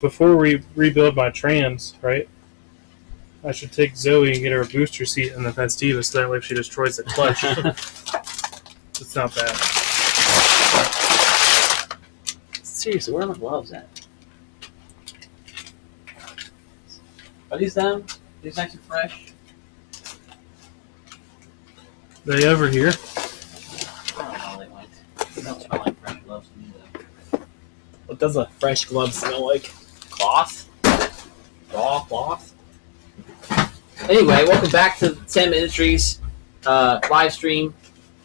before we rebuild my trans, right? I should take Zoe and get her a booster seat in the Festiva so that way if she destroys the clutch, it's not bad. Seriously, where are my gloves at? Are these them? Are these nice and fresh? They over here. I don't know how they went. They don't smell like fresh gloves to me, though. What does a fresh glove smell like? Cloth? Raw cloth? Anyway, welcome back to Sam Industries live stream.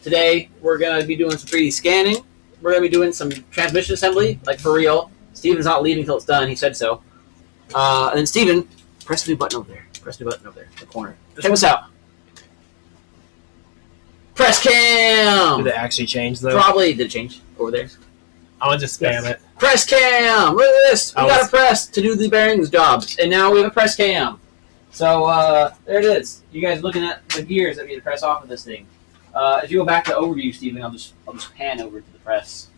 Today, we're going to be doing some 3D scanning. We're going to be doing some transmission assembly, like for real. Steven's not leaving until it's done. He said so. And then Steven, press the new button over there. Press the new button over there in the corner. Check this out. Press cam! Did it actually change, though? Probably did it change over there. I want to just spam it. Press cam! Look at this! We got a press to do the bearings jobs. And now we have a press cam. So, there it is. You guys looking at the gears that we need to press off of this thing. If you go back to overview, Steven, I'll just pan over to the press.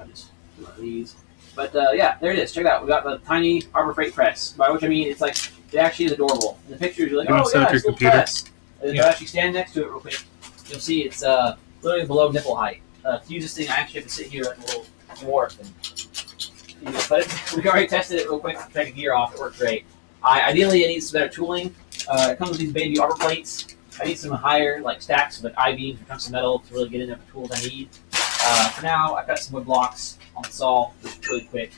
I'll just do one of these. But, yeah, there it is. Check it out. We got the tiny Harbor Freight press, by which I mean it's like, it actually is adorable. In the pictures, you're like, oh, yeah, it's a little press. And if you actually stand next to it real quick, you'll see it's literally below nipple height. To use this thing, I actually have to sit here like a little dwarf. But we already tested it real quick to take a gear off. It worked great. Ideally, it needs some better tooling. It comes with these baby arbor plates. I need some higher like stacks of like I-beams or chunks of metal to really get in there with the tools I need. For now, I've got some wood blocks on the saw, just really quick.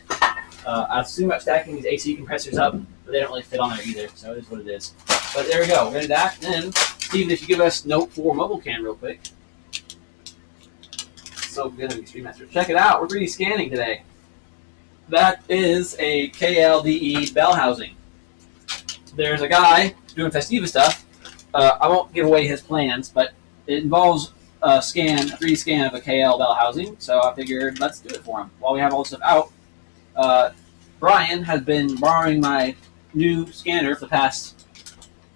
I assume about stacking these AC compressors up, but they don't really fit on there either, so it is what it is. But there we go. We're going to do that. Then, Steven, if you give us Note 4 mobile cam real quick. So good of Extreme Master. Check it out. We're 3D scanning today. That is a KL Bellhousing. There's a guy doing Festiva stuff. I won't give away his plans, but it involves a 3D scan of a KL Bellhousing, so I figured let's do it for him. While we have all this stuff out, Brian has been borrowing my new scanner for the past,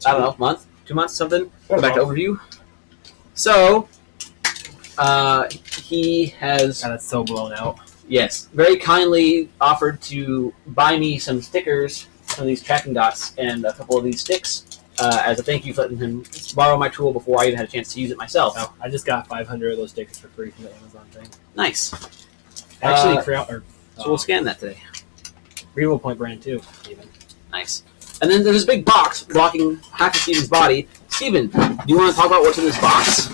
I don't know, month, 2 months, something. Go back to overview. So, he has... God, it's so blown out. Yes, very kindly offered to buy me some stickers, some of these tracking dots, and a couple of these sticks as a thank you for letting him borrow my tool before I even had a chance to use it myself. Oh, I just got 500 of those stickers for free from the Amazon thing. Nice. Actually, so we'll scan that today. Revopoint brand too, even. Nice. And then there's this big box blocking half of Steven's body. Steven, do you want to talk about what's in this box?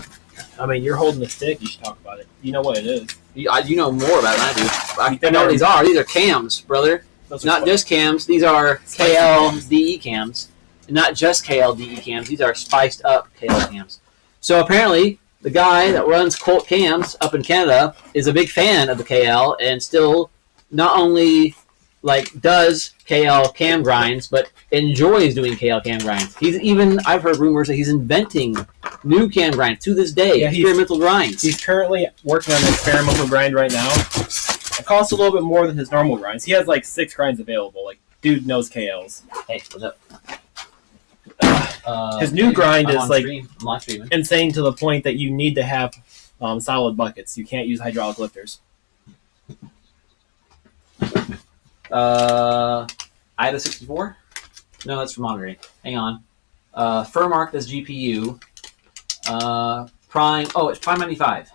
I mean, you're holding the stick. You should talk about it. You know what it is. You know more about it than I do. I know what these are. These are cams, brother. Not just cams. These are KL DE cams. And not just KL DE cams. These are spiced up KL cams. So apparently, the guy that runs Colt Cams up in Canada is a big fan of the KL and still not only like does KL cam grinds, but enjoys doing KL cam grinds. He's even, I've heard rumors that he's inventing new cam grinds to this day, experimental grinds. He's currently working on an experimental grind right now. It costs a little bit more than his normal grinds. He has like 6 grinds available. Like, dude knows KLs. Hey, what's up? His new grind is like insane to the point that you need to have solid buckets. You can't use hydraulic lifters. IDA 64? No, that's for monitoring. Hang on. Furmark, that's GPU. Prime, oh, it's Prime 95.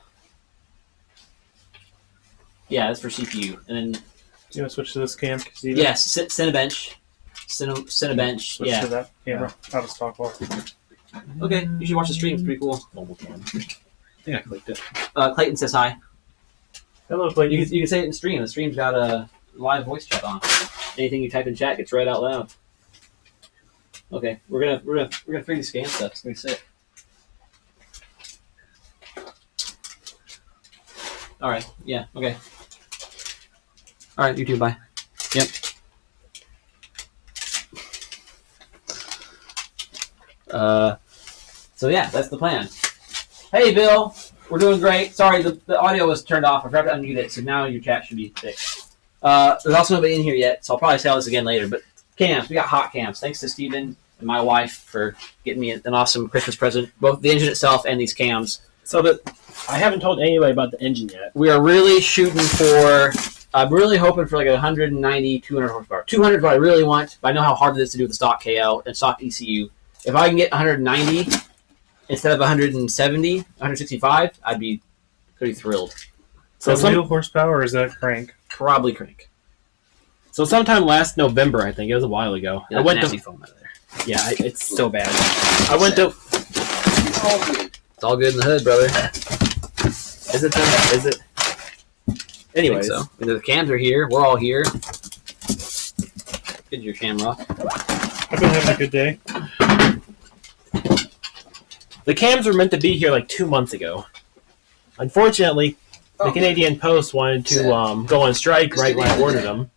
Yeah, that's for CPU. And then... You want to switch to this cam? Yes, Cinebench. Cinebench, yeah. To that camera, out of stock bar. Okay, you should watch the stream. It's pretty cool. Mobile cam. I think I clicked it. Clayton says hi. Hello, Clayton. You can say it in the stream. The stream's got a live voice chat on. Anything you type in chat gets read out loud. Okay, we're gonna 3D scan stuff. It's gonna be sick. All right. Yeah. Okay. All right. You too. Bye. Yep. So yeah, that's the plan. Hey, Bill. We're doing great. Sorry, the audio was turned off. I forgot to unmute it, so now your chat should be fixed. There's also nobody in here yet, so I'll probably say all this again later. But cams, we got hot cams. Thanks to Steven and my wife for getting me an awesome Christmas present. Both the engine itself and these cams. So I haven't told anybody about the engine yet. We are really shooting for. I'm really hoping for like 190, 200 horsepower. 200 is what I really want, but I know how hard it is to do with the stock KL and stock ECU. If I can get 190 instead of 170, 165, I'd be pretty thrilled. So wheel horsepower, or is that crank? Probably crank. So sometime last November, I think it was a while ago. Yeah, I went to foam out of there. Yeah, it's so bad. I went to. It's all good in the hood, brother. Is it? Then? Is it? Anyways, so the cams are here. We're all here. Get your camera. I've been having a good day. The cams were meant to be here like 2 months ago. Unfortunately, the Canadian Post wanted to go on strike right when I ordered them.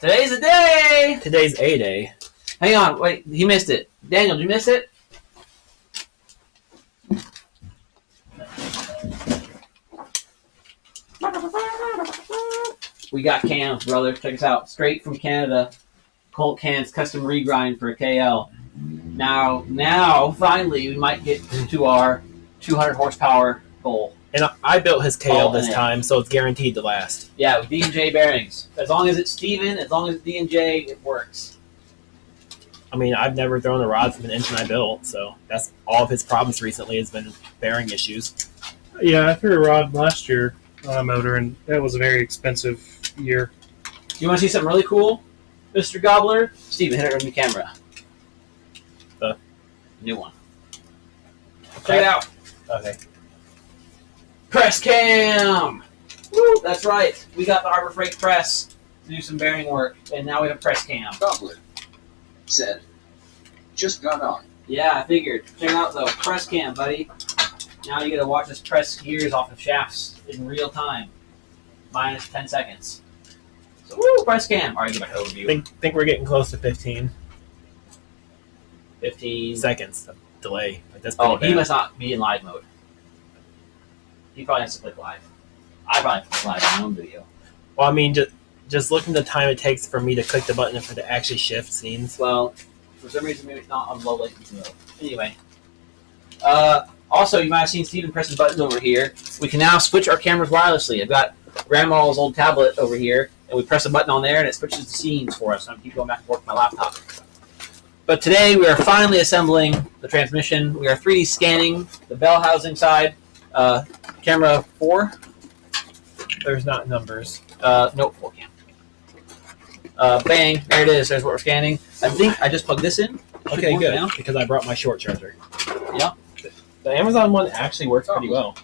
Today's the day! Today's a day. Hang on, wait, he missed it. Daniel, did you miss it? We got cams, brother. Check us out. Straight from Canada. Colt cans, custom regrind for a KL. Now, finally, we might get to our 200 horsepower goal. And I built his KL this time, so it's guaranteed to last. Yeah, with D&J bearings. As long as it's Steven, as long as it's D&J, it works. I mean, I've never thrown a rod from an engine I built, so that's all of his problems recently has been bearing issues. Yeah, I threw a rod last year on a motor, and that was a very expensive year. You want to see something really cool, Mr. Gobbler? Steven, hit it on your camera. The new one. Check it out. Okay. Press cam! Woo, that's right. We got the Harbor Freight press to do some bearing work, and now we have press cam. Gobbler said, just got on. Yeah, I figured. Check it out, though. Press cam, buddy. Now you got to watch us press gears off of shafts in real time. Minus 10 seconds. So, woo, press cam. All right, give my overview. Think we're getting close to 15 seconds of delay. Like, that's Oh, pretty he bad. must not be in live mode. He probably has to click live. I probably click live on my own video. Well, I mean, just looking at the time it takes for me to click the button and for it to actually shift scenes. Well, for some reason, maybe it's not on low latency mode. Anyway. Also, you might have seen Steven press his buttons over here. We can now switch our cameras wirelessly. I've got Grandma's old tablet over here, and we press a button on there, and it switches the scenes for us. So I keep going back and forth with my laptop. But today, we are finally assembling the transmission. We are 3D scanning the bell housing side. Camera 4. There's not numbers. Nope, 4 cam. Bang, there it is. There's what we're scanning. I think I just plugged this in. Okay, good, now. because I brought my short charger. Yeah. The Amazon one actually works pretty well.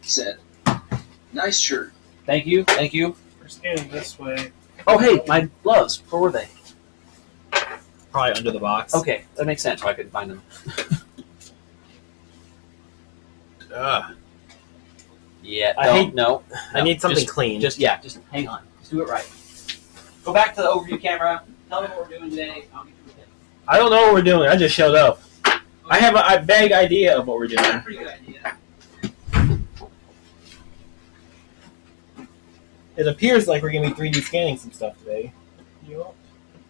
Said, nice shirt. Thank you, thank you. We're scanning this way. Oh, hey, my gloves. Where were they? Probably under the box. Okay, that makes sense. Why I couldn't find them. Yeah, no. I need something just, clean. Just hang on. Just do it right. Go back to the overview camera. Tell me what we're doing today. I'll get you with it. I don't know what we're doing. I just showed up. I have a vague idea of what we're doing. Pretty good idea. It appears like we're going to be 3D scanning some stuff today. Do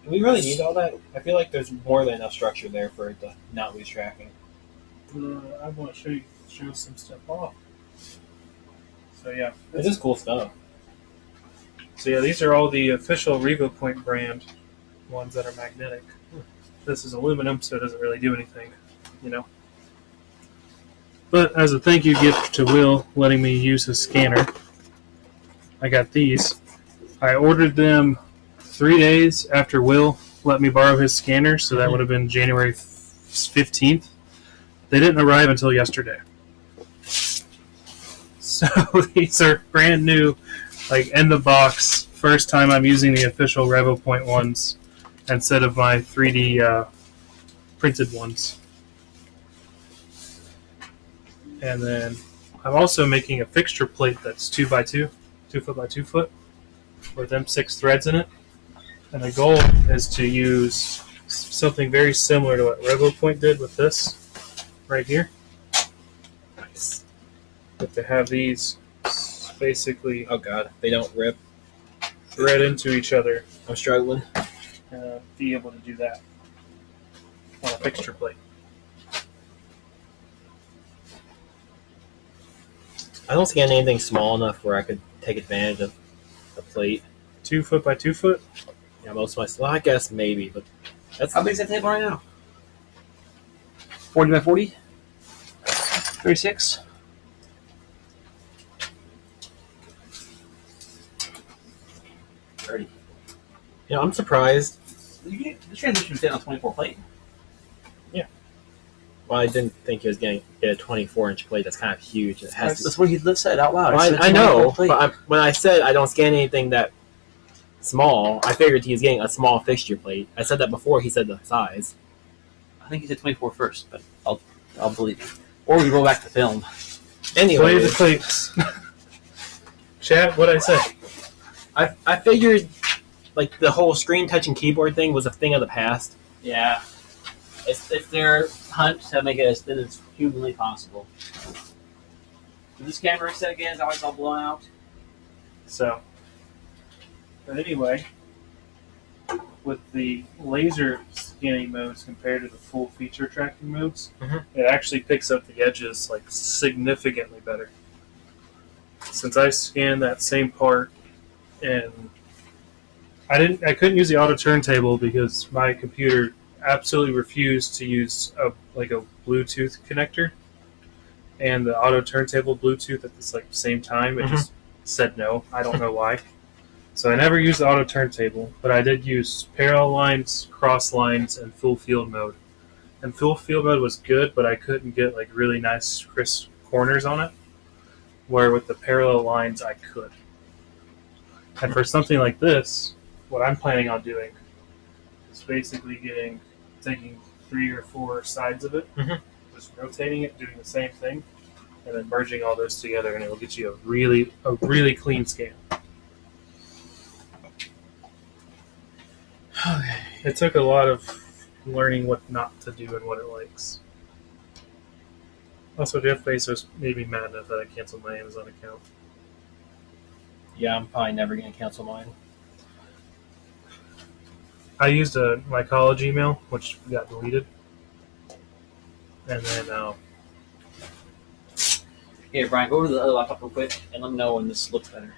we really need all that? I feel like there's more than enough structure there for it to not lose tracking. I want to show some stuff off. So yeah, This is cool stuff. So yeah, these are all the official Revopoint brand ones that are magnetic. This is aluminum, so it doesn't really do anything, you know. But as a thank you gift to Will letting me use his scanner, I got these. I ordered them 3 days after Will let me borrow his scanner, so that would have been January 15th. They didn't arrive until yesterday. So these are brand new, like in the box. First time I'm using the official Revopoint ones instead of my 3D printed ones. And then I'm also making a fixture plate that's 2x2, 2 foot by 2 foot, with them 6 threads in it. And the goal is to use something very similar to what Revopoint did with this right here. Nice. But to have these basically Oh god, they don't rip. thread into each other, I'm struggling. be able to do that on a fixture plate. I don't scan anything small enough where I could take advantage of the plate. 2 foot by 2 foot. Yeah, most of my. Well, I guess maybe, but that's How big is that table right now? 40 by 40? 36? You know, I'm surprised. The transmission was sitting on 24 plate. Well, I didn't think he was going to get a 24-inch plate. That's kind of huge. It has That's what he said out loud. Well, I know, but when I said I don't scan anything that small, I figured he was getting a small fixture plate. I said that before he said the size. I think he said 24 first, but I'll believe him. Or we roll back the film. Anyway, Play the plates. Chat, what'd I say? I figured like the whole screen touch and keyboard thing was a thing of the past. Yeah. It's their hunt to make it as thin as humanly possible. Is this camera set again? Is that why it's all blown out? So, but anyway, with the laser scanning modes compared to the full feature tracking modes, it actually picks up the edges like significantly better. Since I scanned that same part, and I couldn't use the auto turntable because my computer absolutely refused to use a Bluetooth connector and the auto turntable Bluetooth at the same time. It just said no. I don't know why. So I never used the auto turntable, but I did use parallel lines, cross lines, and full field mode. And full field mode was good, but I couldn't get like really nice crisp corners on it. Where with the parallel lines, I could. And for something like this, what I'm planning on doing is basically taking 3 or 4 sides of it, just rotating it, doing the same thing, and then merging all those together, and it will get you a really clean scan. Okay. It took a lot of learning what not to do and what it likes. Also, Jeff Bezos made me mad enough that I canceled my Amazon account. Yeah, I'm probably never going to cancel mine. I used my college email, which got deleted. And then, Here, Brian, go over to the other laptop real quick and let me know when this looks better.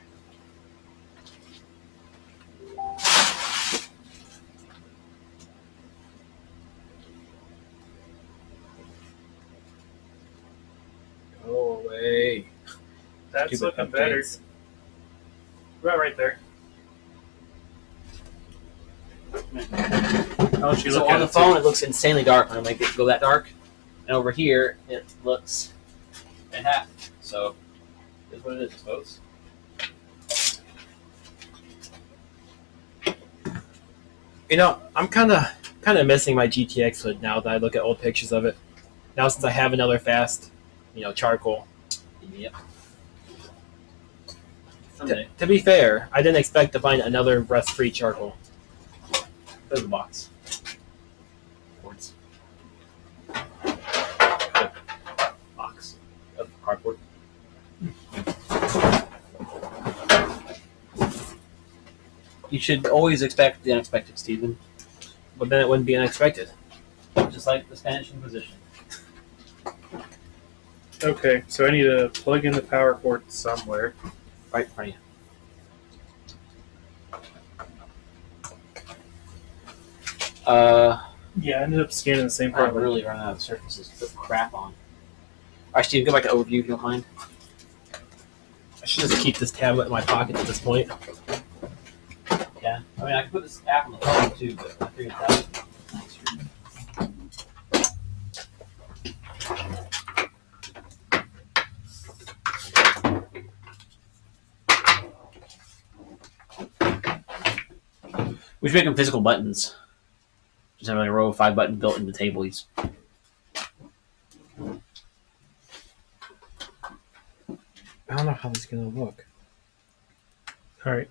Go away. that's Stupid looking better. updates. Right there. How she So look on at the it, phone, too? it looks insanely dark when I make it go that dark. And over here, it looks fantastic. So, that's what it is, I suppose. You know, I'm kind of missing my GTX hood now that I look at old pictures of it. Now since I have another fast, charcoal. Yep. To, Someday. to be fair, I didn't expect to find another rust-free charcoal. There's the box. Boards. Box of cardboard. You should always expect the unexpected, Stephen. But then it wouldn't be unexpected. Just like the Spanish Inquisition. Okay, so I need to plug in the power cord somewhere. Right in front of you. Yeah, I ended up scanning the same part. I'm really running out of surfaces to put crap on. Alright, Steve, go back to overview if you don't mind. I should just keep this tablet in my pocket at this point. Yeah. I mean, I could put this app on the phone too, but I figured that would be nicer. We should make them physical buttons. Just have like a row of 5 buttons built into the table. I don't know how this is going to look. All right.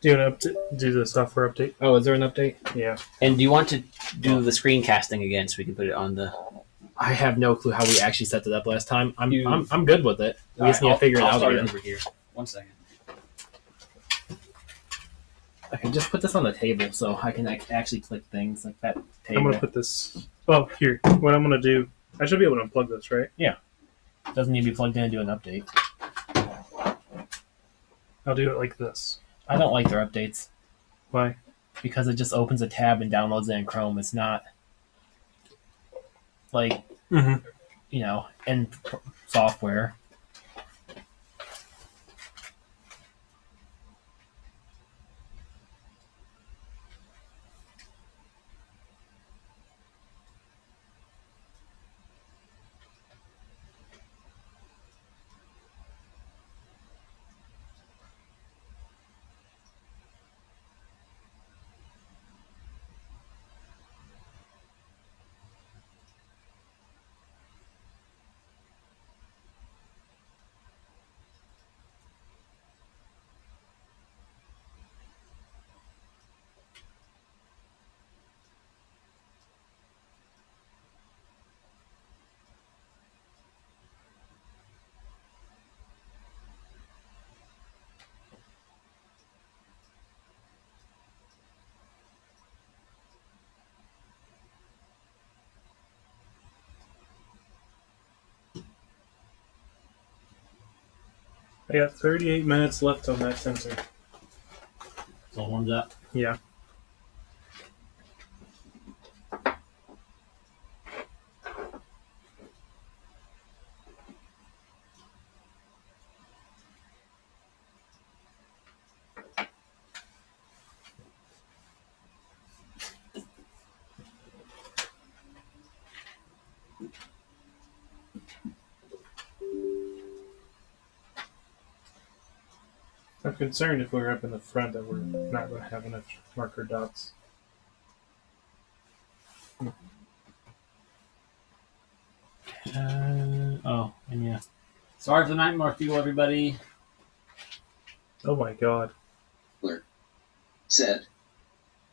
Do you want to do the software update? Oh, is there an update? Yeah. And do you want to do the screencasting again so we can put it on the... I have no clue how we actually set it up last time. I'm You- I'm good with it. We just need to figure it out start again. over here. 1 second. Okay, just put this on the table so I can actually click things like that table. I'm going to put this. Oh, here. What I'm going to do. I should be able to unplug this, right? Doesn't need to be plugged in to do an update. I'll do it like this. I don't like their updates Why? because it just opens a tab and downloads it in Chrome. It's not like Mm-hmm. in software. I got 38 minutes left on that sensor. So it warms up. Yeah. I'm concerned if we're up in the front that we're not going to have enough marker dots. And yeah. Sorry for the night more fuel, everybody. Oh my god. Said,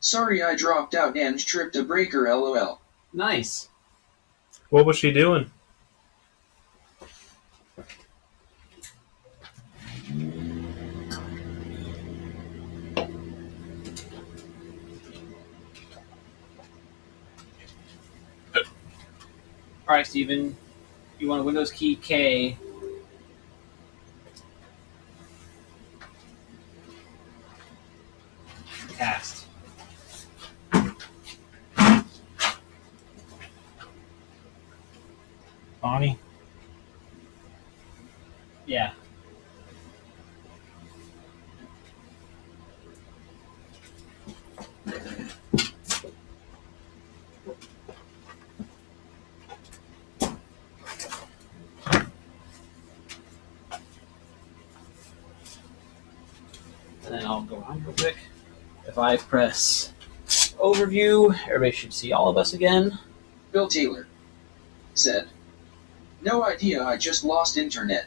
sorry I dropped out and tripped a breaker lol. Nice. What was she doing? All right, Steven. You want a Windows key K. Cast. Bonnie? Yeah. And then I'll go on real quick. If I press overview, everybody should see all of us again. Bill Taylor said, no idea, I just lost internet.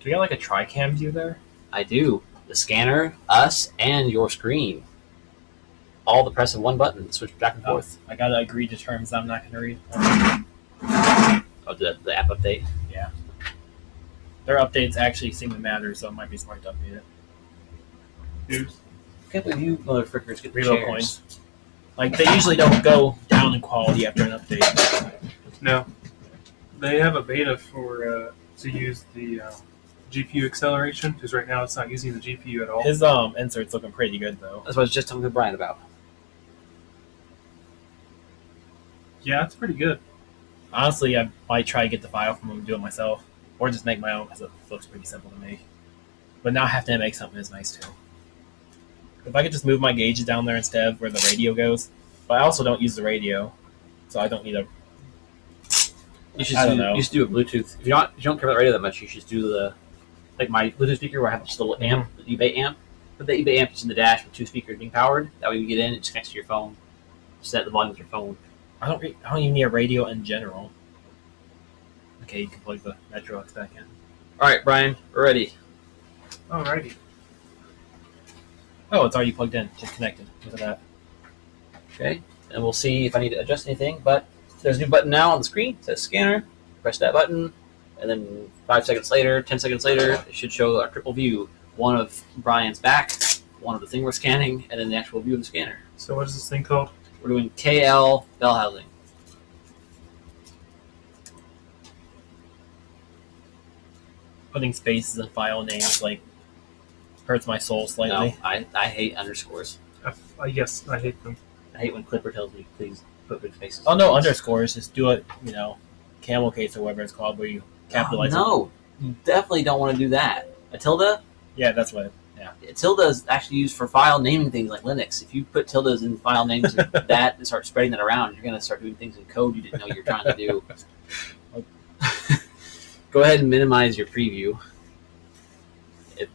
Do we got like a tri-cam view there? I do. The scanner, us, and your screen. All the press of one button. Switch back and forth. I gotta agree to terms I'm not gonna read. Oh, the app update. Yeah. Their updates actually seem to matter, so it might be smart to update it. I can't believe you motherfuckers get the Reload chairs. points. Like, they usually don't go down in quality after an update. No. They have a beta for to use the GPU acceleration, because right now it's not using the GPU at all. His insert's looking pretty good, though. That's what I was just talking to Brian about. Yeah, it's pretty good. Honestly, I might try to get the file from him and do it myself. Or just make my own, because it looks pretty simple to make. But now having to make something is nice, too. If I could just move my gauges down there instead of where the radio goes. But I also don't use the radio, so I don't need a... You should I don't know. You should do a Bluetooth. If you don't care about the radio that much, you should do the my Bluetooth speaker where I have just a little amp, the eBay amp. Put the eBay amp just in the dash with two speakers being powered. That way you get in, it just connects to your phone. Set the volume with your phone. I don't even need a radio in general. Okay, you can plug the MetroX back in. All right, Brian, we're ready. Alrighty. Oh, it's already plugged in. Just connected. Look at that. Okay, and we'll see if I need to adjust anything. But there's a new button now on the screen. It says scanner. Press that button, and then 5 seconds later, 10 seconds later, it should show our triple view. One of Brian's back, one of the thing we're scanning, and then the actual view of the scanner. So what is this thing called? We're doing KL Bellhousing. Putting spaces and file names like hurts my soul slightly. No, I hate underscores. Yes, I hate them. I hate when Clipper tells me, please put big spaces. Oh no, underscores. Just do it. Camel case or whatever it's called, where you capitalize. No, you definitely don't want to do that. A tilde? Yeah, that's what. Yeah. Tilde is actually used for file naming things like Linux. If you put tildes in file names and that and start spreading that around, you're going to start doing things in code you didn't know you were trying to do. Go ahead and minimize your preview,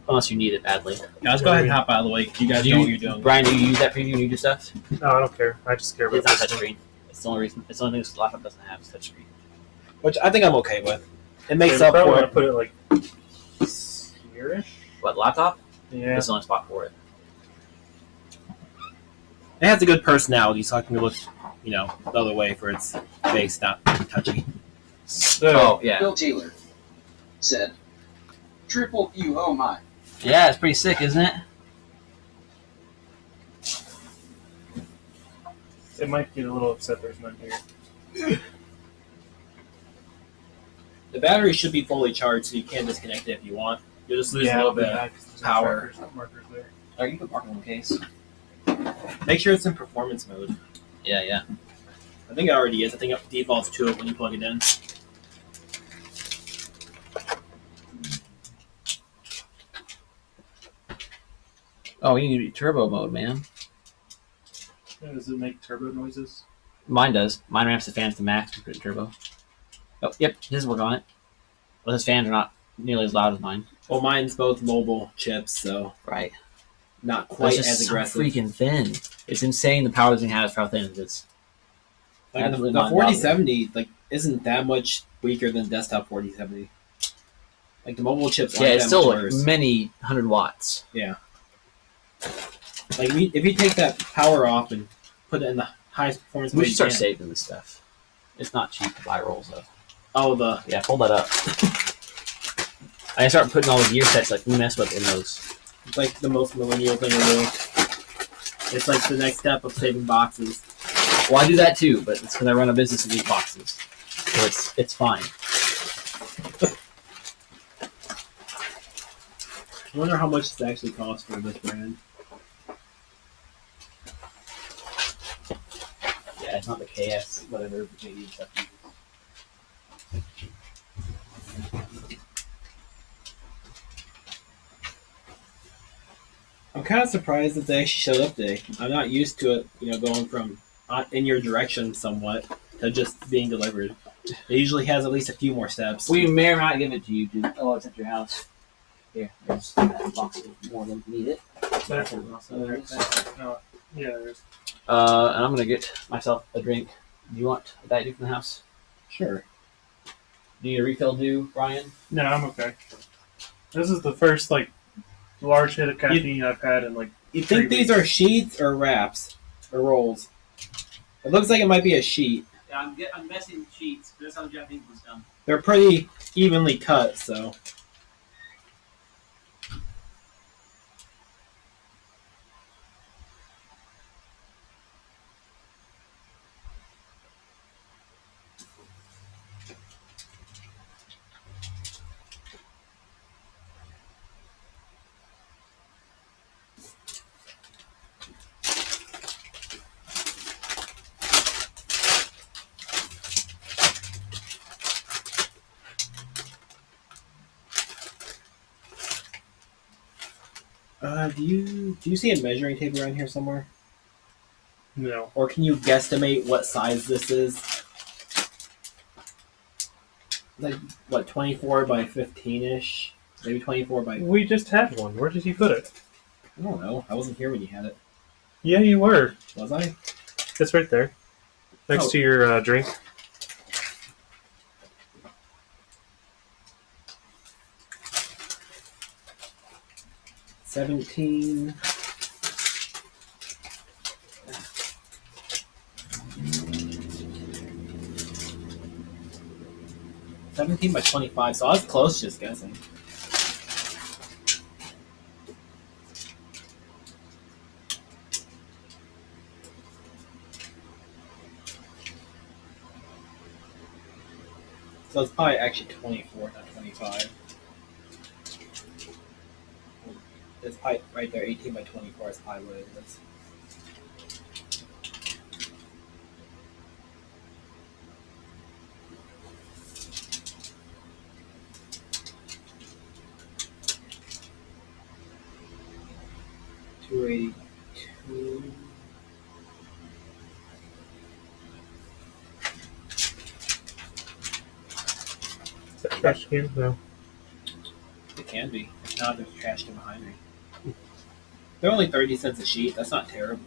unless you need it badly. Yeah, let's go ahead and hop out of the way. You guys know what you're doing. Brian, do you use that preview when you do stuff? No, I don't care. I just care about It's not this one. touchscreen. It's the only reason. It's the only thing this laptop doesn't have is touchscreen. Which I think I'm okay with. It makes Yeah, up probably for want it. to put it like here-ish. What, laptop? Yeah. It's the only spot for it. It has a good personality, so I can look, the other way for its face, not touchy. So, Oh, yeah. Bill Taylor said, "Triple view, oh my." Yeah, it's pretty sick, isn't it? it might get a little upset there's none here. The battery should be fully charged, so you can disconnect it if you want. You'll just lose a little bit of power. Markers there. Or you can mark it in the case. Make sure it's in performance mode. Yeah, yeah. I think it already is. I think it defaults to it when you plug it in. Oh, you need to be turbo mode, man. Yeah, does it make turbo noises? Mine does. Mine ramps the fans to max and put it in turbo. Oh, yep, his work on it. Well, his fans are not nearly as loud as mine. Well, mine's both mobile chips, so Right. not But quite it's just as so aggressive. freaking thin. It's insane the power this thing has for how thin it is. Like Absolutely the mind-boggling. 4070 isn't that much weaker than desktop 4070. Like the mobile chips aren't Yeah, it's that still much like worse. many 100 watts. Like if you take that power off and put it in the highest performance We mode should you start can. saving this stuff. It's not cheap to buy rolls of. Oh, the Yeah, pull that up. I start putting all the gear sets like we mess with in those. it's like the most millennial thing to do. It's like the next step of saving boxes. Well, I do that too, but it's because I run a business in these boxes, so it's fine. I wonder how much this actually costs for this brand. Yeah, it's not the KS whatever maybe stuff. I'm kind of surprised that they actually showed up today. I'm not used to it, going from in your direction somewhat to just being delivered. It usually has at least a few more steps. We may or may not give it to you, dude. Oh, it's at your house. Here, there's that box of more than need it. That's no, yeah, there's. And I'm gonna get myself a drink. Do you want a Diet Duke from the house? Sure. Do you need a refill, Brian? No, I'm okay. This is the first large hit of caffeine I've had in You think 3 these weeks. are sheets or wraps or rolls? It looks like it might be a sheet. Yeah, I'm messing sheets. That's how the Japanese was done. They're pretty evenly cut, so. Do you see a measuring tape around here somewhere? No. Or can you guesstimate what size this is? Like, what, 24 by 15-ish? Maybe 24 by... We just had one. Where did you put it? I don't know. I wasn't here when you had it. Yeah, you were. Was I? It's right there. Next Oh. to your drink. $17. $17 by 25, so I was close just guessing. So it's probably actually 24, not 25. It's pipe right there, 18 by 24 is probably what it is. $282. Is that trash can? No. It can be. If not, there's a trash can behind me. They're only 30 cents a sheet. That's not terrible.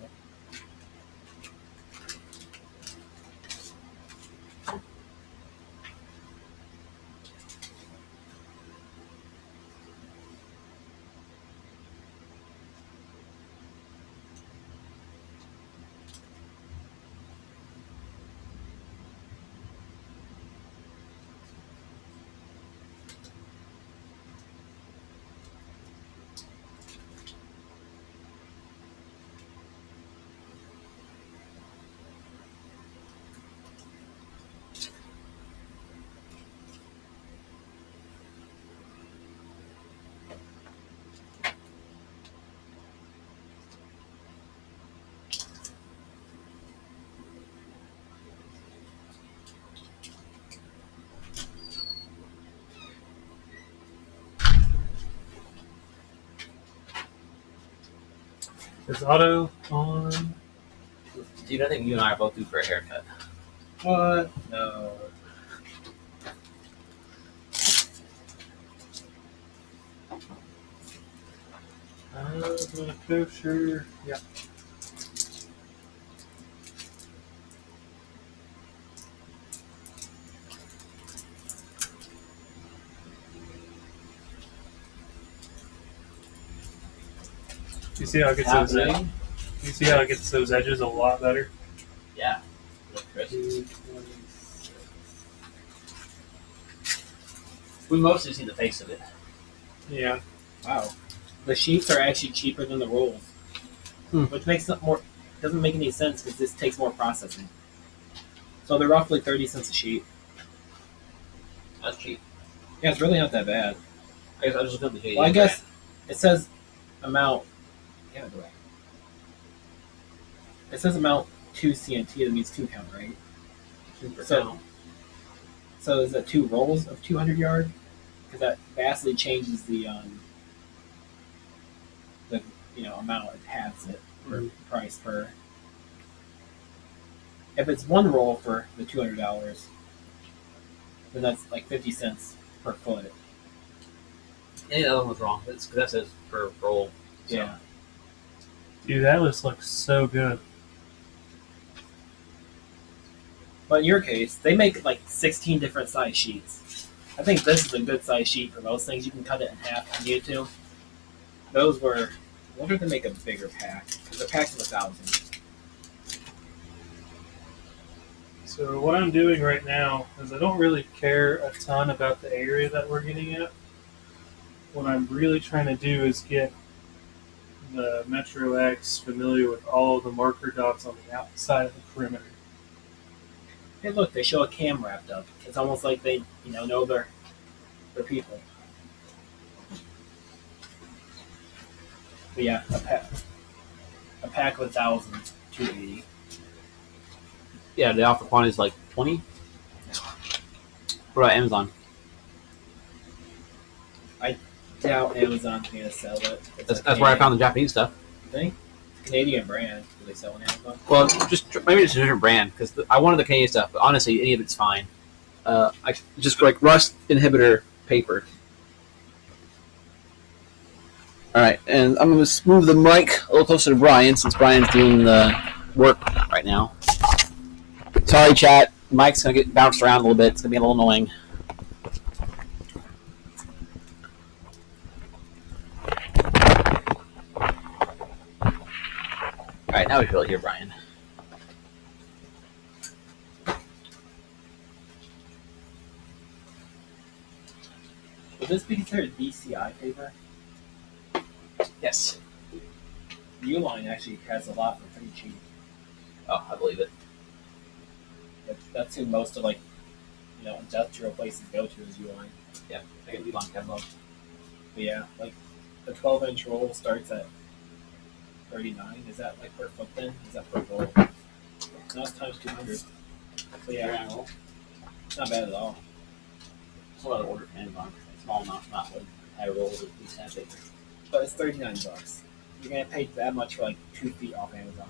Is auto on? Dude, I think you and I are both due for a haircut. What? No. Kosher. Yeah. You see how it gets those edges? You see how it gets those edges a lot better? Yeah. We mostly see the face of it. Yeah. Wow. The sheets are actually cheaper than the rolls, which makes it more. Doesn't make any sense because this takes more processing. So they're roughly 30 cents a sheet. That's cheap. Yeah, it's really not that bad. I guess I just looked at the Well, I guess it says amount. Yeah, go ahead. It says amount 2 CNT. That means 2 count, right? 2 per So- count. So is that 2 rolls of 200 yard? Because that vastly changes the amount. It halves it for price per. If it's 1 roll for the $200, then that's like 50 cents per foot. Any other one was wrong. Because that says per roll. So. Yeah. Dude, that list looks so good. But in your case, they make like 16 different size sheets. I think this is a good size sheet for most things. You can cut it in half if you need to. Those were. I wonder if they make a bigger pack. Because the pack's of 1,000. So what I'm doing right now is I don't really care a ton about the area that we're getting at. What I'm really trying to do is get the MetroX familiar with all of the marker dots on the outside of the perimeter. Hey, look, they show a cam wrapped up. It's almost like they, know their people. But yeah, a pack of 1,000, 280. Yeah, the offer quantity is like 20. What about Amazon? Doubt Amazon's going to sell it. That's where I found the Japanese stuff. You think? It's a Canadian brand. Do they sell on Amazon? Well, maybe it's a different brand because I wanted the Canadian stuff, but honestly, any of it's fine. I just like rust inhibitor paper. All right, and I'm going to move the mic a little closer to Brian since Brian's doing the work right now. Sorry, chat. Mic's going to get bounced around a little bit. It's going to be a little annoying. All right, now we should really hear Brian. Would this be considered DCI paper? Yes. Uline actually has a lot for pretty cheap. Oh, I believe it. That's who most of industrial places go to is Uline. Yeah, I get Elon Kevlar. But yeah, the 12-inch roll starts at 39. Is that like per foot then? Is that per roll? No, it's times 200. So yeah, roll. not bad at all. It's a lot of order for Amazon. Small amount, not like high rolls of these kind of paper. But it's $39. You're gonna pay that much for like 2 feet off Amazon.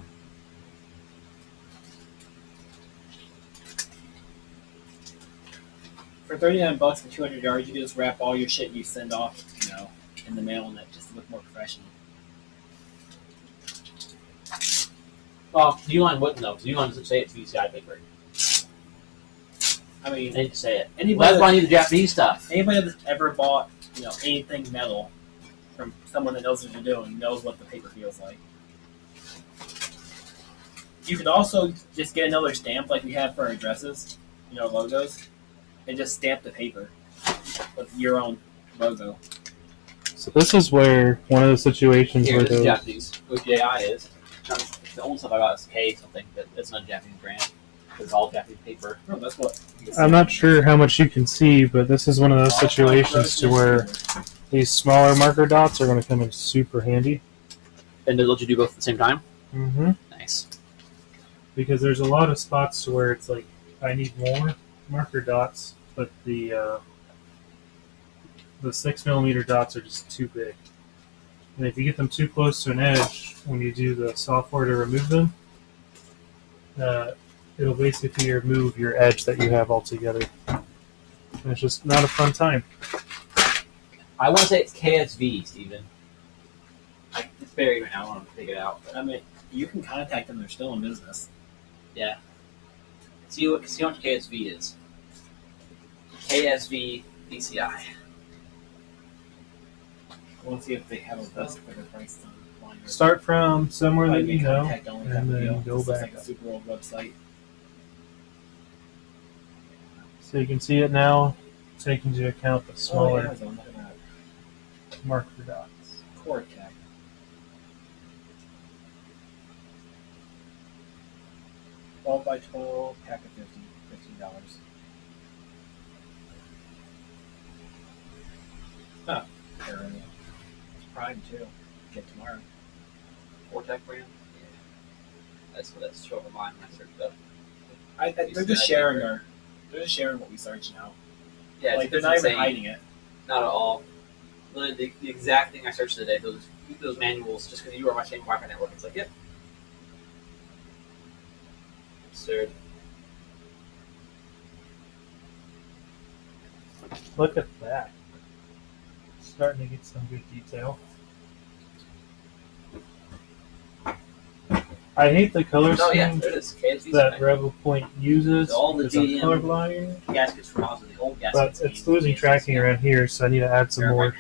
For $39 for 200 yards, you can just wrap all your shit you send off, in the mail, and that just to look more professional. Well, Uline wouldn't though, because Uline doesn't say it's VCI paper. I mean, They need to say it. Anybody That's why I need the Japanese stuff. Anybody that's ever bought, anything metal from someone that knows what they're doing knows what the paper feels like. You could also just get another stamp like we have for our dresses, logos, and just stamp the paper with your own logo. So this is where one of the situations Here, where this is the Japanese. What JI is. The only stuff I got is K something, but it's not a Japanese brand. It's all Japanese paper. No, that's what. I'm not sure how much you can see, but this is one of those situations to where these smaller marker dots are going to come in super handy. And they'll let you do both at the same time? Mm-hmm. Nice. Because there's a lot of spots to where it's like, I need more marker dots, but the 6mm dots are just too big. And if you get them too close to an edge, when you do the software to remove them, it'll basically remove your edge that you have altogether. And it's just not a fun time. I want to say it's KSV, Steven. It's buried right now. I want to take it out. I mean, you can contact them. They're still in business. Yeah. See how much KSV is. KSV VCI. I want to see if they have a best better price online. Start from somewhere that you know, contact only and type of then deal. go This looks back like a up. super old website. So you can see it now, take into account the Oh, smaller Amazon, look at that. marker dots. Core tech. $12 by $12, pack of 50, $15. Huh. It's Prime too. Get tomorrow. Vortex brand? Yeah. That's what that's showing online when I searched up. They're just sharing they're just sharing what we search now. Yeah, Like they're it's not insane. even hiding it. Not at all. Literally, the exact thing I searched today, those manuals, just because you are my same Wi-Fi network, it's like, yep. Absurd. Look at that. Starting to get some good detail. I hate the color Oh yeah, scheme there it is. KSV that Revopoint uses All the because I'm GM colorblind, gaskets from Oz, the old gaskets. but it's losing tracking around here, so I need to add some more.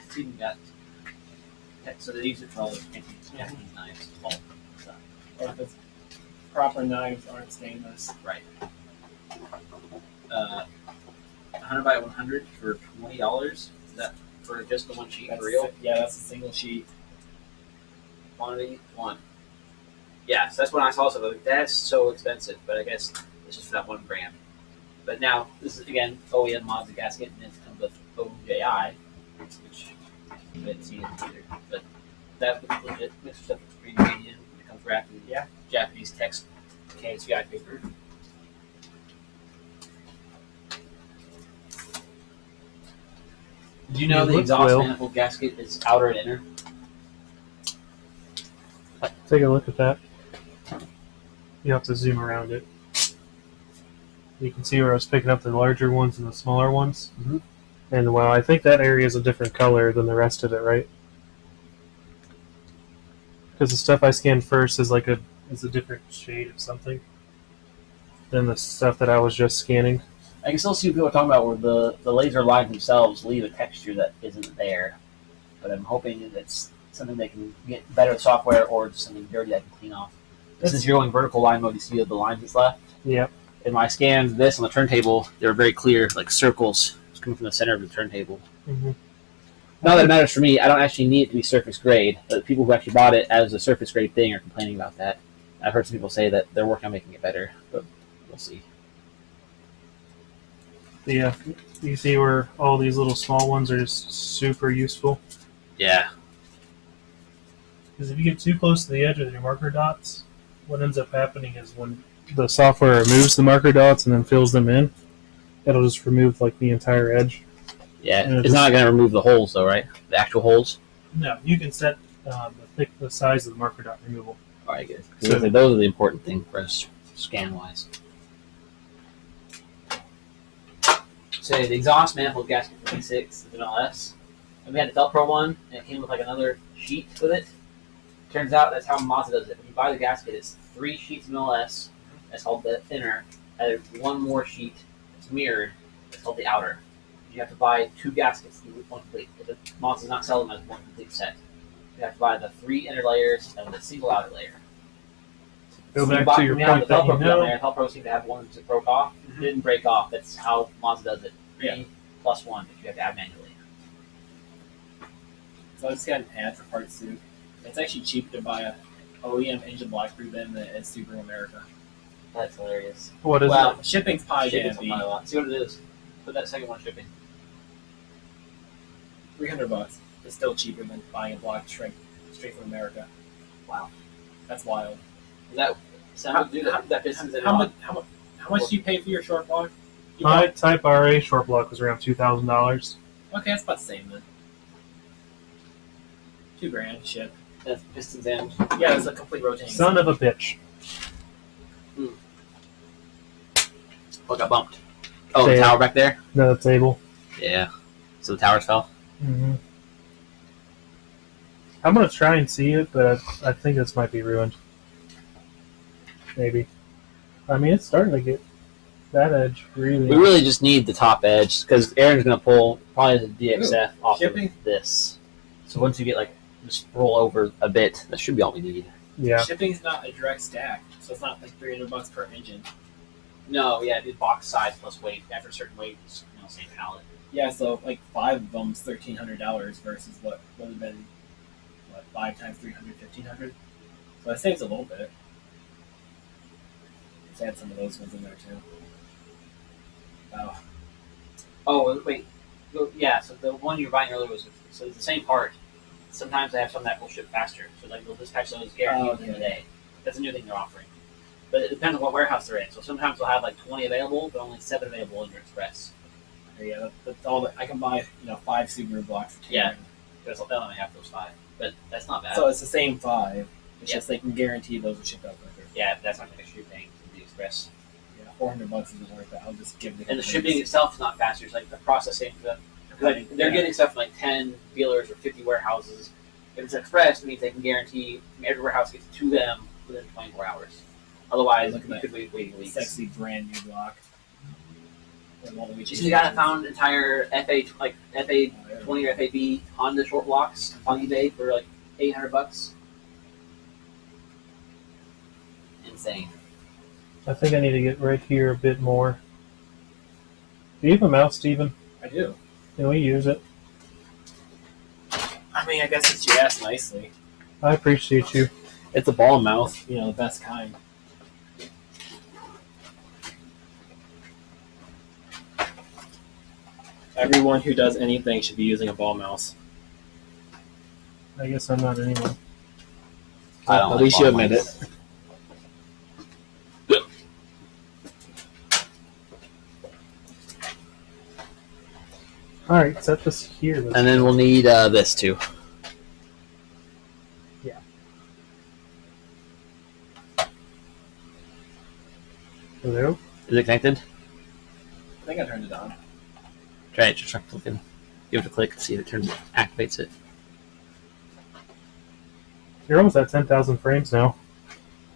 So they use it for all the Japanese knives. All stuff. Or if it's proper knives aren't stainless. Right. 100 by 100 for $20. Is that for just the one sheet for real? Yeah, that's a single sheet. Quantity 1. Yeah, so that's when I saw something like that's so expensive, but I guess it's just for that 1 gram. But now this is again OEM mods of gasket, and it comes with OJI, which I didn't see it either. But that was legit. Mixer stuff is pretty medium. It comes wrapped in Japanese text KSVI paper. Did you know You the look exhaust well. manifold gasket is outer and inner? Take a look at that. You have to zoom around it. You can see where I was picking up the larger ones and the smaller ones. Mhm. And well, I think that area is a different color than the rest of it, right? Because the stuff I scanned first is a different shade of something than the stuff that I was just scanning. I can still see what people are talking about where the laser lines themselves leave a texture that isn't there. But I'm hoping that it's something they can get better software or just something dirty I can clean off. Since you're going vertical line mode, you see the lines that's left. Yep. In my scans, this on the turntable, they were very clear, like circles coming from the center of the turntable. Mm-hmm. Not that it matters for me. I don't actually need it to be surface grade, but the people who actually bought it as a surface grade thing are complaining about that. I've heard some people say that they're working on making it better, but we'll see. Yeah, you see where all these little small ones are just super useful. Yeah. Because if you get too close to the edge with your marker dots, what ends up happening is when the software removes the marker dots and then fills them in, it'll just remove like the entire edge. Yeah, And it's not going to remove the holes though, right? The actual holes. No, you can set the size of the marker dot removal. All right, good. So- Those are the important thing for us scan wise. So the exhaust manifold gasket for V6 is an LS. And we had the Velcro one, and it came with like another sheet with it. Turns out that's how Mazda does it. When you buy the gasket, it's 3 sheets of LS. That's called the inner. And there's one more sheet that's mirrored. That's called the outer. You have to buy 2 gaskets to do one complete. The Mazda does not sell them as one complete set. You have to buy the 3 inner layers and the single outer layer. Go So back to your point that you know. Velcro seemed to have one that broke off. It didn't break off. That's how Mazda does it. 3 plus 1 that you have to add manually. So I just got an ad for parts too. It's actually cheaper to buy a OEM engine block through them than it's Subaru America. That's hilarious. What is Well, Shipping's probably shipping's gonna be probably a lot. See what it is. Put that second one shipping. $300. It's still cheaper than buying a block straight from America. Wow. That's wild. Is that sound good? That pistons in How it. much do you pay for your short block? it? My Type RA short block was around $2,000. Okay, that's about the same then. $2,000 ship. That's pistons in. Yeah, it's a complete rotating. Son of a bitch. What got bumped? Oh, the Tail. tower back there? The table. Yeah. So the towers fell? Mm-hmm. I'm gonna try and see it, but I think this might be ruined. Maybe. I mean, it's starting to get that edge really. We really just need the top edge because Aaron's going to pull probably the DXF off shipping? of this. So once you get like, just roll over a bit, that should be all we need. Yeah. Shipping's not a direct stack, so it's not like $300 per engine. No, yeah, it's box size plus weight. After a certain weight, it's, same pallet. Yeah, so like 5 of them's $1,300 versus what would have been 5 times 300, 1,500. So that saves a little bit. Let's add some of those ones in there too. Wow. Oh, wait. Yeah, so the one you were buying earlier was so it's the same part. Sometimes they have some that will ship faster. So like they'll dispatch those guaranteed in a day. That's a new thing they're offering. But it depends on what warehouse they're in. So sometimes they'll have like 20 available, but only 7 available in your express. Yeah, that's all that I can buy. 5 Subaru blocks for $2,000. Yeah. They'll only have those 5, but that's not bad. So it's the same 5. It's Yeah. just they can guarantee those will ship out quicker. Yeah, that's not the extra you're paying for the express. Yeah, $400 isn't worth it. I'll just give the And the shipping itself is not faster. It's like the processing for them. Like they're getting stuff from like 10 dealers or 50 warehouses. If it's express, it means they can guarantee every warehouse gets to them within 24 hours. Otherwise, Look at you that. could wait weeks. sexy brand new block. You see the guy that found entire FA20 or FAB Honda short blocks on eBay for like $800. Insane. I think I need to get right here a bit more. Do you have a mouse, Steven? I do. Can we use it? I mean, I guess it's you asked nicely. I appreciate you. It's a ball mouse, the best kind. Everyone who does anything should be using a ball mouse. I guess I'm not anyone. I don't At like least you ball admit mice. it. Alright, set this here. And then we'll need this too. Hello? Is it connected? I think I turned it on. Try it. Just try clicking. Give it a click and see if it activates it. You're almost at 10,000 frames now.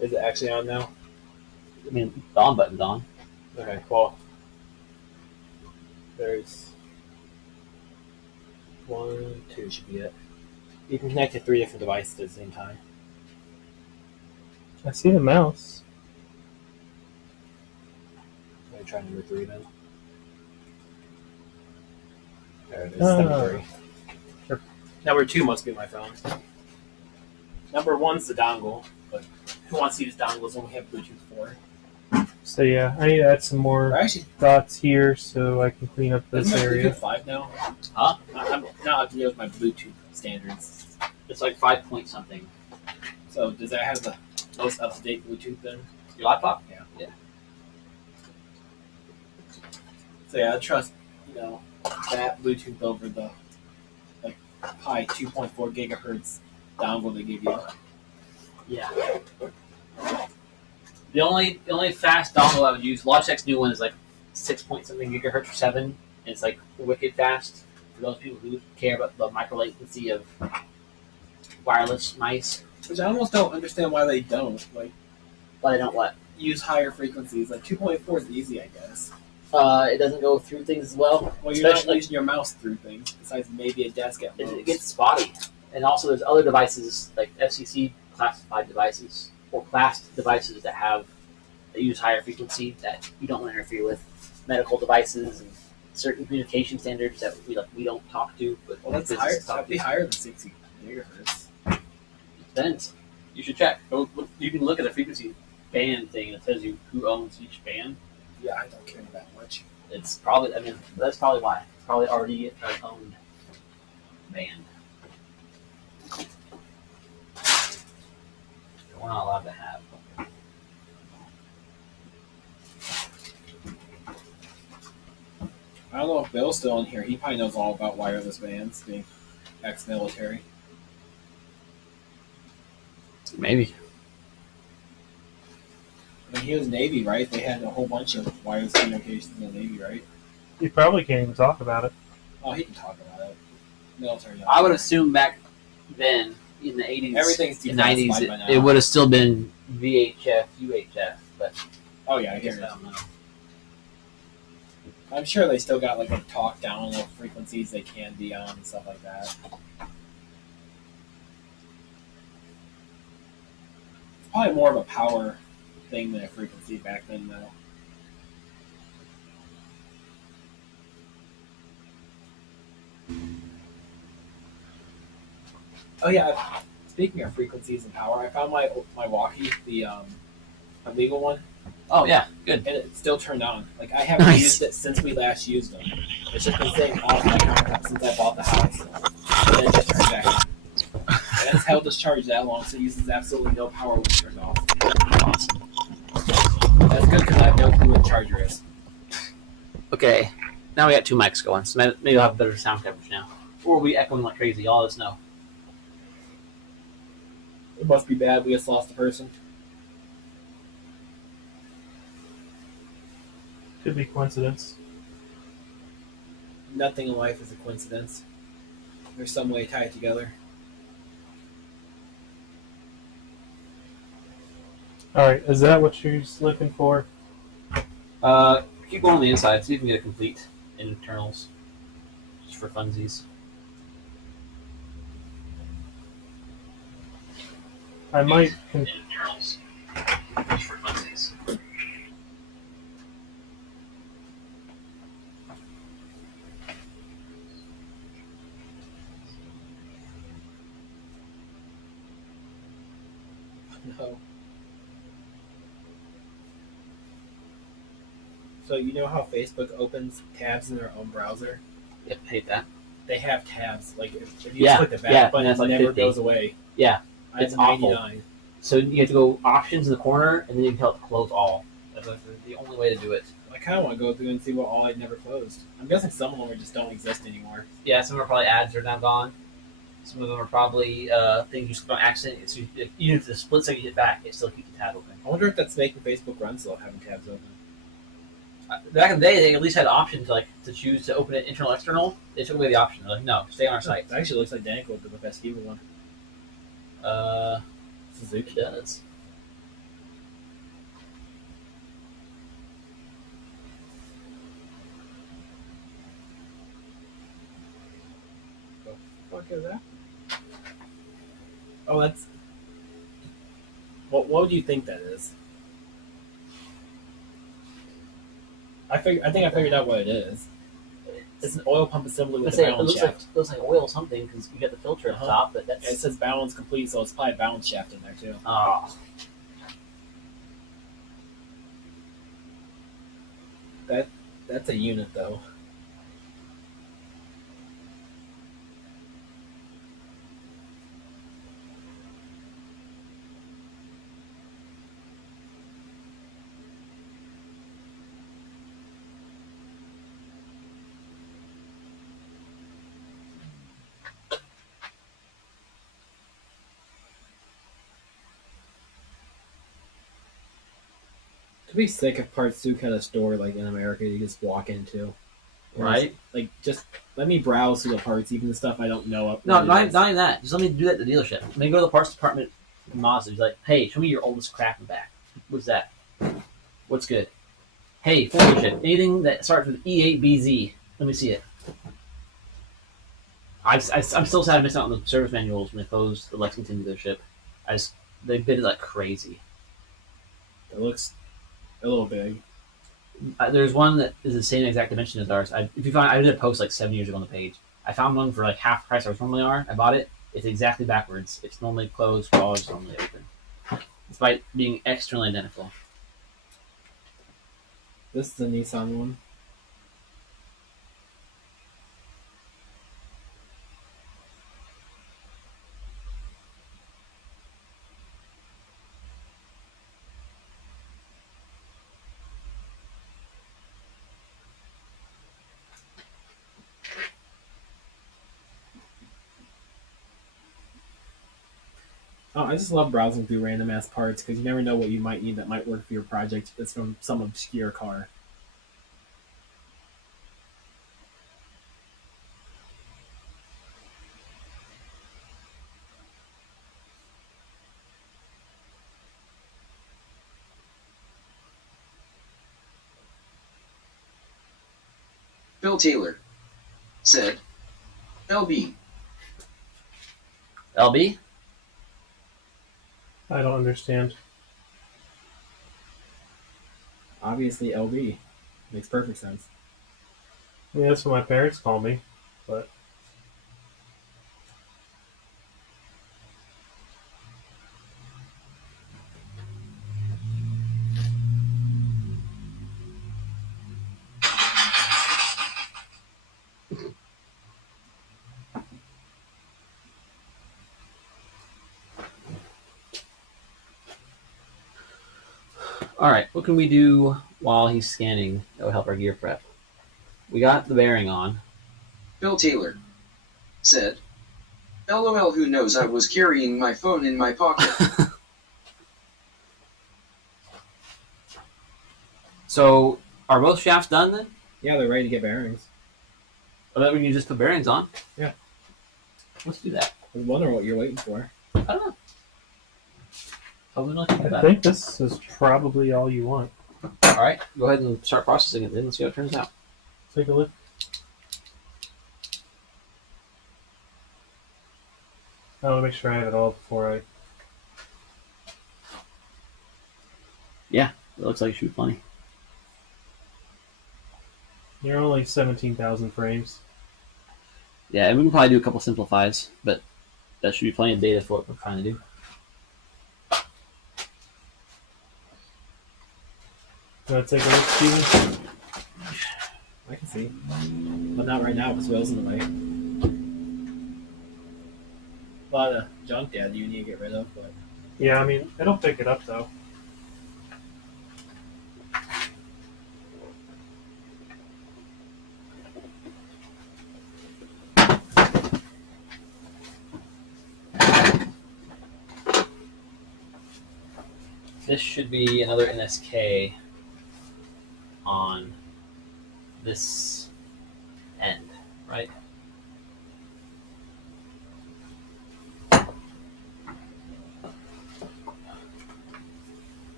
Is it actually on now? I mean, the on button's on. Okay, well. There's 1, 2 should be it. You can connect to 3 different devices at the same time. I see the mouse. Let me try number 3 then. There it is, Ah. number 3. Sure. Number 2 must be my phone. Number 1's the dongle, but who wants to use dongles when we have Bluetooth 4? So yeah, I need to add some more Actually, dots here so I can clean up this isn't my area. Bluetooth 5 now? Huh? I'm not up to date with my Bluetooth standards. It's like 5 point something. So does that have the most up-to-date Bluetooth then? Your laptop? Yeah. So yeah, I trust that Bluetooth over the like high 2.4 gigahertz dongle they give you. Yeah. The only fast dongle I would use, Logitech's new one is like 6 point something gigahertz or 7. And it's like wicked fast for those people who care about the micro latency of wireless mice. Which I almost don't understand why they don't But I don't what? use higher frequencies. Like 2.4 is easy, I guess. It doesn't go through things as well. Well, you're not using your mouse through things, besides maybe a desk at most. It gets spotty. And also there's other devices, like FCC classified devices, or classed devices that use higher frequency that you don't want to interfere with. Medical devices and certain communication standards that we don't talk to. But that's higher. That'd be higher than 60 gigahertz. Depends. You should check. You can look at the frequency band thing and it tells you who owns each band. Yeah, I don't care that much. It's probably, that's probably why. It's probably already an owned band. That we're not allowed to have. I don't know if Bill's still in here. He probably knows all about wireless bands, being ex-military. Maybe. I mean, he was Navy, right? They had a whole bunch of wireless communications in the Navy, right? You probably can't even talk about it. Oh, he can talk about it. Military. I would assume back then, in the 80s, Everything's and 90s, declassified by now. it would have still been VHF, UHF, but Oh yeah, I I hear guess it. I don't know. I'm sure they still got like a talk down the frequencies they can be on and stuff like that. It's probably more of a power thing than a frequency back then, though. Oh yeah, speaking of frequencies and power, I found my walkie, the illegal one, Oh, yeah, good. and it's still turned on. Like I haven't Nice. used it since we last used them. It's just been sitting off my counter since I bought the house, and then it just turned back on. And it's held discharged that long, so it uses absolutely no power when it turns off. Awesome. That's good because I have no clue what the charger is. Okay, now we got 2 mics going, so maybe we'll have better sound coverage now. Or we echoing like crazy, all this know. It must be bad. We just lost a person. Could be coincidence. Nothing in life is a coincidence. There's some way to tie it together. Alright, is that what you're looking for? Keep going on the inside, see if we can get a complete internals. Just for funsies. I might. Internals. Just for funsies. No. So you know how Facebook opens tabs in their own browser? Yep, hate that. They have tabs. Like if you Yeah, click the back yeah, button, and that's it like never 50. goes away. Yeah, I have it's awful. 99. So you have to go options in the corner, and then you can tell it to close all. That's the only way to do it. I kind of want to go through and see what all I'd never closed. I'm guessing some of them just don't exist anymore. Yeah, some are probably ads are now gone. Some of them are probably things you split on accident. So even if the split second you hit back, it still keeps the tab open. I wonder if that's making Facebook run slow, having tabs open. Back in the day, they at least had an option to choose to open it internal, external. They took away the option. They're like, no, stay on our site. It actually looks like Danko did the best Fever one. Suzuki does. What the fuck is that? Oh, that's. What would you think that is? I think I figured out what it is. It's an oil pump assembly with a It balance shaft. looks like oil something because you got the filter at the top, but that's. It says balance complete, so it's probably a balance shaft in there too. Oh, That's a unit though. It'd be sick if Parts 2 had a store like in America you just walk into. Right? Like, just let me browse through the parts, even the stuff I don't know. No, not even that. Just let me do that at the dealership. Let me go to the parts department in Mazda. He's like, hey, show me your oldest crap in the back. What's that? What's good? Hey, Ford dealership. Anything that starts with E8BZ. Let me see it. I'm still sad I missed out on the service manuals when they closed the Lexington dealership. They bid it like crazy. It looks a little big. There's one that is the same exact dimension as ours. I did a post like 7 years ago on the page. I found one for like half the price ours normally are. I bought it. It's exactly backwards. It's normally closed while it's normally open. Despite being externally identical. This is the Nissan one. Oh, I just love browsing through random ass parts because you never know what you might need that might work for your project that's from some obscure car. Phil Taylor said, LB. LB? I don't understand. Obviously, LB. Makes perfect sense. Yeah, that's what my parents call me, but Alright, what can we do while he's scanning that would help our gear prep? We got the bearing on. Phil Taylor said, LOL, who knows, I was carrying my phone in my pocket. So, are both shafts done then? Yeah, they're ready to get bearings. Or that we can just put bearings on? Yeah. Let's do that. I was wondering what you're waiting for. I don't know. Probably not think I about think this is probably all you want. Alright, go ahead and start processing it then. Let's see how it turns out. Take a look. I want to make sure I have it all before I... Yeah, it looks like it should be plenty. You're only 17,000 frames. Yeah, and we can probably do a couple simplifies, but that should be plenty of data for what we're trying to do. Want to take a look, Steven? I can see. But not right now because Will's in the way. A lot of junk data you need to get rid of, but... Yeah, I mean, it'll pick it up, though. This should be another NSK on this end, right?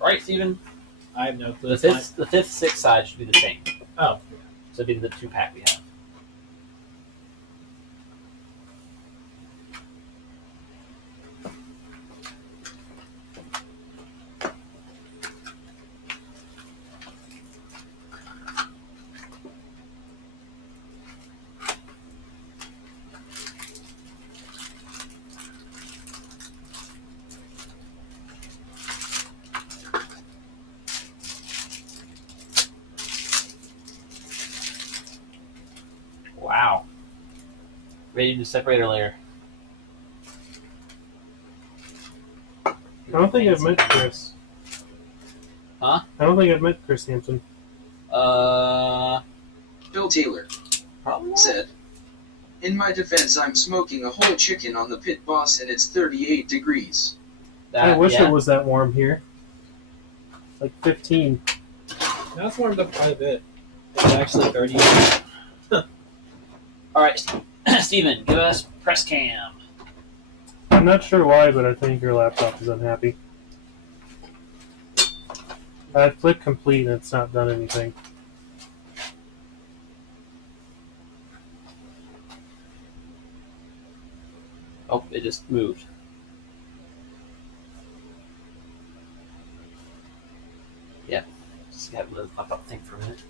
Right, Steven? I have no clue. The fifth, sixth side should be the same. Oh. So it'd be the 2-pack we have. Wow. Ready to separator layer. I don't think I've met Chris. Huh? I don't think I've met Chris Hampton. Phil Taylor Probably said, in my defense, I'm smoking a whole chicken on the pit boss and it's 38 degrees. I wish it was that warm here. like 15. Now it's warmed up quite a bit. It's actually 30. All right, Steven, give us press cam. I'm not sure why, but I think your laptop is unhappy. I clicked complete and it's not done anything. Oh, it just moved. Yeah, just got to pop up thing for a minute.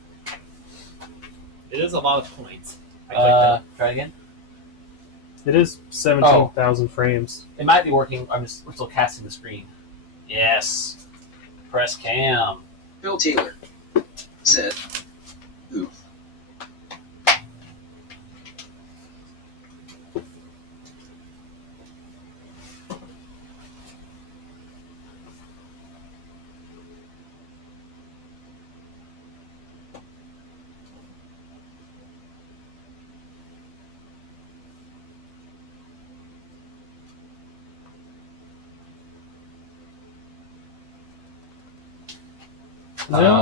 It is a lot of points. Try it again. It is 17,000 frames. It might be working. We're still casting the screen. Yes. Press cam. Bill Taylor said, "Oof."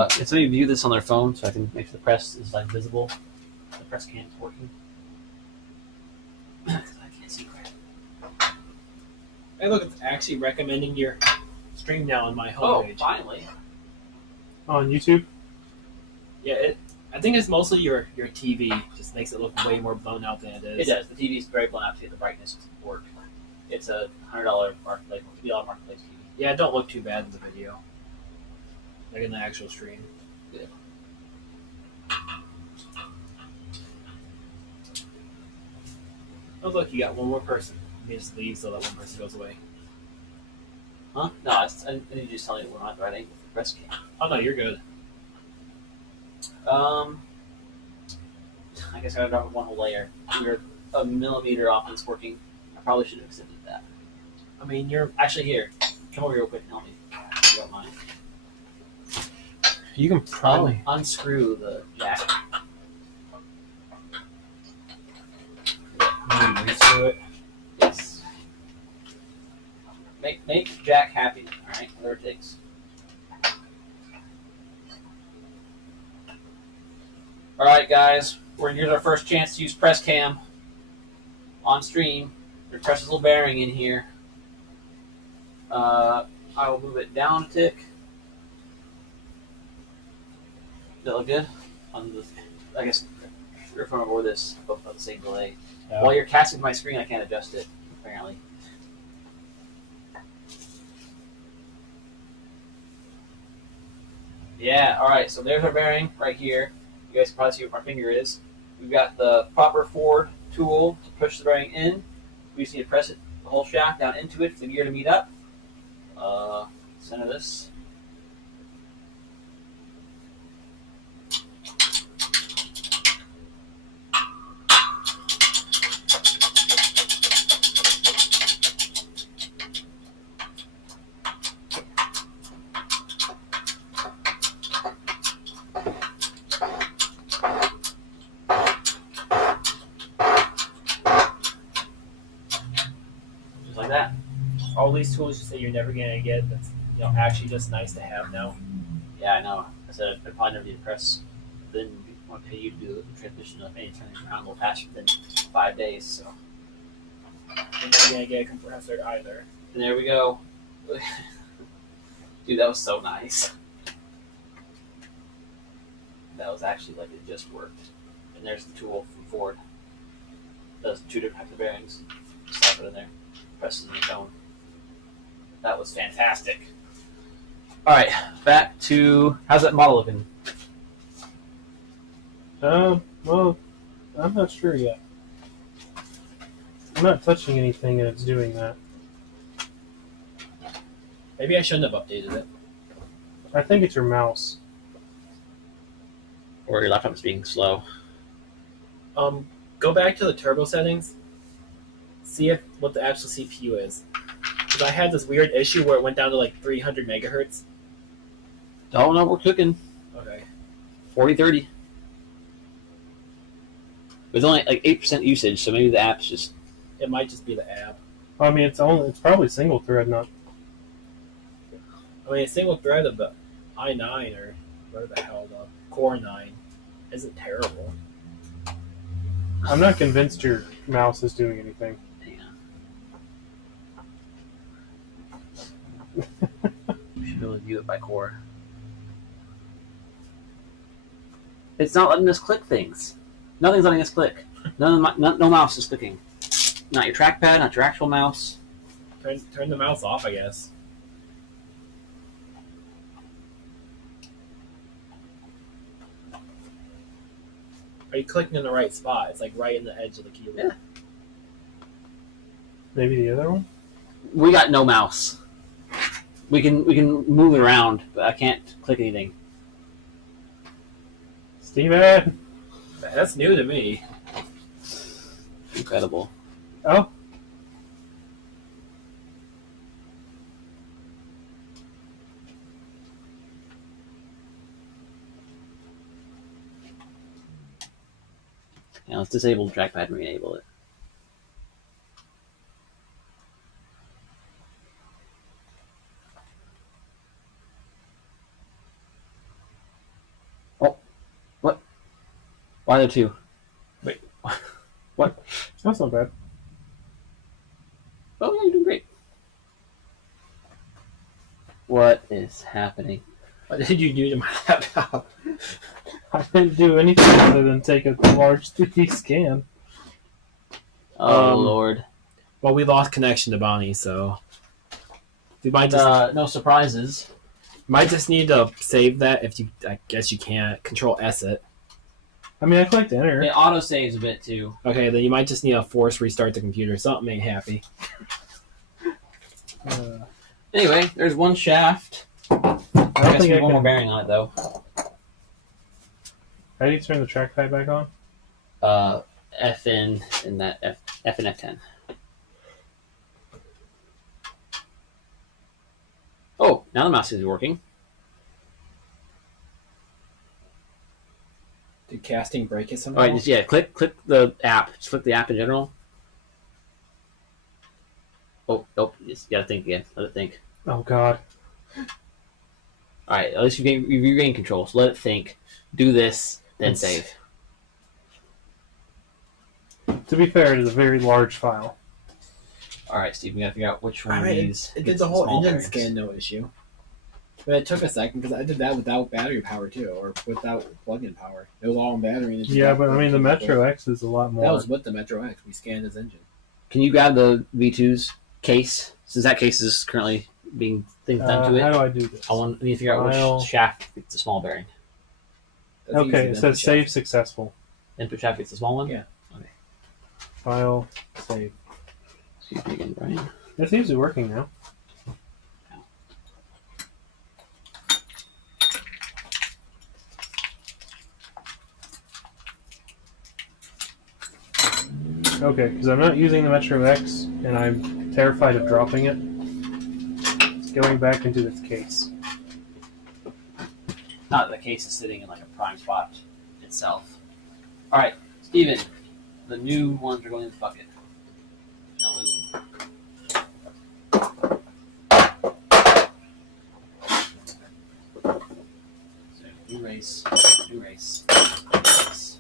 Can somebody view this on their phone so I can make sure the press is like visible? The press cam is working. I can't see crap. Hey, look, it's actually recommending your stream now on my Oh, homepage. finally. On YouTube? Yeah, I think it's mostly your TV. Just makes it look way more blown out than it is. It does. The TV's very blown out to get the brightness to work. It's a $100 marketplace, $50 marketplace TV. Yeah, it don't look too bad in the video. Like in the actual stream. Yeah. Oh, look, you got one more person. You just leave so that one person goes away. Huh? No, I need you to just tell me we're not the right angle for the press cam. Oh, no, you're good. I guess I gotta drop it one whole layer. We're a millimeter off this working. I probably should have accepted that. I mean, you're... Actually, here. Come over here real quick and help me. If you don't mind. You can probably... Unscrew the jack. Unscrew it. Yes. Make Jack happy, alright? Whatever it takes. Alright, guys. Here's our first chance to use press cam on stream. There's press this little bearing in here. I will move it down a tick. Does that look good? On the, I guess we're from over this, both about the same delay. Yeah. While you're casting my screen, I can't adjust it, apparently. Yeah, alright, so there's our bearing right here. You guys can probably see what my finger is. We've got the proper forward tool to push the bearing in. We just need to press it, the whole shaft down into it for the gear to meet up. Center this. Just like that. All these tools you say you're never going to get, that's actually just nice to have now. Yeah, I know. I said I'd probably never need to press. Then I want to pay you to do the transmission of any turning around a little faster than 5 days. So, You're never going to get a compressor either. and there we go. Dude, that was so nice. That was actually like it just worked. And there's the tool from Ford. Does 2 different types of bearings. Slap it in there. Presses in the cone. That was fantastic. All right, back to how's that model looking? Well, I'm not sure yet. I'm not touching anything and it's doing that. Maybe I shouldn't have updated it. I think it's your mouse. Or your laptop's being slow. Go back to the turbo settings. See what the actual CPU is. Because I had this weird issue where it went down to like 300 megahertz. Oh no, we're cooking. Okay. 40-30. It's only like 8% usage, so maybe the app's just. It might just be the app. I mean, it's probably single thread, not. I mean, it's single threaded, but i9 or whatever the hell the Core 9 isn't terrible. I'm not convinced your mouse is doing anything. We should be able to view it by core. It's not letting us click things. Nothing's letting us click. No mouse is clicking. Not your trackpad, not your actual mouse. Turn the mouse off, I guess. Are you clicking in the right spot? It's like right in the edge of the keyboard. Yeah. Maybe the other one? We got no mouse. We can move it around, but I can't click anything. Steven! That's new to me. Incredible. Oh. Yeah, let's disable the trackpad and re-enable it. Oh, what? Why are there two? Wait, what? That's not bad. Oh, yeah, you're doing great. What is happening? what did you do to my laptop? I didn't do anything other than take a large 3D scan. Oh, Lord. Well, we lost connection to Bonnie, so we might just No surprises. might just need to save that if you. I guess you can't Control S it. I mean, I clicked enter. It auto saves a bit too. Okay, then you might just need to force restart the computer. Something ain't happy. Anyway, there's one shaft. I don't I guess think I one more can. bearing on it though. How do you turn the trackpad back on? F and F10. Oh, now the mouse is working. Did casting break it somehow? All right, just, yeah, click the app. Just click the app in general. Oh, nope. You just gotta think again. Let it think. Oh, God. All right, at least you regain control. So let it think. Do this, then save. To be fair, it is a very large file. All right, Steve, we gotta figure out which one I of mean, these. it gets did the whole small engine bearings. scan, no issue. But it took a second because I did that without battery power too, or without plug-in power. It was all on battery. And it Yeah, just but I mean, the MetroX is a lot more. That was with the MetroX. We scanned his engine. Can you grab the V2's case? Since that case is currently being things done to it. How do I do this? I need to figure out File. which shaft fits the small bearing. That's Okay, easy, it then, says the save shaft. successful. Input shaft fits the small one? Yeah. File, save. Excuse me again, Brian. It seems to be working now. Okay, because I'm not using the MetroX, and I'm terrified of dropping it. It's going back into its case. Not that the case is sitting in like a prime spot itself. Alright, Steven. The new ones are going in the bucket. Not losing. So, new race. New race. New race. New race.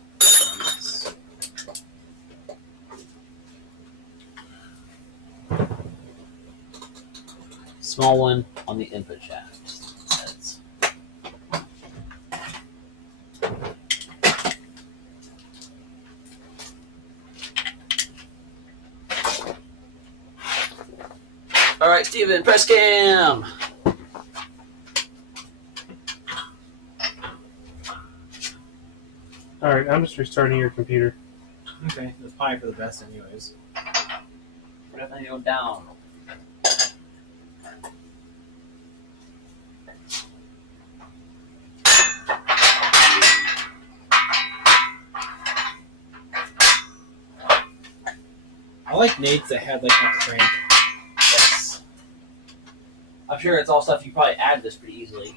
Small one on the input shaft. That's all right, Steven, press cam. Alright, I'm just restarting your computer. Okay, that's probably for the best, anyways. We're definitely go down. I like Nate's that had like a crank. Yes. I'm sure it's all stuff you probably add this pretty easily.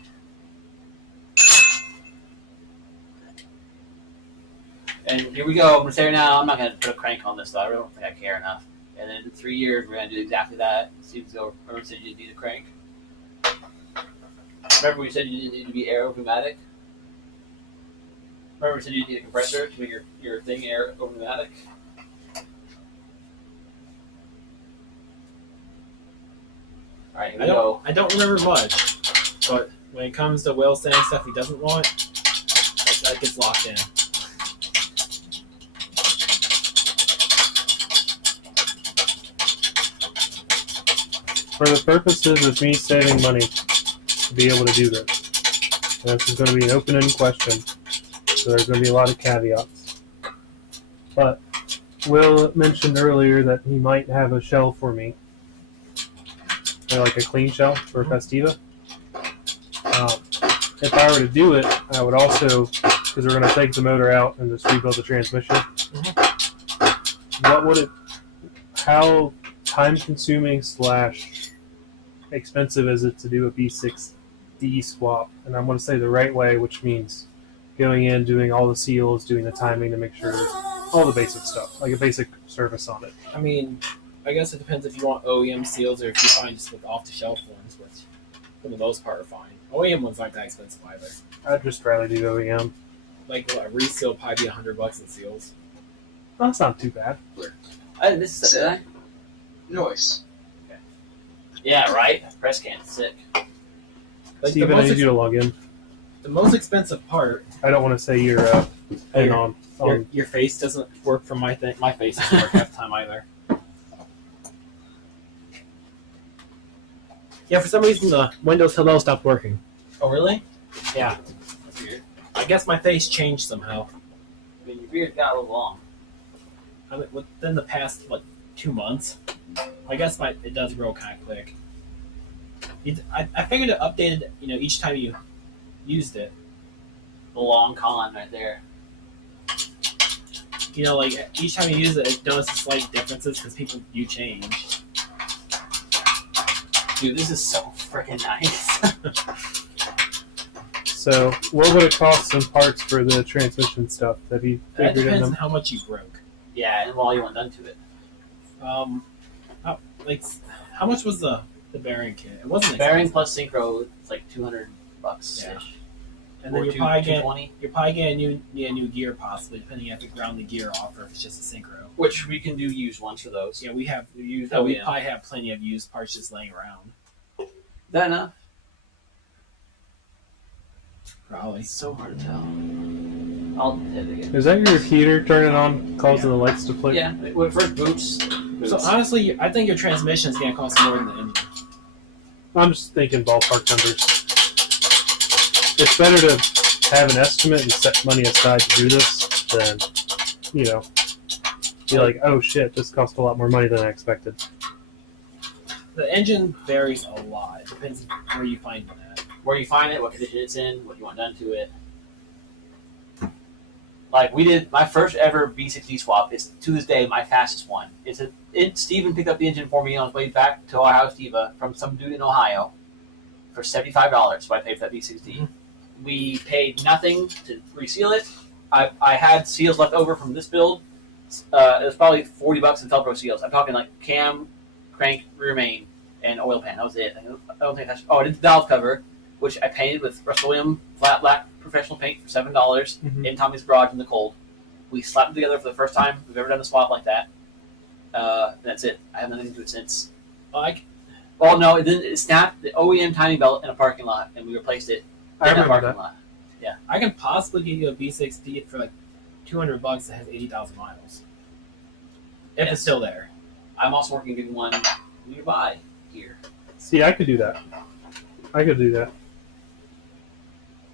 And here we go. I'm gonna say right now, I'm not gonna put a crank on this though. I really don't think I care enough. And then in 3 years, we're gonna do exactly that. Steve's go. Remember, said you need a crank. Remember we said you didn't need to be air pneumatic? Remember we said you didn't need a compressor to make your thing air pneumatic? Alright, here we go. I don't remember much, but when it comes to Will saying stuff he doesn't want, that gets locked in. For the purposes of me saving money to be able to do this, and this is going to be an open-ended question, so there's going to be a lot of caveats. But Will mentioned earlier that he might have a shell for me, like a clean shell for a Festiva. If I were to do it, I would also, because we're going to take the motor out and just rebuild the transmission. What would it? How time-consuming / expensive is it to do a B6D swap? And I'm going to say the right way, which means going in, doing all the seals, doing the timing to make sure all the basic stuff, like a basic service on it. I mean, I guess it depends if you want OEM seals or if you find just like off-the-shelf ones, which for the most part are fine. OEM ones aren't that expensive either. I'd just rather do OEM. Like a reseal probably be $100 in seals. Well, that's not too bad. I didn't miss that, did I? Noise. Yeah, right? Press can's sick. Like Steven, I need you to log in. the most expensive part. I don't want to say you're in on. Your face doesn't work for my thing. My face doesn't work half the time either. Yeah, for some reason the Windows Hello stopped working. Oh, really? Yeah. That's weird. I guess my face changed somehow. I mean, your beard got a little long. I mean, within the past, 2 months, I guess it does grow kind of quick. I figured it updated, each time you used it. The long con right there. Each time you use it, it notices slight differences because people do change. Dude, this is so freaking nice. So, what would it cost some parts for the transmission stuff? Have you That figured depends in on them? how much you broke. Yeah, and all you want done to it. How much was the bearing kit? It wasn't Bearing expensive. plus synchro, it's like $200 Yeah. ish. And then Or you're probably getting 220, a new gear possibly, depending if you ground the gear off or if it's just a synchro. which we can do used ones for those. Yeah, we Oh, we yeah. probably have plenty of used parts just laying around. Is that enough? Probably. It's so hard to tell. I'll hit it again. Is that your heater turning on, causing the lights to flick? Yeah, when it first boots. So honestly, I think your transmission is going to cost more than the engine. I'm just thinking ballpark numbers. It's better to have an estimate and set money aside to do this than, be like, oh shit, this cost a lot more money than I expected. The engine varies a lot. It depends where you find it at. Where you find it, what condition it's in, what you want done to it. Like we did my first ever B60 swap. It's to this day my fastest one. Steven picked up the engine for me on his way back to Ohio Steva from some dude in Ohio for $75. So I paid for that B60. Mm-hmm. We paid nothing to reseal it. I had seals left over from this build. It was probably $40 in Velcro seals. I'm talking like cam, crank, rear main, and oil pan. That was it. I don't think that's. Oh, I did the valve cover, which I painted with Rust-Oleum flat black professional paint for $7 in Tommy's garage in the cold. We slapped it together for the first time we've ever done a swap like that. That's it. I have nothing to do it since. Well, no, it snapped the OEM timing belt in a parking lot, and we replaced it I in that remember parking that. lot. I can possibly give you a B60 for $200 that has 80,000 miles. If Yes. it's still there. I'm also working on one nearby here. See, I could do that.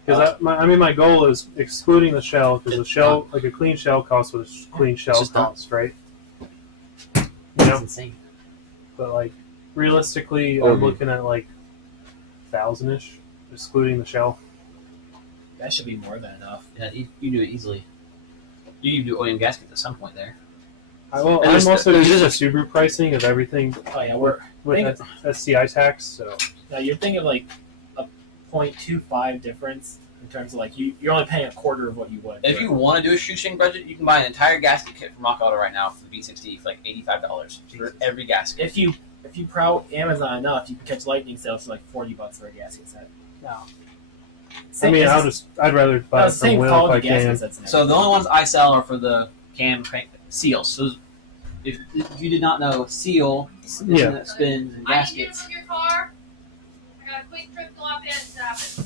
Because my goal is excluding the shell, because the shell, like a clean shell costs what a clean shell just not- costs, right? That's insane. But realistically, Oh, I'm yeah. looking at 1,000-ish, excluding the shell. That should be more than enough. Yeah, you do it easily. You do OEM gaskets at some point there. I'm there's- also there's using the Subaru pricing of everything Oh yeah, with SCI tax, so now you're thinking of a 0.25 difference in terms of you're only paying a quarter of what you would. If you want to do a shoestring budget, you can buy an entire gasket kit from Rock Auto right now for the B60 for $85 for every gasket. If you prowl Amazon enough, you can catch lightning sales for $40 for a gasket set. No. I mean, I'd rather buy some wheel if I can. So the only ones I sell are for the cam crank seals. So if you did not know, seal that spins and gaskets. I need you to move your car. I got a quick trip to Lafayette to happen.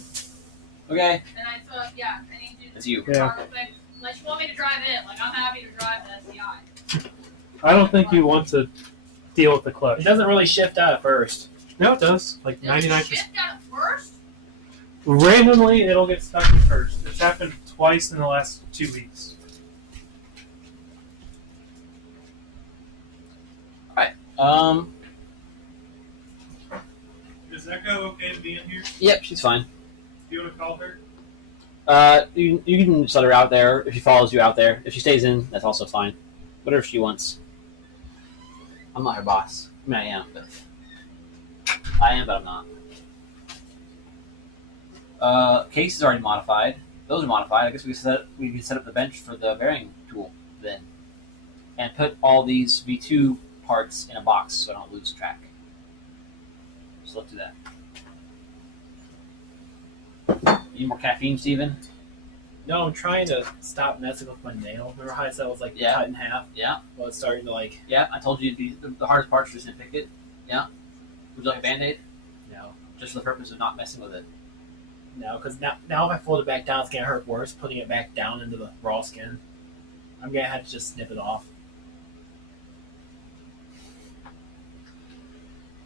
Okay. And I thought, yeah, I need you to It's you. move your car real quick. Unless you want me to drive it. Like, I'm happy to drive the SCI. I don't think you want to deal with the clutch. It doesn't really shift out at first. No, it does. Like Does it 99%. shift out at first? Randomly, it'll get stuck at first. It's happened twice in the last 2 weeks. Is Echo okay to be in here? Yep, she's fine. Do you want to call her? You can just let her out there if she follows you out there. If she stays in, that's also fine. Whatever she wants. I'm not her boss. I mean, I am, but I'm not. Case is already modified. Those are modified. I guess we can set up the bench for the bearing tool then, and put all these V2 parts in a box so I don't lose track. So let's do that. Need more caffeine, Steven? No, I'm trying to stop messing with my nail. Remember how I said it was like cut in half? Yeah. Well, it's starting to like. Yeah, I told you it'd be the hardest part is just to pick it. Yeah. Would you like a Band-Aid? No. Just for the purpose of not messing with it. No, because now if I fold it back down, it's gonna hurt worse. Putting it back down into the raw skin, I'm gonna have to just snip it off.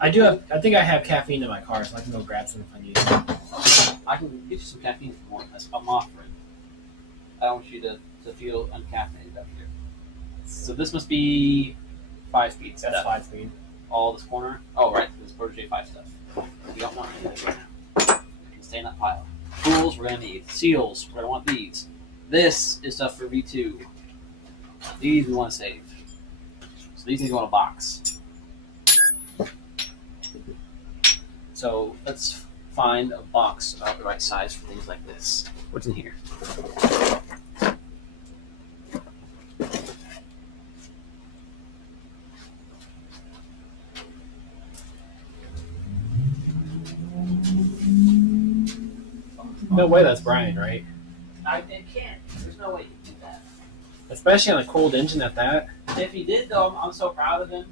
I think I have caffeine in my car, so I can go grab some if I need it. I can get you some caffeine if you want. I'm offering. I don't want you to feel uncaffeinated up here. So this must be 5 speed. That's stuff. 5 speed. All this corner. Oh, right. This Protege5 stuff. We don't want any of that right now. We can stay in that pile. Tools we're going to need. Seals, we're going to want these. This is stuff for V2. These we want to save. So these need to go in a box. So let's find a box about the right size for things like this. What's in here? No way that's Brian, right? It can't. There's no way you can do that. Especially on a cold engine at that. If he did, though, I'm so proud of him.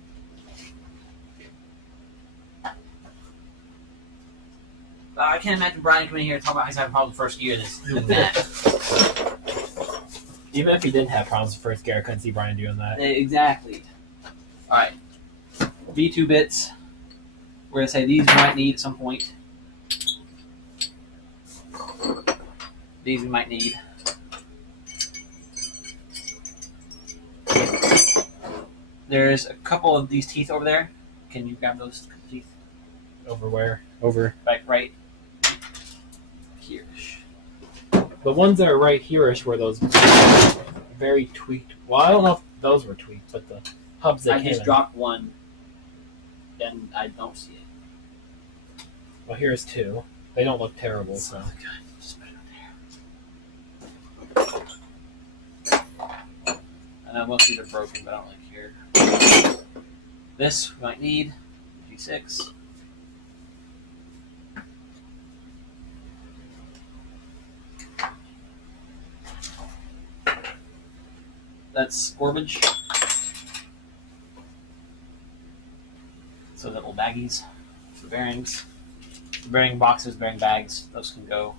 I can't imagine Brian coming here and talking about he's having problems the first year and this doing that. Even if he didn't have problems the first gear, I couldn't see Brian doing that. Exactly. Alright. V2 bits. We're going to say these we might need at some point. These we might need. There's a couple of these teeth over there. Can you grab those teeth? Over where? Over. Like right here. The ones that are right here-ish were those very tweaked. Well, I don't know if those were tweaked, but the hubs that I came just in. dropped one and I don't see it. Well, here's two. They don't look terrible, so. Just put it there. I know most of these are broken, but I don't really care. This we might need. G6. That's scorbage. So the little baggies for bearings. The bearing boxes, bearing bags, those can go.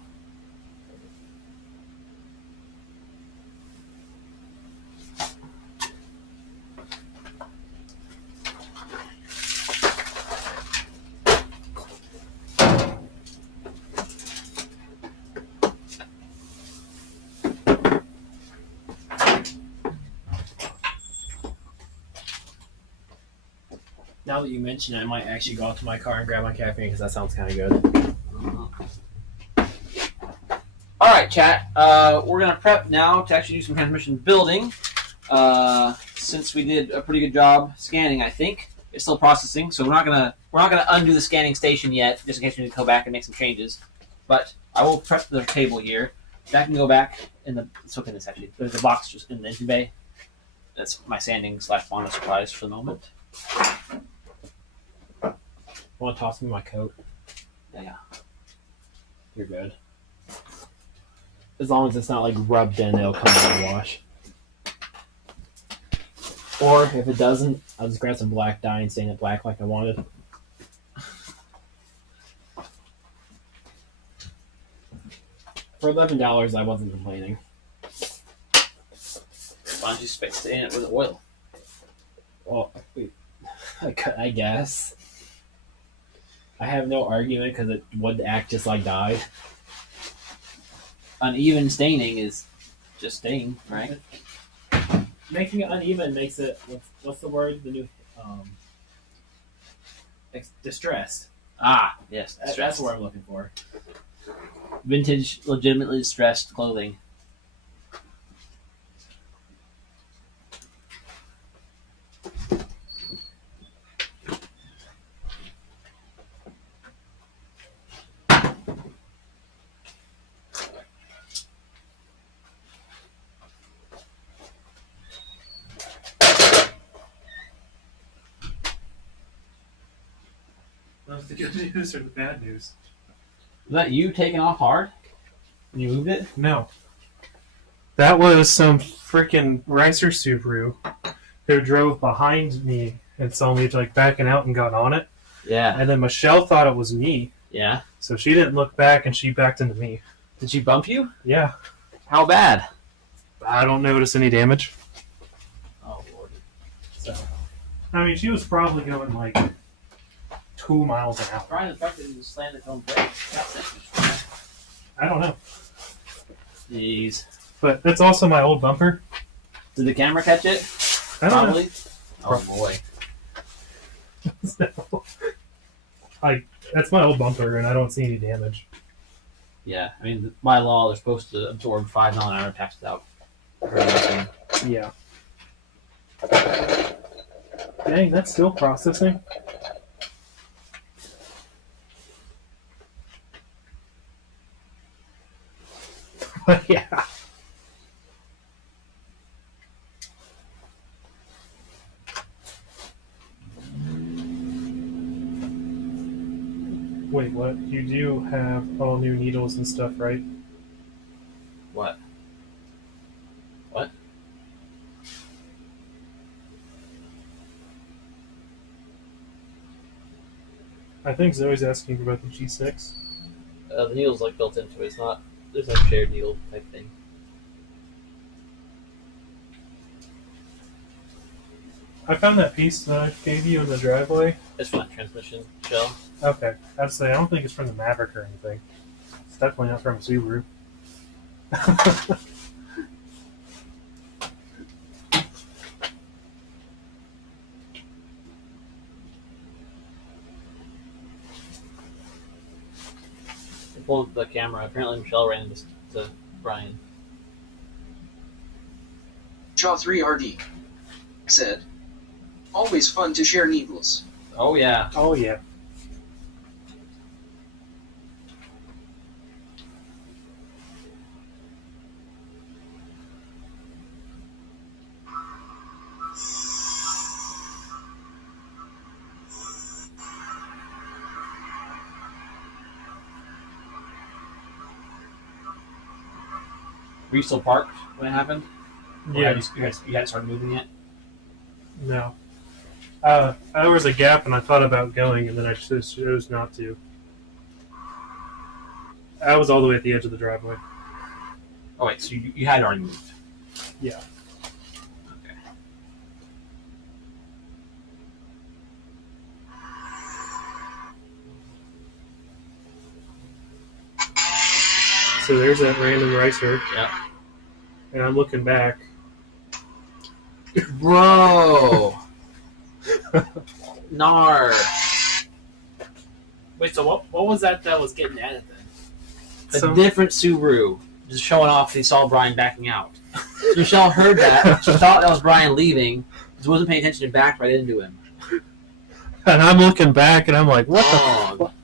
Now that you mention it, I might actually go out to my car and grab my caffeine because that sounds kind of good. All right, chat. We're gonna prep now to actually do some transmission building. Since we did a pretty good job scanning, I think it's still processing, so we're not gonna undo the scanning station yet, just in case we need to go back and make some changes. But I will prep the table here. That can go back in the. Let's look at this actually. There's a box just in the engine bay. That's my sanding / bond supplies for the moment. Want to toss me my coat? Yeah. you're good. As long as it's not like rubbed in, it'll come out and wash. Or if it doesn't, I'll just grab some black dye and stain it black like I wanted. For $11, I wasn't complaining. Why don't you stain it with oil? Well, I guess. I have no argument because it would act just like dye. Uneven staining is just stain, right? Making it uneven makes it, what's the word? The new, distressed. Ah, yes. That's what I'm looking for. Vintage, legitimately distressed clothing. That's the good news or the bad news? Was that you taking off hard? You moved it? No. That was some freaking Ricer Subaru who drove behind me and saw me like backing out and got on it. Yeah. And then Michelle thought it was me. Yeah. So she didn't look back and she backed into me. Did she bump you? Yeah. How bad? I don't notice any damage. Oh, Lord. So, I mean, she was probably going like 2 miles an hour. Brian, the truck didn't slam its own brake. I don't know. Jeez. But that's also my old bumper. Did the camera catch it? I don't Probably. Oh, boy. know. Like, that's my old bumper and I don't see any damage. Yeah. I mean, by law, they're supposed to absorb 5 mile an hour taxes out. Yeah. Dang, that's still processing. Yeah. Wait, what? You do have all new needles and stuff, right? What? What? I think Zoe's asking about the G6. The needle's like built into it. It's not. There's no shared needle type thing. I found that piece that I gave you in the driveway. It's from that transmission shell. Okay. Absolutely. I don't think it's from the Maverick or anything. It's definitely not from a Subaru. I pulled the camera. Apparently, Michelle ran into Brian. Shaw3RD said, always fun to share needles. Oh, yeah. Oh, yeah. Were you still parked when it happened? Or Yeah. You hadn't started moving yet? No. There was a gap and I thought about going and then I just chose not to. I was all the way at the edge of the driveway. Oh, wait. So you had already moved? Yeah. Okay. So there's that random Ricer. Yeah. And I'm looking back. Bro! Nar. Wait, so what was that was getting at it then? A different Subaru. Just showing off he saw Brian backing out. So Michelle heard that. She thought that was Brian leaving. Just wasn't paying attention and backed right into him. And I'm looking back and I'm like, what the fuck?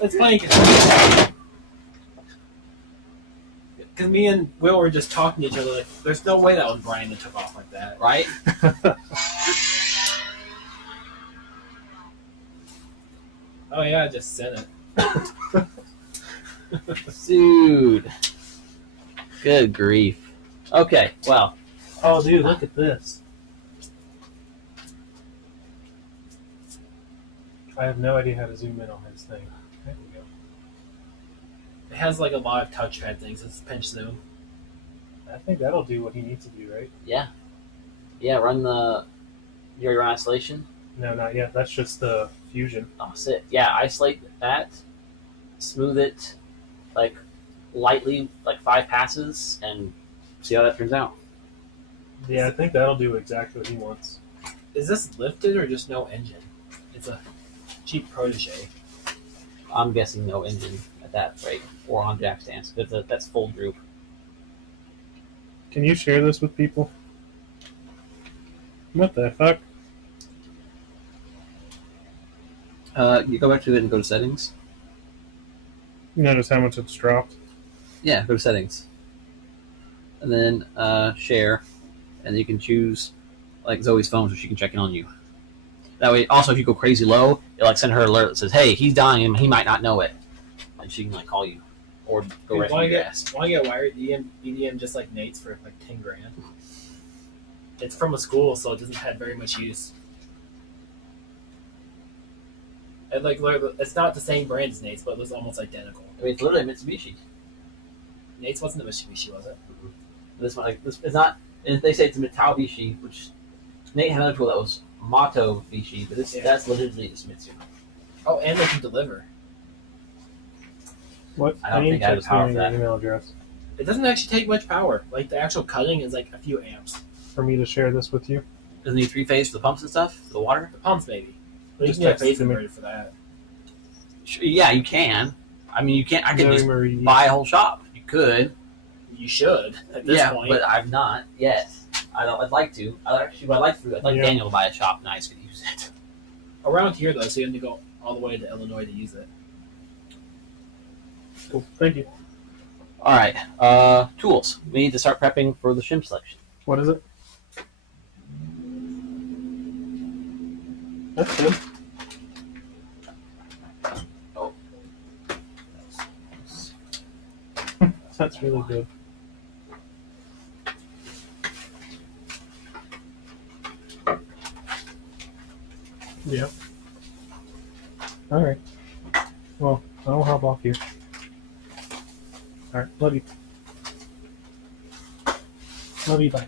It's funny because me and Will were just talking to each other like, there's no way that was Brian that took off like that. Right? yeah, I just sent it. Dude. Good grief. Okay, well. Oh, dude, look at this. I have no idea how to zoom in on this thing. There we go. It has like a lot of touchpad things. It's pinch zoom. I think that'll do what he needs to do, right? Yeah. Yeah, run the. You already run isolation? No, not yet. That's just the fusion. Oh, sick. Yeah, isolate that. Smooth it, like, lightly, like 5 passes, and see how that turns out. Yeah, I think that'll do exactly what he wants. Is this lifted or just no engine? It's a cheap Protege. I'm guessing no engine at that rate, or on jack stands. That's full droop. Can you share this with people? What the fuck? You go back to it and go to settings. You notice how much it's dropped? Yeah, go to settings. And then share, and you can choose like Zoe's phone so she can check in on you. That way, also if you go crazy low, it'll like send her an alert that says, "Hey, he's dying and he might not know it," and she can like call you or go right to your ass. Want to get wired EDM just like Nate's for like $10,000? It's from a school, so it doesn't have very much use. And like, it's not the same brand as Nate's, but it was almost identical. I mean, it's literally Mitsubishi. Nate's wasn't a Mitsubishi, was it? This one, like, this is not. And they say it's a Mitsubishi, which Nate had another tool that was Motobishi, but that's literally just Mitsubishi. Oh, and they can deliver. What? I don't think I have the power for that. Email address It doesn't actually take much power. Like the actual cutting is like a few amps. for me to share this with you. Doesn't need 3-phase for the pumps and stuff, for the water. The pumps maybe. But Just you can get a text it phase to me. converter for that. Sure, yeah, you can. I mean, you can't. I could Zoe just Marie. buy a whole shop. You could. You should at this point. But I've not yet. I'd like to. I'd like Yeah. Daniel to buy a shop and I could use it. Around here though, so you have to go all the way to Illinois to use it. Cool. Thank you. All right. Tools. We need to start prepping for the shim selection. What is it? That's good. Oh. That's really good. Yeah. All right. Well, I'll hop off here. All right. Love you. Love you. Bye.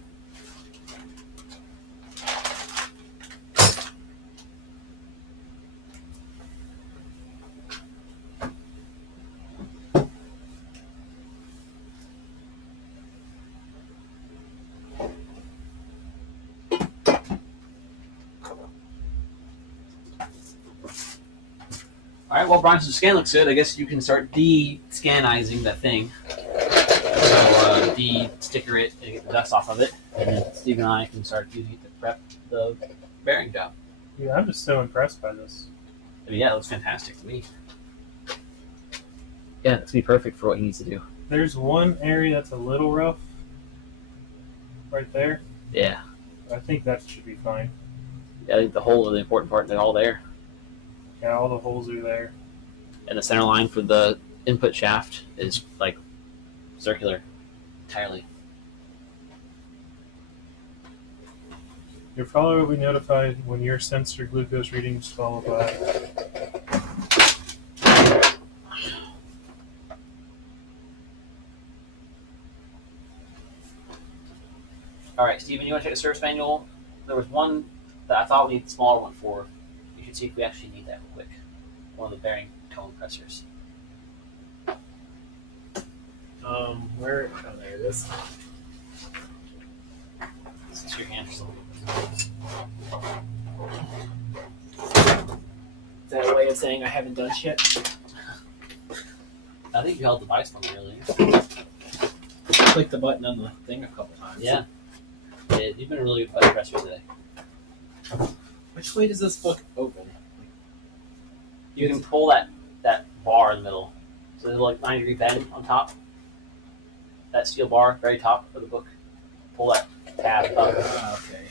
All right. Well, Bronson's scan looks good. I guess you can start de-scanizing that thing. So de-sticker it and get the dust off of it, and then Steve and I can start using it to prep the bearing job. Yeah, I'm just so impressed by this. I mean, yeah, it looks fantastic to me. Yeah, it's gonna be perfect for what he needs to do. There's one area that's a little rough. Right there. Yeah. I think that should be fine. Yeah, I think the holes are the important part. They're all there. Yeah, all the holes are there. And the center line for the input shaft is like circular entirely. Your follower will be notified when your sensor glucose readings fall by. All right, Steven, you want to check the service manual? There was one that I thought we need the smaller one for. You should see if we actually need that real quick. One of the bearing cone pressers. Where? Oh, there it is. This is your hand. Is that a way of saying I haven't done shit? I think you held the device for me earlier. Click the button on the thing a couple times. Yeah. You've been really good presser today. Which way does this book open? You can pull that bar in the middle. So there's like 90-degree bend on top. That steel bar, very top of the book. Pull that tab up. Okay.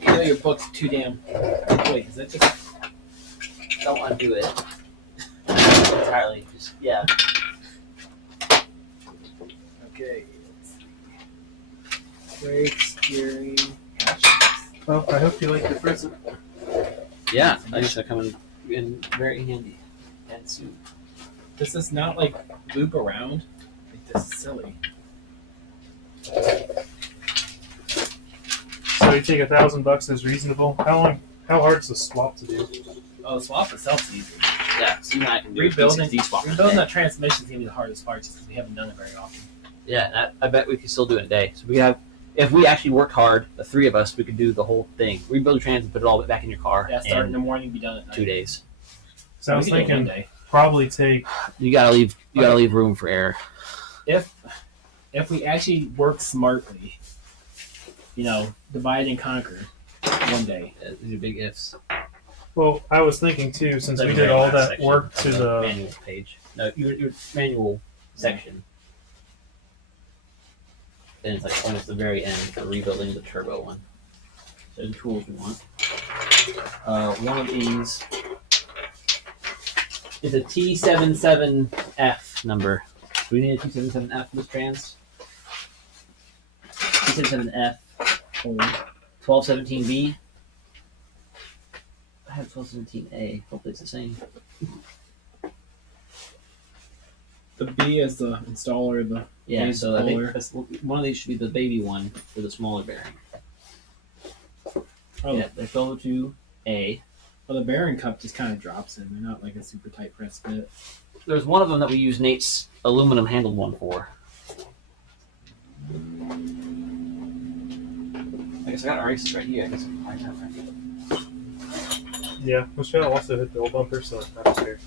You know your book's too damn. Wait, is that just? don't undo it entirely. Just yeah. Okay. Brakes, steering. Well, I hope you like your present. Yeah, I guess they're coming in very handy and soon. This is not like loop around. Like, this is silly. So you take $1,000 as reasonable. How hard is the swap to do? Oh, the swap itself is easy. Yeah, so you and I can do Rebuilding swap. Rebuilding that transmission is gonna be the hardest part, just because we haven't done it very often. Yeah, I bet we could still do it in a day. So we have, if we actually worked hard, the three of us, we could do the whole thing. Rebuild the trans and put it all back in your car. Yeah, start in the morning, be done at night. 2 days. So I was We could do it thinking one day. probably take. You gotta leave room for error. If we actually work smartly, divide and conquer one day. These are big ifs. Well, I was thinking too, since The we very did all last that section work of to the. manual page. No, your manual section. And it's like when it's the very end for rebuilding the turbo one. So the tools we want. One of these is a T77F number. Do we need a T77F for this trans? T77F 1217B. I have 1217A. Hopefully it's the same. The B is the installer, the Yeah, A's so I think puller. one of these should be the baby one for the smaller bearing. Oh, Yeah, there's 1202A. well, the bearing cup just kind of drops in. They're not like a super tight press fit. There's one of them that we use Nate's aluminum handled one for. I guess I got our aces right here. I guess I can find that right here. Yeah, Michelle also hit the old bumper, so I don't care.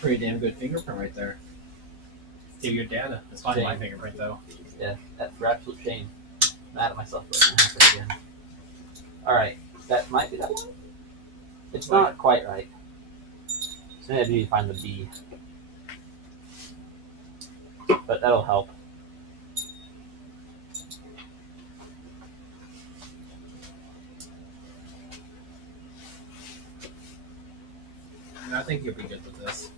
Pretty damn good fingerprint right there. Give your data. It's fine, my Same. fingerprint though. Yeah, that's for absolute shame. I'm mad at myself for it happened again. Alright, that might be that one. It's not quite right. So maybe I need to find the B. But that'll help. And I think you'll be good with this.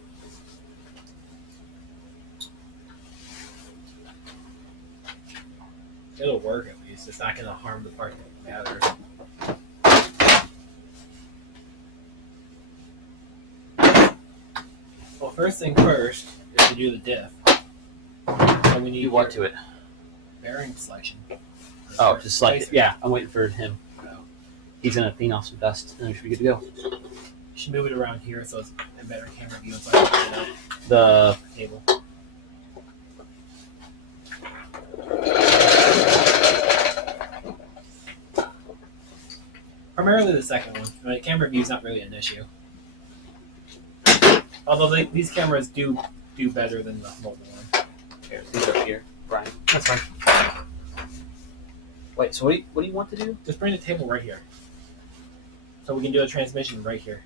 It'll work at least. It's not going to harm the part that matters. Well, first thing first is to do the diff. So we need You what to it? bearing selection. Oh, just select it. Basic. Yeah, I'm waiting for him. No. He's gonna clean off some dust and we should be good to go. You should move it around here so it's in better camera view so I can get it The out the table. Primarily the second one. I mean, camera view is not really an issue. Although these cameras do better than the mobile one. here, these up here, Brian. That's fine. Wait, so what do you want to do? Just bring the table right here. So we can do a transmission right here.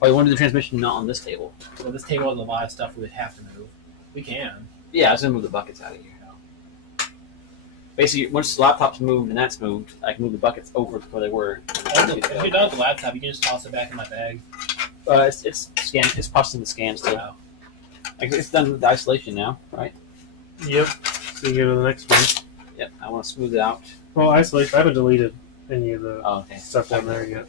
Oh, you want to do the transmission not on this table? So this table has a lot of stuff we would have to move. We can. Yeah, I was gonna move the buckets out of here. Basically, once the laptop's moved and that's moved, I can move the buckets over to where they were. If you're done with the laptop, you can just toss it back in my bag. It's scanned. It's processing the scan still. Wow. It's done with the isolation now, right? Yep. So you go to the next one. Yep. I want to smooth it out. Well, isolation. I haven't deleted any of the Oh, okay. stuff down there yet.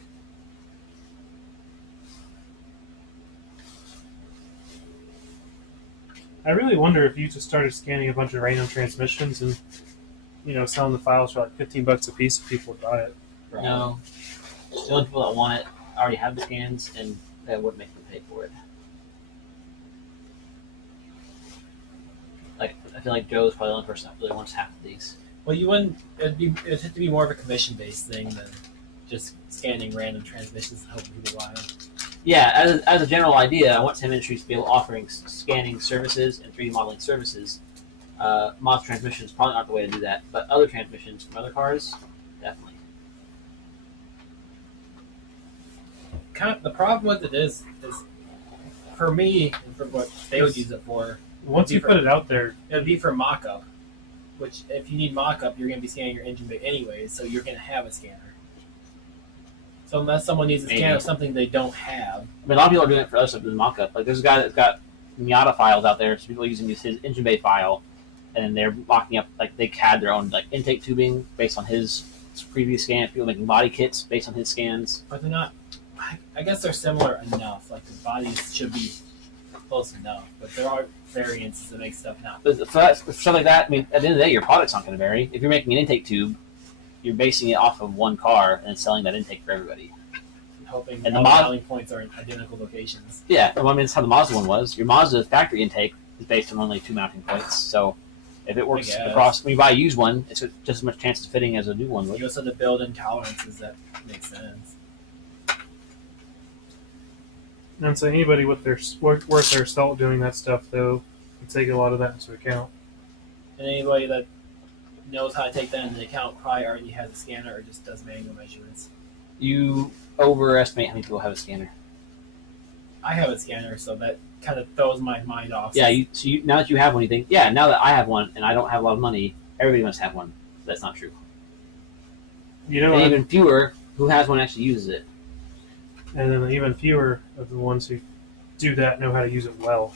I really wonder if you just started scanning a bunch of random transmissions and, selling the files for like $15 a piece, if people would buy it. No. The only people that want it already have the scans, and that wouldn't make them pay for it. Like, I feel like Joe's probably the only person that really wants half of these. Well, you wouldn't. It'd have to be more of a commission-based thing than just scanning random transmissions and hoping people buy them. Yeah, as a general idea, I want Tim Industries to be able offering scanning services and 3D modeling services. Mod transmissions probably aren't the way to do that, but other transmissions from other cars, definitely. The problem with it is for me and for what they would use it for, Once you put it out there, it would be for mock-up. Which, if you need mock-up, you're going to be scanning your engine bay anyways, so you're going to have a scanner. So unless someone needs a scanner of something they don't have. I mean, a lot of people are doing it for other stuff than mock-up. Like, there's a guy that's got Miata files out there, so people are using his engine bay file, and they're mocking up, like, they CAD their own, like, intake tubing based on his previous scan. People making body kits based on his scans. But they're not, I guess they're similar enough. Like, the bodies should be close enough, but there are variances that make stuff not. But for stuff like that, I mean, at the end of the day, your product's not going to vary. If you're making an intake tube, you're basing it off of one car and selling that intake for everybody. Hoping and all the mounting points are in identical locations. Yeah, well, I mean, that's how the Mazda one was. Your Mazda factory intake is based on only 2 mounting points. So if it works across, when you buy a used one, it's just as much chance of fitting as a new one would. You also have to build in tolerances that make sense. and so anybody with their worth their salt doing that stuff, though, can take a lot of that into account. And anybody that knows how to take that into account probably already has a scanner or just does manual measurements. You overestimate how many people have a scanner. I have a scanner, so that kind of throws my mind off. Yeah, now that you have one, you think, yeah, now that I have one and I don't have a lot of money, everybody must have one. That's not true. You know, and even fewer who has one actually uses it. And then even fewer of the ones who do that know how to use it well.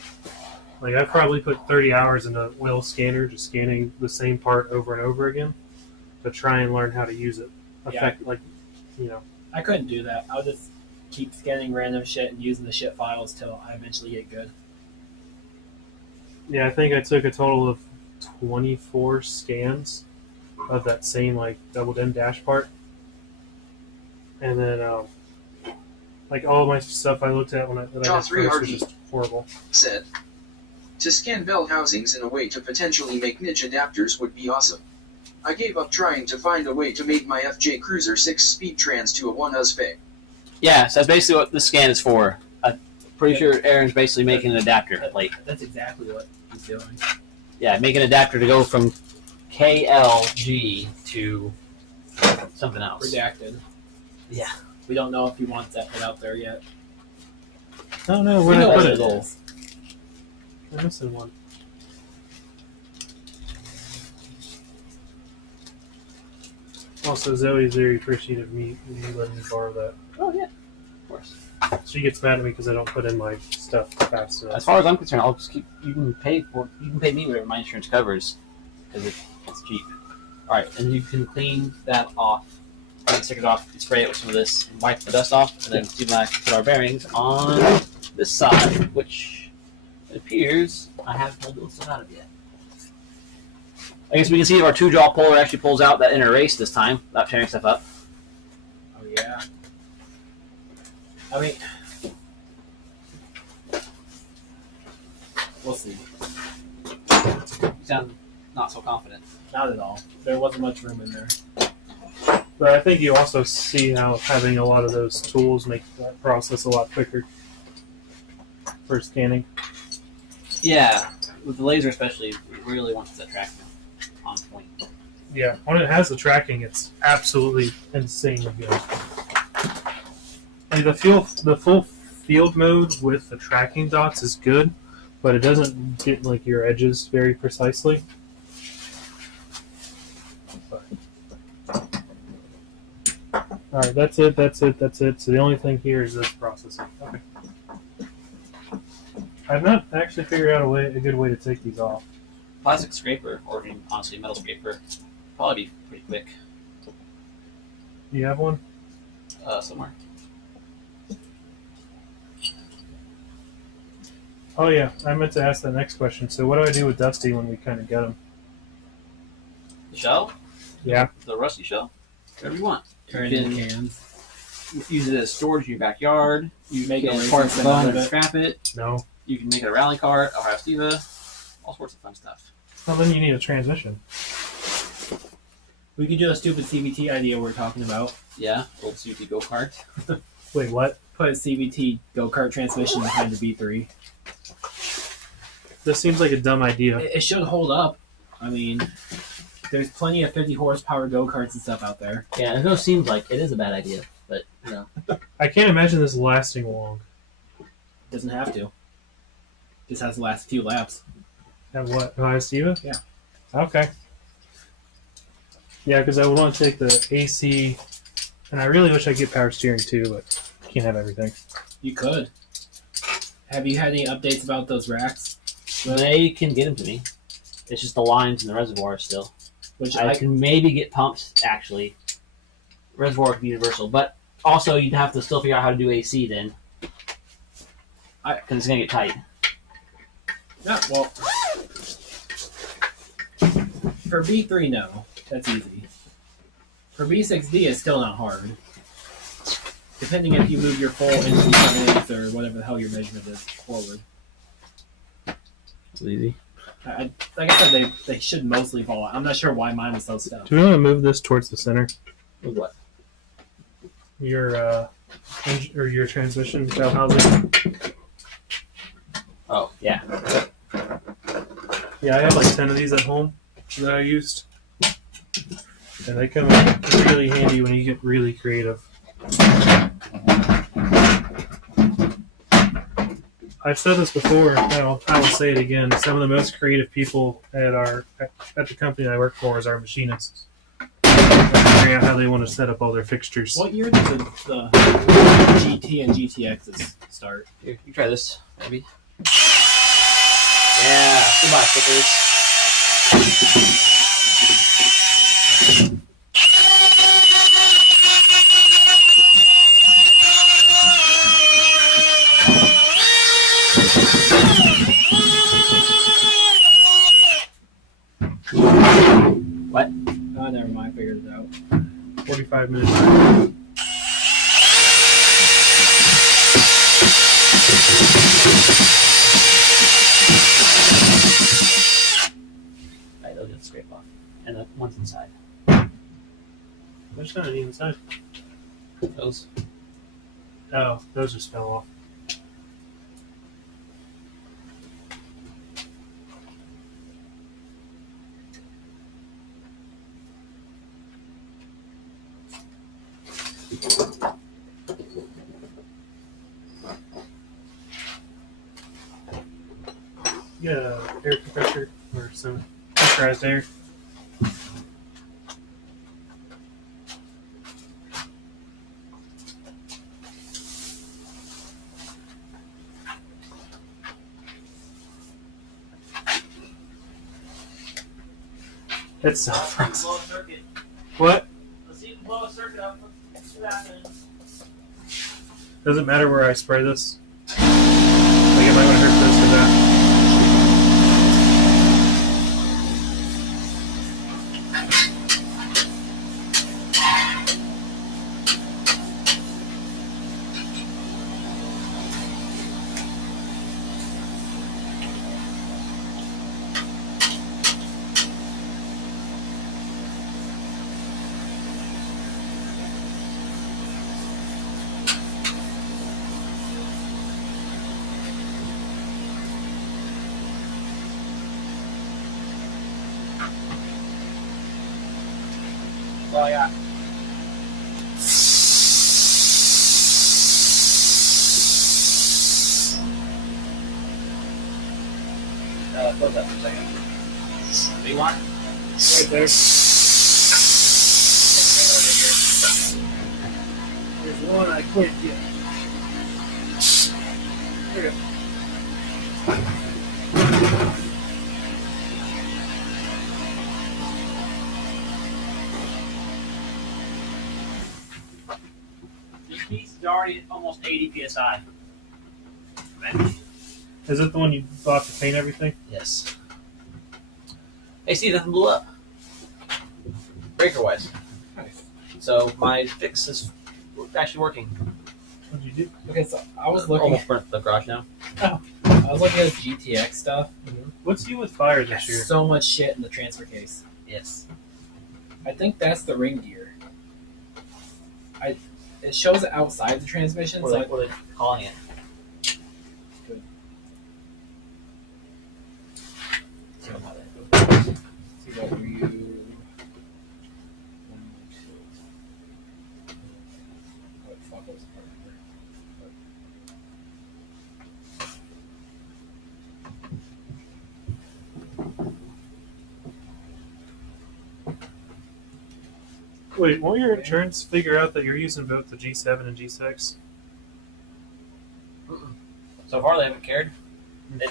Like, I've probably put 30 hours in a oil scanner just scanning the same part over and over again to try and learn how to use it. I couldn't do that. I'll just keep scanning random shit and using the shit files till I eventually get good. Yeah, I think I took a total of 24 scans of that same, like, double dim dash part. And then, like, all of my stuff I looked at when I did first was just horrible. Said, to scan bell housings in a way to potentially make niche adapters would be awesome. I gave up trying to find a way to make my FJ Cruiser 6-speed trans to a 1US spec. Yeah, so that's basically what the scan is for. I'm pretty sure Aaron's basically making an adapter plate. That's exactly what he's doing. Yeah, make an adapter to go from KLG to something else. Redacted. Yeah. We don't know if he wants that put out there yet. I don't know where I put it. I'm missing one. Also, Zoe's very appreciative of me letting me borrow that. Oh, yeah. Of course. She gets mad at me because I don't put in my stuff fast enough. As far as I'm concerned, I'll just keep. You can pay me whatever my insurance covers because it's cheap. All right, and you can clean that off, clean the stickers off, spray it with some of this, and wipe the dust off, and then Steve and I put our bearings on this side, which it appears I haven't pulled those out of yet. I guess we can see if our 2-jaw puller actually pulls out that inner race this time without tearing stuff up. Oh yeah. I mean, we'll see. You sound not so confident. Not at all. There wasn't much room in there. But I think you also see how having a lot of those tools make that process a lot quicker for scanning. Yeah, with the laser especially, we really want that tracking on point. Yeah, when it has the tracking, it's absolutely insanely good. Like the full field mode with the tracking dots is good, but it doesn't get like your edges very precisely. All right, that's it. So the only thing here is this processing. Okay. I've not actually figured out a good way to take these off. Plastic scraper, or even honestly metal scraper, probably be pretty quick. Do you have one? Somewhere. Oh yeah, I meant to ask that next question. So what do I do with Dusty when we kind of get him? The shell? Yeah. The rusty shell? Whatever you want. Turn it in cans. Use it as storage in your backyard. You Make can it parts racing bone out of and it. scrap it. No. You can make it a rally cart, a Stiva, all sorts of fun stuff. Well, then you need a transmission. We could do a stupid CVT idea we're talking about. Yeah, old CVT go-kart. Wait, what? Put a CVT go-kart transmission behind the B3. This seems like a dumb idea. It should hold up. I mean, there's plenty of 50 horsepower go-karts and stuff out there. Yeah, it just seems like it is a bad idea, but, you know. I can't imagine this lasting long. Doesn't have to. Just has to last a few laps. Have what? Ohio Steva? Yeah. Okay. Yeah, because I would want to take the AC, and I really wish I could get power steering too, but can't have everything. You could. Have you had any updates about those racks? They can get them to me. It's just the lines in the reservoir still. Which I can maybe get pumps, actually. Reservoir could be universal, but also you'd have to still figure out how to do AC then. Because it's going to get tight. Yeah, well, for B3, no. That's easy. For B6D, it's still not hard. Depending if you move your full into 7/8 or whatever the hell your measurement is forward. It's easy. Like I said, they should mostly fall out. I'm not sure why mine was so stuck. Do we want to move this towards the center? With what? Your transmission bell housing. Oh, yeah. Yeah, I have like 10 of these at home that I used. And they come in really handy when you get really creative. I've said this before, and I will say it again. Some of the most creative people at the company I work for is our machinists. Figuring out how they want to set up all their fixtures. What year did the GT and GTXs start? Here, you try this, maybe. Yeah, goodbye, stickers. What? Oh, never mind. I figured it out. 45 minutes. Right, they'll just scrape off. And the one's inside. Which one is inside? Those. Oh, those just fell off. Get a air compressor or some pressurized air. It's so fast. Blow a circuit. What? Let's see if we can blow a circuit up. Let's see what happens. Doesn't matter where I spray this. Like it might want to hurt this or that. That's all I got. Close that for a second. What do you want? Right there. There's one I quit yet. There you go. This piece is already almost 80 psi. Is it the one you bought to paint everything? Yes. Hey, see, nothing blew up. Breaker wise. Nice. So my fix is actually working. What did you do? Okay, so I was looking. Almost burnt the garage now. I was looking at GTX stuff. What's new with fire this year? So much shit in the transfer case. Yes. I think that's the ring gear. It shows it outside the transmission. What So are they calling it? see what you. What fuck was part of here? Wait, won't your insurance figure out that you're using both the G7 and G6? So far, they haven't cared.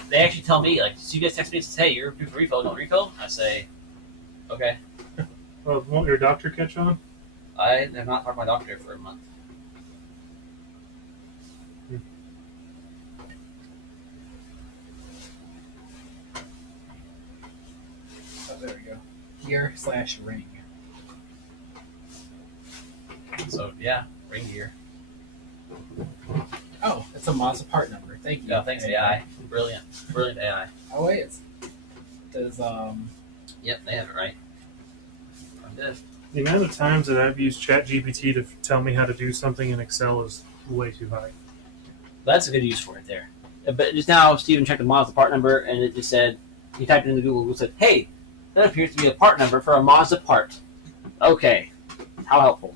They actually tell me, like, so you guys text me and says, hey, you're due for refill, don't refill? I say, okay. Well, won't your doctor catch on? I have not talked to my doctor for a month. Oh, there we go. Gear/ring. So, yeah, ring gear. Oh, it's a Mazda part number. Thank you. Yeah, thanks, AI. Brilliant. Brilliant AI. Oh, wait. Does, Yep, they have it right. I'm good. The amount of times that I've used ChatGPT to tell me how to do something in Excel is way too high. That's a good use for it there. But just now, Steven checked the Mazda part number, and it just said, he typed it into Google and said, hey, that appears to be a part number for a Mazda part. Okay. How helpful.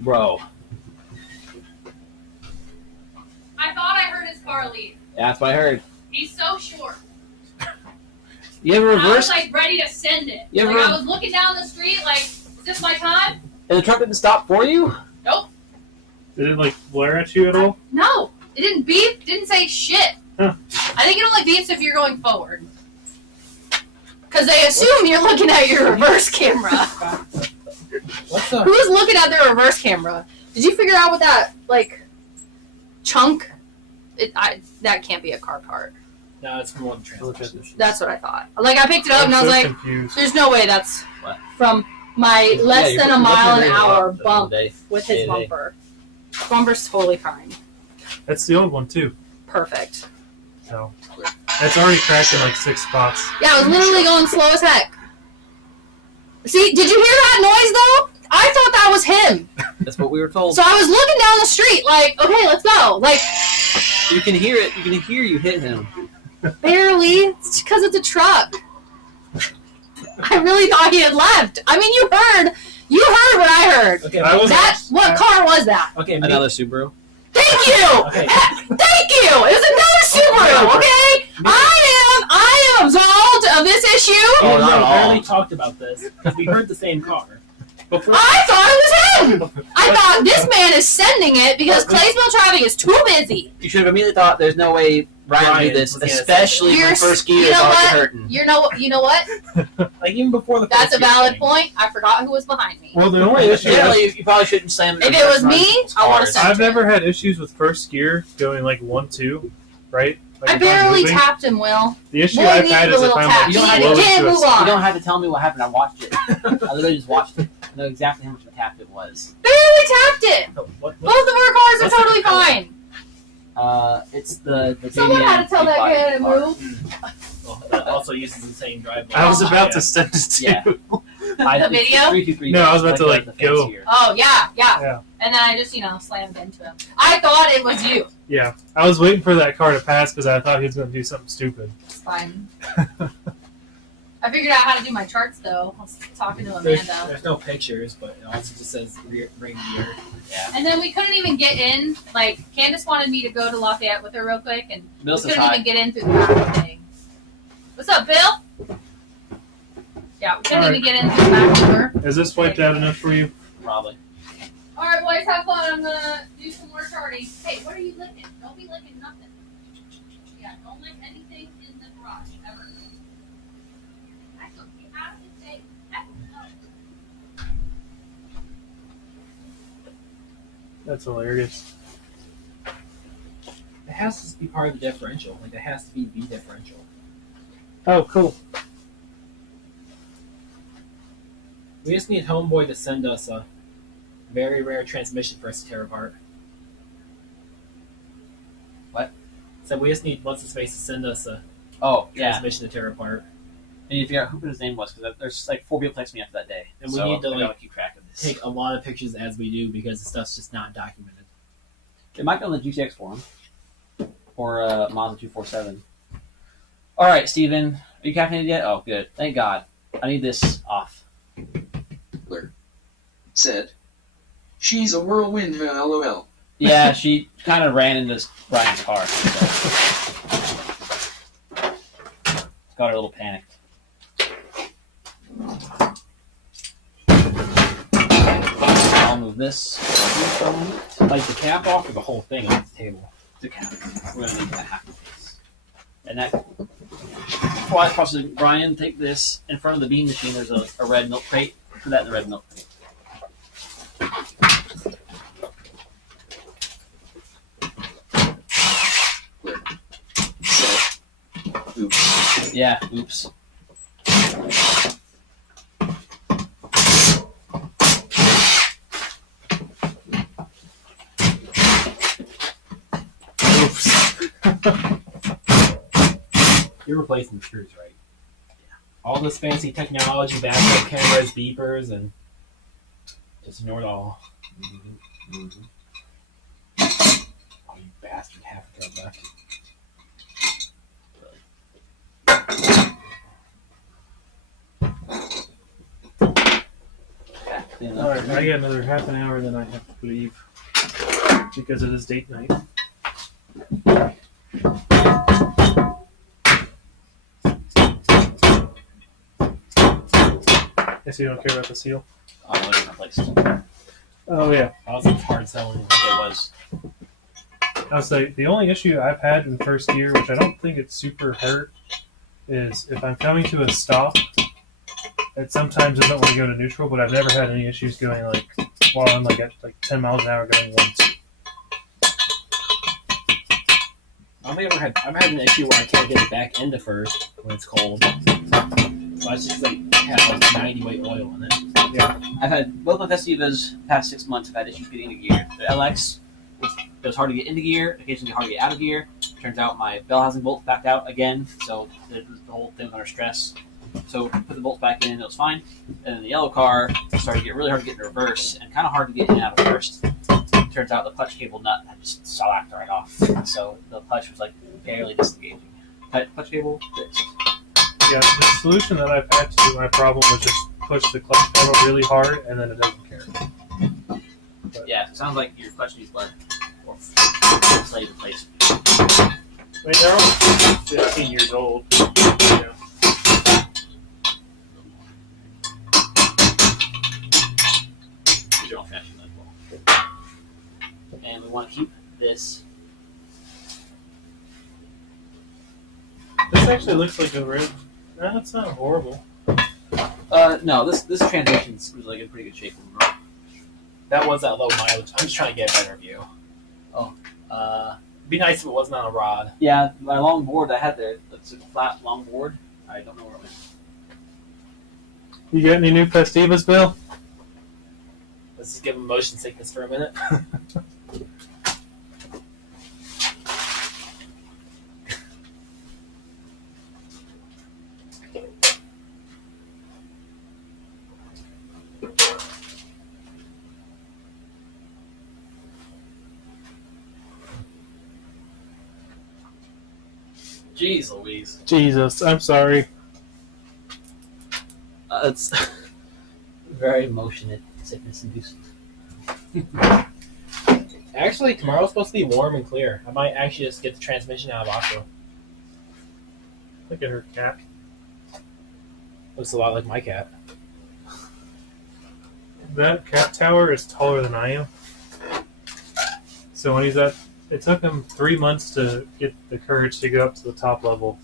Bro. I thought I heard his car leave. Yeah, that's what I heard. He's so short. You ever And I was reversed? like ready to send it. You Like ever- I was looking down the street, like, is this my time? And the truck didn't stop for you? Nope. Did it like blare at you at all? No. It didn't beep. Didn't say shit. Huh. I think it only beeps if you're going forward. Because they assume you're looking at your reverse camera. what's the... Who's looking at their reverse camera? Did you figure out what that, like, chunk? That can't be a car part. No, it's more the transmission. That's what I thought. Like, I picked it up and I was like, confused. there's no way that's What? from my less Yeah, than you're a mile an looking hour at it bump day. with his Day. bumper. Bumper's totally fine. That's the old one too. Perfect. So it's already cracked in like 6 spots. Yeah, I was literally going slow as heck. See, did you hear that noise though? I thought that was him. That's what we were told. So I was looking down the street like, okay, let's go. Like, You can hear it. You can hear you hit him. barely. It's because it's a truck. I really thought he had left. I mean, you heard what I heard. Okay, I was- What car was that? okay, Another Subaru. Thank you! Okay. Thank you! It was another Subaru, okay? I am absolved of this issue. Oh, not at all. barely talked about this because we heard the same car. Before, I thought it was him. I thought this man is sending it because Claysville traffic is too busy. You should have immediately thought there's no way Ryan would do this, was gonna say especially when You're- first gear you is know already what? hurting. You know what? like even before the That's first a valid thing. point. I forgot who was behind me. Well, the only issue Generally, you probably shouldn't slam If it was me, I would've said- I've never had issues with first gear going like 1-2, right? Like I if I'm barely moving. tapped him, Will. The issue Boy I've needed had a is if little I'm tap. like You don't He have close didn't to a move You on. don't have to tell me what happened. I watched it. I literally just watched it. I know exactly how much of a tap it was. Barely tapped it. So what, Both of our cars are what's the totally color? fine. It's the Someone had to tell that body guy to car. move. well, that also uses the same drive. I was Oh, about to send it to Yeah. you. The video? 323. No, I was about to, like, the go. fancier. Oh yeah. Yeah. And then I just slammed into him. I thought it was you. Yeah, I was waiting for that car to pass because I thought he was going to do something stupid. It's fine. I figured out how to do my charts though. I was talking to There's, Amanda. there's no pictures, but it also just says ring gear. Yeah. And then we couldn't even get in. Like, Candace wanted me to go to Lafayette with her real quick, and Bill we says couldn't hi. even get in through the back thing. What's up, Bill? Yeah, we couldn't All even get in through the back door. Is this wiped out enough for you? Probably. All right, boys, have fun. I'm gonna do some more charting. Hey, what are you licking? Don't be licking nothing. Yeah, don't lick anything in the garage ever. Actually, you have to say, heck no. That's hilarious. It has to be part of the differential. Like it has to be the differential. Oh, cool. We just need Homeboy to send us a very rare transmission for us to tear apart. What? So we just need what's his face to send us a Oh, yeah. transmission to tear apart. And you figure out who his name was, because there's like 4 people texting me after that day. And we So need to, I gotta like, keep track of this. Take a lot of pictures as we do because the stuff's just not documented. It might be on the GTX forum. Or Mazda 247. Alright, Steven. Are you caffeinated yet? Oh, good. Thank God. I need this off. Said, she's a whirlwind, lol. Yeah, she kind of ran into Brian's car. So. Got her a little panicked. move this Like the cap off or the whole thing on the table? to cap. We're going to need that half of this. And that. Quiet process, Brian, take this. In front of the bean machine, there's a red milk crate. Put that in the red milk crate. Oops. Yeah, oops. You're replacing the screws, right? Yeah. All this fancy technology, backup cameras, beepers, and just ignore it all. Oh, you bastard! Half a drug left. Alright, I got another half an hour, then I have to leave because it is date night. Guess you don't care about the seal? Oh, it's replaced. Oh, yeah. Also, it's hard selling. It was. I was like, the only issue I've had in first gear, which I don't think it's super hurt, is if I'm coming to a stop, it sometimes doesn't want to go to neutral, but I've never had any issues going like while I'm like at like 10 miles an hour going 1-2. I've had an issue where I can't get it back into first when it's cold. So I just like have like 90 weight oil in it. Yeah. I've had both my Festivas past 6 months. I've had issues getting into gear. The LX it was hard to get into gear, occasionally hard to get out of gear. Turns out my bell housing bolt backed out again, so the whole thing was under stress. So put the bolts back in, it was fine. And then the yellow car started to get really hard to get in reverse and kind of hard to get in and out of first. Turns out the clutch cable nut had just slacked right off, so the clutch was like barely disengaging. Clutch cable fixed. Yeah, the solution that I've had to my problem was just push the clutch pedal really hard and then it doesn't care. But, Yeah, it sounds like your clutch needs blood or slightly replaced. I mean, they're all 15 years old. Yeah. These are all fashioned as well. And we want to keep this. This actually looks like a red. No, it's not horrible. No, this transmission's like in pretty good shape. That was that low mileage. I'm just trying to get a better view. It'd be nice if it wasn't on a rod. Yeah, my long board I had there, that's a flat long board. I don't know where it went. You got any new Festivas, Bill? Let's just give him motion sickness for a minute. Jeez Louise. Jesus, I'm sorry. It's very motion sickness inducing. Actually, tomorrow's supposed to be warm and clear. I might actually just get the transmission out of Aqua. Look at her cat. Looks a lot like my cat. That cat tower is taller than I am. So when he's at, it took him 3 months to get the courage to go up to the top level,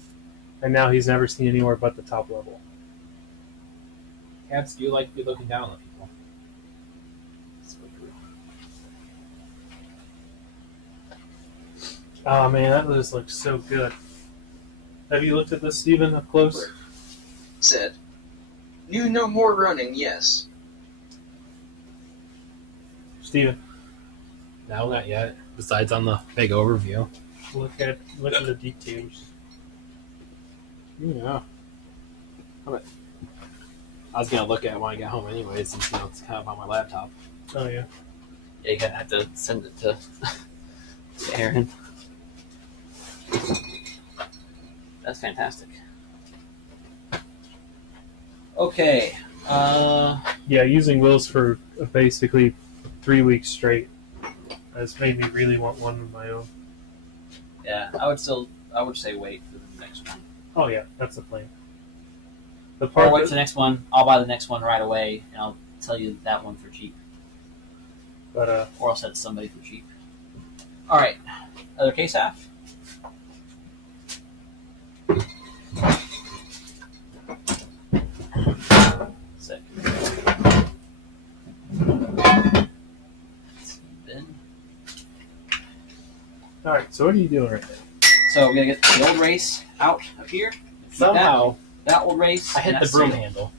and now he's never seen anywhere but the top level. Cats do like to be looking down on people. Oh man, that just looks so good. Have you looked at this, Steven, up close? Said. New no more running, yes. Steven, No, not yet. Besides on the big overview. look at the details. Yeah. I was gonna look at it when I get home anyways, since it's kind of on my laptop. Oh yeah. Yeah, you're gonna have to send it to Aaron. That's fantastic. Okay. Yeah, using wheels for basically 3 weeks straight has made me really want one of my own. Yeah, I would say wait for the next one. Oh yeah, that's the plan. The Or part wait for the next one. I'll buy the next one right away, and I'll tell you that one for cheap. But or I'll set somebody for cheap. All right, other case half. Sick. Then. all right, so what are you doing right now? So we're gonna get the old race out up here. Somehow, that old race. I hit the broom handle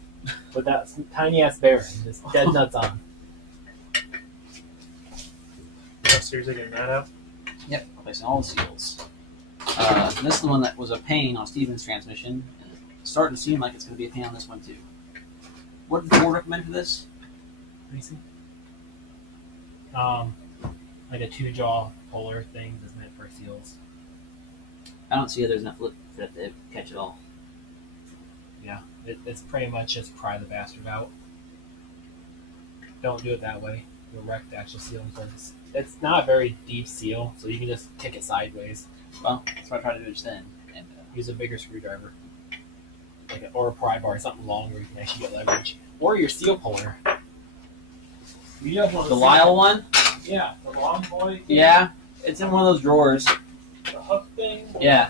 with that tiny ass bearing, just dead nuts on. Oh, seriously, getting that out? Yep, replacing all the seals. This is the one that was a pain on Steven's transmission. It's starting to seem like it's going to be a pain on this one too. What did the board recommend for this? Let me see. Like a 2-jaw puller thing that's meant for seals. I don't see if there's enough lip for it to catch it all. Yeah, it's pretty much just pry the bastard out. Don't do it that way. You'll wreck the actual seal because it's not a very deep seal, so you can just kick it sideways. Well, that's what I tried to do just then. And, use a bigger screwdriver, or a pry bar, something longer you can actually get leverage, or your seal puller. You just want the Lyle one? Yeah, the long boy thing. Yeah, it's in one of those drawers. The hook thing. Yeah.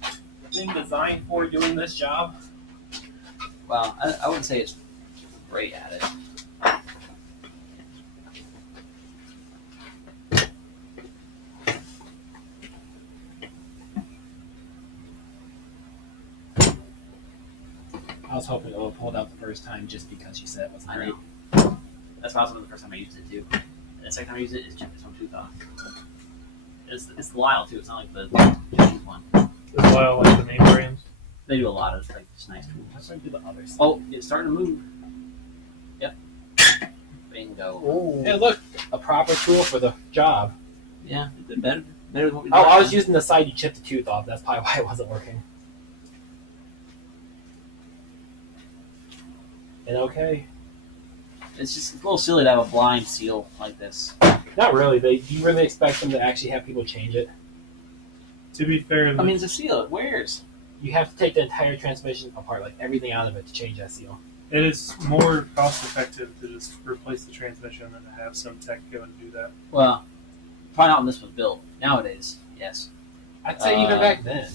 The thing designed for doing this job. Well, I wouldn't say it's great at it. I was hoping it would have pulled out the first time just because you said it wasn't great. know. That's also the first time I used it too. And the second time I used it, it's checked this one tooth off. It's the Lyle too. It's not like the tooth one. Is Lyle like the main brand? They do a lot of like just nice tools. Let's do the other side. Oh, it's starting to move. Yep. Bingo. Oh. Hey, look, a proper tool for the job. Yeah, it's better than what we did. Oh, I was using the side you chipped the tooth off. That's probably why it wasn't working. And okay. It's just a little silly to have a blind seal like this. Not really. You really expect them to actually have people change it? To be fair, I mean, it's a seal. It wears. You have to take the entire transmission apart, like everything out of it, to change that seal. it is more cost effective to just replace the transmission than to have some tech go and do that. Well, probably not when this was built. Nowadays, yes. I'd say even back then.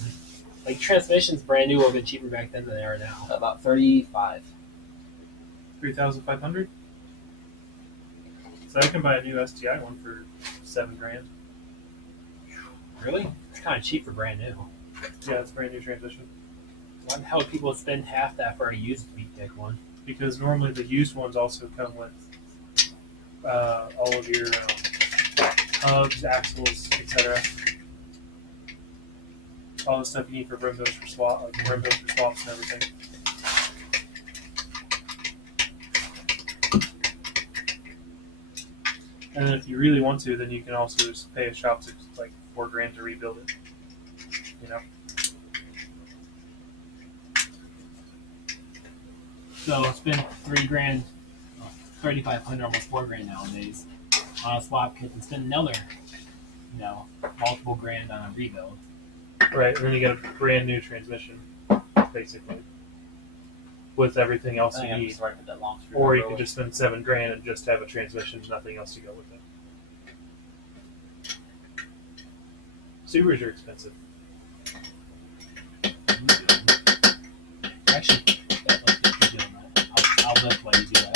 Like, transmissions brand new would have been cheaper back then than they are now. About 35. 3,500. So I can buy a new STI one for $7,000. Really? It's kind of cheap for brand new. Yeah, it's a brand new transmission. Why the hell would people spend half that for a used VTEC one? Because normally the used ones also come with all of your hubs, axles, etc. All the stuff you need for rim builds for swaps and everything. And then if you really want to, then you can also just pay a shop to like $4,000 to rebuild it. You know. So it's been $3,000, 3,500, almost $4,000 nowadays on a swap kit. It's been another, multiple grand on a rebuild. Right, and then you get a brand new transmission, basically, with everything else you need. Or you can just spend $7,000 and just have a transmission, nothing else to go with it. Subarus are expensive. Actually, let's just keep doing that. I'll lift while you do that.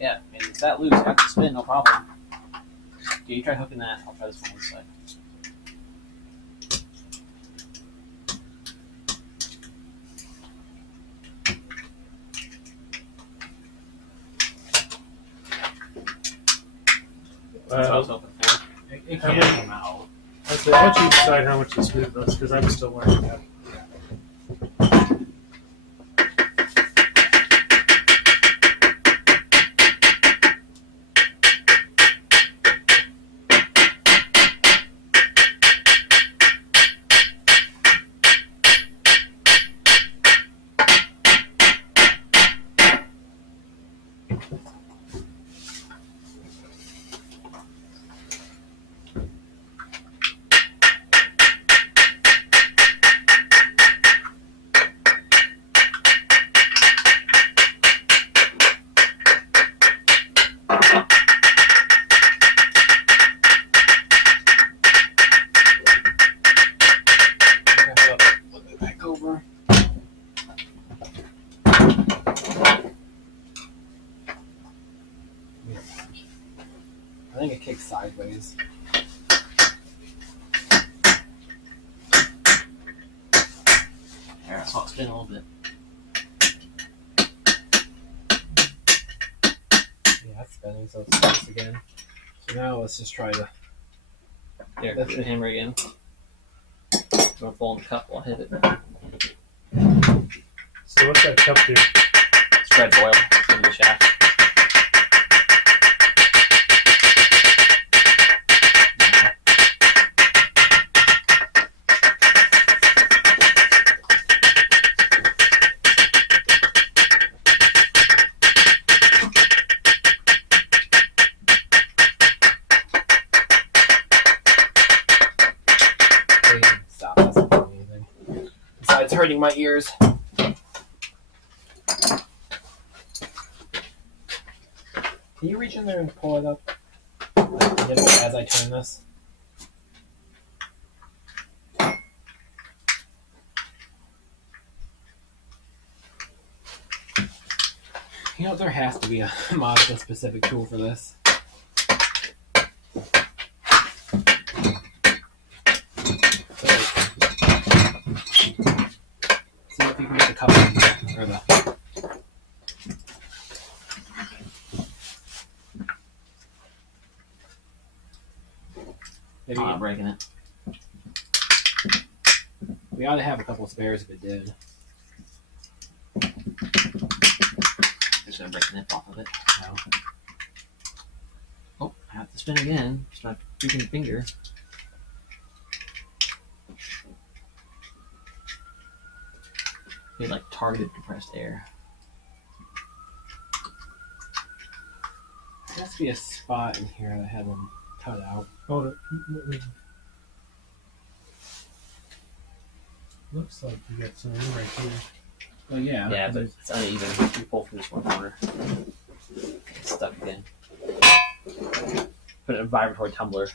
Yeah, and it's that loose. I can spin, no problem. Yeah, you try hooking that. I'll try this one on this side. That's what I was hoping for. It can't come out. Okay, why don't you decide how much to smooth this, because I'm still learning that. sideways. There, I saw it spin a little bit. Yeah, it's spinning, so it's nice again. So now let's just try to. There, put the hammer again. I'm gonna fall in the cup while I hit it. So what's that cup do? Spreads oil into the shaft. Stop, that's not doing anything. Besides hurting my ears. Can you reach in there and pull it up? Like, as I turn this? You know, there has to be a Mazda specific tool for this. See if you can get the cup or the. Maybe I'm breaking it. we ought to have a couple spares if it did. Just gonna break the nip off of it. No. Oh, I have to spin again. It's my freaking finger. Need like targeted compressed air. There has to be a spot in here that had them cut out. Oh, looks like you got some room right here. Well, yeah. Yeah, but it's uneven. You pull from this one corner. It's stuck again. Put it in a vibratory tumbler.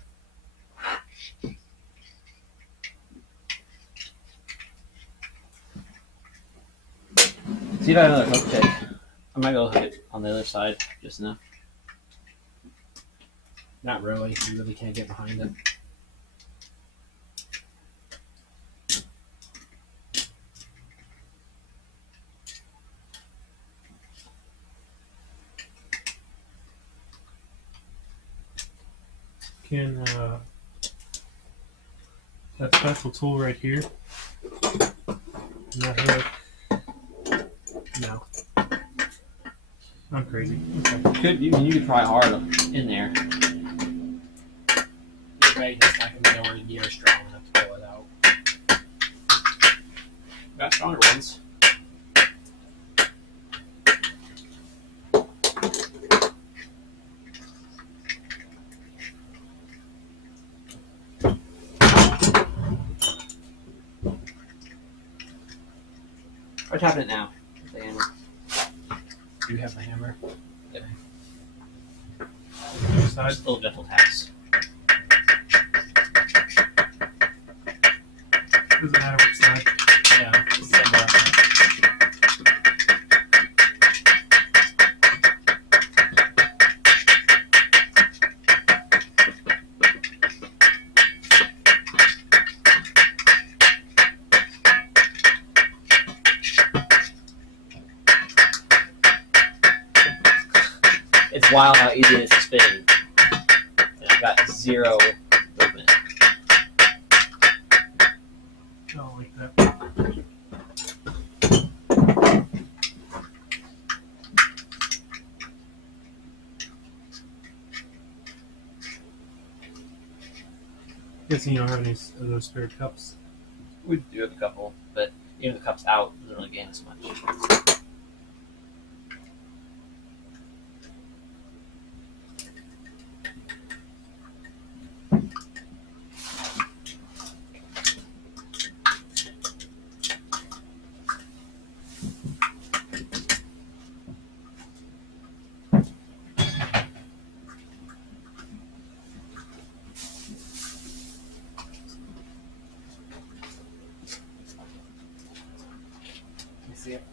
See if I have another hook pick. I might be able to hook it on the other side just enough. Not really. You really can't get behind it. Can that special tool right here? Not hook. No. I'm crazy. Okay. You could try hard in there. You're right, it's not going to be nowhere near strong enough to pull it out. Got stronger ones. Try tapping it now. With the hammer. Do you have the hammer? Side. Just little gentle taps. Doesn't matter which side. Yeah, it's somewhere. It's wild how easy it is to spin. And I've got zero movement. Oh, like that. Guessing you don't have any of those spare cups. We do have a couple, but even the cup's out doesn't really gain as much. You see it?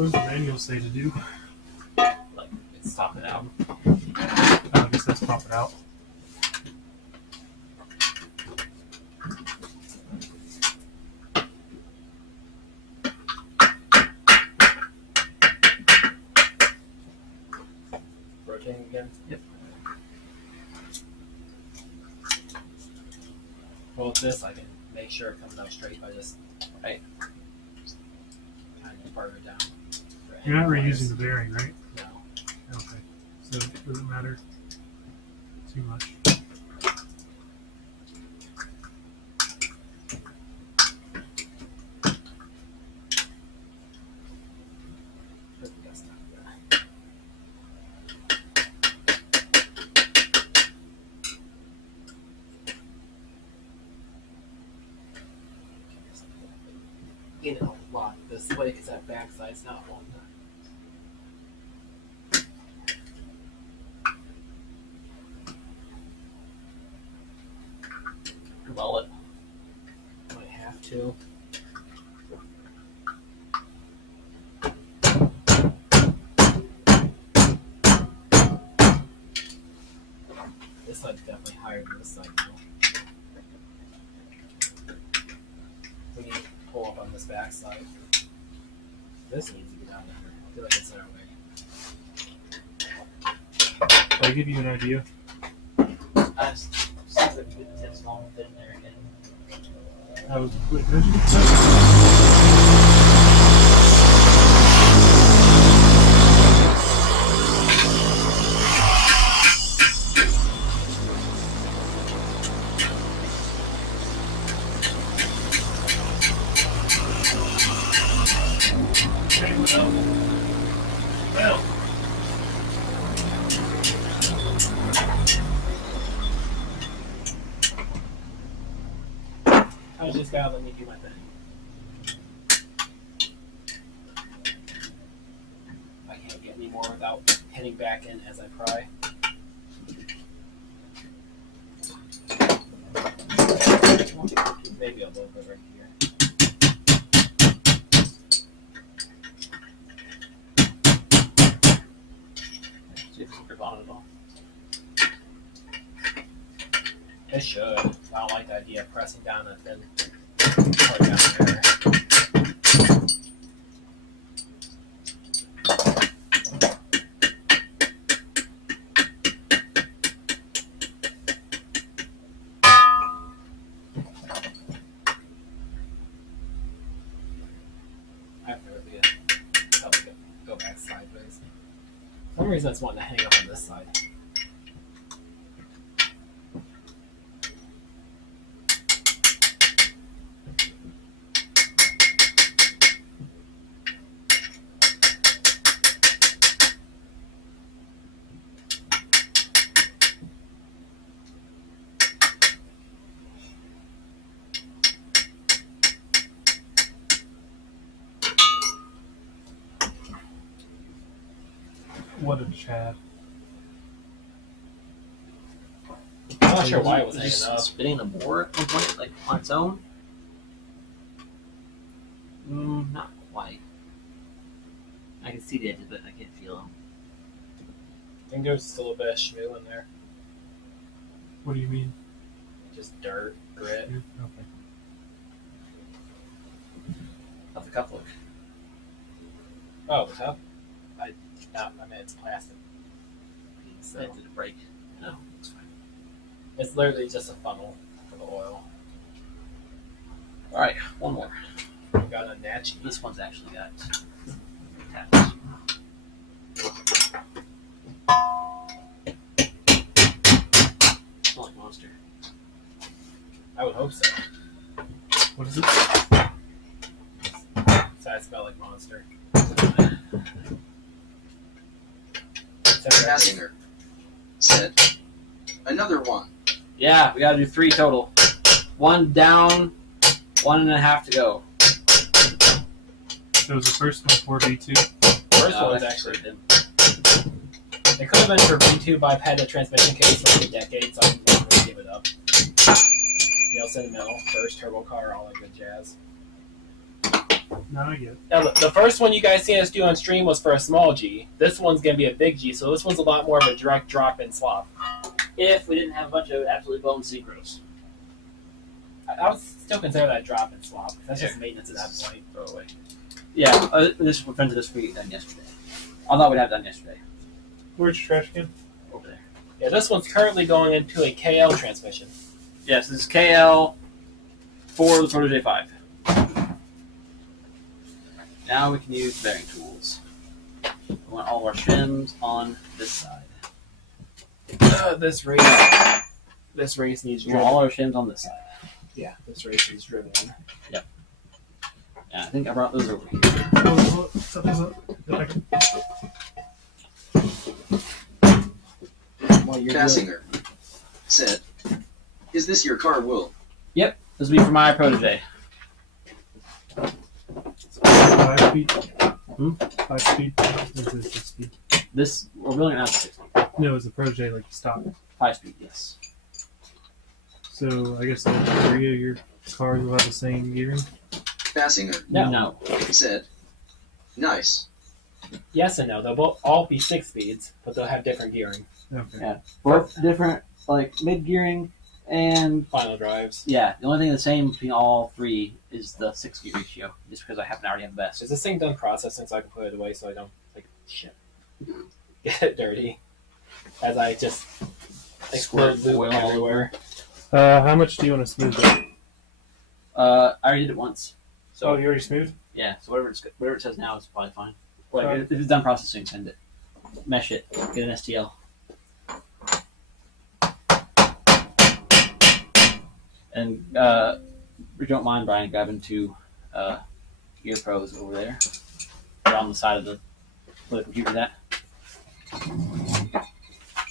What does the manual say to do? Like, it's top it out. I guess that's pop it out. Rotating again? Yep. Well, with this, I can make sure it comes out straight by just Right. kind of burr it down. You're not reusing the bearing, right? No. Okay. So it doesn't matter too much. You know, lock this way because that backside's not one. Mullet. Might have to. This side's definitely higher than this side now. We need to pull up on this back side. This needs to get out of here. I feel like it's our way. Did I give you an idea? I just see if we can get the tips long fit in there again. Wait, did you get that? I just gotta let me do my thing. I can't get any more without hitting back in as I pry. Maybe a little bit right here. See if it's grip on it at all. It should. I don't like the idea of pressing down and then part down there. I have to probably go back sideways. For some reason, it's wanting to hang up on this side. What a Chad. I'm not sure why it was Just hanging up. spinning the bore at one point, like on its own. Not quite. I can see the edges, but I can't feel them. I think there's still a bit of schmoo in there. What do you mean? Just dirt, grit. Okay. How's the cup look? Oh, the cup? I mean, it's plastic. So Did it break? No, it's fine. it's literally just a funnel for the oil. All right, one more. We got a Natchy. This one's actually got taps. Smell like Monster. I would hope so. What is it? So I smell like Monster. Passinger said, "Another one." Yeah, we gotta do 3 total. 1 down, 1.5 to go. So was the first one 4v2? First one was actually been. it could have been for V2, but I've had the transmission case for like a decade, so I didn't really give it up. Sentimental, first turbo car, all that good jazz. No, I get it. Now, the first one you guys seen us do on stream was for a small G. This one's going to be a big G, so this one's a lot more of a direct drop and swap. If we didn't have a bunch of absolutely bone synchros. I would still consider that drop and swap. That's just maintenance at that point. Throw away. Yeah, this we're friends of this we get done yesterday. I thought we'd have done yesterday. Where's your trash can? Over there. Yeah, this one's currently going into a KL transmission. Yes, this is KL for the Protege5. Now we can use bearing tools. We want all of our shims on this side. This race needs We driven. want all our shims on this side. Yeah, this race needs driven. Yeah, I think I brought those over here. Well, you're Cassinger said, "Is this your car, Will?" This will be for my Protege. 5 speed. 5 speed. Or is it 6 speed? This we're building it out to 60. No, it's a Protege like stock. 5 speed, yes. So I guess all 3 of your cars will have the same gearing. Cassinger No. said, "Nice." Yes and no. They'll both all be 6 speeds, but they'll have different gearing. Okay. Yeah. Both different, like mid gearing and Final drives. yeah. The only thing the same between all three is the 6 gear ratio. Just because I happen to already have the best. Is this thing done processing so I can put it away so I don't shit get it dirty as I just explode Squirt lube oil all everywhere? How much do you want to smooth it? I already did it once. Oh, you already smoothed? Yeah. So whatever it says now is probably fine. Like if it's done processing, send it. Mesh it. Get an STL. And if you don't mind, Brian, grabbing 2 Gear Pros over there. They're on the side of the where the computer's at.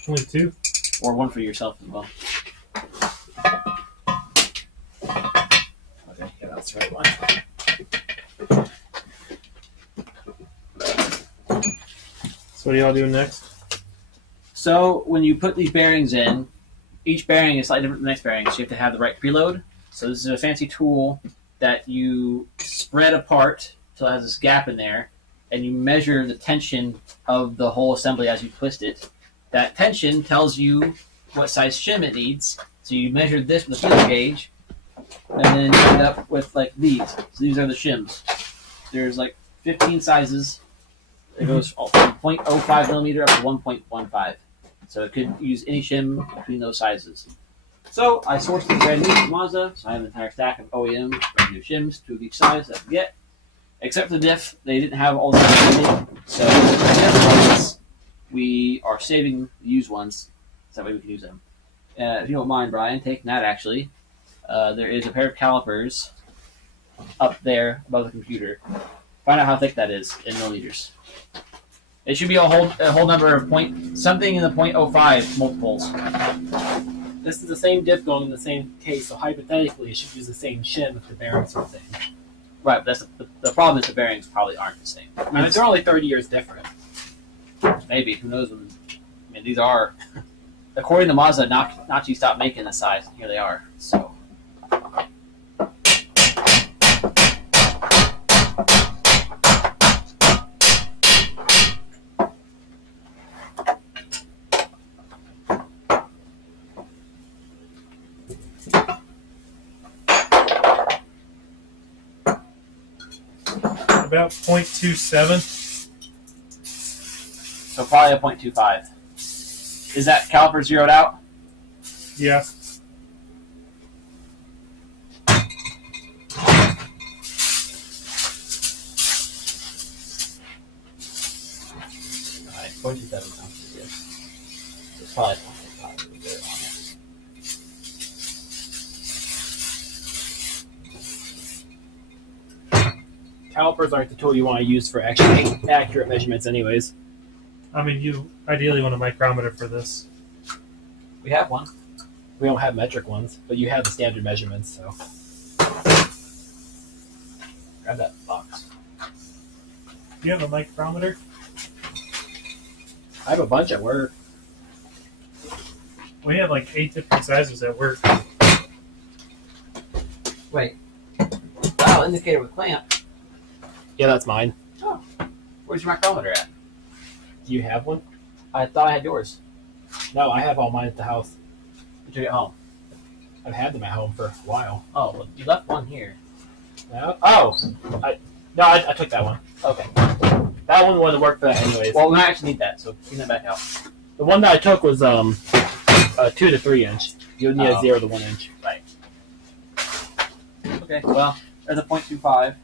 Only 2? Or one for yourself as well. Okay, yeah, that's the right one. So what are y'all doing next? So when you put these bearings in, each bearing is slightly different than the next bearing, so you have to have the right preload. So this is a fancy tool that you spread apart so it has this gap in there, and you measure the tension of the whole assembly as you twist it. That tension tells you what size shim it needs. So you measure this with a feeler gauge, and then you end up with like these. So these are the shims. There's like 15 sizes. It goes from 0.05 millimeter up to 1.15. So it could use any shim between those sizes. So I sourced these brand new from Mazda. So I have an entire stack of OEM brand new shims, 2 of each size that I can get. Except for the diff, they didn't have all the diff. So we are saving the used ones, so that way we can use them. If you don't mind, Brian, taking that actually, there is a pair of calipers up there above the computer. Find out how thick that is in millimeters. It should be a whole number of something in the 0.05 multiples. This is the same diff going in the same case, so hypothetically it should use the same shim if the bearings are the same. Right, but that's the problem is the bearings probably aren't the same. I mean, they're only 30 years different. Maybe, who knows when. I mean, these are, according to Mazda, Nachi stopped making this size, and here they are. So. About 0.27. So probably a 0.25. Is that caliper zeroed out? Yeah. Alright, 0.27 sounds pretty good. It's probably 0.25 there on it. Calipers aren't the tool you want to use for actually accurate measurements anyways. I mean, you ideally want a micrometer for this. We have one. We don't have metric ones, but you have the standard measurements, so. Grab that box. Do you have a micrometer? I have a bunch at work. We have like 8 different sizes at work. Wait. Wow, indicator with clamp. Yeah, that's mine. Oh. Where's your micrometer at? Do you have one? I thought I had yours. No, I have all mine at the house. Did you get home? I've had them at home for a while. Oh, well, you left one here. No? Oh! I took that one. Okay. That one wouldn't work for that anyways. Well, we might actually need that, so bring that back out. The one that I took was a 2 to 3 inch. You would need a 0 to 1 inch. Right. Okay, well, there's a .25.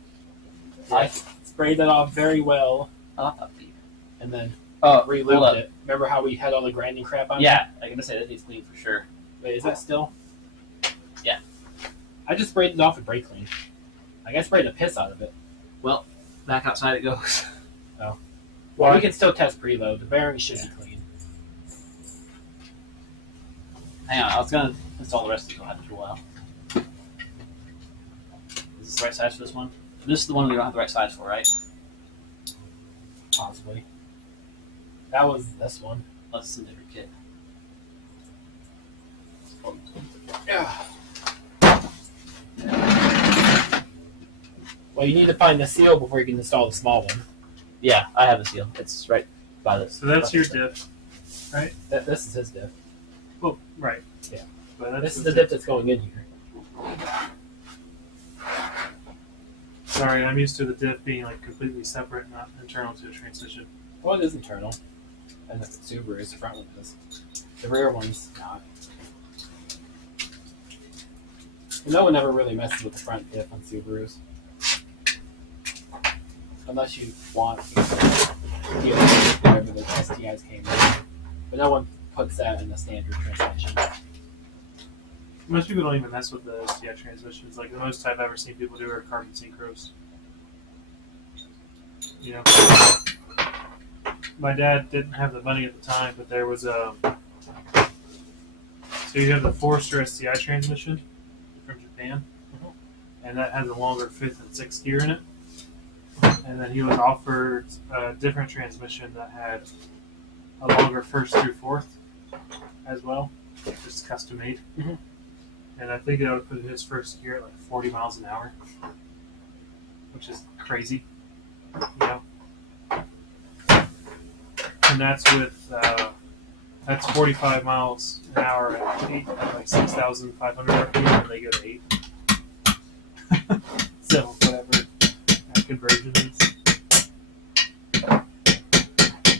I sprayed that off very well, and then hold re-lubed up. it. Remember how we had all the grinding crap on it? Yeah, I'm going to say that needs clean for sure. Wait, is that still? Yeah. I just sprayed it off with brake clean. I guess sprayed the piss out of it. Back outside it goes. Well, we can still test preload. The bearing should be clean. Hang on, I was going to install the rest of these. I'll have to while. Is this the right size for this one? This is the one we don't have the right size for, right? Possibly. That was this one. Oh, this is a different kit. Well, you need to find the seal before you can install the small one. Yeah, I have the seal. It's right by this. So that's your diff. This is his diff. Oh, right. Yeah. But that's This is the diff that's going in here. Sorry, I'm used to the diff being like completely separate, not internal to a transmission. Well, it is internal. And the Subaru is the front one is. The rear one's not. And no one ever really messes with the front diff on Subarus. Unless you want to deal with whatever the STIs came with. But no one puts that in the standard transmission. Most people don't even mess with the STI transmissions. Like the most I've ever seen people do are carbon synchros. You know, my dad didn't have the money at the time, but there was a. So you have the Forester STI transmission from Japan, and that has a longer 5th and 6th gear in it. And then he was offered a different transmission that had a longer 1st through 4th as well, just custom made. Mm-hmm. And I think it would put his first gear at like 40 miles an hour, which is crazy, you know. And that's with that's 45 miles an hour at like 6,500 RPM, and they go to 8. So whatever that conversion is.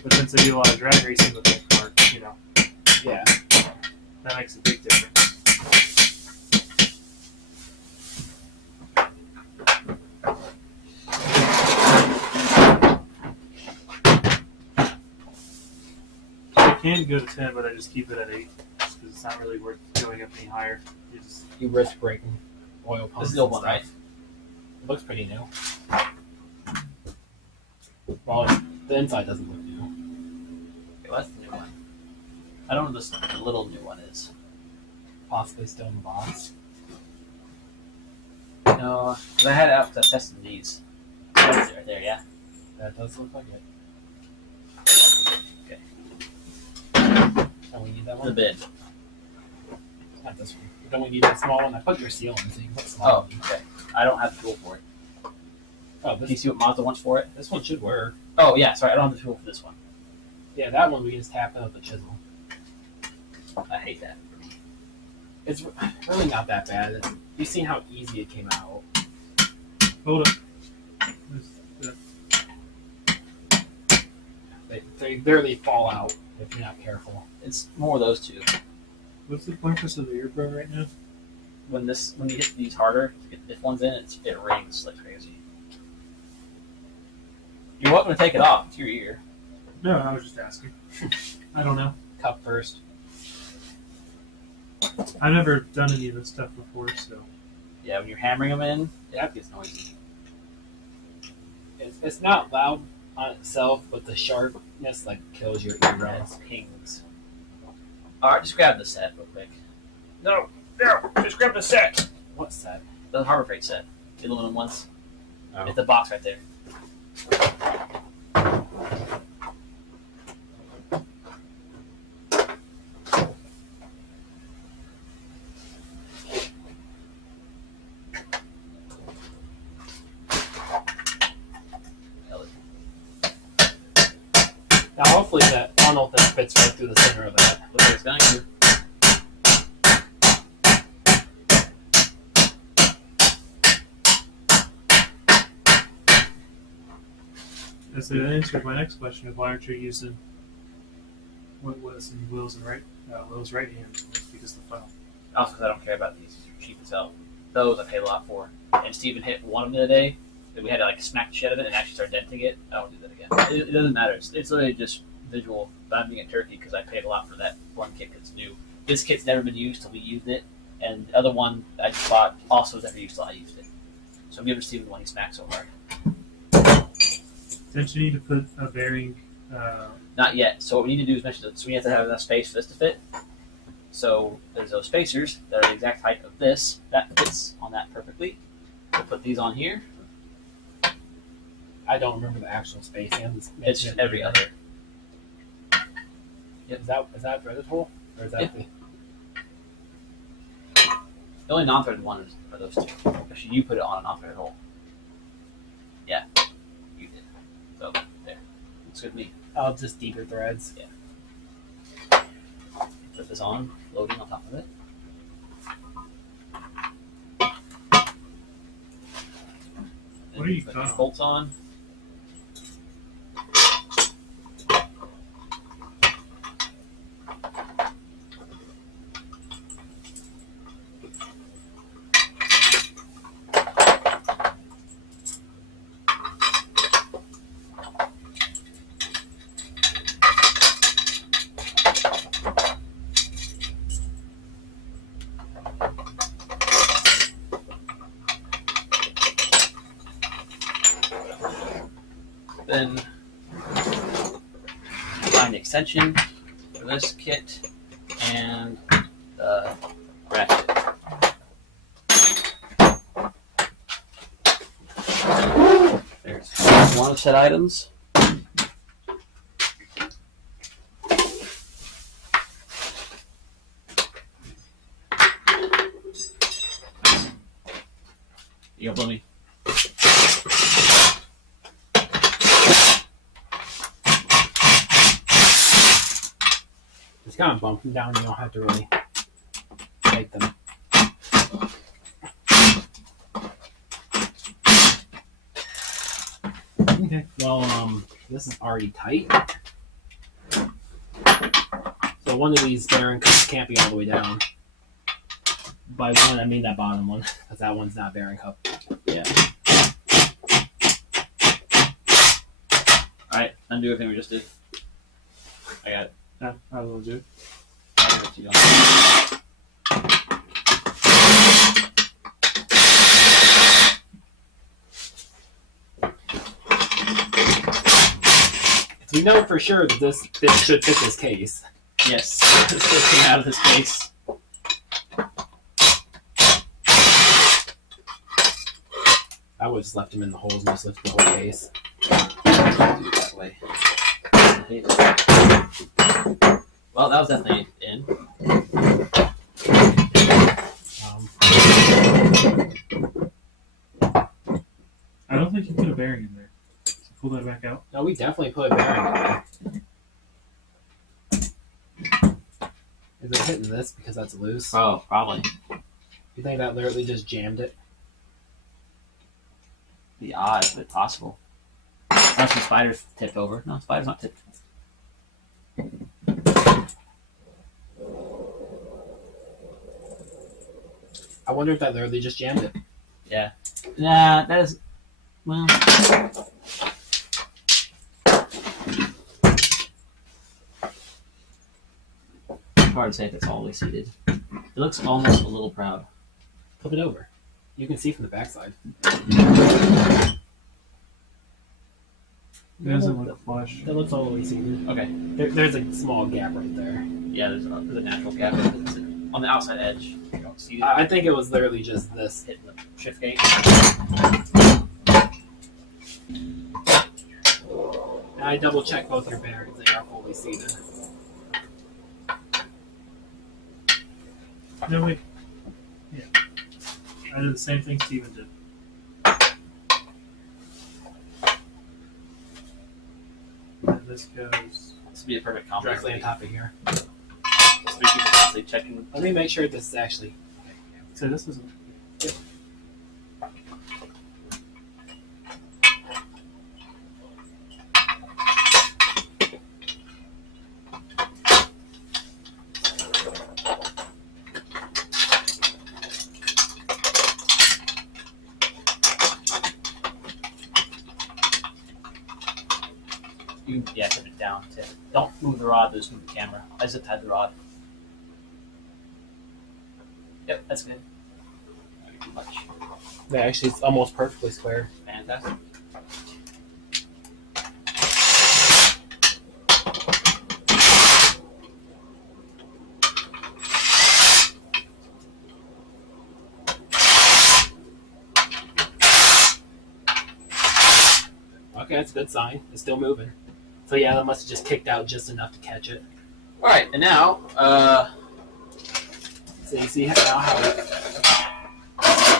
But since they do a lot of drag racing with that car, you know, Yeah. that makes a big difference. I can go to 10, but I just keep it at 8 because it's not really worth going up any higher. You risk breaking oil pumps. This is the old one, and right? stuff. It looks pretty new. Well, the inside doesn't look new. Okay, well, that's the new one. I don't know what this little new one is. Possibly still in the box. No, because I had it out because I tested these. That's it right there, yeah. That does look like it. Okay. And we need that The one? bid. Not this one. Don't we need that small one? I put your seal in so you can put the small Oh, one. okay. I don't have the tool for it. Oh, Do you see what Mazda wants for it? this one should work. Oh, yeah, sorry, I don't have the tool for this one. Yeah, that one we can just tap in with the chisel. I hate that. It's really not that bad. You've seen how easy it came out. Hold up. They literally fall out if you're not careful. It's more of those two. What's the purpose of the earbud right now? When you hit these harder, to get the diff ones in, it rings like crazy. You're welcome to take it off. It's your ear. No, I was just asking. I don't know. Cup first. I've never done any of this stuff before, so. Yeah, when you're hammering them in, it gets noisy. It's not loud on itself, but the sharpness like kills your eardrums. It pings. Alright, just grab the set real quick. No, just grab the set. What set? The Harbor Freight set. The aluminum ones. Oh. It's the box right there. hopefully that funnel thing fits right through the center of that. Looks like it's going to. That's the answer to my next question of why aren't you using Will's right hand? It's because of the funnel. Also, because I don't care about these. These are cheap as hell. Those I paid a lot for. And Steven hit one of them the other day. That we had to like smack the shit out of it and actually start denting it. I don't do that again. It doesn't matter. It's literally just visual bonding at Turkey because I paid a lot for that one kit because it's new. This kit's never been used till we used it. And the other one I just bought also was never used till I used it. So I'm giving Steven the one he smacked so hard. Don't you need to put a bearing? Not yet. So what we need to do is measure this. So we have to have enough space for this to fit. So there's those spacers that are the exact height of this. That fits on that perfectly. We'll put these on here. I don't remember the actual space. It's just every other. Yep. Is that threaded hole? Or is that Yeah. The only non-threaded one are those two. Actually, you put it on a non-threaded hole. Yeah, you did. So, there. Looks good to me. Oh, just deeper threads. Yeah. Put this on, loading on top of it. What are you put cutting? these bolts on. Then find the extension for this kit and the ratchet. There's one set items. You gonna blow me? Just kind of bump them down. You don't have to really make them. Okay. Well, this is already tight. So one of these bearing cups can't be all the way down. By one, I mean that bottom one, because that one's not bearing cup. Yeah. Alright, undo everything we just did. I got it. Yeah, I will do. I got what you got. We know for sure that this should fit this case. Yes, this came out of this case. I would have just left them in the holes and just lifted the whole case. Do it that way. Well, that was definitely in. I don't think you put a bearing in there. So pull that back out. No, we definitely put a bearing in there. Is it hitting this because that's loose? Oh, probably. You think that literally just jammed it? Be odd, but possible. Unless the spider's tipped over. No, spider's not tipped. I wonder if that literally just jammed it. Yeah. Nah, that is. Well. It's hard to say if it's all the way seated. It looks almost a little proud. Flip it over. You can see from the backside. It doesn't look flush. That looks all the way seated. Okay. There's a small gap right there. Yeah, there's a natural gap on the outside edge. You don't see it. I think it was literally just this. Hitting the shift gate. And I double checked both your bearings. They are fully seated. No, wait. Yeah. I did the same thing Steven did. then this goes. This would be a perfect combo. Directly on top of here. Just we keep constantly checking. Let me make sure this is actually. So this is. Yeah, put it down. Tip. Don't move the rod, just move the camera. I zip tied the rod. Yep, that's good. Not too much. Yeah, actually, it's almost perfectly square. Fantastic. Okay, that's a good sign. It's still moving. So yeah, that must have just kicked out just enough to catch it. All right, and now, So you see now how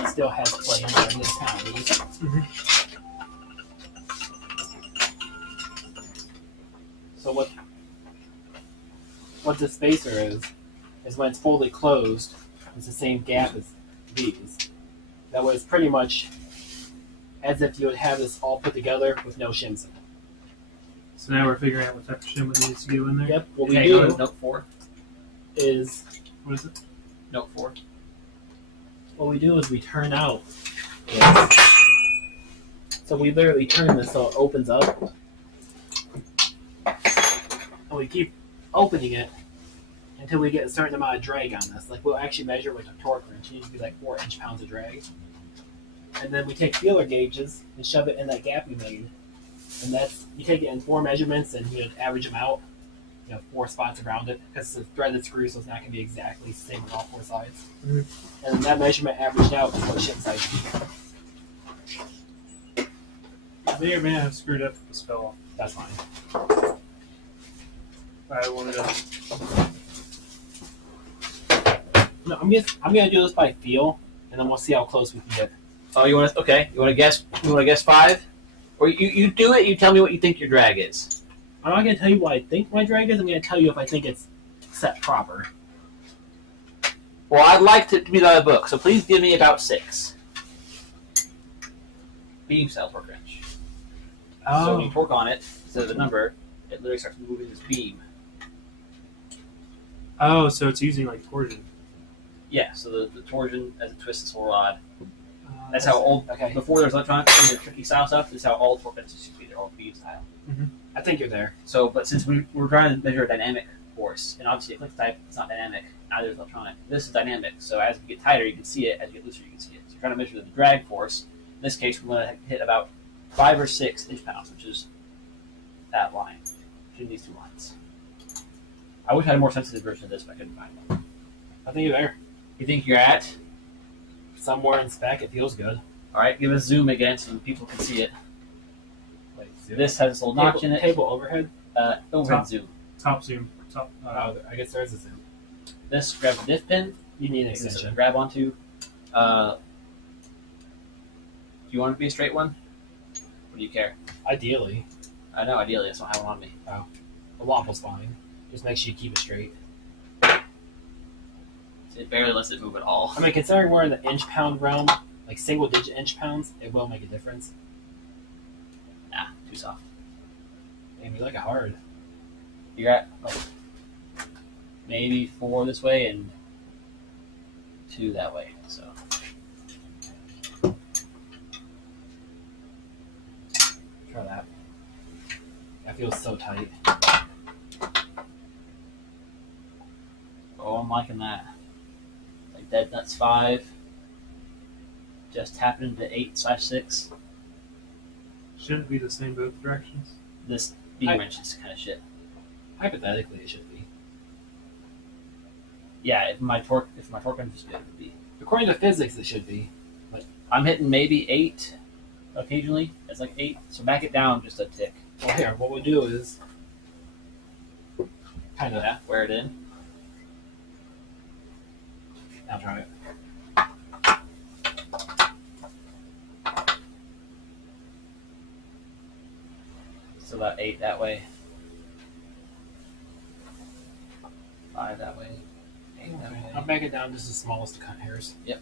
it still has play in there in this kind of loose. So what the spacer is when it's fully closed, it's the same gap as these. That way it's pretty much as if you would have this all put together with no shims in it. So now we're figuring out what type of shim needs to go in there. Yep. What we okay, do note 4. is What is it? Note 4. what we do is we turn out this. So we literally turn this so it opens up. And we keep opening it until we get a certain amount of drag on this. Like we'll actually measure with a torque wrench. It needs to be like 4 inch-pounds of drag. And then we take feeler gauges and shove it in that gap we made. And that's, you take it in 4 measurements and you average them out. 4 spots around it because it's a threaded screw, so it's not going to be exactly the same on all 4 sides. Mhm. And that measurement averaged out is what shim size is. I may or may not have screwed up if this fell off. That's fine. I wanted to. No, I'm gonna do this by feel, and then we'll see how close we can get. Oh, you want to? Okay, you want to guess? You want to guess 5? Or you do it? You tell me what you think your drag is. I'm not gonna tell you what I think my drag is. I'm gonna tell you if I think it's set proper. Well, I'd like to be by the book, so please give me about 6. Beam style torque wrench. So when you torque on it, instead of the number, it literally starts moving this beam. Oh, so it's using like torsion. Yeah, so the torsion as it twists this whole rod. That's how old. Okay. Before there's electronics and the tricky style stuff, this is how all torque wrenches used to be. They're all beam style. I think you're there. So, but since we're trying to measure a dynamic force, and obviously a click type, it's not dynamic. Neither is electronic. This is dynamic. So as you get tighter, you can see it. As you get looser, you can see it. So you're trying to measure the drag force. In this case, we're going to hit about 5 or 6 inch-pounds, which is that line between these 2 lines. I wish I had a more sensitive version of this, but I couldn't find one. I think you're there. You think you're at? Somewhere in spec, it feels good. All right, give us zoom again so people can see it. Wait, This has this little notch in it. Table overhead. Overhead Top. zoom. Top zoom. Top. Oh, I guess there is a zoom. This grabs the diff pin. You need an Makes this extension. grab onto. Do you want it to be a straight one? Or do you care? Ideally, I know, ideally, I just don't have one on me. a wobble's fine. Just make sure you keep it straight. It barely lets it move at all. I mean, considering we're in the inch-pound realm, like single-digit inch-pounds, it will make a difference. Nah, too soft. Maybe like it hard. You're at like maybe 4 this way and 2 that way. So Try that. That feels so tight. oh, I'm liking that. Like dead nuts 5. Just tapping into 8/6. Shouldn't it be the same both directions? This beam wrench is kind of shit. Hypothetically, it should be. Yeah, if my torque wrench is good, it would be. According to physics, it should be. I'm hitting maybe 8 occasionally. It's like 8, so back it down just a tick. Well, here, what we'll do is kind of. Yeah, wear it in. Now try it. So about 8 that way. 5 that way. 8 that way. I'll back it down just the smallest to cut hairs. Yep.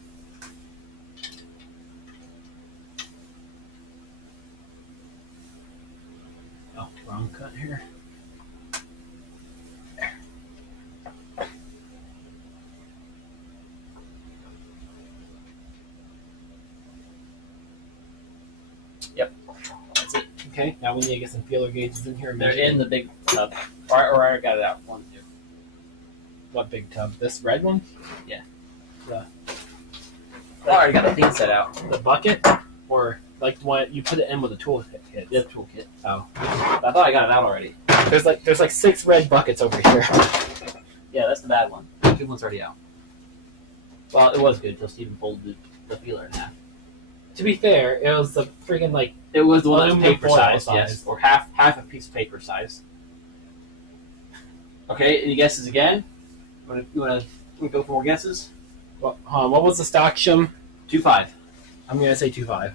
Oh, wrong cut here. That's it. Okay, now we need to get some feeler gauges in here. and They're measure in the big tub. Or I got it out. 1, 2. what big tub? This red one? I already got the thing set out. The bucket? Or like the one you put it in with a tool kit? The toolkit. Oh. I thought I got it out already. There's like 6 red buckets over here. Yeah, that's the bad one. The good one's already out. Well, it was good until Steven folded the feeler in half. To be fair, it was the freaking like It was the one that was Aluminum paper foil size, size. yes, or half a piece of paper size. Okay, any guesses again? You wanna go for more guesses? what was the stock shim? 2.5. I'm gonna say 2.5.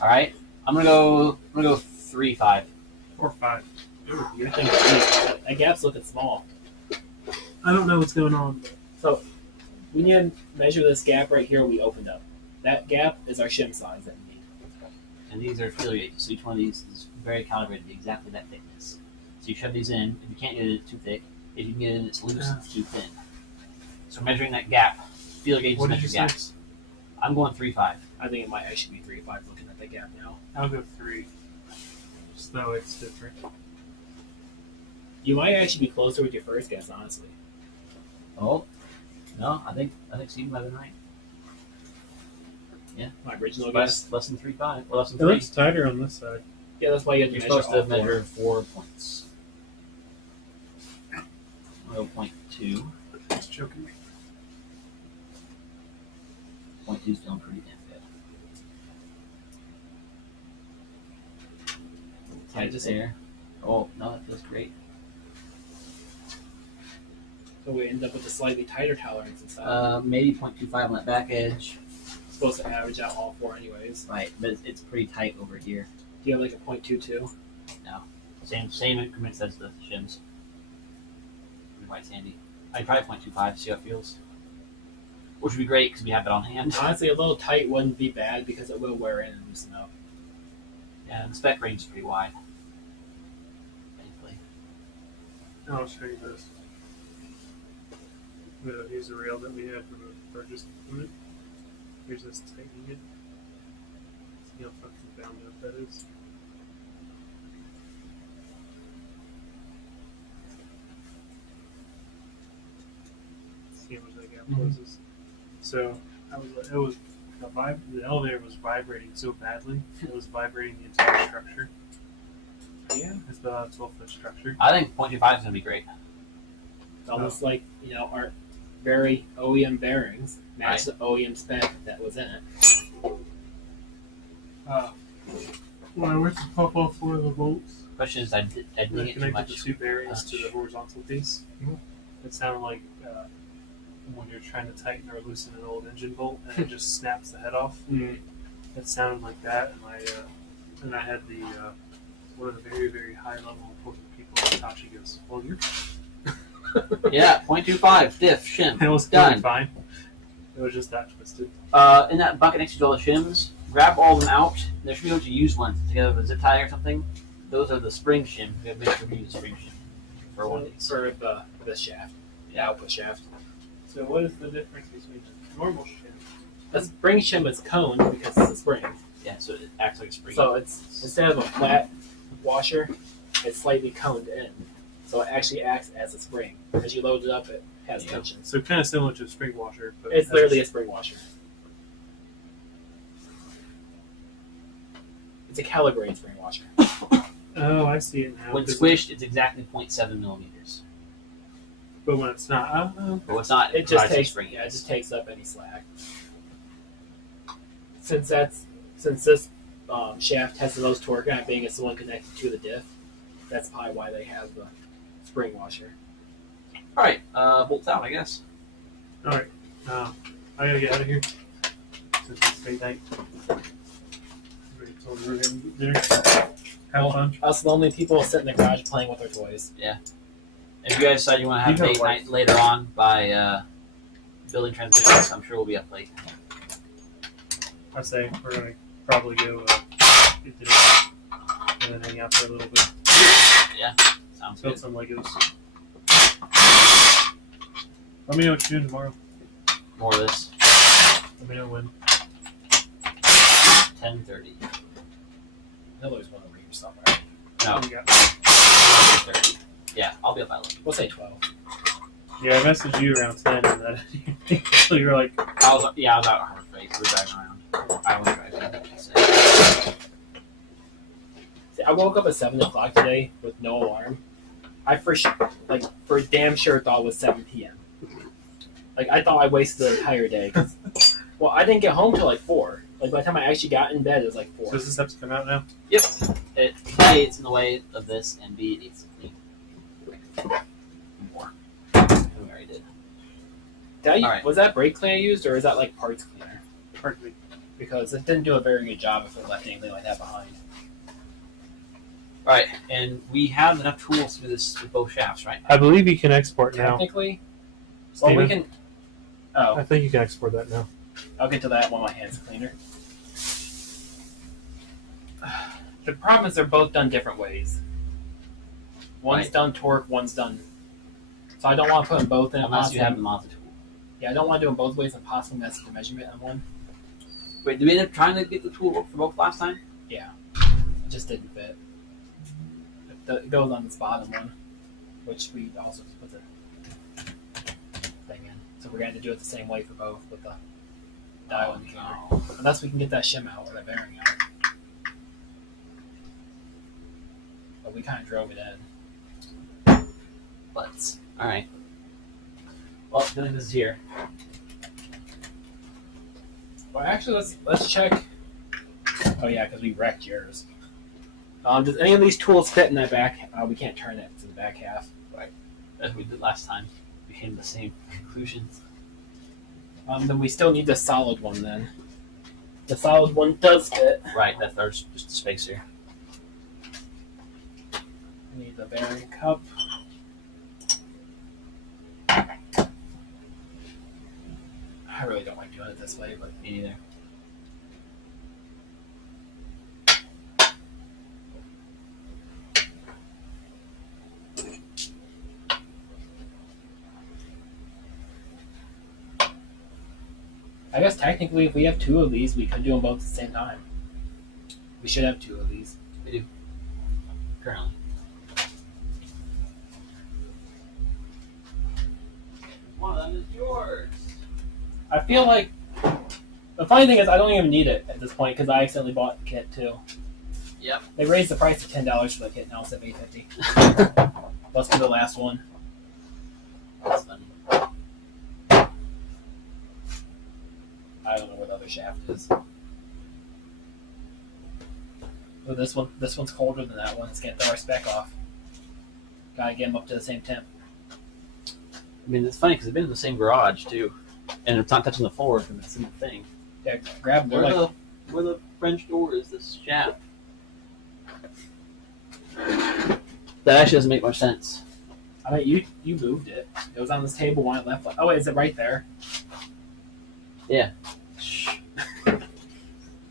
All right, I'm gonna go 3.5. Or 5. You're thinking that gap's looking small. I don't know what's going on. So we need to measure this gap right here we opened up. That gap is our shim size that we need. And these are feeler gauges. So each one of these is very calibrated to be exactly that thickness. So you shove these in. If you can't get it, it's too thick. If you can get it, it's loose. It's too thin. So measuring that gap, feeler gauges What did measure you say? gaps. I'm going 3.5. I think it might actually be 3.5 looking at the gap now. I'll go 3. Just that way it's different. You might actually be closer with your first guess, honestly. Oh, no, I think Steven might have been right. My original guess. Less than 3.5. Or less than It 3. looks tighter on this side. Yeah, that's why you have to You're measure supposed to all four. measure 4 points. I'll go 0.2. It's choking me. 0.2 is feeling pretty damn good. Yeah, Tight just there. Oh, no, that feels great. So we end up with a slightly tighter tolerance and stuff. Maybe 0.25 on that back edge. Supposed to average out all 4 anyways. Right, but it's pretty tight over here. Do you have like a 0.22? Same increments as the shims. Pretty white sandy. I'd try 0.25, see how it feels. Which would be great because we have it on hand. Honestly, a little tight wouldn't be bad because it will wear in and loosen up. Yeah, the spec range is pretty wide. Thankfully. I'll show you this. Here's the rail that we had for the purchase component. Here's this tightening it. See how fucking bound up that is? See how much that gap closes? So the elevator was vibrating so badly, it was vibrating the entire structure. Yeah. It's about a 12-foot structure. I think 0.25 is going to be great. It's almost like, our very OEM bearings match the OEM spec that was in it. Why, where's the pop off one of the bolts? Question is, I didn't get too Connected much. the two bearings to the horizontal piece. Mhm. It sounded like when you're trying to tighten or loosen an old engine bolt and it just snaps the head off. Mm. It sounded like that, and I had the one of the very, very high level important people at Hitachi goes, "Well, you're." Yeah, 0.25 diff shim. It was Done. totally fine. It was just that twisted. In that bucket next to all the shims, grab all of them out. There should be a bunch of used ones together with a zip tie or something. Those are the spring shim. We have to make sure we use the spring shim for one of these. For the shaft. The output shaft. So what is the difference between the normal shim? The spring shim is coned because it's a spring. Yeah, so it acts like a spring. So it's instead of a flat washer, it's slightly coned in. So it actually acts as a spring. As you load it up, it has tension. So kind of similar to a spring washer, but It's literally a spring washer. It's a calibrated spring washer. Oh, I see it now. when squished, it's exactly 0.7 millimeters. But when it's not, But it's not. It just provides takes a spring. it just takes up any slack. Since this shaft has the most torque on it, being it's the one connected to the diff, that's probably why they have the spring washer. All right, bolts out, I guess. all right. I gotta get out of here. Since it's late night. Everybody told me we're gonna get dinner. Have fun. Us lonely people sit in the garage playing with our toys. If you guys decide you want to have You a have date a night later on by building transmissions, I'm sure we'll be up late. I say we're gonna probably go get dinner and then hang out for a little bit. Sounds Build good. some Legos. Let me know what you're doing tomorrow. More of this. Let me know when. 10:30. I always want to read somewhere. No, What do you got? 11:30. Yeah, I'll be up by 11. We'll say 12. Yeah, I messaged you around 10 and then so you're like, I was out at Harbor Freight. We're driving around. I was driving. So. See, I woke up at 7 o'clock today with no alarm. I for damn sure thought it was 7 p.m. Like, I thought I wasted the entire day. 'Cause, well, I didn't get home till like 4. Like, by the time I actually got in bed, it was like 4. so does this have to come out now? A, it's in the way of this, and B, it needs to clean. More. We already did. Alright. Was that brake cleaner used, or is that like parts cleaner? Pardon me. Because it didn't do a very good job if it left anything like that behind. Alright, and we have enough tools to do this with both shafts, right? I believe you can export now. Technically, well, we Steven? can. Oh, I think you can export that now. I'll get to that when my hand's cleaner. The problem is they're both done different ways. One's Right. done torque, one's done. So I don't want to put them both in. Unless you have them on the tool. Yeah, I don't want to do them both ways and possibly mess with the measurement on one. Wait, did we end up trying to get the tool for both last time? It just didn't fit. It goes on this bottom one, which we also put the thing in. So we're going to do it the same way for both with the dial indicator. No. Unless we can get that shim out or that bearing out. But we kind of drove it in. Let's. Alright. Well, good thing this is here. Well, actually, let's check. Oh yeah, because we wrecked yours. Does any of these tools fit in that back? We can't turn it to the back half. As we did last time. We came to the same conclusions. Then we still need the solid one then. The solid one does fit. Right, that's ours, just the space here. We need the bearing cup. I really don't like doing it this way, but Me neither. I guess technically if we have 2 of these, we could do them both at the same time. We should have 2 of these. Currently. One of them is yours. I feel like the funny thing is I don't even need it at this point because I accidentally bought the kit too. Yep. They raised the price to $10 for the kit. Now it's at $8.50. Let's do the last one. That's funny. I don't know where the other shaft is. Oh, this one's colder than that one. It's gonna throw our spec off. Gotta get them up to the same temp. I mean, it's funny because they've been in the same garage too, and it's not touching the floor from the same thing. Yeah, grab them. Where the French door is this shaft? That actually doesn't make much sense. I mean, you moved it. It was on this table when I left. Oh, wait, is it right there?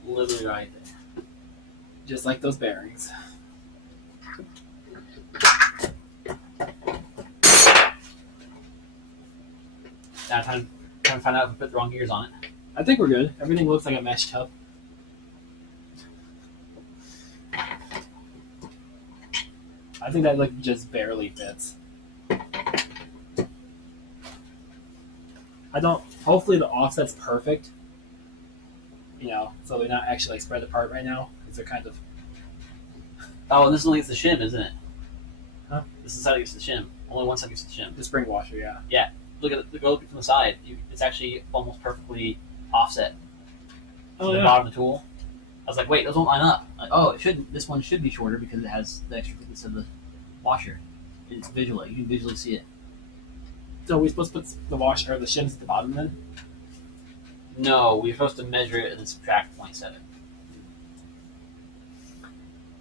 Literally right there. Just like those bearings. Now time to find out if we put the wrong gears on it. I think we're good. Everything looks like a mesh tub. I think that like just barely fits. Hopefully the offset's perfect. You know, so they're not actually like spread apart right now because they're kind of. Oh, and this only gets the shim, isn't it? Huh? This is how it gets the shim. Only one side gets the shim. The spring washer, yeah. Look at go from the side. It's actually almost perfectly offset to Oh, the yeah. bottom of the tool. I was like, wait, those won't line up. Like, oh, it shouldn't. This one should be shorter because it has the extra thickness of the washer. It's visually. You can visually see it. So are we supposed to put the washer or the shims at the bottom then? No, we're supposed to measure it and then subtract 0.7.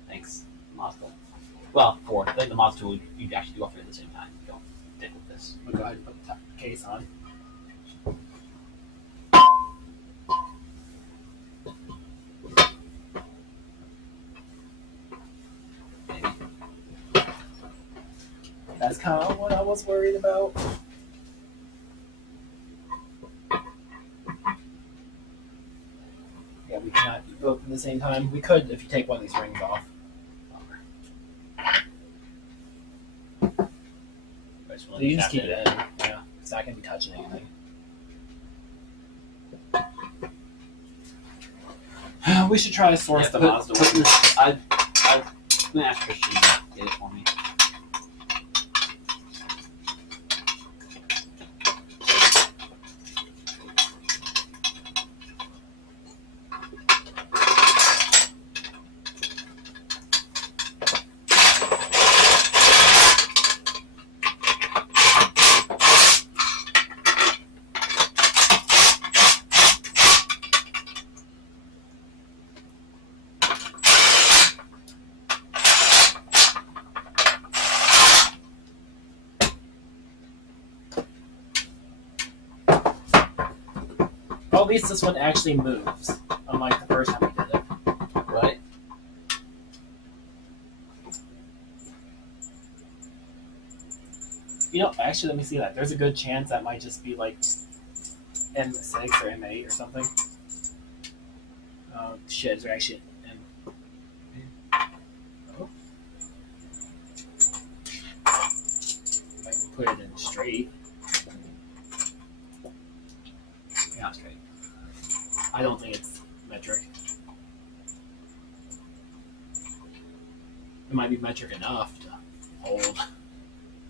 Thanks, Mazda. Well, 4. I think the Mazda tool you actually do all three at the same time. You don't. dick with this. I'll go ahead and put the case on. That's kind of what I was worried about. Yeah, we cannot do both at the same time. We could if you take one of these rings off. So you just keep it in. Yeah, it's not going to be touching anything. We should try to source the Mazda one. I'm going to ask Christian to get it for me. Well, at least this one actually moves, unlike the first time we did it. Right? You know, actually, let me see that. There's a good chance that might just be like M6 or M8 or something. Shit, is there actually M? Oh. If I can put it in straight. Yeah, straight. I don't think it's metric. It might be metric enough to hold.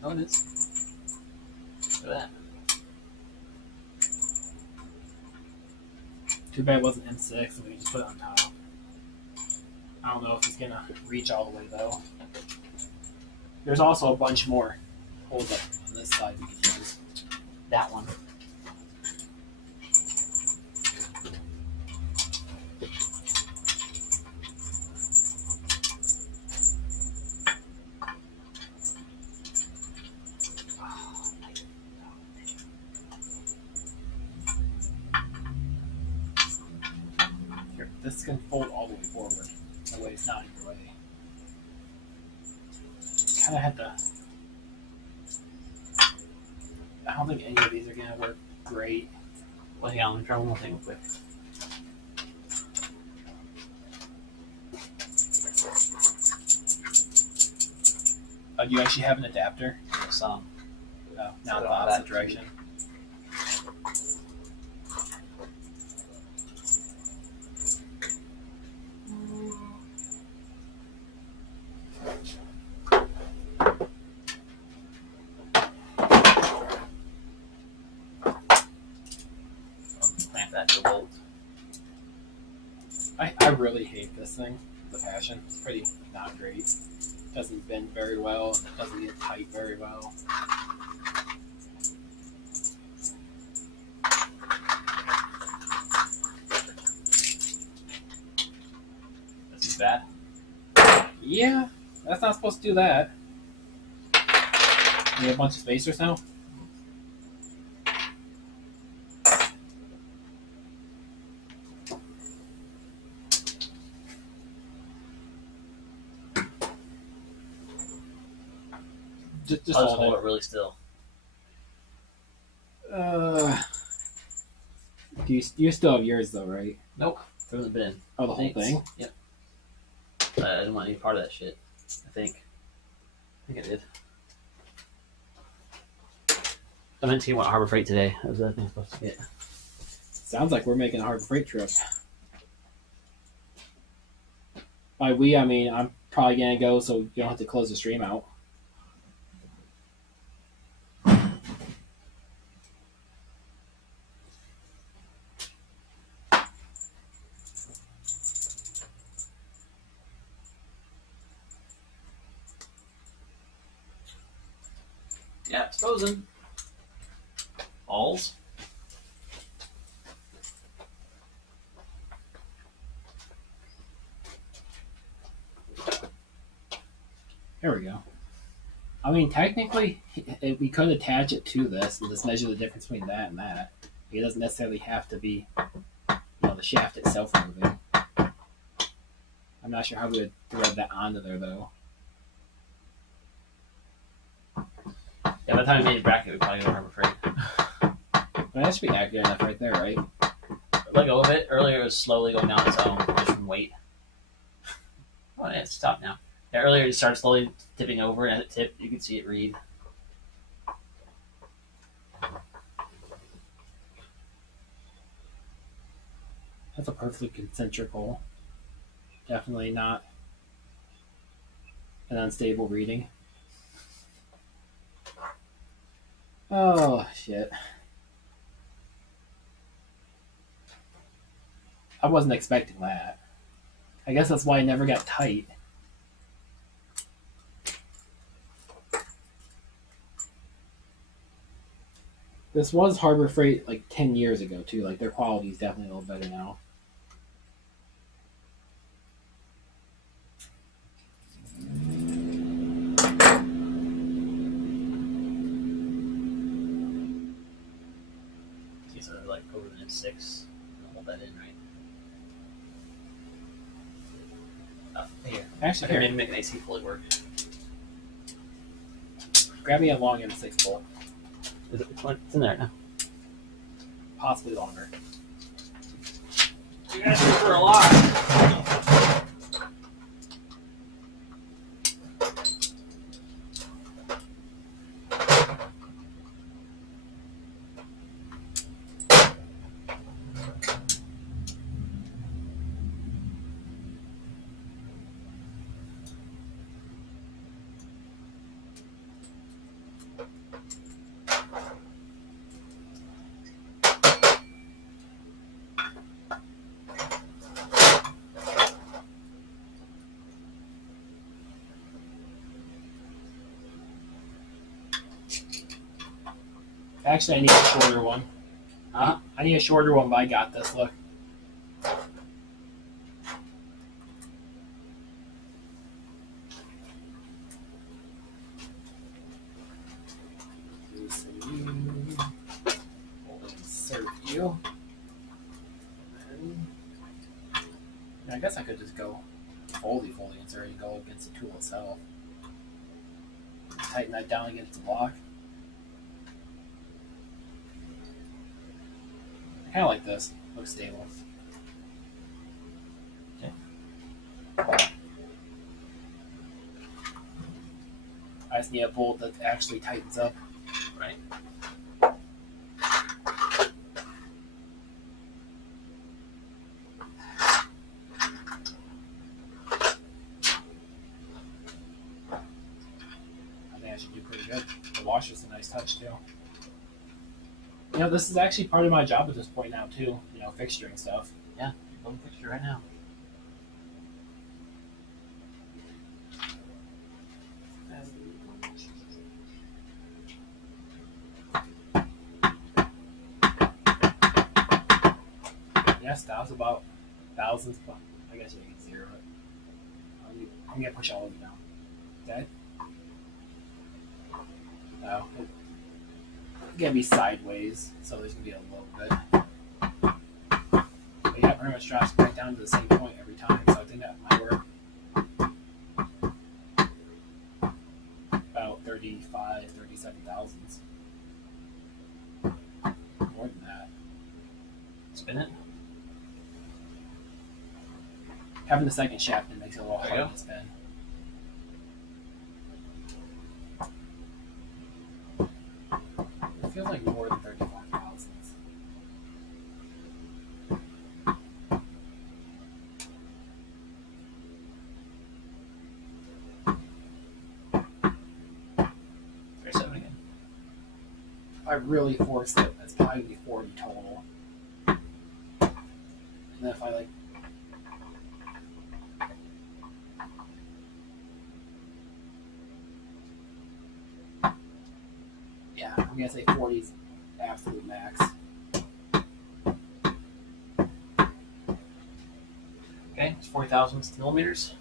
Oh, it is. Look at that. Too bad it wasn't M6 and we just put it on top. I don't know if it's gonna reach all the way though. There's also a bunch more holes up on this side we could use. That one. Here, this can fold all the way forward. That way it's not in your way. Kinda had to. I don't think any of these are gonna work great. Well, yeah, I'm going to try one more thing real quick. Do you actually have an adapter? Some. No, So not the I'll opposite back- direction. Clamp that to a bolt. I really hate this thing. The Passion. It's pretty not great. Doesn't bend very well. And it doesn't get tight very well. This is bad. Yeah, that's not supposed to do that. You have a bunch of spacers now? Just I'll just hold hold it. it really still. You still have yours though, right? Nope. Throws the bin. Oh, the whole thing? Yep. I didn't want any part of that shit. I think I did. I meant to get one at Harbor Freight today. That was the other thing I was supposed to get. Sounds like we're making a hard freight trip. By we, I mean I'm probably gonna go, so you don't have to close the stream out. Yeah, it's frozen. Alls. There we go. I mean, technically, we could attach it to this and just measure the difference between that and that. It doesn't necessarily have to be, the shaft itself moving. I'm not sure how we would thread that onto there, though. Yeah, by the time we made a bracket, we probably go Harbor Freight. But that should be accurate enough right there, right? Like a little bit. Earlier, it was slowly going down its own, just from weight. Oh, yeah, it's stopped now. Yeah, earlier, it started slowly tipping over, and as it tipped, you could see it read. That's a perfectly concentric hole. Definitely not an unstable reading. Oh, shit. I wasn't expecting that. I guess that's why it never got tight. This was Harbor Freight like 10 years ago, too. Like, their quality is definitely a little better now. See, so like over the N6, hold that in, right? Oh, here. Actually, Okay, here, maybe make an AC fully work. grab me a long M6 bolt. Is it, it's in there now. Possibly longer. You guys are for a lot. Actually, I need a shorter one. Huh? I need a shorter one, but I got this. Look. We'll insert you. I guess I could just go fully insert and go against the tool itself. Tighten that down against the block. I kind of like this. Looks stable. Okay. I just need a bolt that actually tightens up. Right. I think I should do pretty good. The washer's a nice touch too. This is actually part of my job at this point now too. Fixturing stuff. Yeah, build a fixture right now. Yes, that was about thousands, but I guess you can zero it. I'm gonna push all of you down. Okay? No. It's gonna be sideways, so there's gonna be a little bit. But yeah, pretty much drops back down to the same point every time, so I think that might work. About 35, 37 thousandths. More than that. Spin it. Having the second shaft, it makes it a little There you harder go. to spin. It feels like more than 35 thousandths. Again. If I really force it, that's probably be 40 total. And then if I yeah, I'm gonna say 40 is absolute max. Okay, it's 40,000 millimeters.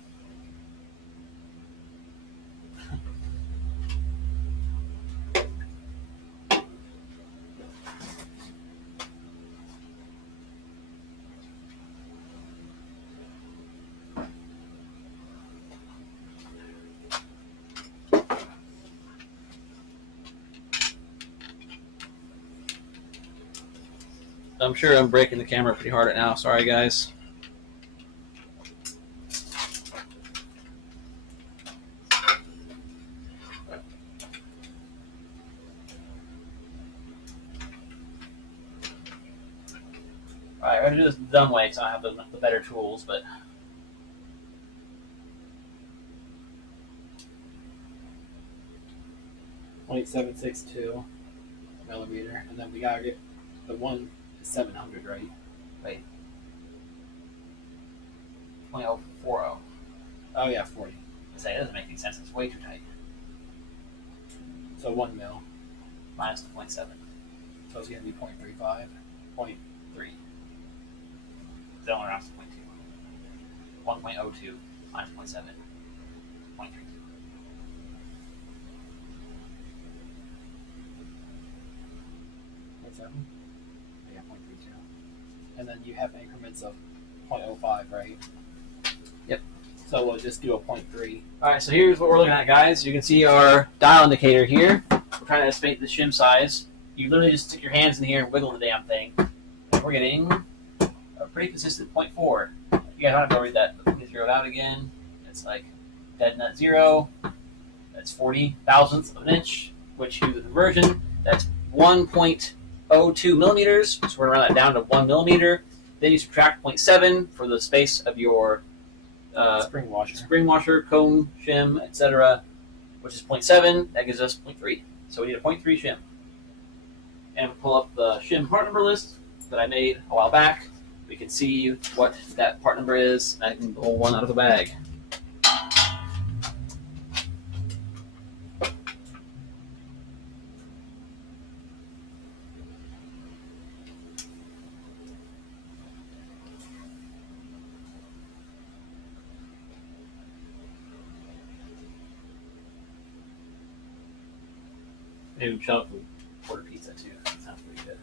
I'm sure I'm breaking the camera pretty hard right now. Sorry, guys. Alright, we're going to do this the dumb way because I don't have the better tools, but... .762 millimeter, and then we gotta get the one 700, right? Wait. 2040. Oh yeah, 40. I say, it doesn't make any sense. It's way too tight. So 1 mil. Minus the 0.7. So it's gonna be 0.35, 0.3. It only rounds to 0.2. 1.02 minus 0.7. 0.32. Yeah, 0.32. And then you have increments of 0.05, right? Yep. So we'll just do a 0.3. Alright, so here's what we're looking at, guys. You can see our dial indicator here. We're trying to estimate the shim size. You literally just stick your hands in here and wiggle the damn thing. And we're getting a pretty consistent 0.4. You guys don't have to read that. Let me zero it out again. It's like dead nut 0. That's 40 thousandths of an inch, which you do the conversion. That's 1.02 millimeters. So we're going to round that down to 1 millimeter. Then you subtract 0.7 for the space of your spring washer, cone, shim, etc., which is 0.7. That gives us 0.3. So we need a 0.3 shim. And pull up the shim part number list that I made a while back. We can see what that part number is. I can pull one out of the bag. Maybe Chuck will order pizza too. That sounds pretty good.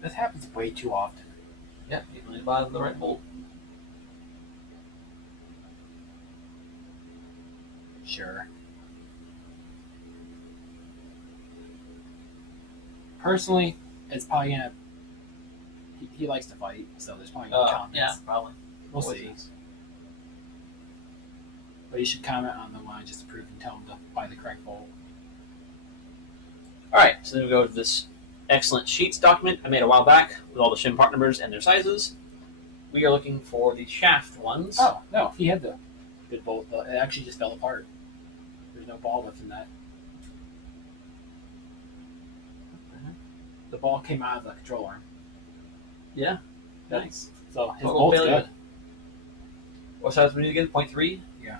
This happens way too often. Yeah, you only buy the right bolt. Sure. Personally, it's probably gonna. He likes to fight, so there's probably gonna be comments. Yeah, probably. We'll see. But you should comment on the one just to prove and tell him to buy the correct bolt. Alright, so then we go to this excellent sheets document I made a while back with all the shim part numbers and their sizes. We are looking for the shaft ones. Oh, no, he had the good bolt. It actually just fell apart. There's no ball within that. The ball came out of the control arm. Yeah, nice. So his Total bolt's failure. good. What size we need again? 0.3? Yeah.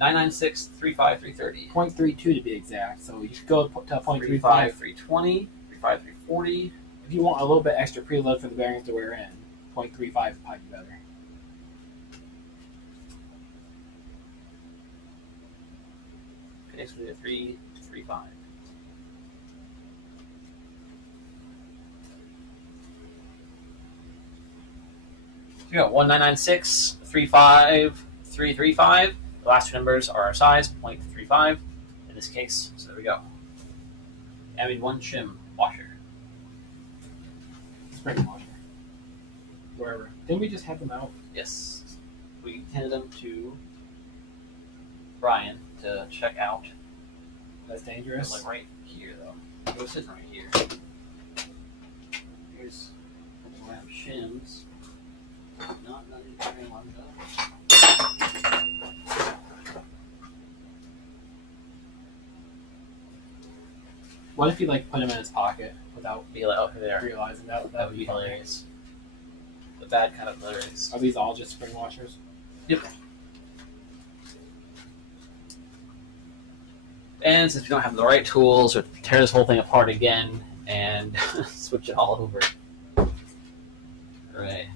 996, 35, 330. 0.32 to be exact. So you could go to 0.35. 35, 320, 35, 340. If you want a little bit extra preload for the bearings to wear in, 0.35 would probably be better. Okay, so we did 3, 3, 5. So we got 1996, 35, 335. The last two numbers are our size, 0.35 in this case. So there we go. And we need one shim washer. Spring washer. Wherever. Didn't we just have them out? Yes. We handed them to Brian to check out. That's It was dangerous. like right here, though. It was sitting right here. Here's one of shims. Not none of these very ones, though. What if you like put him in his pocket without Be like, oh, there. realizing that? That would be hilarious. The bad kind of hilarious. Are these all just spring washers? Yep. And since we don't have the right tools, we'll tear this whole thing apart again and switch it all over. Hooray.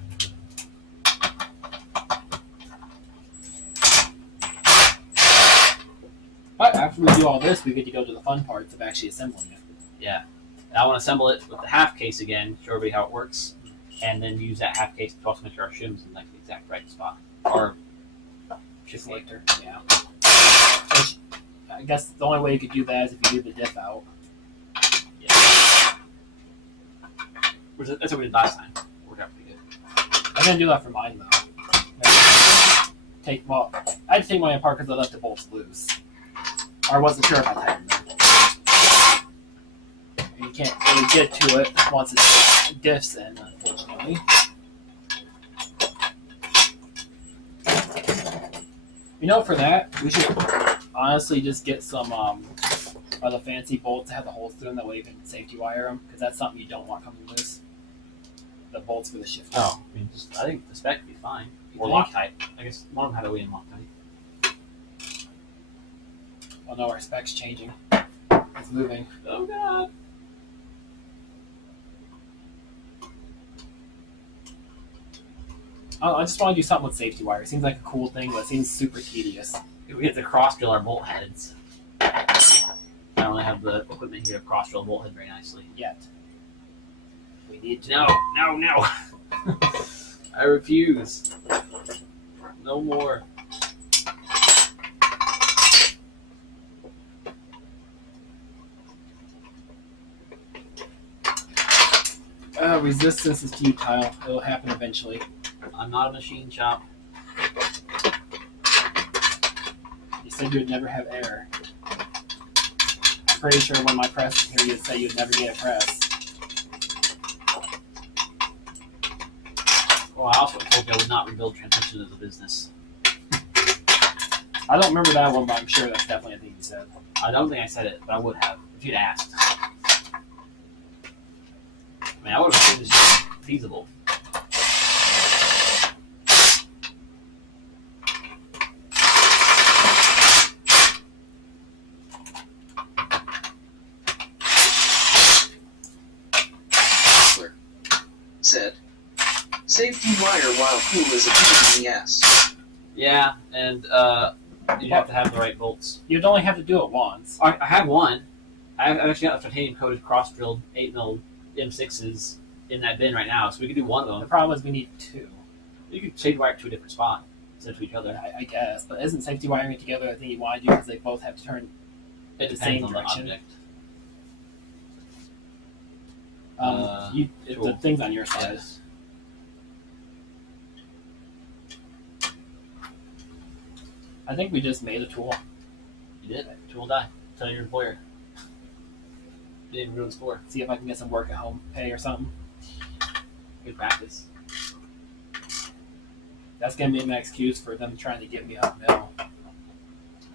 What? after we do all this, we get to go to the fun parts of actually assembling it. Yeah. And I want to assemble it with the half case again, show everybody how it works, and then use that half case to also make sure our shims in like the exact right spot. Or shift selector. Yeah. I guess the only way you could do that is if you do the diff out. Yeah. That's what we did last time. Worked out pretty good. I'm gonna do that for mine though. I had to take mine apart because I left the bolts loose. Or I wasn't sure if I tightened them. You can't really get to it once it diffs in, unfortunately. For that, we should honestly just get some of the fancy bolts that have the holes through them. That way you can safety wire them, because that's something you don't want coming loose. The bolts for the shifter. Oh, I think the spec would be fine. You Or think? Loctite. I guess one of them had a way in Loctite. Well, no, our spec's changing. It's moving. Oh god. I just want to do something with safety wire. It seems like a cool thing, but it seems super tedious. If we get to cross drill our bolt heads. I only have the equipment here to cross drill a bolt head very nicely. Yet. We need to. No. I refuse. No more. Resistance is futile. It'll happen eventually. I'm not a machine shop. You said you would never have error. I'm pretty sure when my press is here, you'd say you'd never get a press. Well, I also told you I would not rebuild transmission as a business. I don't remember that one, but I'm sure that's definitely a thing you said. I don't think I said it, but I would have if you'd asked. I would have made this feasible. Said, safety wire while cool is a pain in the ass. Yeah, and you have to have the right bolts. You'd only have to do it once. I have one. I've actually got a titanium coated cross drilled 8mm M6s in that bin right now, so we could do one of The them. problem is we need two. You could safety wire to a different spot instead of each other. I guess, but isn't safety wiring it together a thing you want to do because they both have to turn It the depends same on direction? the object. The Tool. thing's on your side. Yes. I think we just made a tool. You did. Tool die. Tell your employer. You didn't ruin the score. See if I can get some work at home pay or something. Good practice. That's gonna be my excuse for them trying to get me up mill.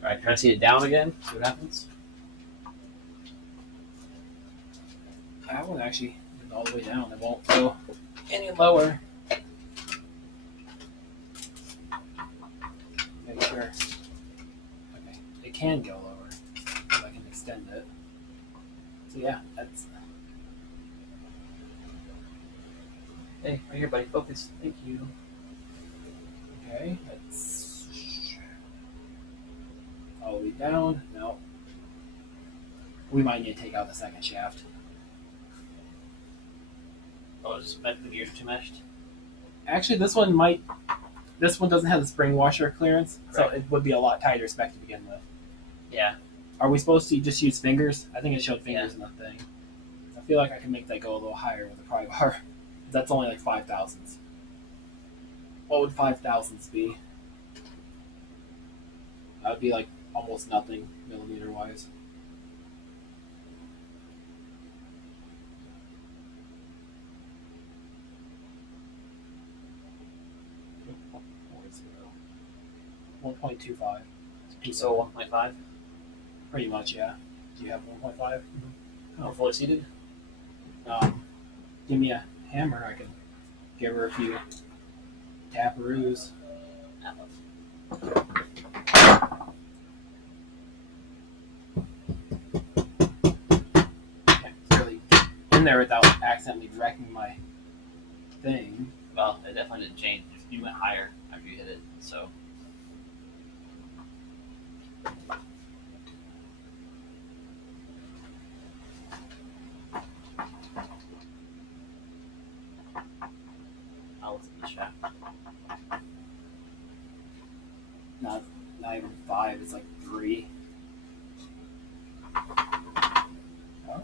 Alright, try to see it down again. See what happens. I won't actually get all the way down. It won't go any lower. Make sure. Okay, it can go lower if I can extend it. So yeah, that's. Hey, right here, buddy. Focus. Thank you. Okay, that's all the way down. No. We might need to take out the second shaft. Oh, just the gears are too meshed. Actually, this one doesn't have the spring washer clearance, so Right. it would be a lot tighter spec to begin with. Yeah. Are we supposed to just use fingers? I think it showed fingers in the thing. I feel like I can make that go a little higher with a pry bar. That's only like 5,000s. What would 5,000s be? That would be like almost nothing millimeter wise. $1.25. So 1.5. Pretty much, yeah. Do you have 1.5? Oh, fully seated. Give me a hammer. I can give her a few taparoos. Can't really get in there without accidentally wrecking my thing. Well, it definitely didn't change. You went higher after you hit it, so. Not even 5. It's like 3. Oh.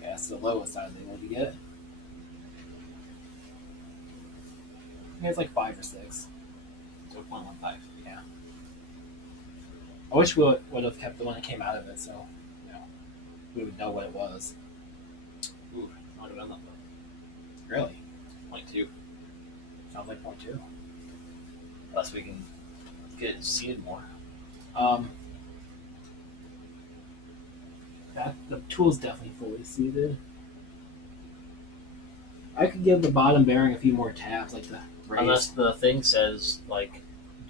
Yeah, that's the lowest I was able to get. Yeah, it's like 5 or 6. So 0.15. Yeah. I wish we would have kept the one that came out of it, so we would know what it was. Ooh, I would have done that. Really? 0.2. Sounds like 0.2. Unless we can get it seated more. The tool's definitely fully seated. I could give the bottom bearing a few more taps, like the raise. Unless the thing says, like,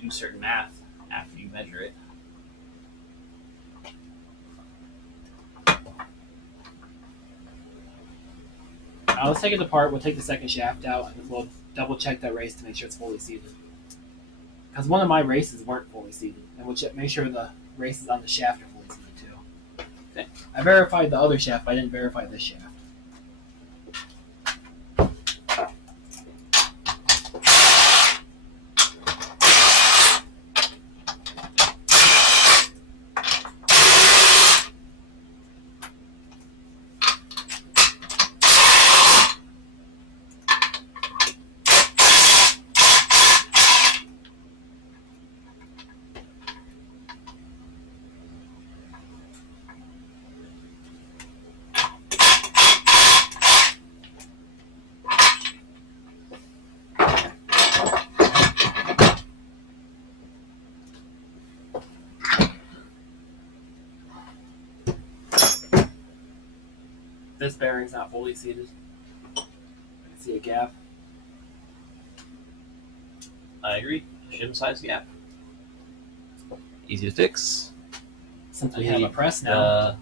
do certain math after you measure it. Let's take it apart. We'll take the second shaft out, and we'll double check that race to make sure it's fully seated. Because one of my races weren't fully seated, and we'll make sure the races on the shaft are fully seated too. Okay. I verified the other shaft, but I didn't verify this shaft. This bearing's not fully seated. I can see a gap. I agree. Shim size gap. Easy to fix. Since we have a press now.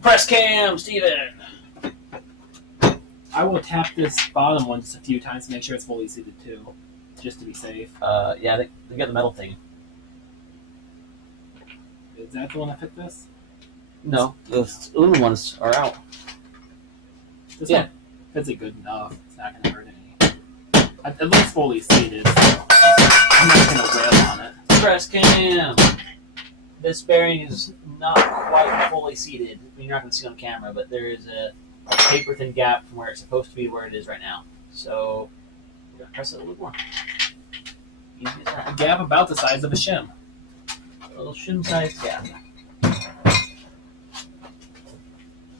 Press cam, Steven! I will tap this bottom one just a few times to make sure it's fully seated too, just to be safe. Yeah, they got the metal thing. Is that the one that fit this? No, the aluminum ones are out. This one fits it good enough. It's not going to hurt any. It looks fully seated, so I'm not going to wail on it. Press cam! This bearing is not quite fully seated. I mean, you're not going to see it on camera, but there is a paper thin gap from where it's supposed to be to where it is right now. So, we're going to press it a little more. Easy as that. A gap about the size of a shim. A little shim size gap.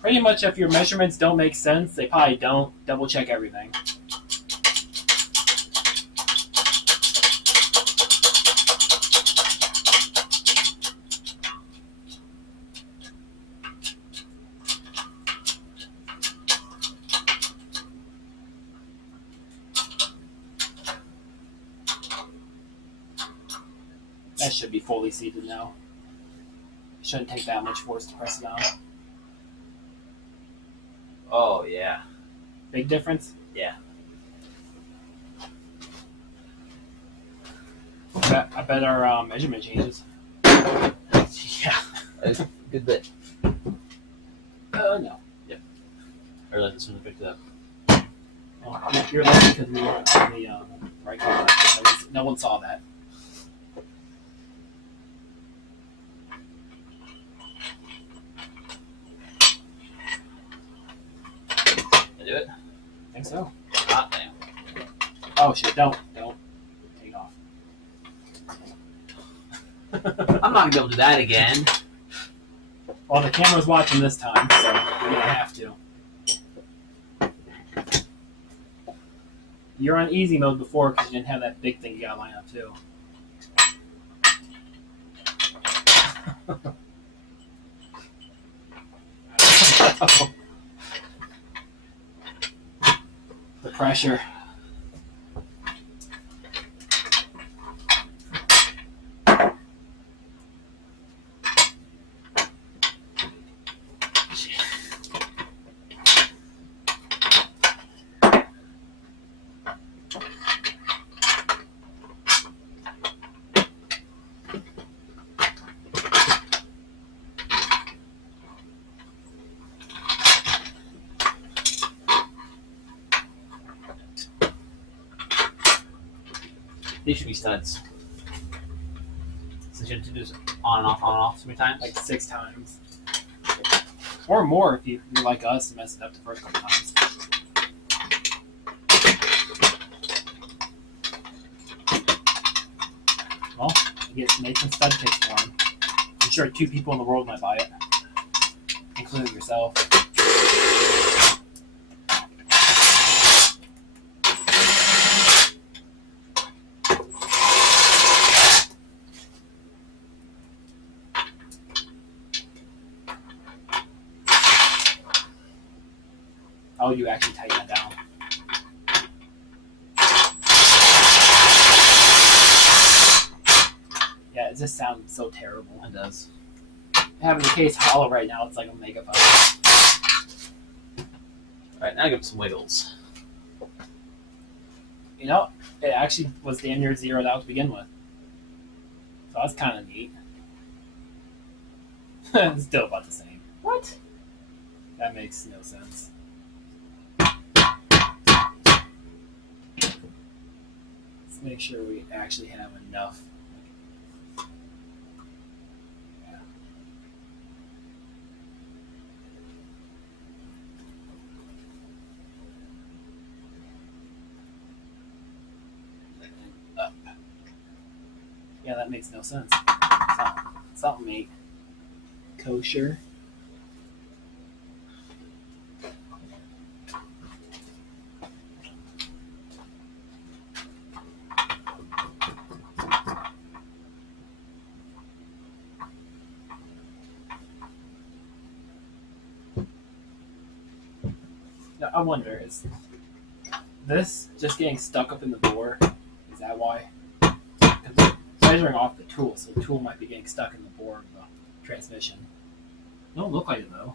Pretty much if your measurements don't make sense, they probably don't. Double check everything. That should be fully seated now. Shouldn't take that much force to press it down. Oh, yeah. Big difference? Yeah. I bet our measurement changes. Yeah. A good bit. No. Yep. Or like this one picked it up. Well, you're lucky because we weren't on the right color. No one saw that. Do it? I think so. Hot damn. Oh shit, don't take off. I'm not gonna be able to do that again. Well, the camera's watching this time, so we're gonna have to. You're on easy mode before because you didn't have that big thing you gotta line up too. The pressure. These should be studs. Since you have to do this on and off so many times. Like 6 times. Or more if you're like us and mess it up the first couple times. Well, you get Nathan stud kits for him. I'm sure 2 people in the world might buy it, including yourself. Oh, you actually tighten that down. Yeah, it just sounds so terrible. It does. Having the case hollow right now, it's like a mega file. Alright, now give it some wiggles. You know, it actually was damn near zeroed out to begin with. So that's kind of neat. It's still about the same. What? That makes no sense. Let's make sure we actually have enough. Yeah. Yeah, that makes no sense. Something ain't kosher. Now, I wonder, is this just getting stuck up in the bore? Is that why? Because measuring off the tool, so the tool might be getting stuck in the bore of the transmission. Don't look like it though.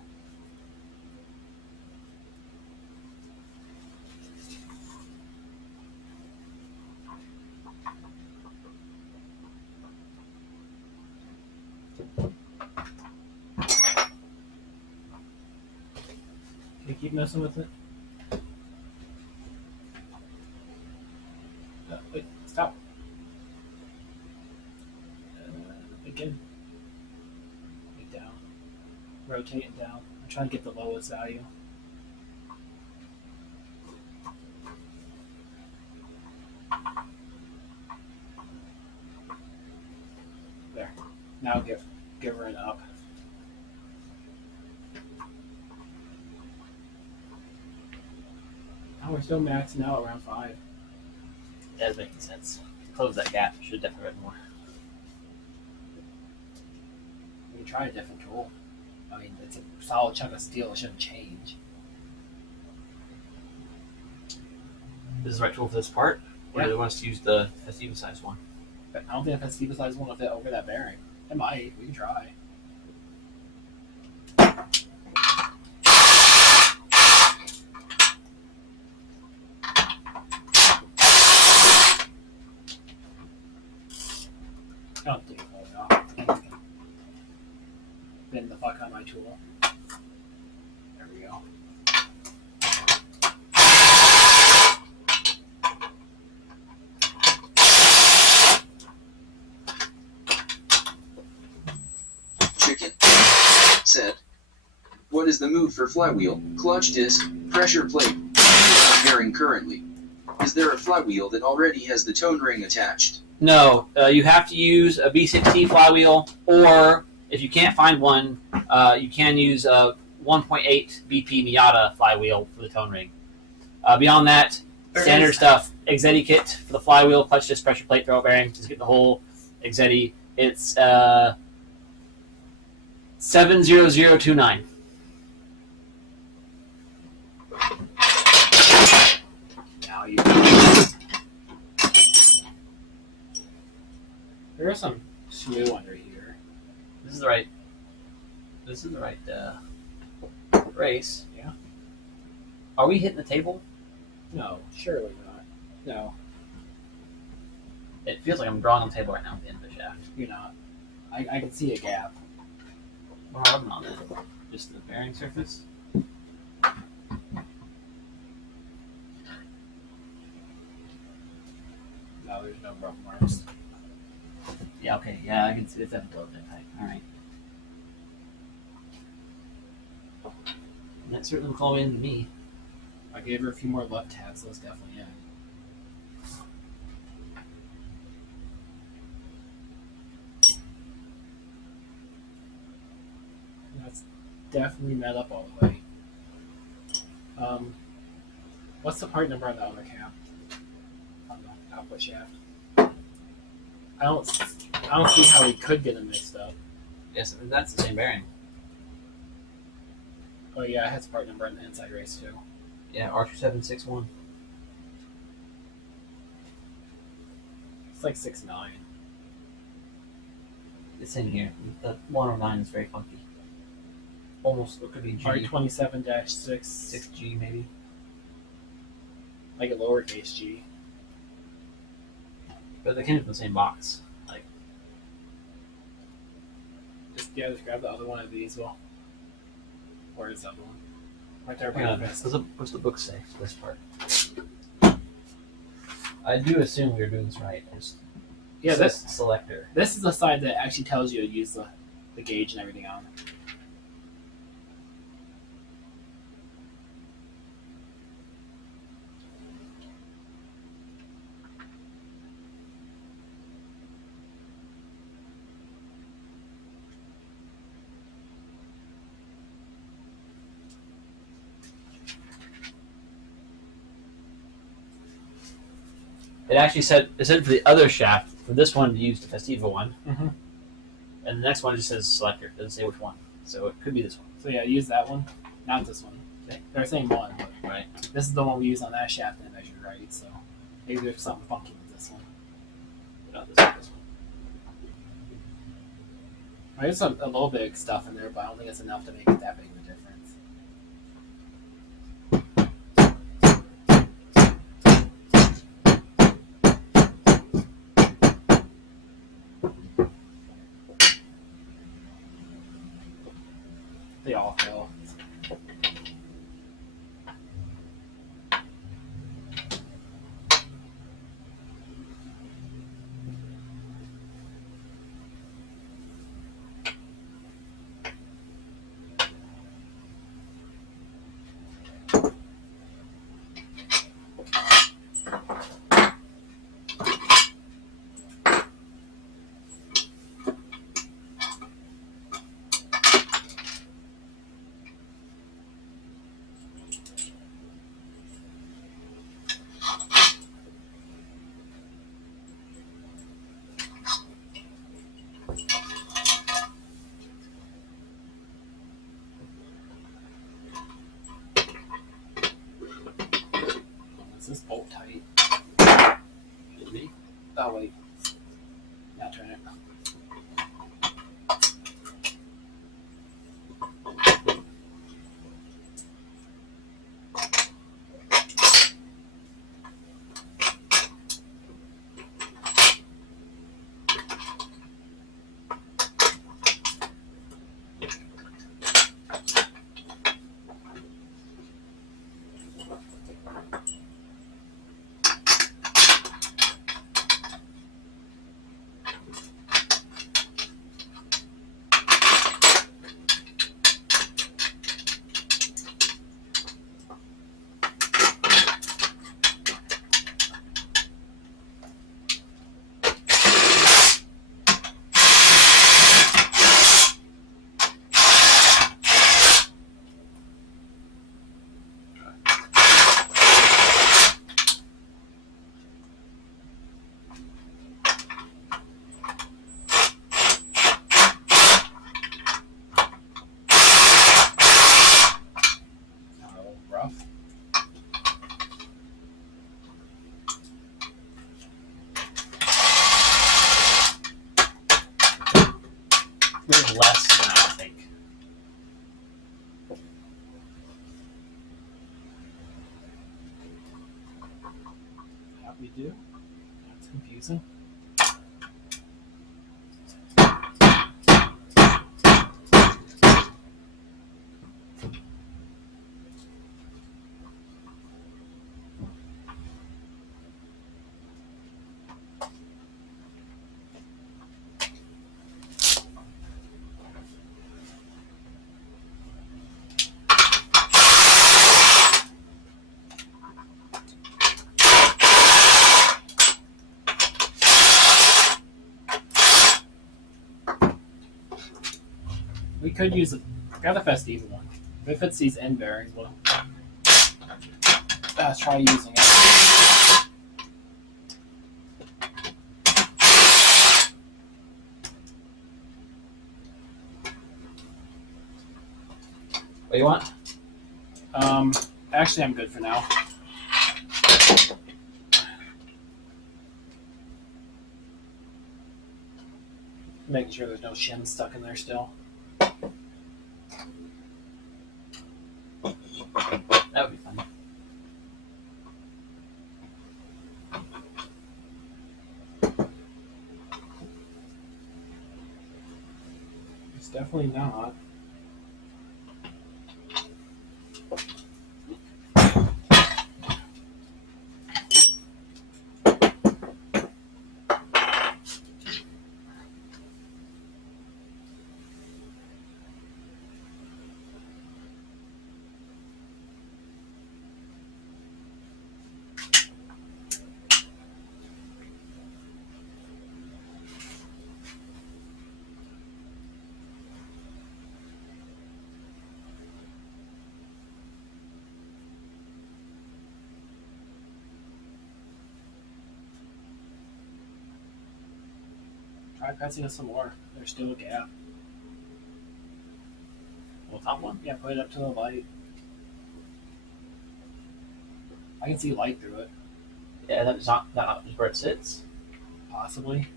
Can you keep messing with it? Wait, stop. Again. It down. Rotate it down. I'm trying to get the lowest value. There. Now give her an up. Oh, we're still maxing out around 5. That is making sense. To close that gap, should definitely read more. We can try a different tool. I mean, it's a solid chunk of steel. It shouldn't change. This is the right tool for this part? Or Yeah. do they want us to use the even size one? But I don't think if that's Steve size one will fit over that bearing. It might. We can try. I don't think it will. No. Bend the fuck out of my tool. There we go. Chicken said, "What is the move for flywheel, clutch disc, pressure plate, bearing currently? Is there a flywheel that already has the tone ring attached?" No, you have to use a B6T flywheel, or if you can't find one, you can use a 1.8 BP Miata flywheel for the tone ring. Beyond that, standard stuff, Exetti kit for the flywheel, clutch disc, pressure plate, throw bearing, just get the whole Exetti. It's 70029. Now you. There's some slew under here. This is the right. This is the right race. Yeah. Are we hitting the table? No, surely not. No, It feels like I'm drawing on the table right now at the end of the shaft. you're not. I can see a gap. What am I on it? Just the bearing surface? No, there's no rough mark. It's definitely a little bit tight. All right. That certainly will call in to me. I gave her a few more left tabs, so it's definitely in. That's definitely met up all the way. What's the part number on the other cap? On the output shaft? I don't see how we could get them mixed up. Yes, that's the same bearing. Oh yeah, it has part number on the inside race too. Yeah, R2761. It's like 6'9". It's in here. The 109 is very funky. Almost it could be G. R27-6. 6G maybe. Like a lowercase g. But they came from the same box. Like, Just grab the other one of these. Well, where is the other one? Right there. hang on. What's the book say for this part? I do assume we are doing this right. Yeah, this selector. This is the side that actually tells you to use the gauge and everything on. It actually said for the other shaft. For this one, to use the Festiva one, Mm-hmm. and the next one just says selector. It doesn't say which one, so it could be this one. So yeah, use that one, not this one. Okay. They're the same one, but Right. this is the one we use on that shaft and it measured right. So maybe there's something funky with this one. Not this one. This one. There's a little bit of stuff in there, but I don't think it's enough to make it that big of a difference. They all fail. Is this bolt tight? Should be. Oh wait. Now turn it. Rough. There's less than I think. How we do? That's confusing. We could use grab the Festiva one. If it fits these end bearings, well, let's try using it. What do you want? Actually, I'm good for now. Making sure there's no shims stuck in there still. That would be fun. It's definitely not. Try pressing it some more. There's still a gap. Well, top one. Yeah, put it up to the light. I can see light through it, Yeah, that's not just where it sits. possibly.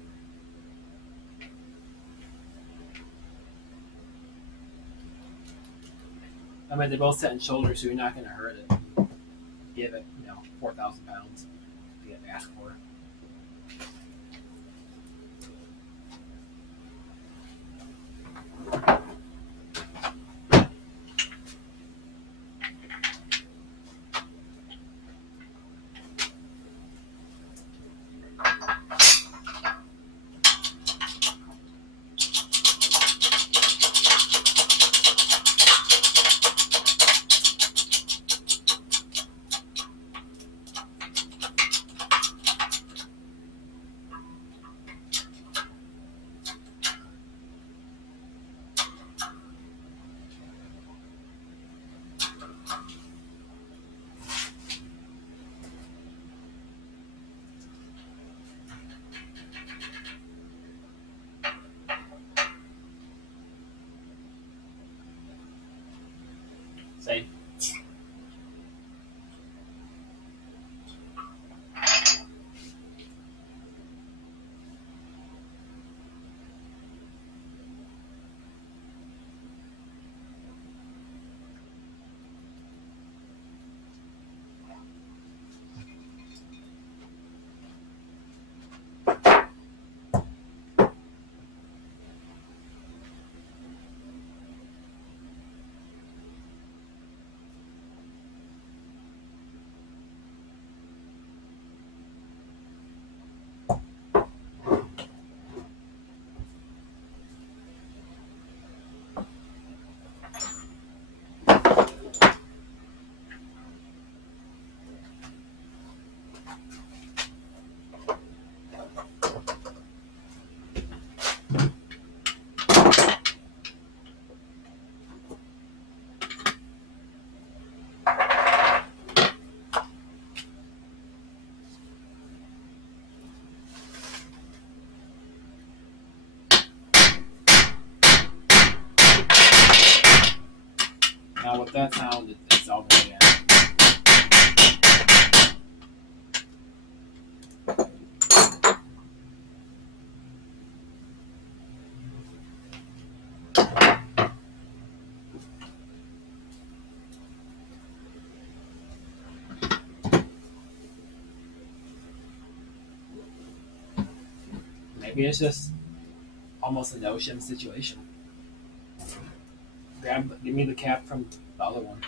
I mean, they both sit in shoulders, so you're not going to hurt it. Give it, 4,000 pounds to get asked for. Same. Now, with that sound, it's all the way in. Maybe it's just almost a no shim situation. Give me the cap from the other one.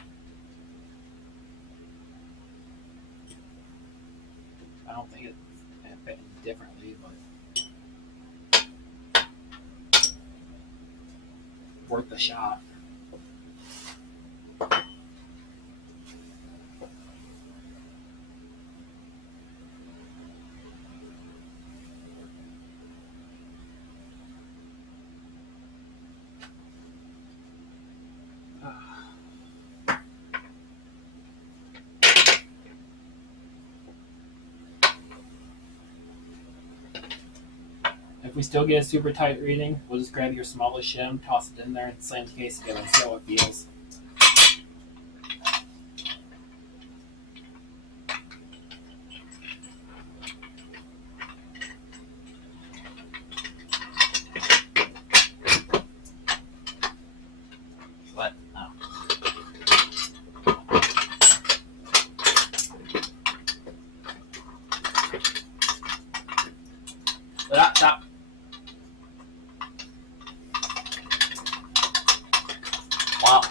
I don't think it fit differently, but worth the shot. we still get a super tight reading, we'll just grab your smallest shim, toss it in there, and slam the case together and see how it feels. What? Oh. Stop. Wow.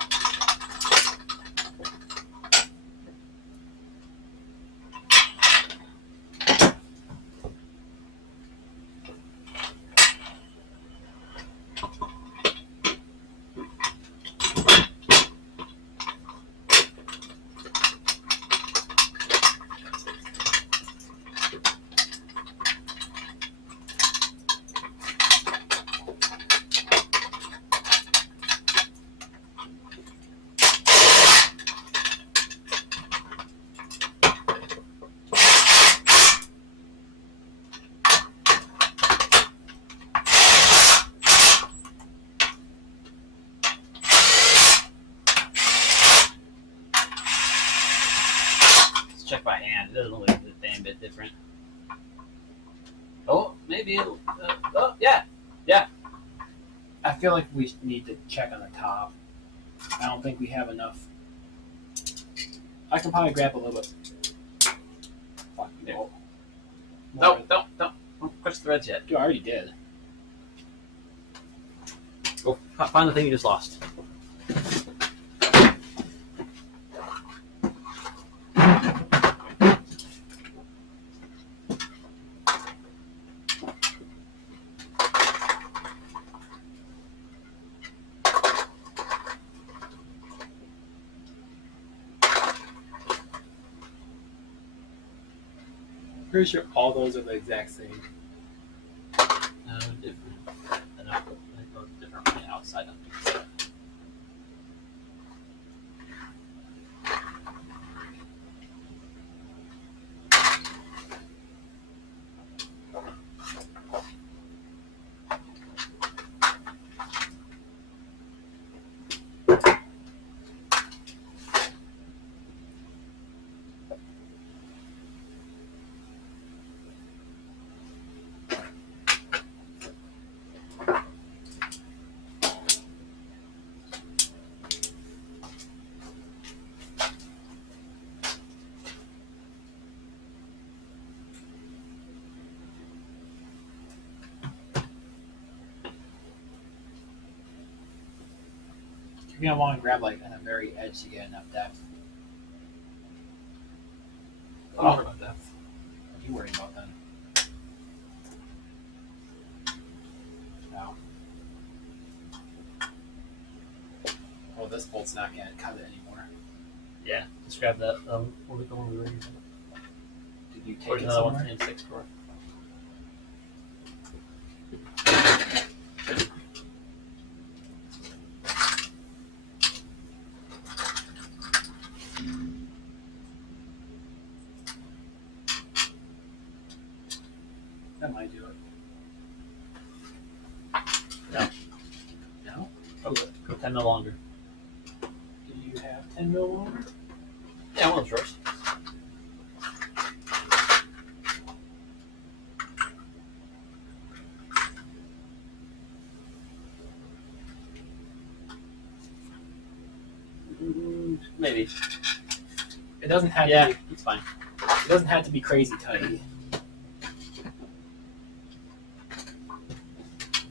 Check by hand. It doesn't look a damn bit different. Oh, maybe it'll. Oh, yeah. I feel like we need to check on the top. I don't think we have enough. I can probably grab a little bit. Fuck you. Yeah. More. Don't push the threads yet. Dude, I already did. Go find the thing you just lost. Pretty sure all those are the exact same. No, different. I go different from the outside. You're gonna want to grab like on the very edge to get enough depth. I don't worry about that. What are you worried about then? No. Well, this bolt's not gonna cut it anymore. Yeah, just grab that. What are we going to ring? Did you take Where's it another somewhere? 126 drawer? That might do it. No. No? Go 10 no longer. Do you have 10 mil longer? Yeah, one of those drawers. Maybe. It doesn't have Yeah, to be. it's fine. It doesn't have to be crazy tight.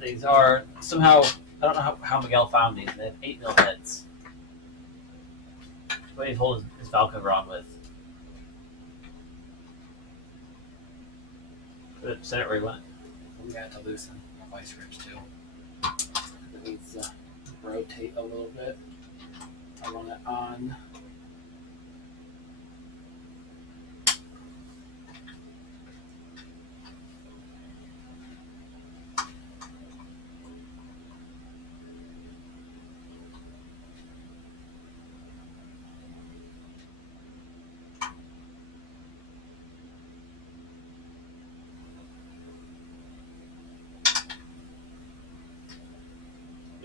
These are somehow, I don't know how Miguel found these. They have 8 mil heads. What he's holding his valve cover on with. Set it where you want it. We got to loosen the vice grips too. It needs to rotate a little bit. I want it on.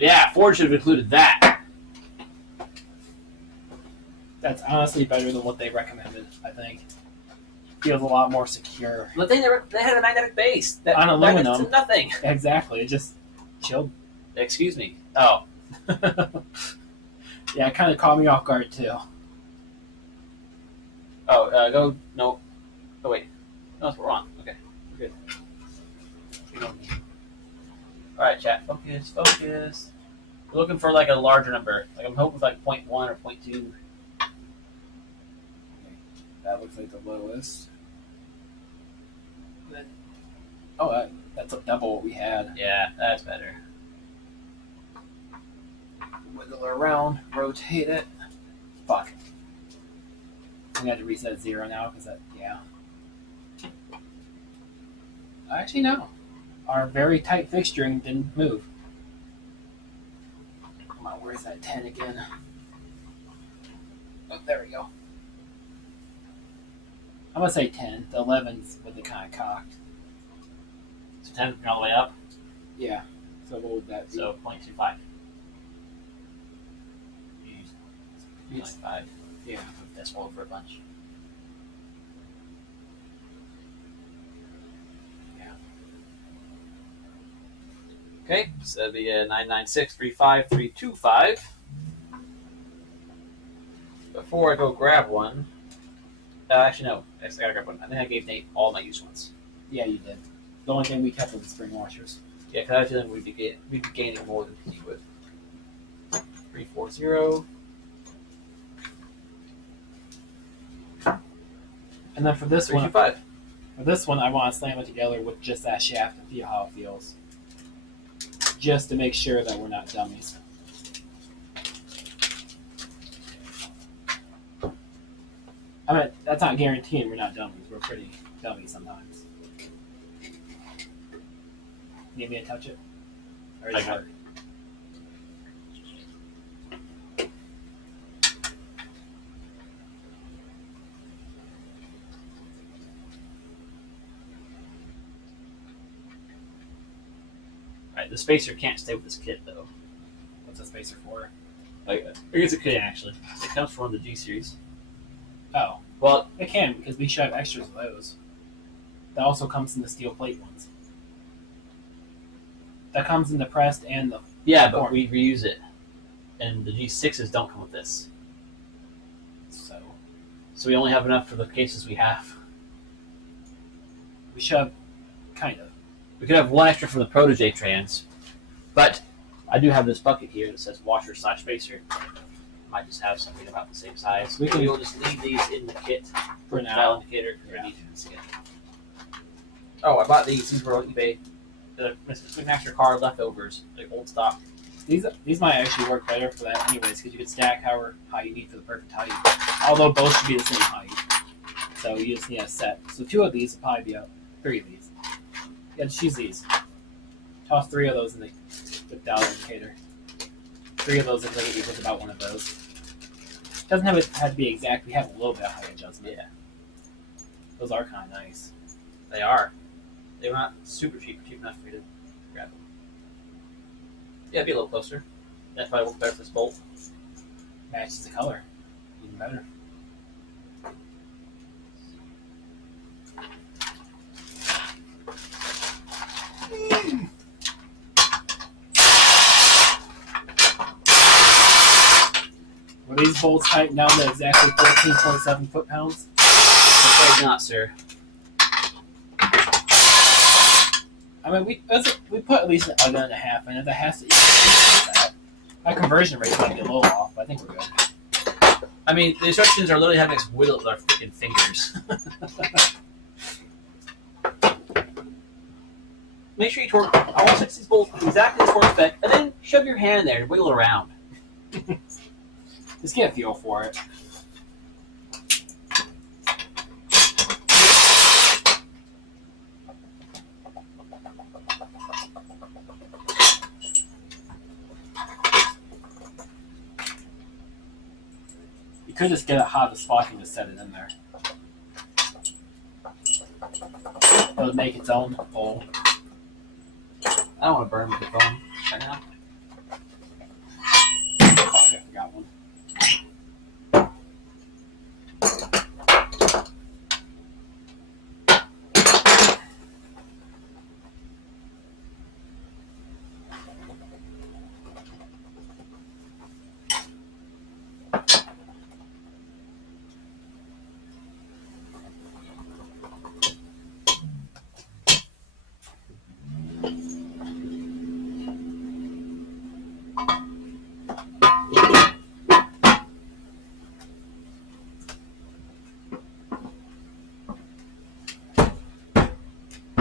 Yeah, Ford should have included that. That's honestly better than what they recommended, I think. Feels a lot more secure. The thing they had a magnetic base that On magnets aluminum. to nothing. Exactly. It just chilled. Excuse me. Oh, Yeah, it kind of caught me off guard too. go no. Oh wait, no, we're on. Okay, we're good. All right, chat. Focus. We're looking for like a larger number. Like I'm hoping for like 0.1 or 0.2. That looks like the lowest. Oh, that's double what we had. Yeah, that's better. Wiggle it around, rotate it. Fuck. We had to reset 0 now because that, yeah. Actually, no. Our very tight fixturing didn't move. Come on, where's that 10 again? Oh, there we go. I'm gonna say 10. The 11's with the kind of cocked. So 10 all the way up. Yeah. So what would that be? So 0.25. 0.5. Yeah. That's rolled for a bunch. Yeah. Okay, so that'd be 99635,325. Before I go grab one, actually no, I gotta grab one. I think I gave Nate all my used ones. Yeah, you did. The only thing we kept was the spring washers. Yeah, because I feel like we'd be gaining more than he would. 340. And then for this one, 325. I want to slam it together with just that shaft and feel how it feels. Just to make sure that we're not dummies. I mean, that's not guaranteeing we're not dummies. We're pretty dummy sometimes. Need me to touch it? Or does it work? Alright, the spacer can't stay with this kit though. What's a spacer for? I guess it could actually. It comes from the G series. Oh. Well, It can, because we should have extras of those. That also comes in the steel plate ones. That comes in the pressed and the... yeah, but we reuse it. And the G6s don't come with this. So we only have enough for the cases we have. We should have... Kind of. We could have one extra for the Protege trans. But I do have this bucket here that says washer/spacer. Might just have something about the same size. We will just leave these in the kit For now. now. Indicator for the kit. Oh, I bought these were on eBay. The Master car leftovers, like old stock. These might actually work better for that anyways, because you can stack however high you need for the perfect height. Although both should be the same height. So you just need a set. So 2 of these will probably be out. 3 of these. Yeah, just use these. Toss 3 of those in the dial indicator. 3 of those if equals about 1 of those. Doesn't have to be exact. We have a little bit of height adjustment. Yeah. Those are kind of nice. They are. They're not super cheap enough for you to grab them. Yeah, be a little closer. That probably works better for this bolt. Matches the color. Even better. Were these bolts tightened down to exactly 14.7 foot-pounds? I'm afraid not, sir. I mean, we put at least a gun and a half in it. That has to equal that. My conversion rate might be a little off, but I think we're good. I mean, the instructions are literally having us wiggle with our freaking fingers. Make sure you torque. I want to fix these bolts exactly the torque spec, and then shove your hand in there and wiggle it around. Just get a feel for it. You could just get it hot as fuck and just set it in there. It would make its own bowl. I don't want to burn with the phone right now. forgot one.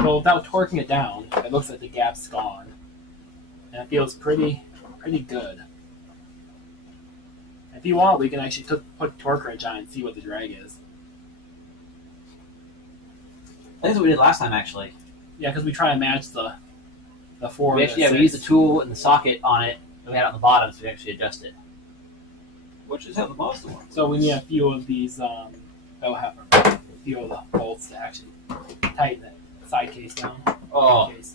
Well, without torquing it down, it looks like the gap's gone. And it feels pretty good. If you want, we can actually put torque wrench on and see what the drag is. I think that's what we did last time, actually. Yeah, because we try and match the 4 and the 6. We used the tool and the socket on it, and we had it on the bottom, so we actually adjust it. Which is how the Mazda one. So we need a few of these, a few of the bolts to actually tighten it. Side case down. Oh. Case.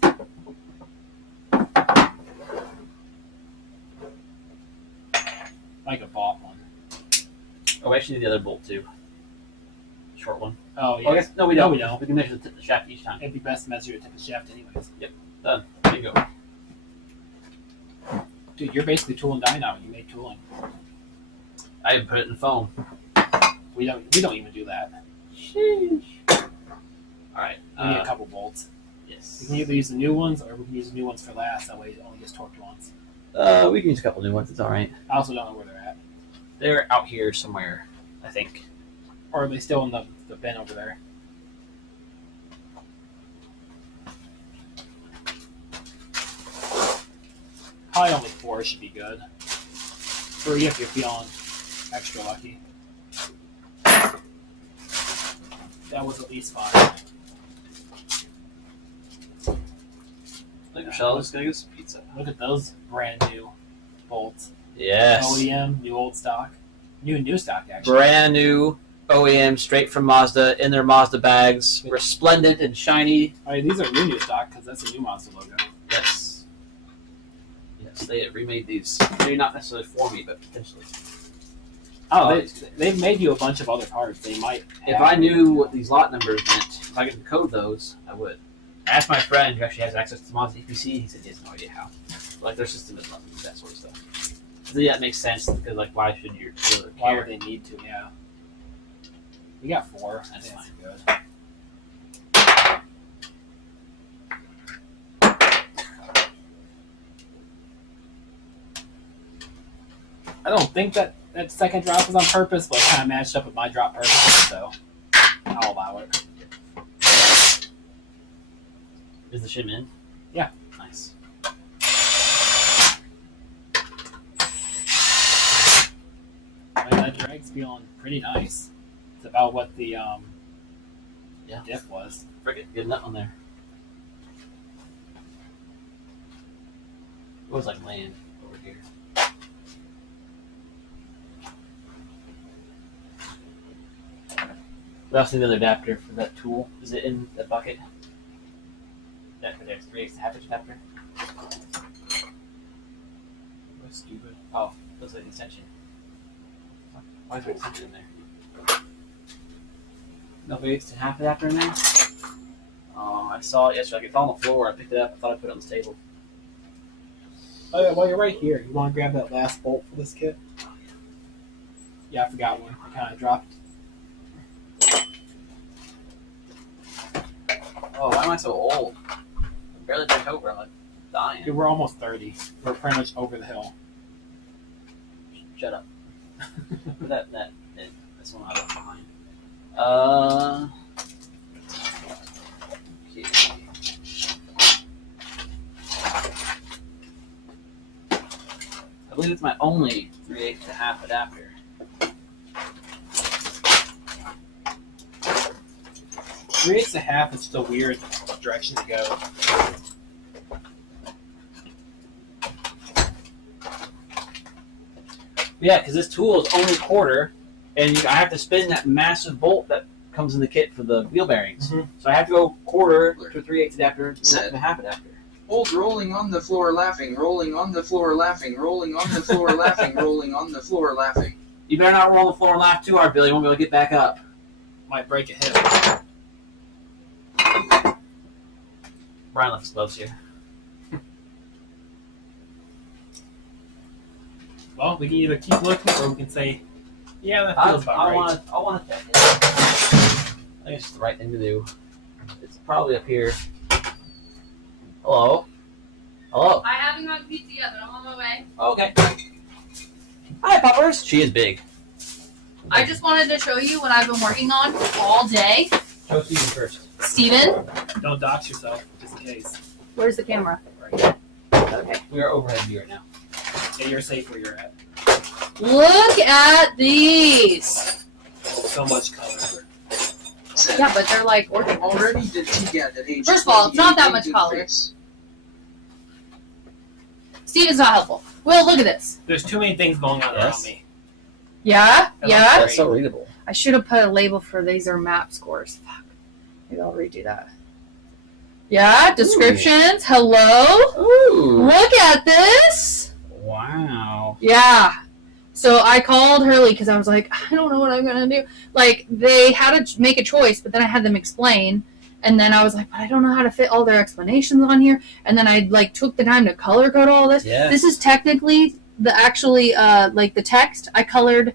Like a bought one. Oh, we actually need the other bolt too. Short one. Oh, yeah. Oh, no, we don't. We can measure the tip of the shaft each time. It'd be best to measure the tip of the shaft anyways. Yep. Done. There you go. Dude, you're basically tool and die now. You made tooling. I even put it in the phone. We don't even do that. Sheesh. Alright. We need a couple bolts. Yes. We can either use the new ones or we can use the new ones for last. That way it only gets torqued once. We can use a couple new ones. It's alright. I also don't know where they're at. They're out here somewhere, I think. Or are they still in the bin over there? Probably only 4 should be good. 3 if you're feeling extra lucky. That was at least 5. Like Michelle's gonna get some pizza. Look at those brand new bolts. Yes. OEM, new stock. New stock, actually. Brand new OEM, straight from Mazda, in their Mazda bags. Resplendent and shiny. I mean, these are new stock, because that's a new Mazda logo. Yes. Yes, they have remade these. Maybe not necessarily for me, but potentially. Oh, they've made you a bunch of other parts. They might. If I knew what these lot numbers meant, if I could code those, I would. I asked my friend who actually has access to Mazda EPC. He said he has no idea how. Like, their system is nothing, that sort of stuff. So yeah, it makes sense, because, like, why should your dealer care? Why would they need to, yeah. We got 4. That's fine. Good. I don't think that second drop was on purpose, but it kind of matched up with my drop perfectly, so I'll allow it. Is the shim in? Yeah. Nice. I mean, that drag's feeling pretty nice. It's about what the diff was. Frickin' good nut on there. It was like land over here. We also need another adapter for that tool. Is it in that bucket? That connects 3/8 half-inch adapter. That's stupid. Oh, looks like an extension. Why is there an extension in there? No 3/8 to half adapter in there? Oh, I saw it yesterday. It fell on the floor. I picked it up. I thought I put it on the table. Oh yeah, well you're right here. You want to grab that last bolt for this kit? Yeah, I forgot one. I kind of dropped. Oh, why am I so old? I'm barely bent over. I'm like dying. Dude, we're almost 30. We're pretty much over the hill. Shut up. That's one I left behind. Okay. I believe it's my only 3/8 to half adapter. 3/8 to half is still weird direction to go. Yeah, because this tool is only 1/4, and I have to spin that massive bolt that comes in the kit for the wheel bearings. Mm-hmm. So I have to go 1/4 to 3/8 adapter to a half adapter. Old rolling on the floor laughing, rolling on the floor laughing, rolling on the floor laughing, rolling on the floor laughing. You better not roll on the floor and laugh too hard, Billy. You won't be able to get back up. Might break a hip. Brian left his gloves here. Well, we can either keep looking or we can say, yeah, that feels about right. I want to check it. I think it's the right thing to do. It's probably up here. Hello? Hello? I haven't gotten pizza yet, but I'm on my way. Okay. Hi, Poppers. She is big. I just wanted to show you what I've been working on all day. Show Steven first. Steven? Don't dox yourself, just in case. Where's the camera? Right. Okay. We are overhead view right now. Yeah, you're safe where you're at. Look at these. So much color. Said, Yeah, but they're like orchid. already did TGAT at age First of all, it's not that much 28 color. face. Steven's not helpful. Will, look at this. There's too many things going on around me. Yeah? Yeah? That's so readable. I should have put a label for these are map scores. Fuck. Maybe I'll redo that. Yeah, descriptions. Hello. Ooh. Look at this. Wow. Yeah. So I called Hurley because I was like, I don't know what I'm going to do. Like, they had to make a choice, but then I had them explain. And then I was like, but I don't know how to fit all their explanations on here. And then I, like, took the time to color code all this. Yeah. This is technically the text. I colored,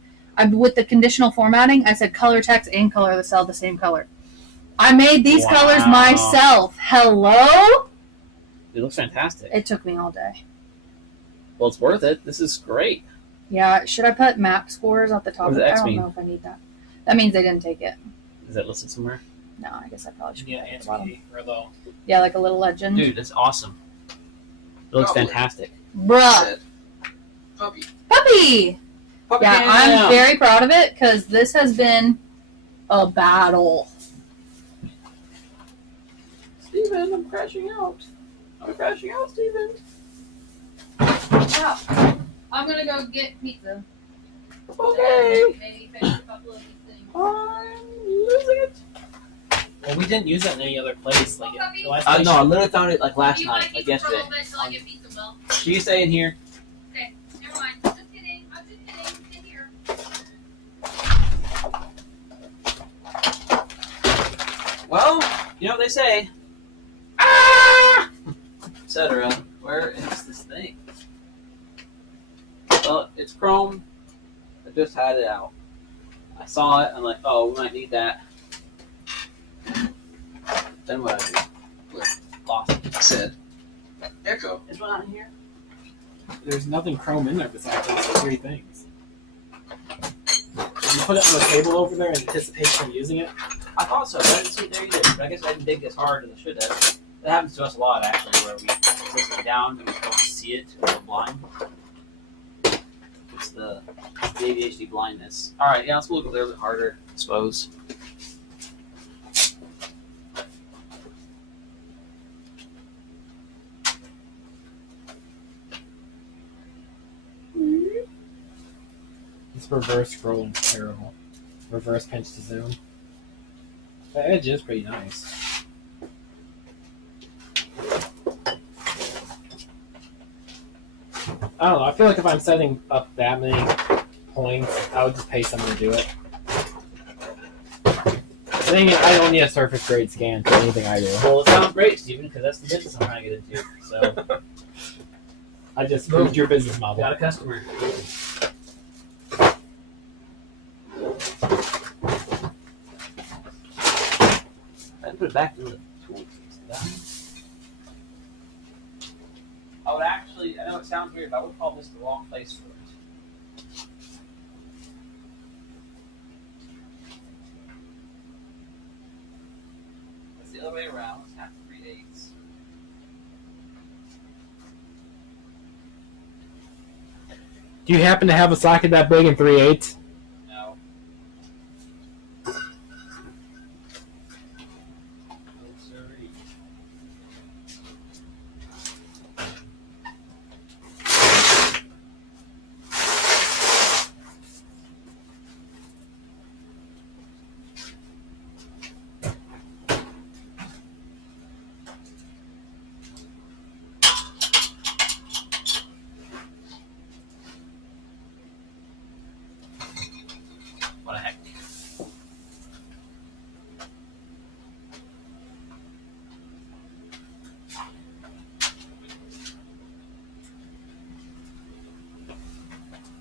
with the conditional formatting, I said color text and color the cell the same color. I made these colors myself. Hello? It looks fantastic. It took me all day. Well, it's worth it. This is great. Yeah, should I put map scores at the top? What does I X don't mean? know if I need that. That means they didn't take it. Is that listed somewhere? No, I guess I probably should Yeah, put it at the answer bottom. me. Or low. Yeah, like a little legend. Dude, that's awesome. It looks Goblin. fantastic. Bruh. Said, puppy. Puppy! Yeah, I'm very proud of it because this has been a battle. Steven, I'm crashing out. I'm crashing out, Steven. Yeah. I'm gonna go get pizza. Okay. Maybe fix a couple of these things. I'm losing it. Well, we didn't use it in any other place. Like, the last No, place I literally found it like last You want night, to like keep it for a yesterday. little bit until I get pizza, Will? She's staying here. Okay, never mind. Just kidding. I'm just kidding. Sit here. Well, you know what they say. Ah! Etc. Where is this thing? Well, it's Chrome. I just had it out. I saw it. I'm like, oh, we might need that. Then what I do? Lost it. Said, echo. Is one out in here? There's nothing Chrome in there besides those three things. Did you put it on the table over there in anticipation of using it? I thought so, but I didn't see it there either. But I guess I didn't dig as hard as I should have. That happens to us a lot, actually, where we listen it down and we don't see it or we're blind. It's the ADHD blindness. Alright, yeah, let's look a little bit harder, I suppose. This reverse scrolling's terrible. Reverse pinch to zoom. The edge is pretty nice. I don't know. I feel like if I'm setting up that many points, I would just pay someone to do it. Dang it, I don't need a surface grade scan for anything I do. Well, it sounds great, Steven, because that's the business I'm trying to get into. So, I just proved your business model. got a customer. I put it back in the tool case. I would actually, I know it sounds weird, but I would call this the wrong place for it. That's the other way around. It's half 3/8. Do you happen to have a socket that big in 3/8? No.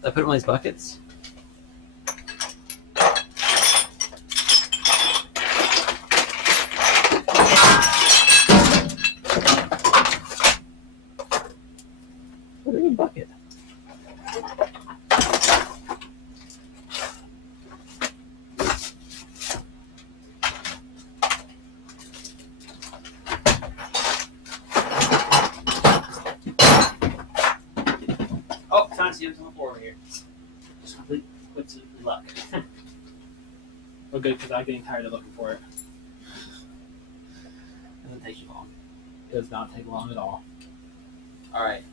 I put in one of these buckets. What a good bucket. Oh, time to see what's on the floor over here. Just complete luck. Well, good, because I'm getting tired of looking for it. Doesn't take you long. It does not take long at all. Alright.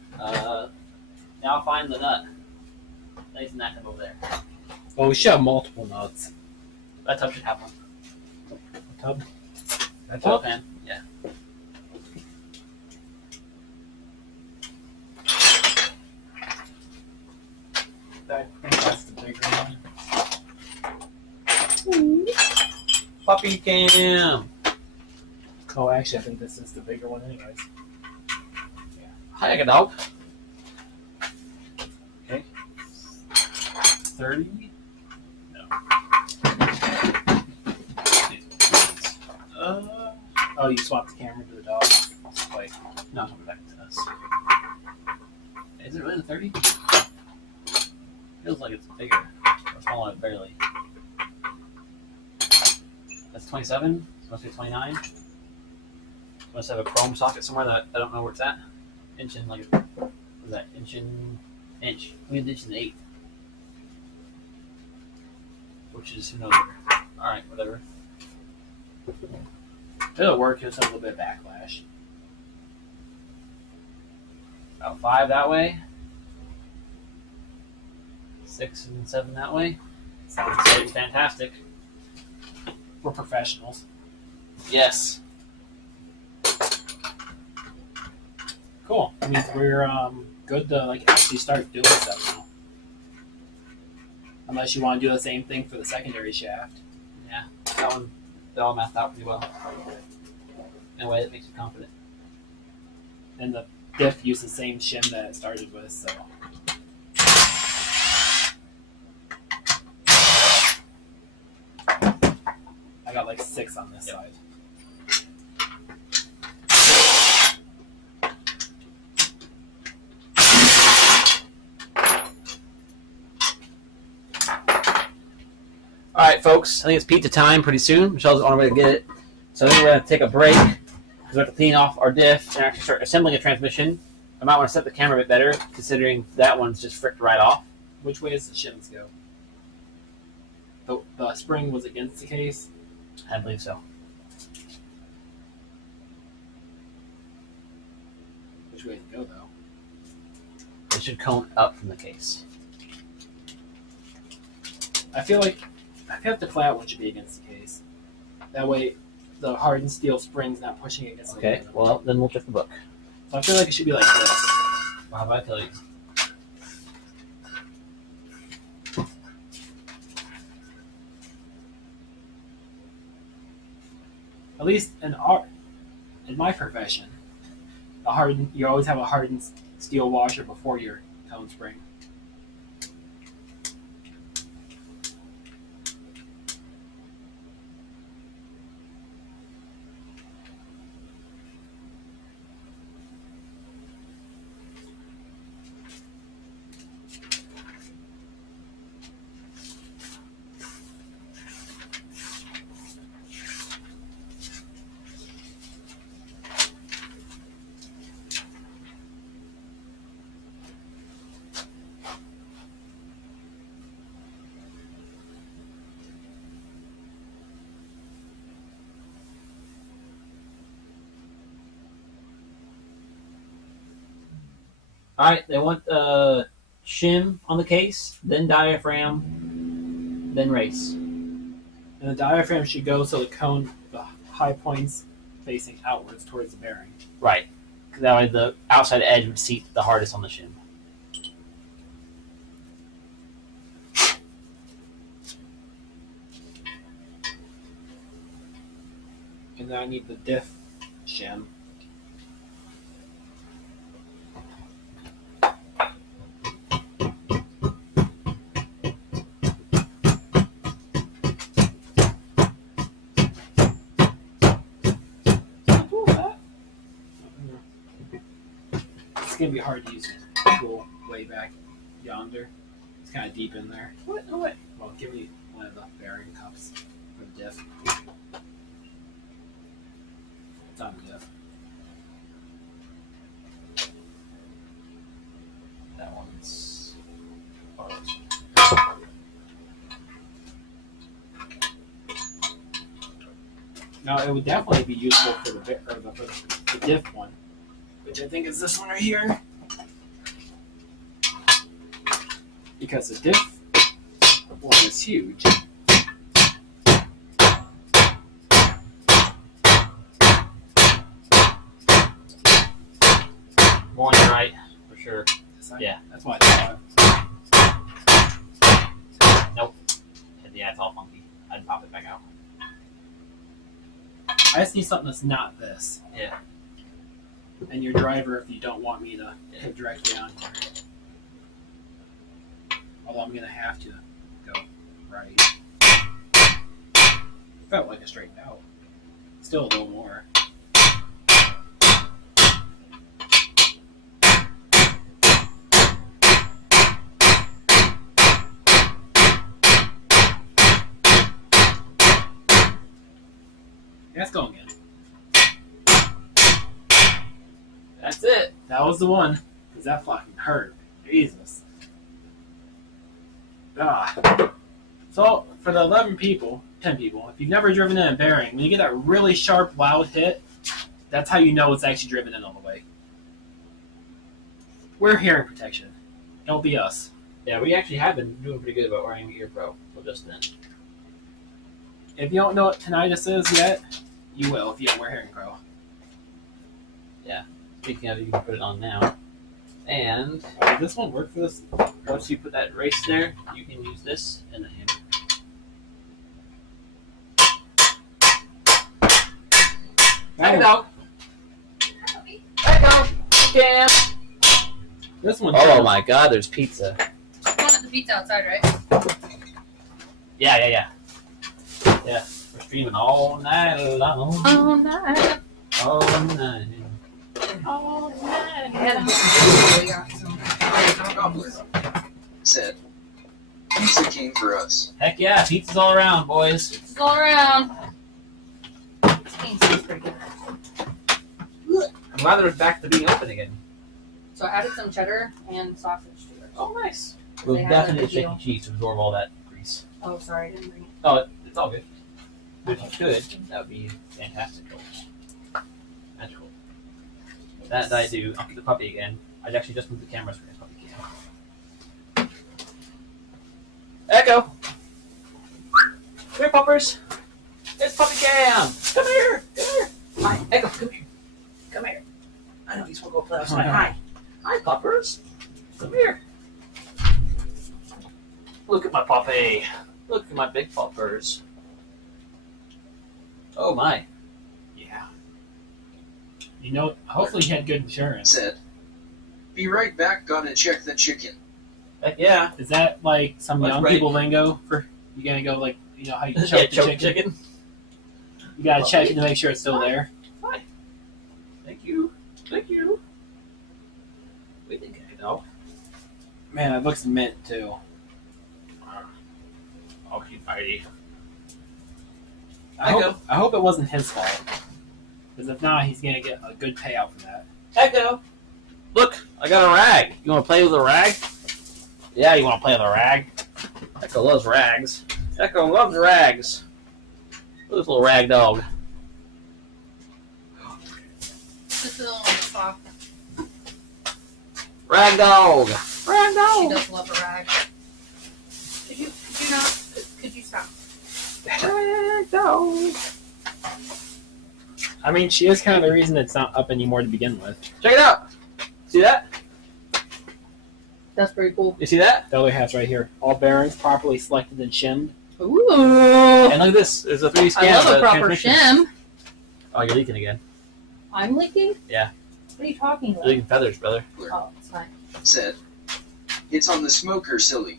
Now find the nut. Nice and that over there. Well, we should have multiple nuts. That tub should have one. A tub? That Oil tub? pan. Yeah. I think that's the bigger one. Puppy cam. Oh, actually, I think this is the bigger one anyways. Hi, dog. Okay. 30? Oh, you swapped the camera to the dog. Like, No, I'm back to us. Is it really the 30? Feels like it's bigger. Or smaller, barely. That's 27. It must be 29. Must have a chrome socket somewhere that I don't know where it's at. Inch and like, what is that? Inch. We have inch and 8. Which is, who knows where. Alright, whatever. it'll work, just a little bit of backlash. About 5 that way. 6 and 7 that way. Sounds fantastic. We're professionals. Yes. Cool. That means we're good to like actually start doing stuff now. Unless you want to do the same thing for the secondary shaft. Yeah. That one, they all mathed out pretty well. In a way that makes you confident. And the diff used the same shim that it started with, so. I got like 6 on this side. All right, folks. I think it's pizza time pretty soon. Michelle's on her way to get it. So I think we're going to take a break because we have to clean off our diff and actually start assembling a transmission. I might want to set the camera a bit better considering that one's just fricked right off. Which way does the shims go? The spring was against the case. I believe so. Which way to go though? It should cone up from the case. I feel like the flat one should be against the case. That way, the hardened steel spring's not pushing against the Okay, aluminum. well, then we'll check the book. So I feel like it should be like this. Well, how about I tell you? At least in my profession, you always have a hardened steel washer before your cone spring. All right, they want shim on the case, then diaphragm, then race. And the diaphragm should go so the high points facing outwards towards the bearing. Right. Because that way the outside edge would seat the hardest on the shim. And then I need the diff shim. It's gonna be hard to use the tool way back yonder. It's kind of deep in there. What? No way. Well, give me one of the bearing cups for the diff. It's on the diff. That one's. No, it would definitely be useful for the diff one, which I think is this one right here. Because the diff one is huge. One, you're right, for sure. Yeah. That's why I thought. Nope. Yeah, it's all funky. I'd pop it back out. I just need something that's not this. Yeah. And your driver, if you don't want me to hit directly on here. Although I'm gonna have to go right. Felt like a straightened out. Still a little more. Yeah, it's going good. That's it. That was the one. Because that fucking hurt. Jesus. Ah. So, for the 10 people, if you've never driven in a bearing, when you get that really sharp, loud hit, that's how you know it's actually driven in all the way. Wear hearing protection. Don't be us. Yeah, we actually have been doing pretty good about wearing Ear Pro till just then. If you don't know what tinnitus is yet, you will if you don't wear hearing pro. Speaking of, you can put it on now. And Does this one work for this? once you put that race there, you can use this and the hammer. Back it out. Back out. Cam. This one. Oh my God, there's pizza. You wanted the pizza outside, right? Yeah. We're streaming all night long. All night. All night. All night. Said, pizza came for us. Heck yeah, pizza's all around, boys. It's all around. This game seems pretty good. I'm glad they're back to being open again. So I added some cheddar and sausage to it. Oh, nice. They We'll have definitely a shake deal. and cheese to absorb all that grease. Oh, sorry, I didn't bring it. Oh, it's all good. If you could, that would be fantastic. Magical. That I do. I'll get the puppy again. I actually just moved the cameras for his puppy cam. Echo! Come here, puppers! It's puppy cam! Come here! Come here! Hi, Echo, come here. Come here. I know you just want to go play outside. Hi. Hi, puppers. Come here. Look at my puppy. Look at my big puppers. Oh my. Yeah. You know, hopefully he had good insurance. Said, be right back, gotta check the chicken. Heck yeah. Is that like some That's young right. people lingo for you gonna go like you know how you choke Yeah, the choke chicken? You gotta check it to make sure it's still there. Hi. Thank you. Thank you. We think I know. Man, it looks mint too. Oh, he's mighty. I hope it wasn't his fault. Because if not, he's gonna get a good payout for that. Echo. Look, I got a rag. You want to play with a rag? Yeah, you want to play with a rag? Echo loves rags. Echo loves rags. Look at this little rag dog. Just a little soft. Rag dog. Rag She dog. does love a rag. Could you not? Could you stop? Rag dog. I mean, she is kind of the reason it's not up anymore to begin with. Check it out. See that? That's pretty cool. You see that? The other half's right here. All bearings properly selected and shimmed. Ooh. And look at this. There's a 3D scan. I love of a the proper transmission. shim. Oh, you're leaking again. I'm leaking? Yeah. What are you talking You're about? leaking feathers, brother. Oh, it's fine. Said, it's on the smoker, silly.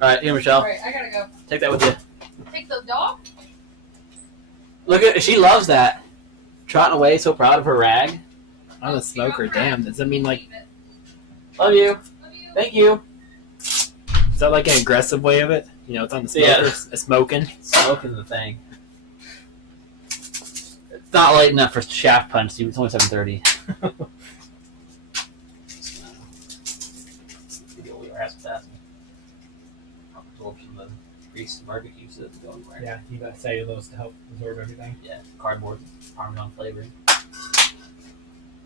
All right, here, Michelle. Alright, I gotta go. Take that with you. Take the dog? Look at, she loves that. Trotting away, so proud of her rag. I'm a smoker. Damn. Does that mean like? Love you. Love you. Thank you. Is that like an aggressive way of it? You know, it's on the smoker. Yeah. Smoking. Smoking the thing. It's not late enough for shaft punch, dude. It's only 7:30. Absorption of grease and barbecue so it doesn't go anywhere. Yeah, you got cellulose to help absorb everything. Yeah, cardboard, Parmesan flavoring.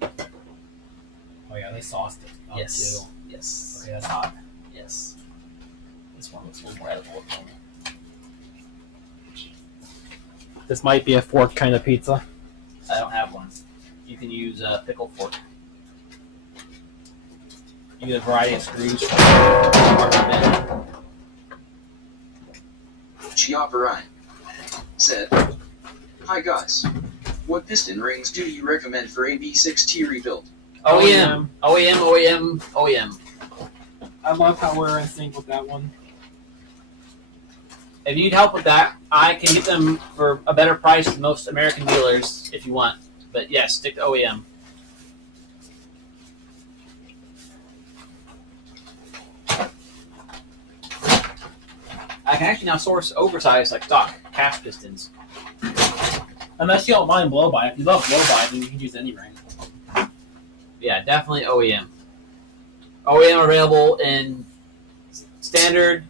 Oh yeah, they sauced it. Oh, Yes. Too. Yes. Okay, that's hot. Yes. This one looks a little more edible. This might be a fork kind of pizza. I don't have one. You can use a pickle fork. You get a variety of screws. Chiaparai said, "Hi guys, what piston rings do you recommend for AB6T rebuild?" OEM. OEM, OEM, OEM. I love how we're in sync with that one. If you need help with that, I can get them for a better price than most American dealers if you want. But yes, stick to OEM. I can actually now source oversized like stock cast pistons. Unless you don't mind blow by. If you love blow by, then you can use any ring. Yeah, definitely OEM. OEM available in standard,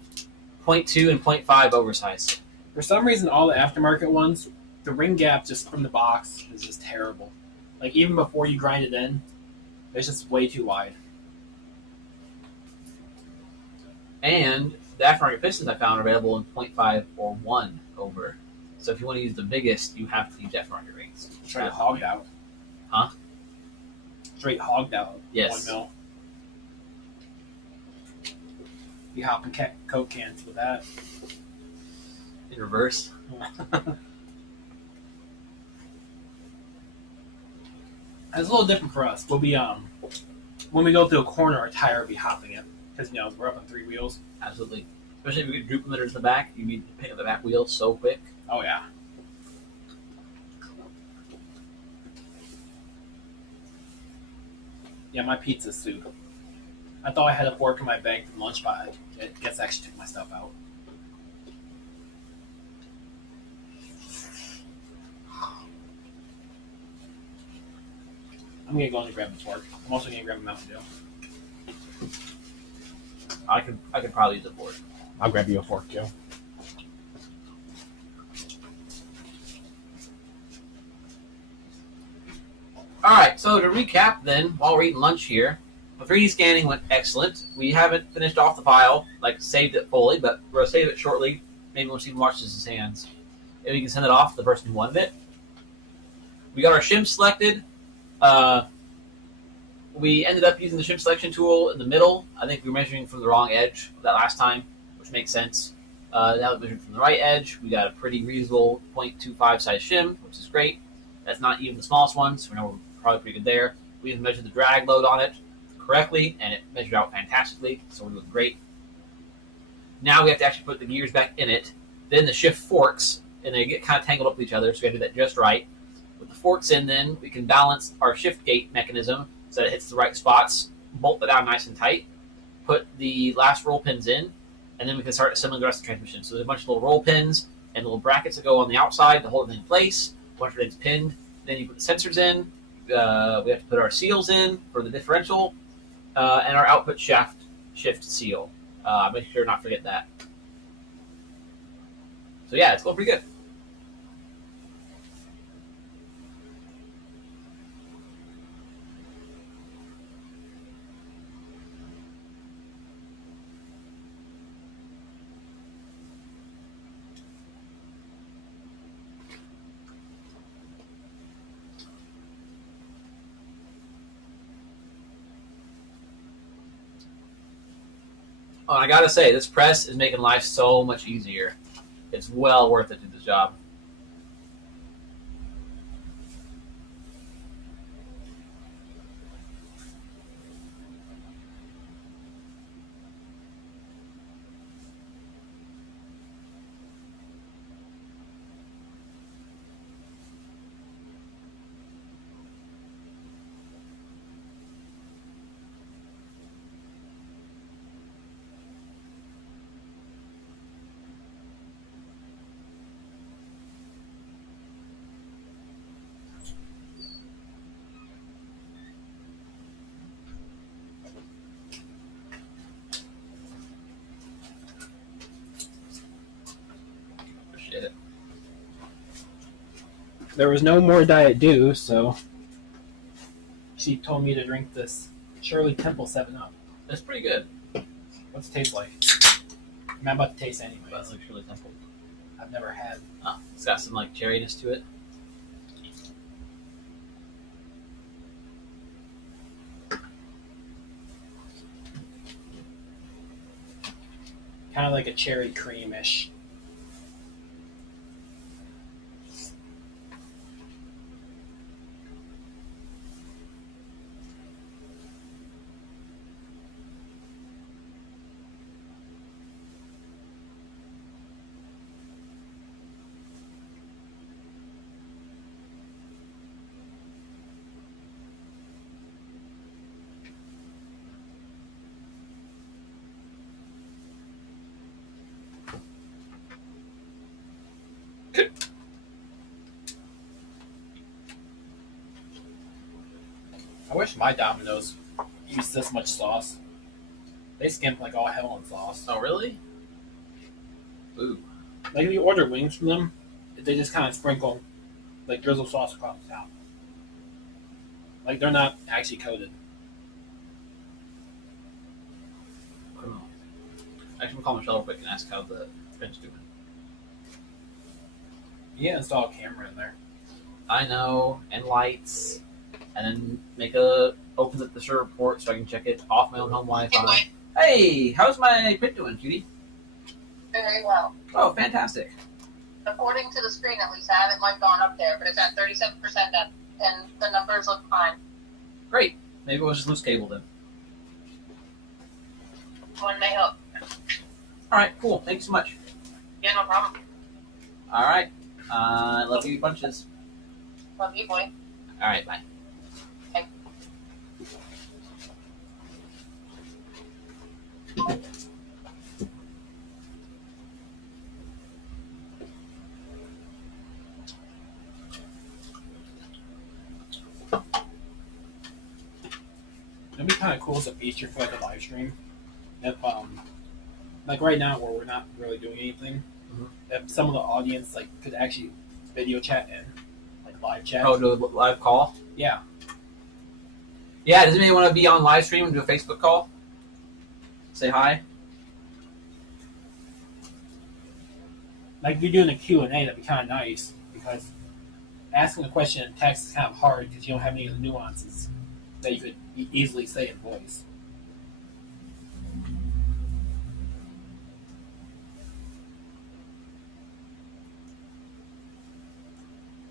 0.2 and 0.5 oversized. For some reason, all the aftermarket ones, the ring gap just from the box is just terrible. Like even before you grind it in, it's just way too wide. And the aftermarket pistons I found are available in 0.5 or 1 over. So if you want to use the biggest, you have to use aftermarket rings. Straight hogged out. Huh? Straight hogged out. Yes. 1 mil. You hop in Coke cans with that. In reverse. It's a little different for us. We'll be when we go through a corner, our tire will be hopping it because we're up on 3 wheels. Absolutely. Especially if you get droop limiters in the back, you need to pick up the back wheel so quick. Oh yeah. Yeah, my pizza soup. I thought I had a fork in my bag from lunch, but I guess I actually took my stuff out. I'm gonna go and grab the fork. I'm also gonna grab a Mountain Dew. I could probably use a fork. I'll grab you a fork, Joe. Alright, so to recap then, while we're eating lunch here, the 3D scanning went excellent. We haven't finished off the file, like saved it fully, but we're going to save it shortly. Maybe when Stephen washes his hands. And we can send it off to the person who wanted it. We got our shim selected. We ended up using the shim selection tool in the middle. I think we were measuring from the wrong edge that last time, which makes sense. Now we measured from the right edge. We got a pretty reasonable 0.25 size shim, which is great. That's not even the smallest one, so we know we're probably pretty good there. We even measured the drag load on it correctly, and it measured out fantastically, so we're doing great. Now we have to actually put the gears back in it. Then the shift forks, and they get kind of tangled up with each other, so we have to do that just right. With the forks in, then we can balance our shift gate mechanism so that it hits the right spots, bolt it down nice and tight, put the last roll pins in, and then we can start assembling the rest of the transmission. So there's a bunch of little roll pins and little brackets that go on the outside to hold it in place. A bunch of things pinned. Then you put the sensors in. We have to put our seals in for the differential, and our output shaft shift seal. Make sure not forget that. So yeah, it's going pretty good. Oh, and I gotta say, this press is making life so much easier. It's well worth it to do this job. shit. There was no more Diet Dew, so she told me to drink this Shirley Temple 7-Up. That's pretty good. What's it taste like? I'm about to taste anyway. That's like Shirley Temple. I've never had. Oh, it's got some like cherryness to it. Kind of like a cherry creamish. I wish my Domino's used this much sauce. They skimp like all hell on sauce. Oh, really? Ooh. Like if you order wings from them, they just kind of sprinkle like drizzle sauce across the top. Like they're not actually coated. I don't know. Actually, we'll call Michelle real quick and ask how the French doing. You can install a camera in there. I know, and lights, and then open up the server port so I can check it off my own home Wi-Fi. Hey, how's my print doing, cutie? Very well. Oh, fantastic. According to the screen, at least, I haven't like gone up there, but it's at 37% up, and the numbers look fine. Great. Maybe we'll just loose cable then. One may hope. All right, cool. Thanks so much. Yeah, no problem. All right. Love you bunches. Love you, boy. All right, bye. It'd be kind of cool as a feature for like a live stream. If like right now where we're not really doing anything, if some of the audience like could actually video chat in, like live chat. Oh, do a live call? Yeah. Yeah, does anybody want to be on live stream and do a Facebook call? Say hi? Like if you're doing a Q&A, that'd be kind of nice because asking a question in text is kind of hard because you don't have any of the nuances that you could easily say in voice.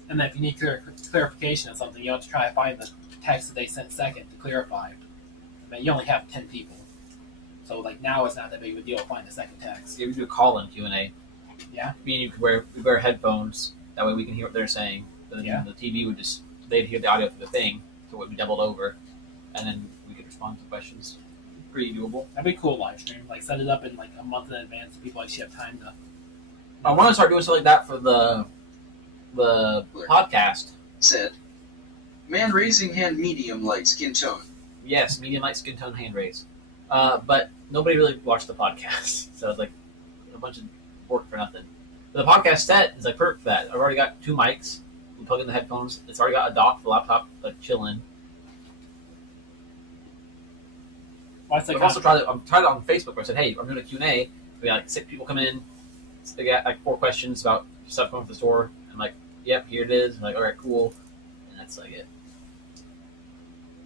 And then if you need clarification of something, you have to try to find the text that they sent second to clarify. I mean, you only have 10 people. So like now it's not that big of a deal to find the second text. Yeah, we do a call-in Q&A. Yeah. Me and you could wear headphones. That way we can hear what they're saying. But then the TV would they'd hear the audio through the thing, so it would be doubled over. And then we could respond to questions. Pretty doable. That'd be a cool live stream. Like set it up in like a month in advance so people actually have time to. I want to start doing something like that for the podcast. Said. Man raising hand medium light skin tone. Yes, medium light skin tone hand raise. But nobody really watched the podcast, so it's like a bunch of work for nothing. But the podcast set is like perfect for that. I've already got 2 mics. We plug in the headphones. It's already got a dock for the laptop, like chilling. I've also tried it on Facebook where I said, hey, I'm doing a Q&A. We got like 6 people come in. They got like 4 questions about stuff going to the store. I'm like, yep, here it is. I'm like, all right, cool. And that's like it.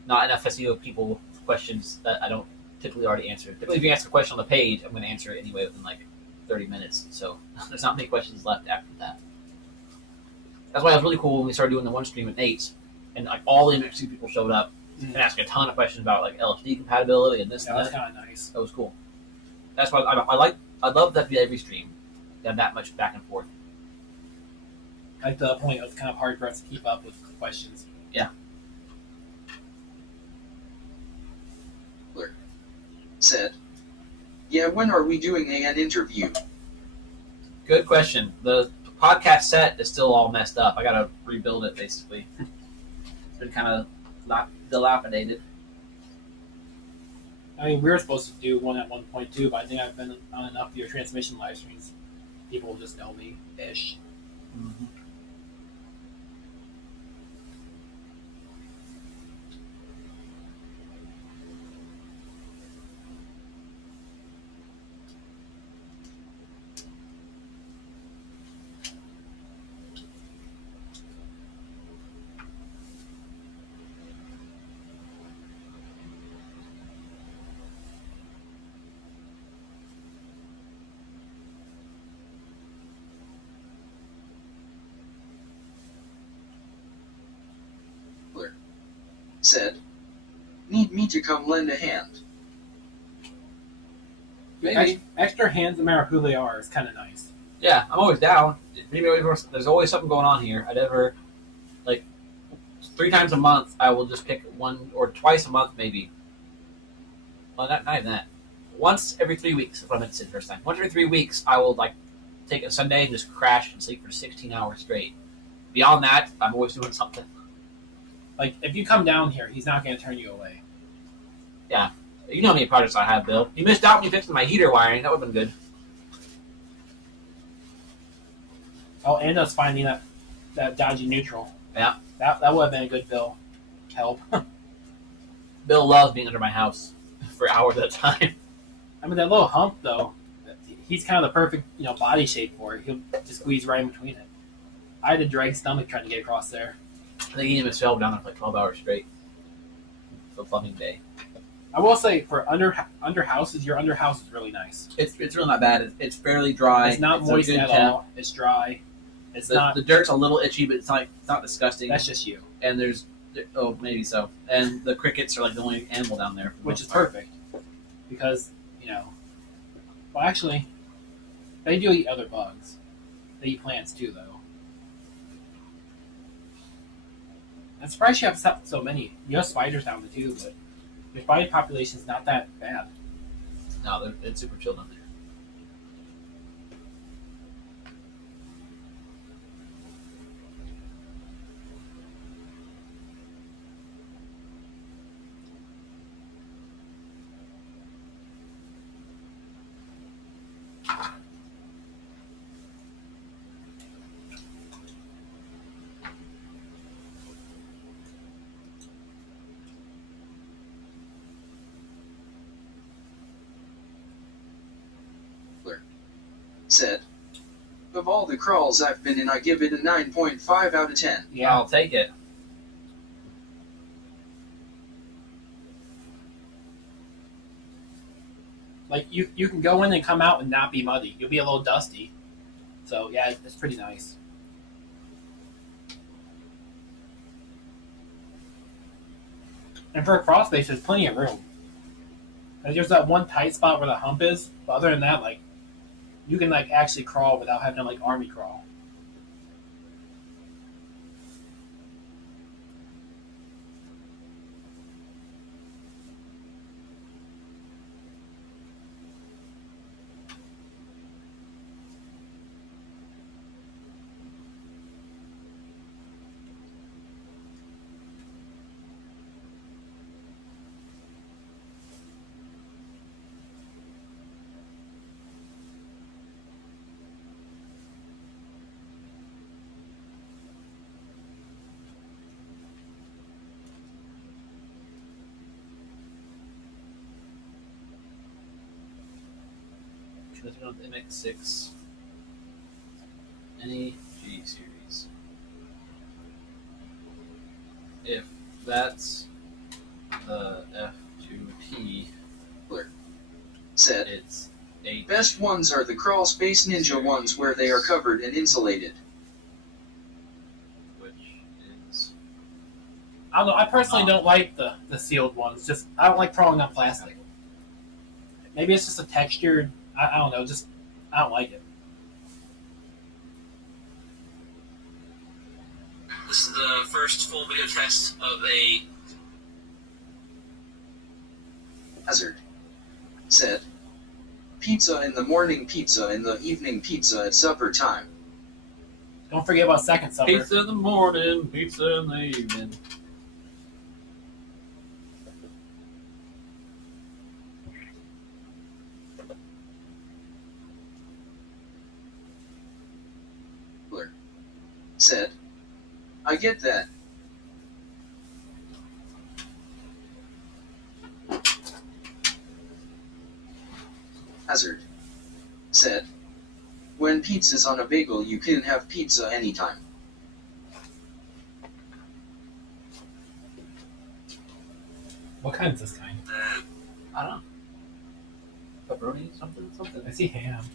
Not enough SEO people with questions that I don't typically already answer. Typically, if you ask a question on the page, I'm going to answer it anyway within like 30 minutes. So there's not many questions left after that. That's why it was really cool when we started doing the one stream with Nate, and like all the MXC people showed up and asked a ton of questions about like LSD compatibility and this and that. That's kind of nice. That was cool. That's why I'd love that to be every stream. To have that much back and forth. At the point, it was kind of hard for us to keep up with questions. Yeah. Said. Yeah, when are we doing an interview? Good question. The podcast set is still all messed up. I gotta rebuild it basically. It's been kind of dilapidated. I mean, we were supposed to do one at 1.2, but I think I've been on enough of your transmission live streams people just know me ish. Mm-hmm. Said, need me to come lend a hand. Maybe. Extra hands, no matter who they are, is kind of nice. Yeah, I'm always down. There's always something going on here. I never, like, 3 times a month, I will just pick one, or twice a month maybe. Well, not even that. Once every 3 weeks, if I meant to say the first time. Once every 3 weeks, I will, like, take a Sunday and just crash and sleep for 16 hours straight. Beyond that, I'm always doing something. Like, if you come down here, he's not going to turn you away. Yeah. You know how many projects I have, Bill. You missed out when you fixed my heater wiring. That would have been good. Oh, and us finding that dodgy neutral. Yeah. That would have been a good bill. Help. Bill loves being under my house for hours at a time. I mean, that little hump, though, he's kind of the perfect, body shape for it. He'll just squeeze right in between it. I had to drag stomach trying to get across there. I think he even fell down there for like 12 hours straight. For plumbing day. I will say, for under houses, your under house is really nice. It's really not bad. It's fairly dry. It's not moist at all. It's dry. It's not. The dirt's a little itchy, but it's not disgusting. That's just you. And maybe so. And the crickets are like the only animal down there, Which is perfect, because well, actually, they do eat other bugs. They eat plants too, though. I'm surprised you have so many. You have spiders down there too, but your spider population is not that bad. No, it's super chill down there. Said, of all the crawls I've been in, I give it a 9.5 out of 10. Yeah, I'll take it. Like, you can go in and come out and not be muddy. You'll be a little dusty. So, yeah, it's pretty nice. And for a crawl space, there's plenty of room. Like, there's that one tight spot where the hump is, but other than that, like, you can, like, actually crawl without having to, like, army crawl. Let's go to the MX6. Any G series. If that's the F2P, Said, it's 8. best ones are the Crawl Space Ninja ones where they are covered and insulated. Which is... I don't know. I personally don't like the sealed ones. Just I don't like crawling on plastic. Maybe it's just a textured. I don't know. Just I don't like it. This is the first full video test of a Hazard. Said, pizza in the morning, pizza in the evening, pizza at supper time. Don't forget about second supper. Pizza in the morning, pizza in the evening. said, I get that. Hazard said, when pizza's on a bagel, you can have pizza anytime. What kind is this kind? I don't know. Pepperoni, something. I see ham.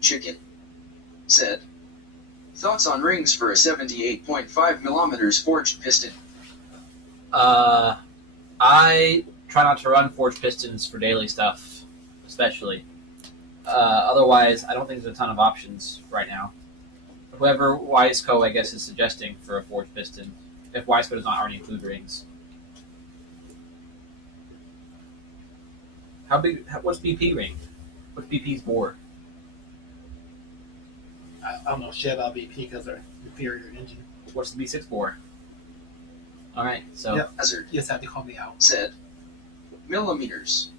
Chicken said, thoughts on rings for a 78.5mm forged piston? I try not to run forged pistons for daily stuff, especially. Otherwise, I don't think there's a ton of options right now. Whoever Wiseco, I guess, is suggesting for a forged piston, if Wiseco does not already include rings. How big? What's BP ring? What's BP's bore? I don't know shit about BP because they're inferior engine. What's the B6 bore? All right, so Yep. Hazard You just have to call me out. said, millimeters.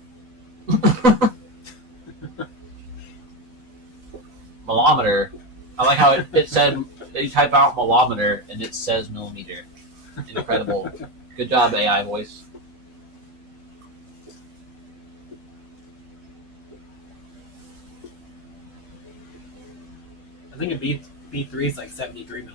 Millimeter. I like how it said you type out millimeter and it says millimeter. Incredible. Good job, AI voice. I think a B3 is like 73mm.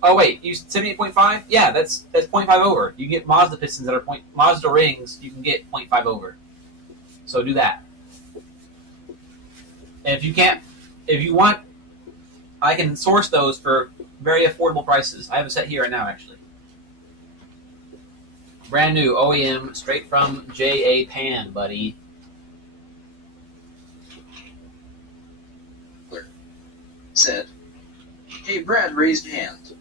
Oh wait, you 78.5? Yeah, that's 0.5 over. You get Mazda pistons that are Mazda rings. You can get 0.5 over. So do that. And if you want, I can source those for very affordable prices. I have a set here right now, actually. Brand new OEM, straight from J.A. Pan, buddy. Said, hey Brad, raised hand.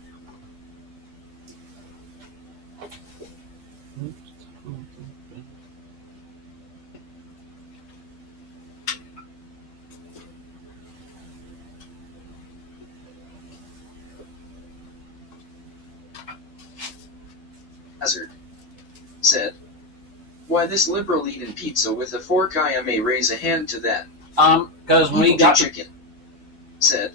Hazard said, why this liberal eating pizza with a fork? I may raise a hand to that. Because when we Evil got chicken said,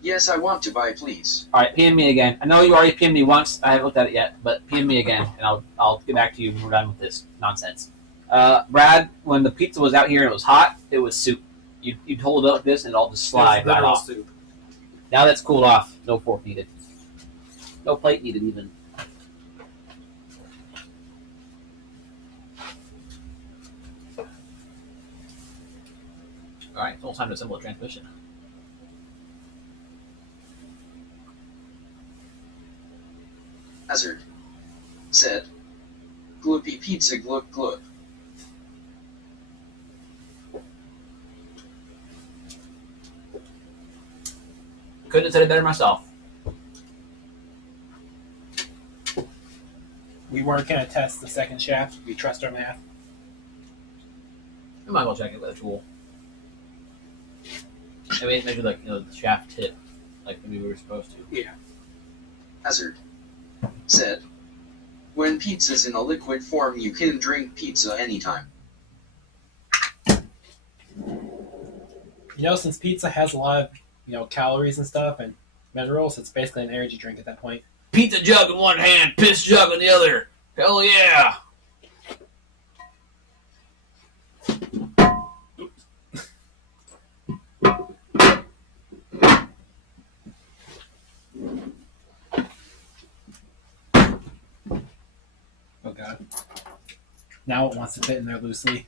yes, I want to buy, please. all right, PM me again. I know you already PM'd me once. I haven't looked at it yet, but PM me again, and I'll get back to you when we're done with this nonsense. Brad, when the pizza was out here and it was hot, it was soup. You'd hold it up like this and it all just slide right off. Soup. Now that's cooled off. No fork needed. No plate needed even. All right, it's almost time to assemble a transmission. Hazard said, gloopy pizza gloop gloop. Couldn't have said it better myself. We weren't going to test the second shaft. We trust our math. I might as well check it with a tool. I mean, maybe like the shaft tip, like maybe we were supposed to. Yeah. Hazard said, when pizza's in a liquid form, you can drink pizza anytime. Since pizza has a lot of, calories and stuff and minerals, it's basically an energy drink at that point. Pizza jug in one hand, piss jug in the other. Hell yeah! Now it wants to fit in there loosely.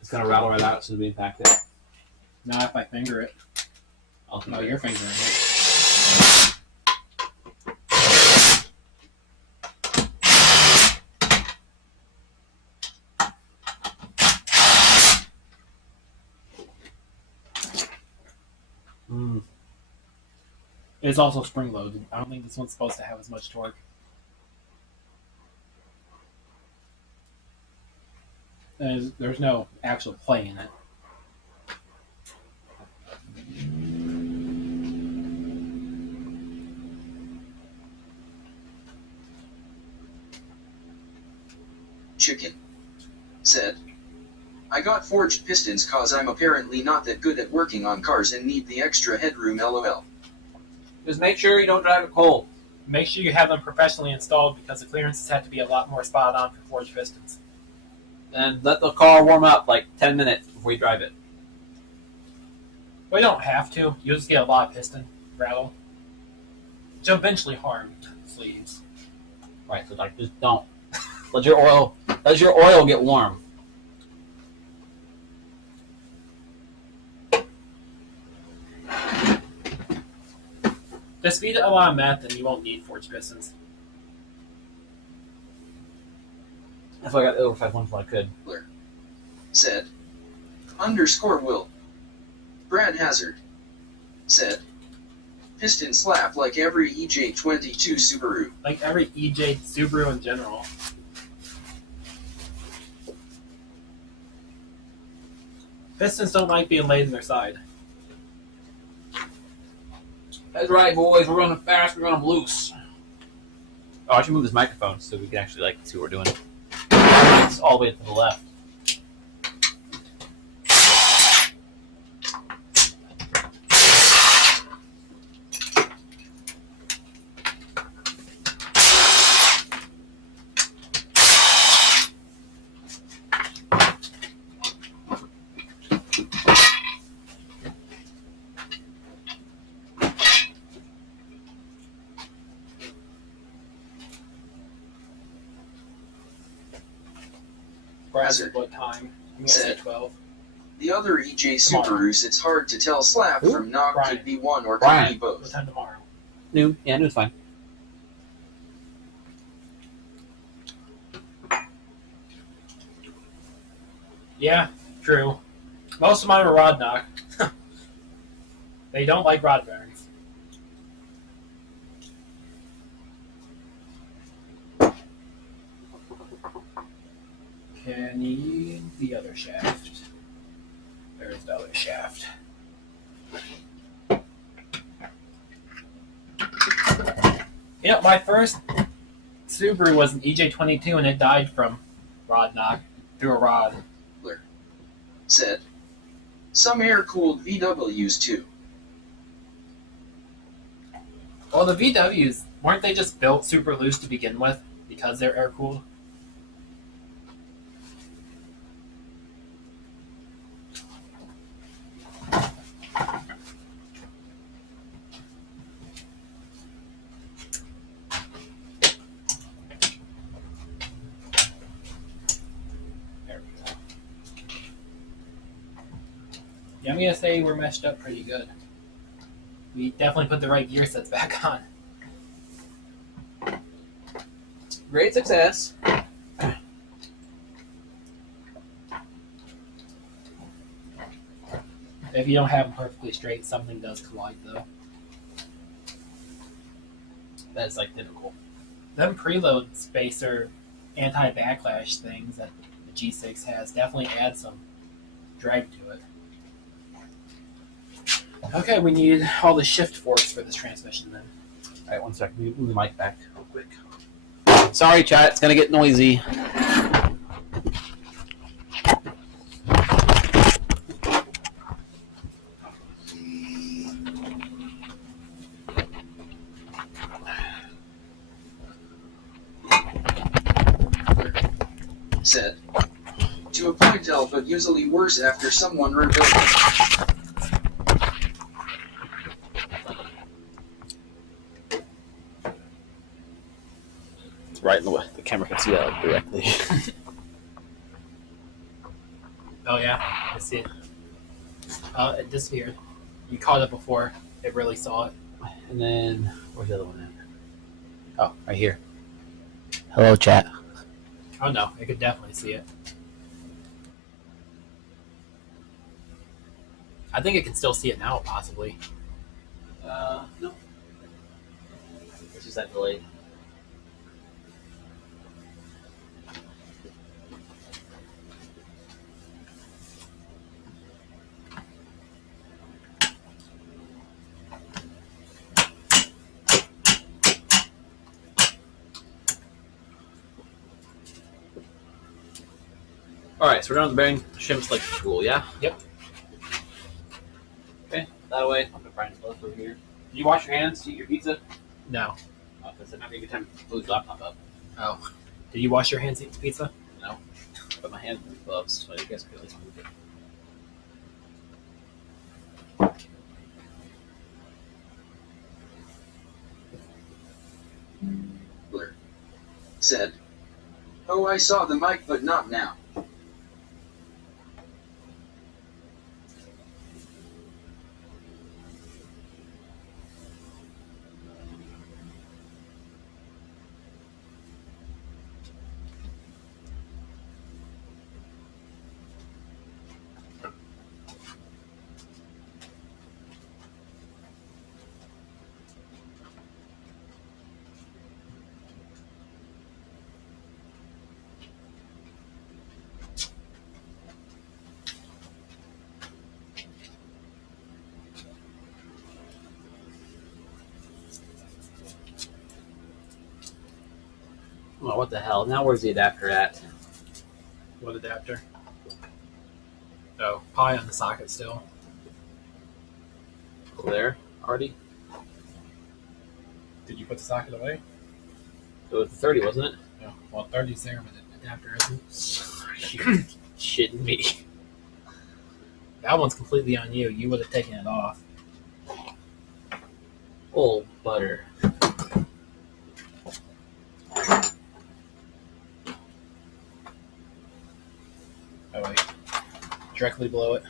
It's gonna rattle right out as soon as we impact it. Not if I finger it. I'll No, you're fingering it. It's also spring loaded. I don't think this one's supposed to have as much torque. There's no actual play in it. Chicken said, I got forged pistons cause I'm apparently not that good at working on cars and need the extra headroom lol. Just make sure you don't drive it cold. Make sure you have them professionally installed because the clearances have to be a lot more spot on for forged pistons. And let the car warm up like 10 minutes before you drive it. Well, you don't have to. You'll just get a lot of piston rattle, which will eventually harm sleeves. Right, so like just don't. Let your oil get warm. Just feed it a lot of meth and you won't need forged pistons. That's why I got the oversized ones when I could. Said, _Will. Brad Hazard said, piston slap like every EJ22 Subaru. Like every EJ Subaru in general. Pistons don't like being laid in their side. That's right, boys. We're running fast. We're running loose. Oh, I should move this microphone so we can actually like see what we're doing. It's all the way to the left. Hazard What time? I'm gonna said, say 12. the other EJ Subarus, it's hard to tell slap Who? from knock, Brian. could be one or could Brian. be What both. time tomorrow? Noon. Yeah, noon's fine. Yeah, true. Most of mine are rod knock. They don't like rod bearings. Okay, I need the other shaft. There's the other shaft. You know, my first Subaru was an EJ22 and it died from rod knock through a rod. Said, some air-cooled VWs too. Well, the VWs, weren't they just built super loose to begin with because they're air-cooled? There we go. Yeah, I'm going to say we're meshed up pretty good. We definitely put the right gear sets back on. Great success. If you don't have them perfectly straight, something does collide, though. That's like typical. Them preload spacer anti-backlash things that the G6 has definitely add some drag to it. Okay, we need all the shift forks for this transmission then. All right, one second. Move the mic back real quick. Sorry, chat. It's gonna get noisy. Said, to a point but usually worse after someone rebuilt it. It's right in the way. The camera can see that like, directly. Oh yeah, I see it. It disappeared. You caught it before it really saw it. And then where's the other one at? Oh, right here. Hello, chat. Oh no, I could definitely see it. I think it can still see it now, possibly. No. It's just that delay. Alright, so we're done with the bearing shim selection tool, yeah? Yep. Okay, that way. I'll put Brian's glove over here. Did you wash your hands to eat your pizza? No. Because it might be a good time to move the laptop up. Oh. Did you wash your hands eating pizza? No. But my hands are gloves, so I guess I could at least move it. Blur said, "Oh, I saw the mic, but not now." Oh, what the hell? Now where's the adapter at? What adapter? Oh, probably on the socket still. Over there already? Did you put the socket away? It was the 30, wasn't it? No. Well, 30's there, but the adapter isn't. Are you shitting me? That one's completely on you. You would have taken it off. Old butter. Oh wait. Directly below it.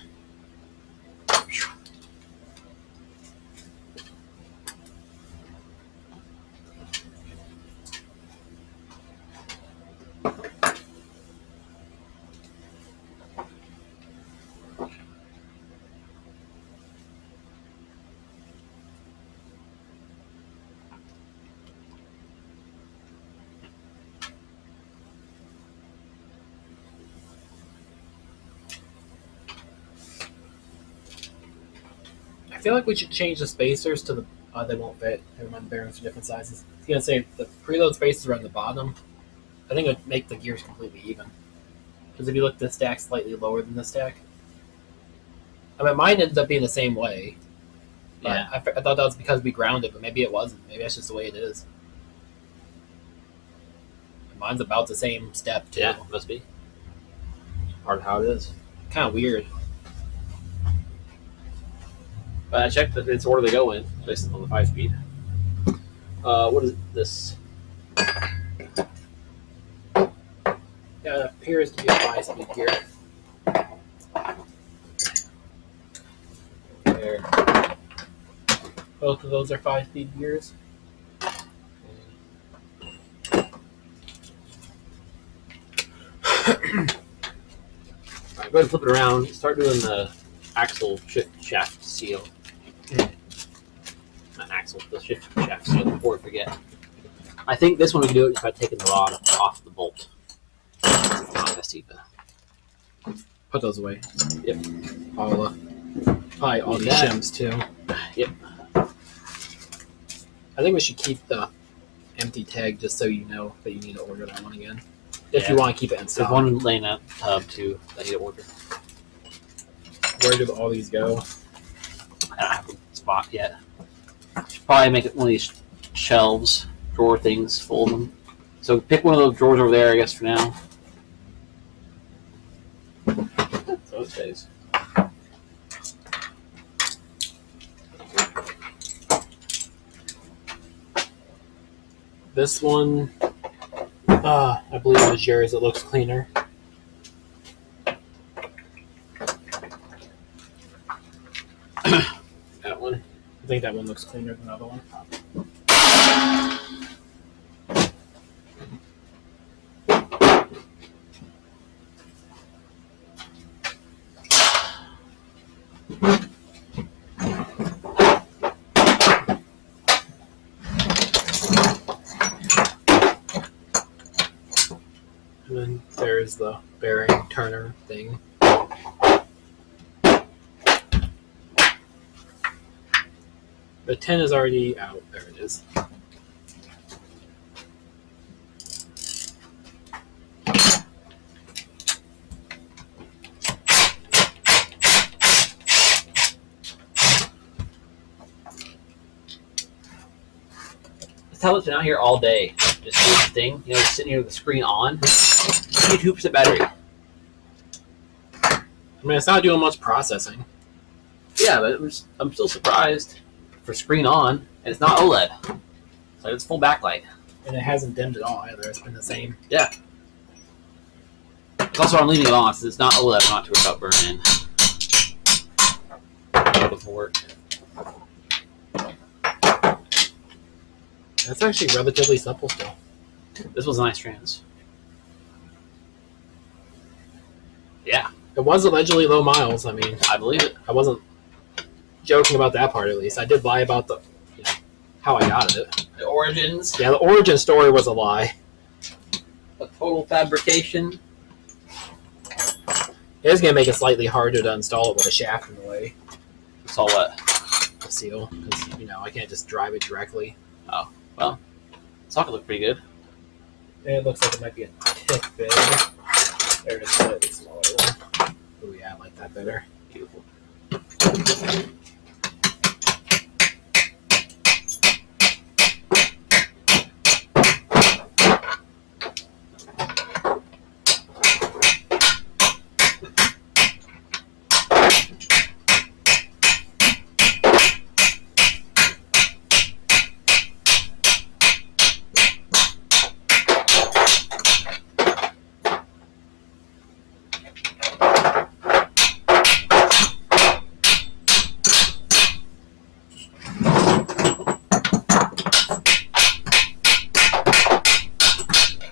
I feel like we should change the spacers to the. They won't fit. Never mind, the bearings are different sizes. I was gonna say the preload spacers are on the bottom. I think it would make the gears completely even. Because if you look, the stack's slightly lower than the stack. I mean, mine ends up being the same way. But Yeah. I thought that was because we grounded, but maybe it wasn't. Maybe that's just the way it is. Mine's about the same step too. Yeah, must be. Part of how it is. Kind of weird. But I checked that it's order they go in, based on the 5-speed. What is this? Yeah, it appears to be a 5-speed gear. There. Both of those are 5-speed gears. Alright, go ahead and flip it around. Start doing the axle shift shaft seal. Not axle, the shift shaft seal before I forget. I think this one we can do it just by taking the rod off the bolt. Not Vestiba. Put those away. Yep. All probably all Need these that. shims too. Yep. I think we should keep the empty tag just so you know that you need to order that one again. If Yeah. you want to keep it in There's stock. one laying out tub too that I need to order. Where do all these go? I don't have a spot yet. Should probably make it one of these shelves, drawer things, full of them. So pick one of those drawers over there, I guess, for now. So it stays. This one I believe it was yours. It looks cleaner. That one. I think that one looks cleaner than the other one. And then there's the bearing turner thing. The 10 is already out. There it is. This tablet's been out here all day, just doing the thing. You know, sitting here with the screen on. 2% battery. I mean, it's not doing much processing. Yeah, but I'm still surprised for screen on, and it's not OLED. It's like it's full backlight. And it hasn't dimmed at all either. It's been the same. Yeah. It's also I'm leaving it on since it's not OLED. I'm not too worried about burning. It doesn't work. That's actually relatively simple still. This was a nice trans. Yeah, It was allegedly low miles. I mean, I believe it. I wasn't joking about that part at least. I did lie about the, how I got it. The origins. Yeah, the origin story was a lie. A total fabrication. It is going to make it slightly harder to install it with a shaft in the way. Saw what? The seal, because, I can't just drive it directly. Socket looked pretty good. And it looks like it might be a tick big. There it is, slightly smaller one. Oh yeah, I like that better. Beautiful.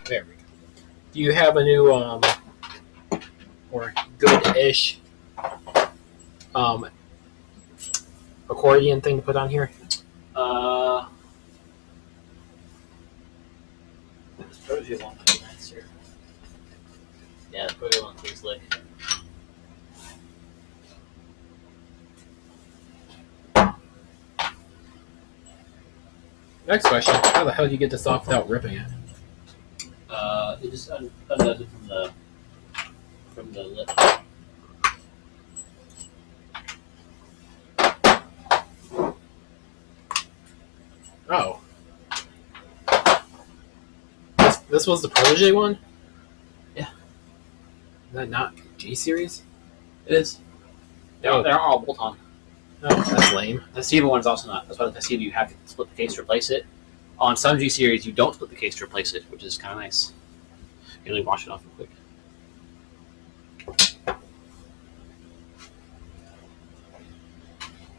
There we go. Do you have a new, or good-ish, accordion thing to put on here? This Protege one pretty nice here. Yeah, the Protege one's pretty slick. Next question, how the hell do you get this off without ripping it? It just undoes it from the lip. Oh. This was the Protege one? Yeah. Is that not G series? It is. They're all bolt on. Oh, that's lame. The Testiva one's also not. That's why the Testiva you have to split the case to replace it. On some G series, you don't split the case to replace it, which is kind of nice. You only wash it off real quick.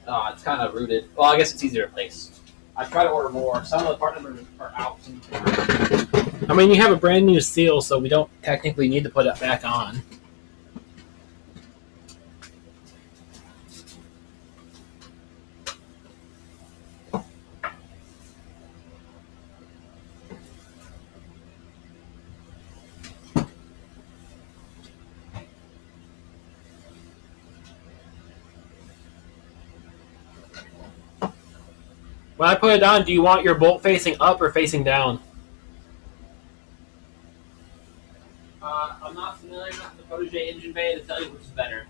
It's kind of rooted. Well, I guess it's easy to replace. I try to order more. Some of the part numbers are out. I mean, you have a brand new seal, so we don't technically need to put it back on. When I put it on, do you want your bolt facing up or facing down? I'm not familiar enough with the Protege engine bay to tell you which is better.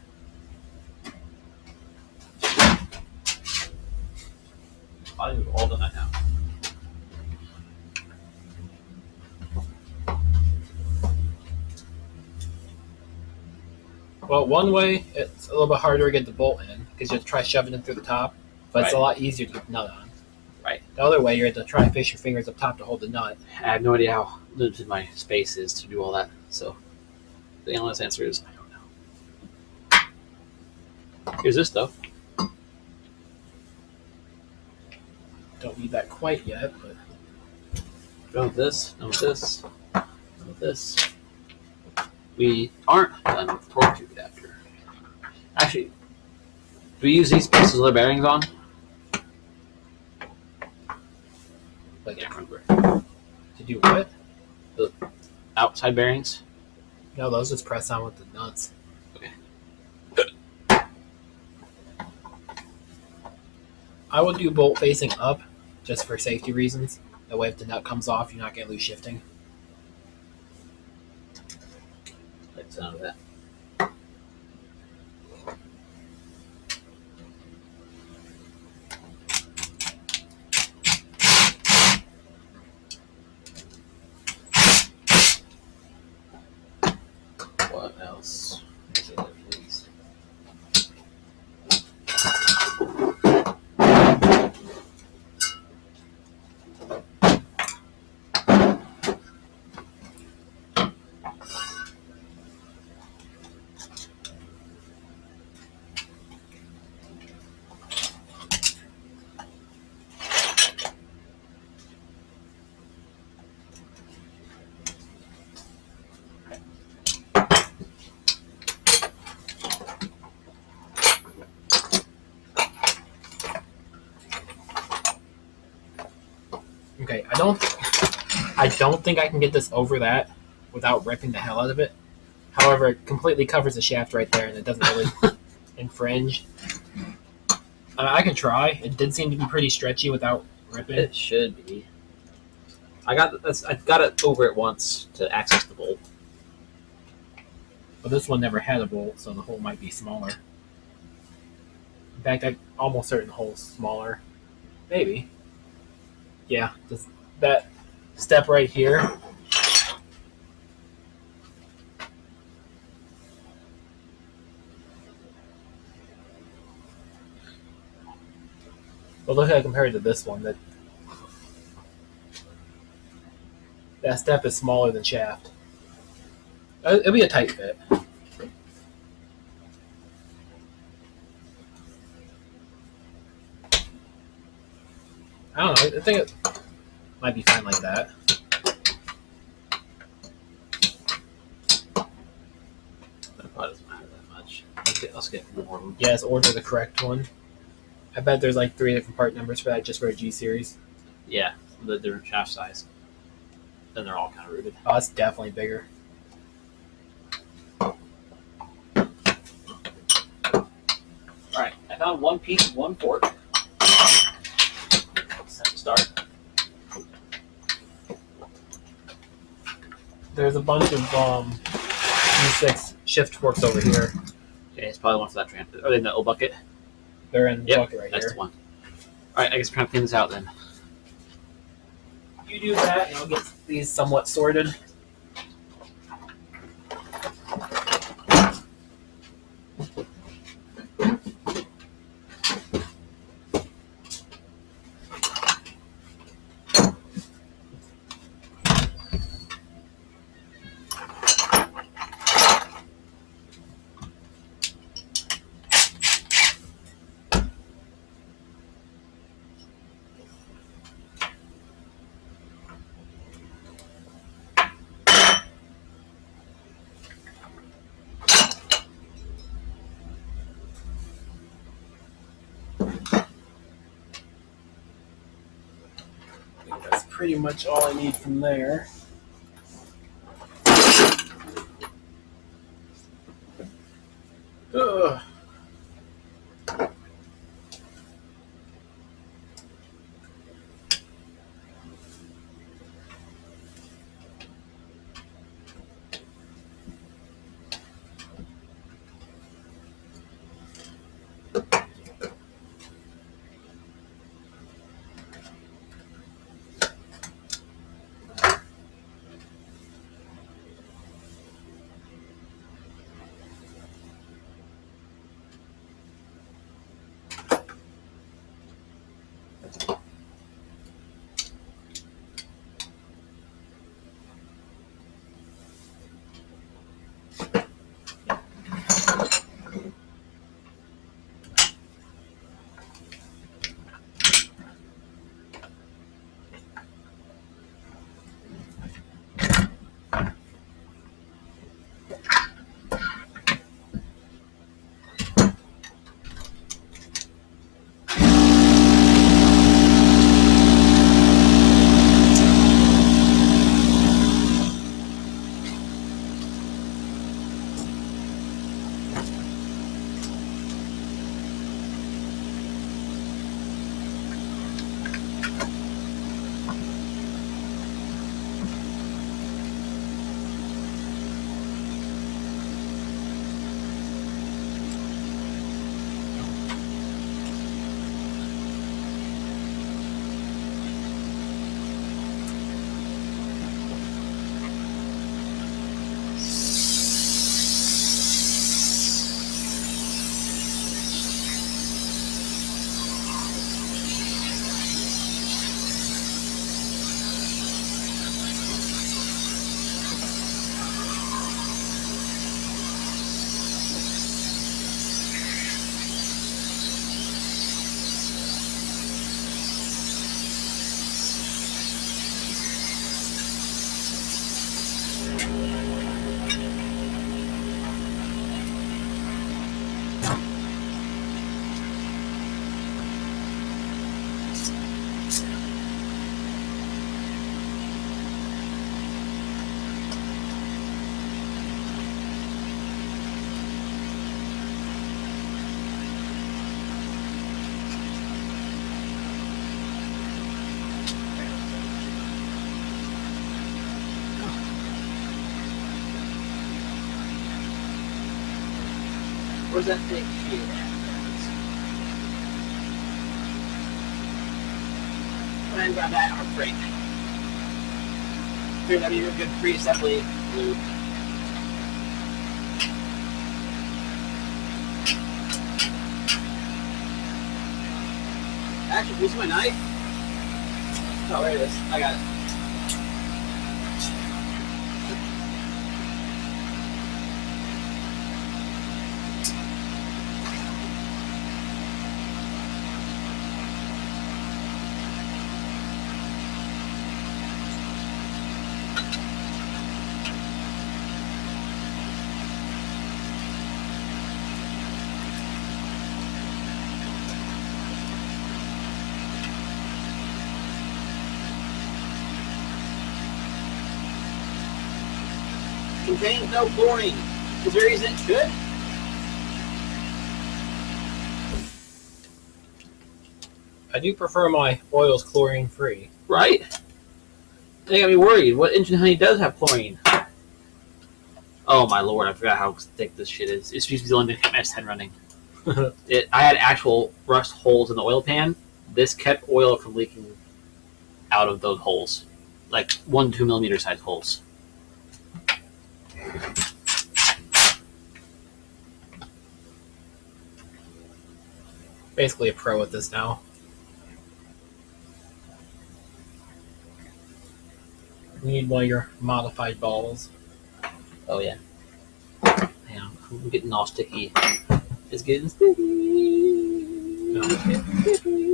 I think we've all done that now. Well, one way, it's a little bit harder to get the bolt in, because you have to try shoving it through the top, but it's a lot easier to get the nut on. Right. Right. The other way, you're at to try and fish your fingers up top to hold the nut. I have no idea how limited my space is to do all that. So the honest answer is I don't know. Here's this stuff. Don't need that quite yet, but Go with this. Go with this. Go with this. We aren't done with the torque tube adapter. Actually, do we use these pieces of the bearings on? I can't remember. to do what? Outside bearings? No, those just press on with the nuts. Okay. I would do bolt facing up, just for safety reasons. That way, if the nut comes off, you're not going to lose shifting. Like the sound of that. What else? Is it at least? Okay, I don't think I can get this over that without ripping the hell out of it. However, it completely covers the shaft right there, and it doesn't really infringe. I can try. It did seem to be pretty stretchy without ripping. It should be. I got it over it once to access the bolt. But this one never had a bolt, so the hole might be smaller. In fact, I'm almost certain the hole's smaller. Maybe. Yeah, that step right here. But look how compared to this one, that step is smaller than shaft. It'll be a tight fit. I don't know. I think it might be fine like that. That probably doesn't matter that much. Let's get more of them. Yes, order the correct one. I bet there's like 3 different part numbers for that just for a G series. Yeah, the different shaft size. Then they're all kind of rooted. Oh, it's definitely bigger. Alright, I found one piece of one fork. Let's start. There's a bunch of E6 shift forks over here. Okay, it's probably one for that Are they in the old bucket? They're in the Yep, bucket right that's here. the one. Alright, I guess we're trying to clean this out then. You do that, and I'll get these somewhat sorted. I think that's pretty much all I need from there. Ugh. What does that thing feel? And grab that arm brake. Figured that'd be a good pre-assembly lube. Actually, can you see my knife? Oh, there it is. I got it. Contains no chlorine. Is there isn't good? I do prefer my oils chlorine free. Right? They got me worried. What engine honey does have chlorine? Oh my lord, I forgot how thick this shit is. It's used to be the only thing kept S10 running. I had actual rust holes in the oil pan. This kept oil from leaking out of those holes. Like 1 to 2 millimeter size holes. Basically a pro at this now. You need one of your modified balls. Oh yeah. Damn, I'm getting all sticky. It's getting sticky. No,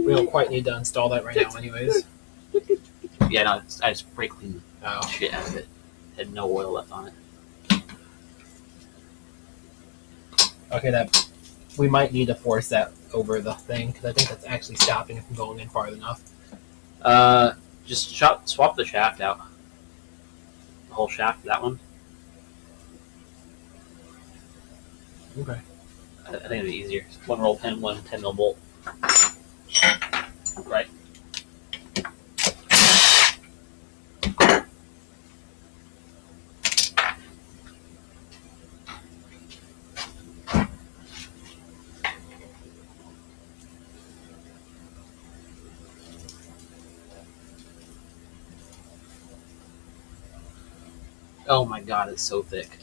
we don't quite need to install that right now anyways. Yeah, no, I just brake cleaned Oh. the shit out of it. Had no oil left on it. Okay, that we might need to force that over the thing because I think that's actually stopping it from going in far enough. Just swap the shaft out. The whole shaft, that one. Okay. I think it'd be easier. Just one roll pin, one 10 mil bolt. Right. Oh my god, it's so thick.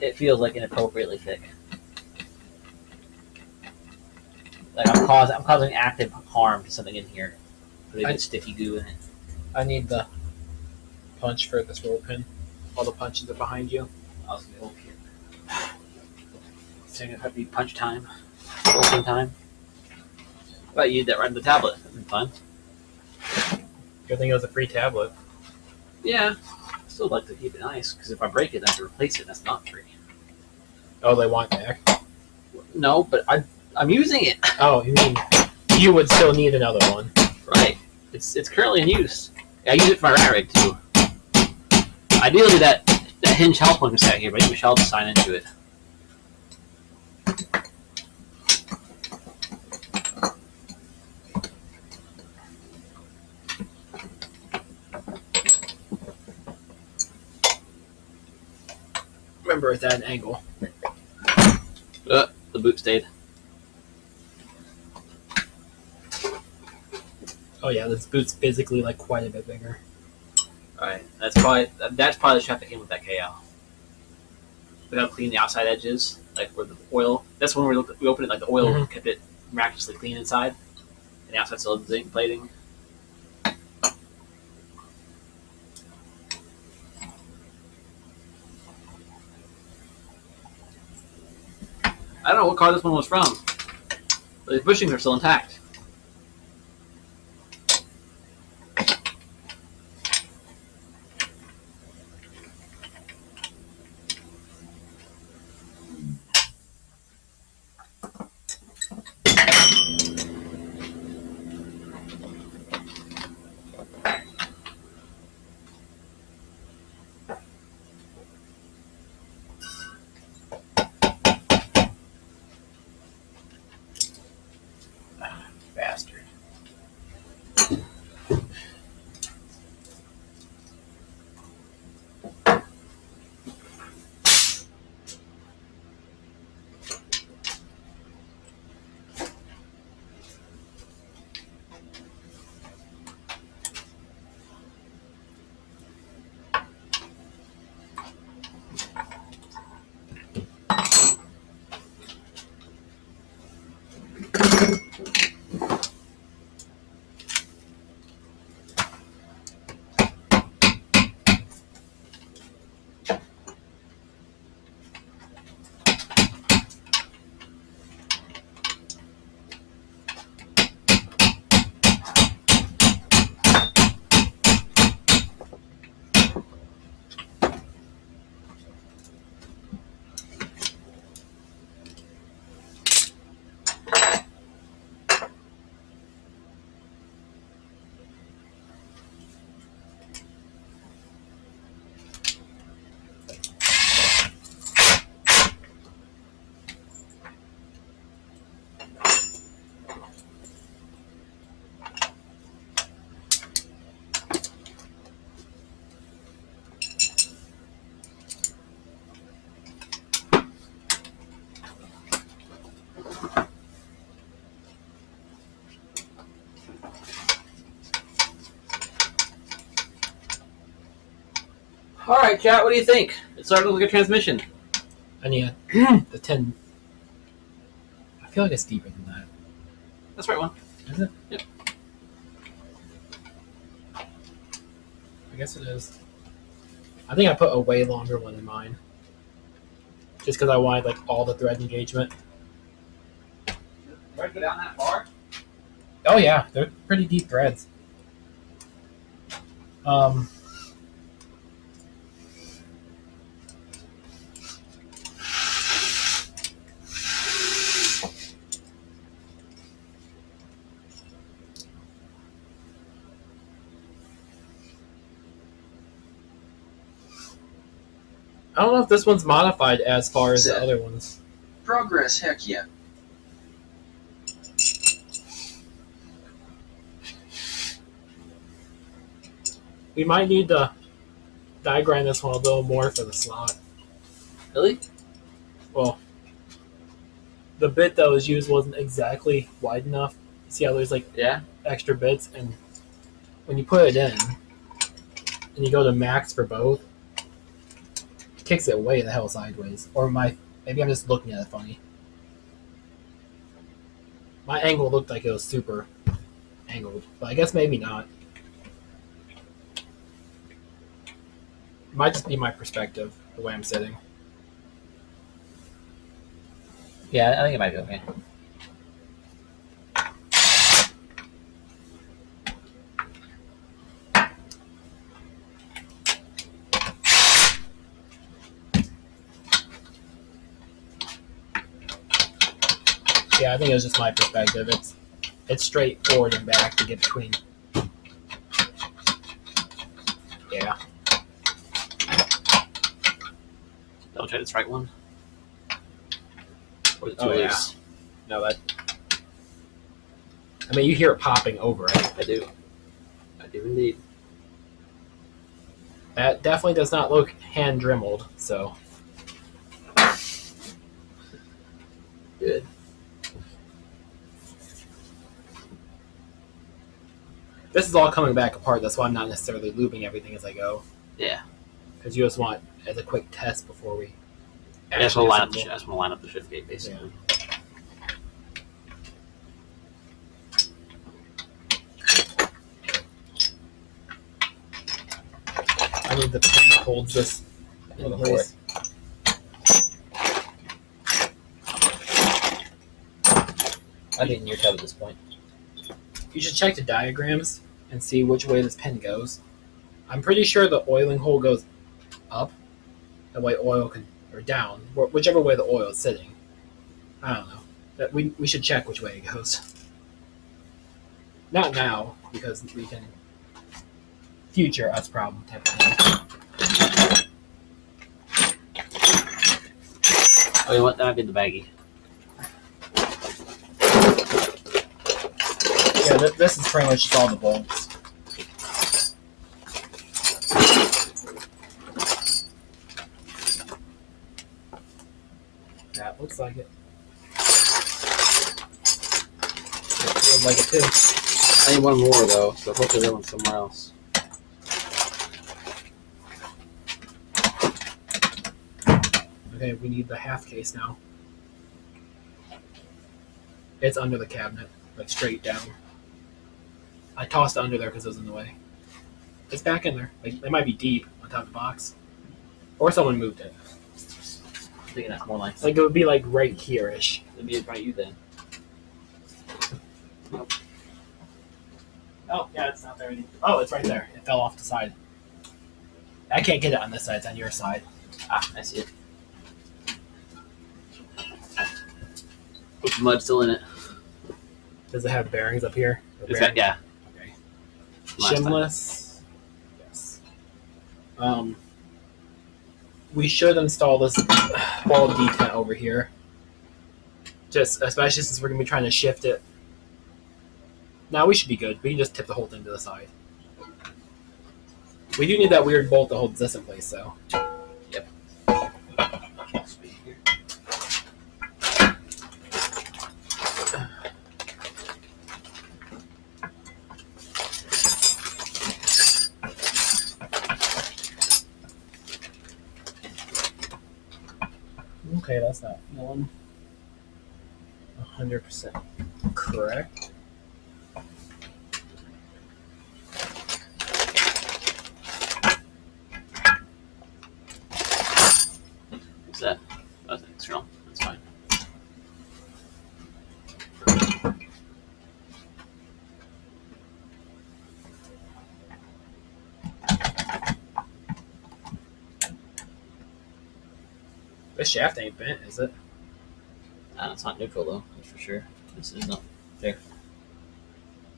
It feels like inappropriately thick. Like I'm causing active harm to something in here. With a sticky goo in it. I need the punch for this roll pin. All the punches are behind you. I was gonna here. So it'd be punch time. Open time. But you did that right on the tablet. That'd been fun. Good thing it was a free tablet. Yeah. Still like to keep it nice, because if I break it, I have to replace it. That's not free. Oh, they want back. No, but I'm using it. Oh, you mean you would still need another one? Right. It's currently in use. I use it for my rat rig too. Ideally, that hinge health point was out here, but I need Michelle to sign into it. Remember, it's at an angle. The boot stayed. Oh yeah, this boot's physically like quite a bit bigger. Alright, that's probably the shaft that came with that KL. We gotta clean the outside edges, like where the oil. That's when we opened it, like the oil kept it miraculously clean inside, and the outside still had zinc plating. I don't know what car this one was from, but the bushings are still intact. All right, chat. What do you think? It started to look like a transmission. I need the 10. I feel like it's deeper than that. That's the right one. Is it? Yep. I guess it is. I think I put a way longer one in mine. Just because I wanted like all the thread engagement. Thread go down that far? Oh yeah, they're pretty deep threads. I don't know if this one's modified as far as the other ones. Progress, heck yeah. We might need to diagram this one a little more for the slot. Really? Well, the bit that was used wasn't exactly wide enough. See how there's like extra bits, and when you put it in and you go to max for both, it kicks it way the hell sideways. Or maybe I'm just looking at it funny. My angle looked like it was super angled, but I guess maybe not. It might just be my perspective, the way I'm sitting. Yeah, I think it might be okay. Yeah, I think it was just my perspective. It's straight forward and back to get between. Yeah. Double check this right one. Or the two Oh, yeah. loose. No, that. I mean, you hear it popping over it. I do. I do indeed. That definitely does not look hand dremelled, so. Good. This is all coming back apart. That's why I'm not necessarily lubing everything as I go. Yeah. Because you just want as a quick test before we. I just want to line up the shift gate, basically. I need the pin that holds this in place. I think you're cut at this point. You should check the diagrams and see which way this pin goes. I'm pretty sure the oiling hole goes up. That way oil can, or down, whichever way the oil is sitting. I don't know. That we should check which way it goes. Not now, because we can future us problem type of thing. Oh, you know what? That might be the baggie. Yeah, this is pretty much just all the bolts. That looks like it. Feels like it too. I need one more, though, so hopefully that one's somewhere else. Okay, we need the half case now. It's under the cabinet, like straight down. I tossed it under there because it was in the way. It's back in there. Like, it might be deep on top of the box. Or someone moved it. I'm thinking that's more like Like, it would be like right here-ish. it'd be in front of you then. Oh, yeah, it's not there anymore. Oh, it's right there. It fell off the side. I can't get it on this side. It's on your side. Ah, I see it. With the mud still in it. Does it have bearings up here? Is that, yeah. Okay. Last time. Shimless. Yes. We should install this ball detent over here. Just, especially since we're going to be trying to shift it. Now we should be good. We can just tip the whole thing to the side. We do need that weird bolt that holds this in place, though. Yep. Okay, that's not feeling 100% correct. What's that? That's external. That's fine. This shaft ain't bent, is it? It's not neutral though, that's for sure. This is not there.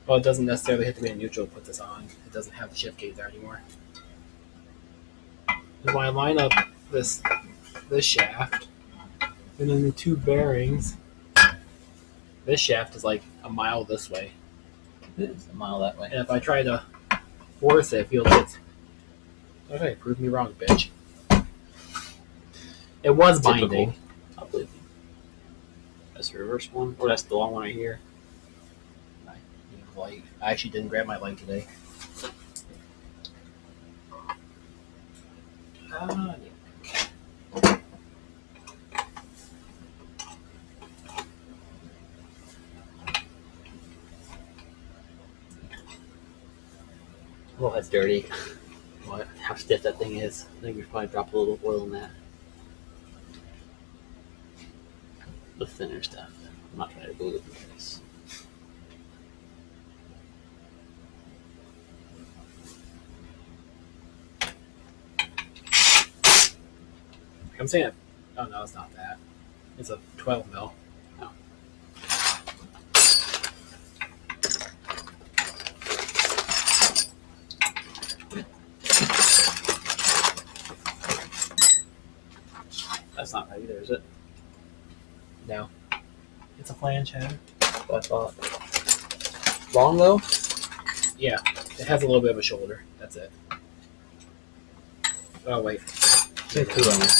Well, it doesn't necessarily have to be a neutral to put this on. It doesn't have the shift gate there anymore. When I line up this shaft, and then the two bearings, this shaft is like a mile this way. It is a mile that way. And if I try to force it, it feels like it's... Okay, prove me wrong, bitch. It was Typical. binding. I believe you. That's the reverse one, or that's the long one right here. Light. I actually didn't grab my light today. Yeah. Oh, that's dirty. What? How stiff that thing is. I think we should probably drop a little oil in that. The thinner stuff. I'm not trying to glue it in this. I'm saying, oh no, it's not that. It's a 12 mil. Oh. That's not right either, is it? No. It's a flange head. That's what I thought. Long though? Yeah, it has a little bit of a shoulder. That's it. Oh wait. Say two on it.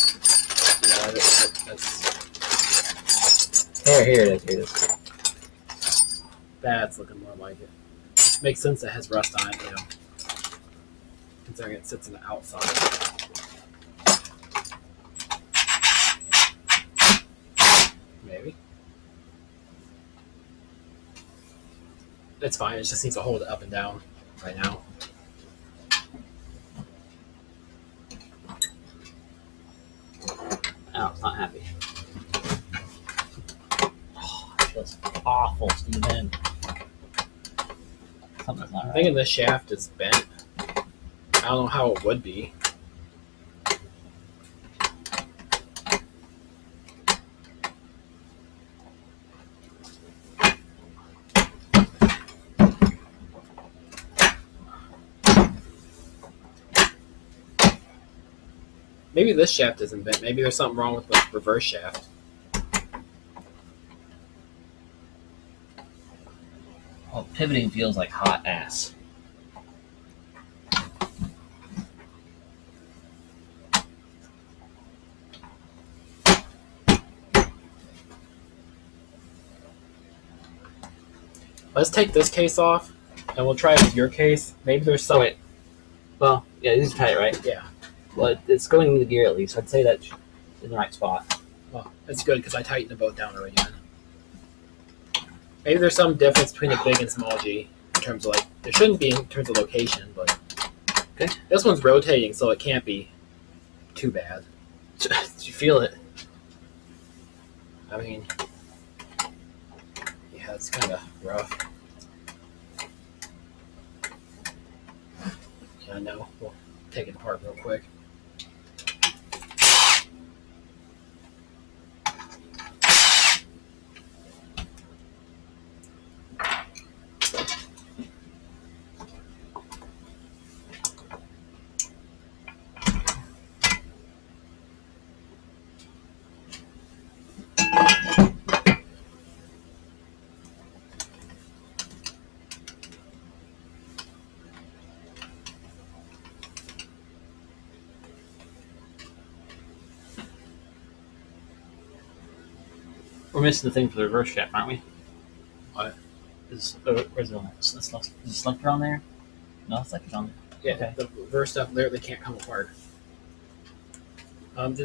No, that's Here it is. Here it is. that's looking more like it. Makes sense that it has rust on it, you know. Considering it sits on the outside. Maybe. It's fine, it just needs to hold it up and down right now. Oh, it's not happy. Oh, it feels awful, Steven. Something's not I'm right. thinking this shaft is bent. I don't know how it would be. Maybe this shaft isn't bent. Maybe there's something wrong with the reverse shaft. Well, pivoting feels like hot ass. Let's take this case off, and we'll try it with your case. Maybe there's some... wait. Well, yeah, these are tight, right? Yeah. Well, it's going into the gear at least. I'd say that's in the right spot. Well, that's good because I tightened the boat down already. Maybe there's some difference between a big and small G in terms of like there shouldn't be in terms of location, but okay. This one's rotating, so it can't be too bad. Did you feel it? I mean, yeah, it's kind of rough. Yeah, I know. We'll take it apart real quick. We're missing the thing for the reverse shaft, aren't we? What? Where's the selector on there? No, the selector's on there. Yeah, Okay. the reverse stuff literally can't come apart.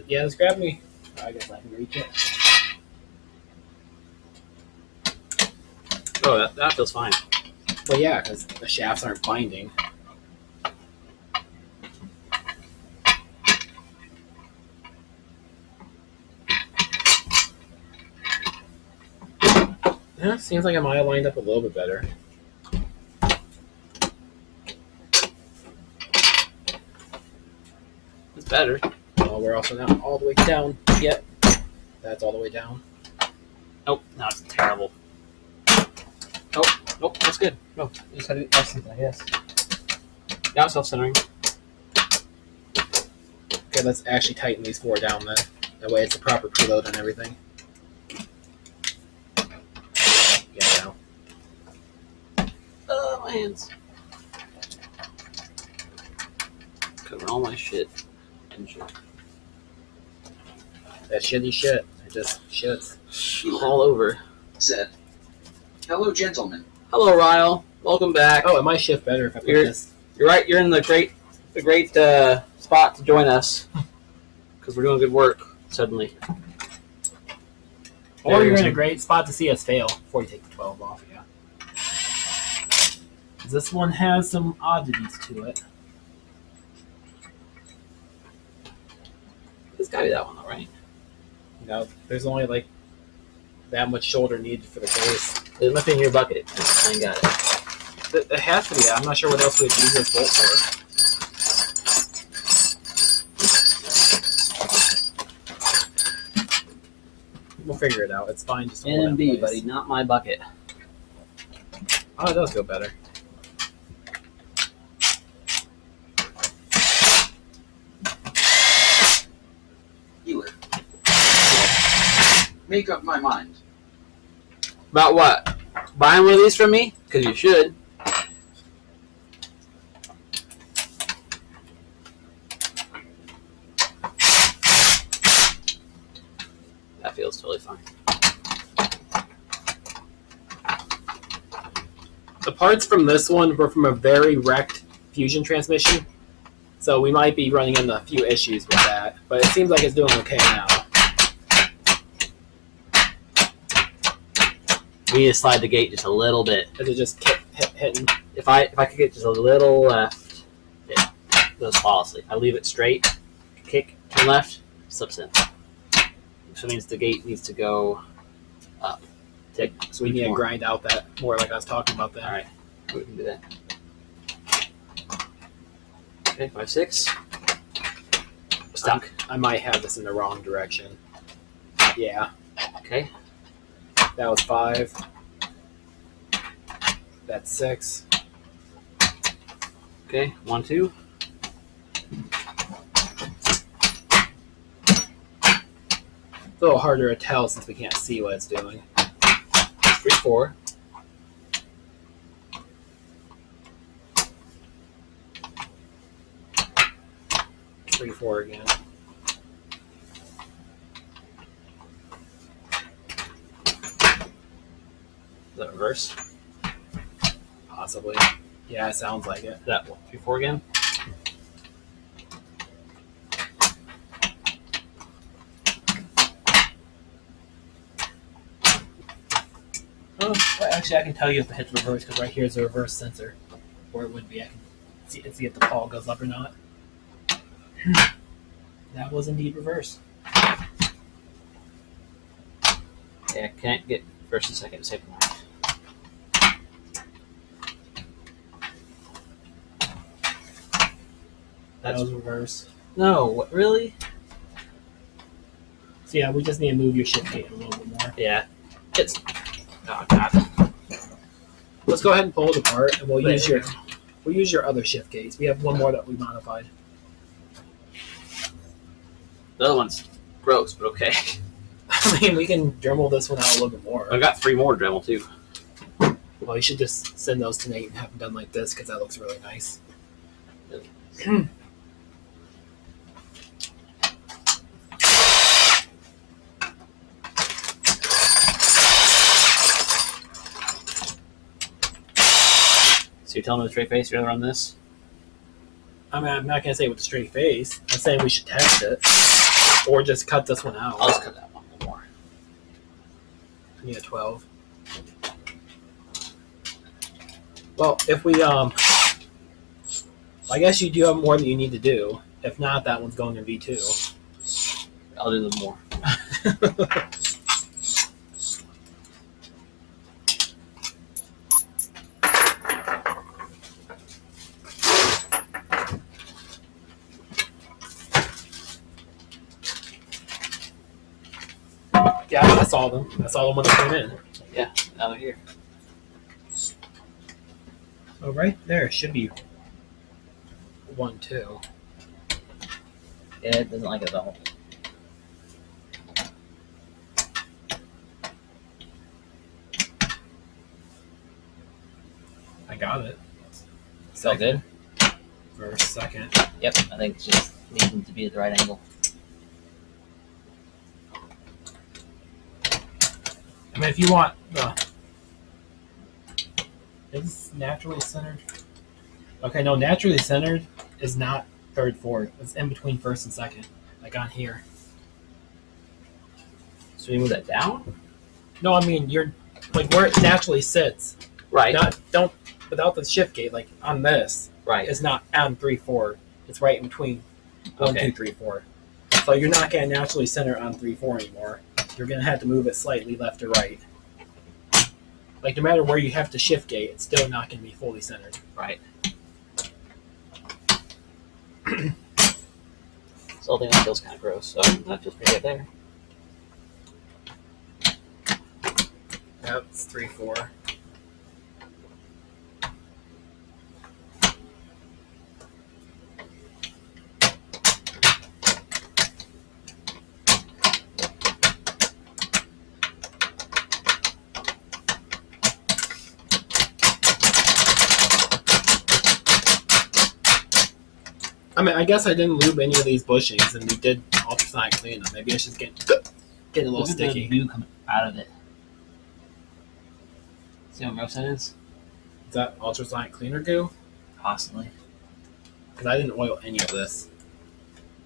Yeah, just grab me I guess I can reach it. Oh, that feels fine. Well, yeah, because the shafts aren't binding. Yeah, seems like I might have lined up a little bit better. It's better. Well, we're also not all the way down yet. That's all the way down. Nope, no, it's terrible. Nope, that's good. No, you just had to do something, I guess. Yeah, it's self-centering. Okay, let's actually tighten these 4 down then. That way it's a proper preload and everything. Yeah, now. Oh, my hands. Cover all my shit. And shit. That shitty shit. It just shits. All over. Said, "Hello, gentlemen. Hello, Ryle. Welcome back. Oh, it might shift better if I put You're- this. You're right. You're in the great spot to join us because we're doing good work suddenly. Or you're in a great spot to see us fail before you take the 12 off, yeah. This one has some oddities to it. It's gotta be that one, though, right? You know, there's only like that much shoulder needed for the base. There's nothing in your bucket. I ain't got it. It has to be that. I'm not sure what else we'd use this bolt for. We'll figure it out. It's fine. Just hold it in NMB, place. buddy, not my bucket. Oh, it does feel better. Healer. Make up my mind. About what? Buying one of these from me? Because you should. That feels totally fine. The parts from this one were from a very wrecked fusion transmission, so we might be running into a few issues with that, but it seems like it's doing okay now. We need to slide the gate just a little bit. Is it just hitting? If I could get just a little left, it goes flawlessly. I leave it straight, kick to the left, slips in. So it means the gate needs to go up. Tick. So we need to grind out that more like I was talking about that. All right, we can do that. Okay, 5, 6. Stuck. I might have this in the wrong direction. Yeah, Okay. that was 5. That's 6. Okay. 1, 2. It's a little harder to tell since we can't see what it's doing. 3, 4. Three, 4 again. Is that reverse? Possibly. Yeah, it sounds like it. Is that 1, 3, 4 again? Oh, well, actually, I can tell you if it hits reverse because right here is a reverse sensor, where it would be. I can see if the pawl goes up or not. That was indeed reverse. Yeah, I can't get first and second same line. That was reverse. No, what, really? So yeah, we just need to move your shift gate a little bit more. Yeah. It's. Oh god. Let's go ahead and pull it apart, and we'll There use you your other shift gates. We have one more that we modified. The other one's gross, but okay. I mean, we can Dremel this one out a little bit more. I got 3 more Dremel too. Well, you should just send those to Nate and have them done like this because that looks really nice. So you're telling me with a straight face you're gonna run this? I mean, I'm not going to say with a straight face. I'm saying we should test it. Or just cut this one out. I'll just cut that one more. I need a 12. Well, if we I guess you do have more than you need to do. If not, that one's going to V2. I'll do the more. Yeah, I saw them. I saw them when they came in. Yeah, now they're here. Oh, right there should be 1, 2. Yeah, it doesn't like it at all. I got it. Still good? For a second. Yep, I think it's just needing to be at the right angle. I mean, if you want the... Is this naturally centered? Okay, no, naturally centered is not third, fourth. It's in between first and second, like on here. So you move that down? No, I mean, you're like where it naturally sits. Right. Don't without the shift gate, like on this. Right. It's not on 3, 4. It's right in between 1, Okay. 2, 3, 4. So you're not gonna naturally center on 3, 4 anymore. You're gonna have to move it slightly left or right. Like no matter where you have to shift gate, it's still not gonna be fully centered. Right. So I think that feels kind of gross. So that feels pretty good there. Yep, it's 3, 4. I mean, I guess I didn't lube any of these bushings, and we did ultrasonic clean them. Maybe I should get a little Look at sticky. the goo coming out of it. See how gross that is? Is that ultrasonic cleaner goo? Possibly. Because I didn't oil any of this.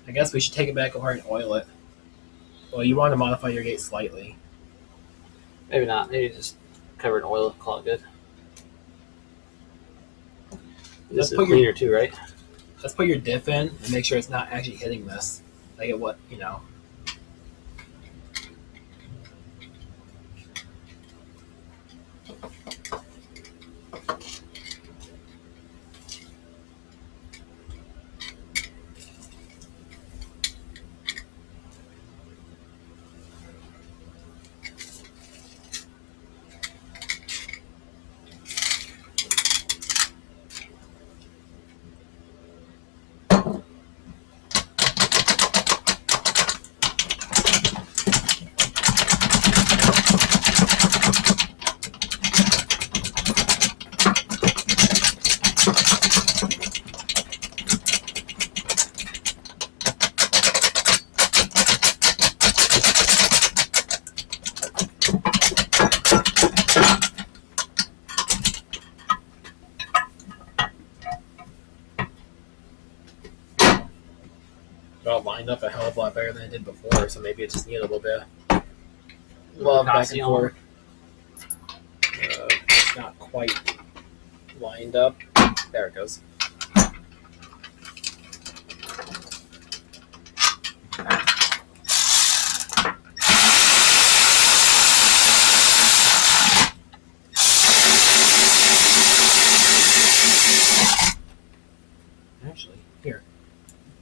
I guess we should take it back over and oil it. Well, you want to modify your gate slightly. Maybe not. Maybe just cover it in oil, call it good. Let's This is put your- cleaner too, right? Let's put your diff in and make sure it's not actually hitting this. Like it what, you know. Well, it lined up a hell of a lot better than it did before, so maybe it just needed a little bit of love back and forth. It's not quite lined up. There it goes. Actually, here.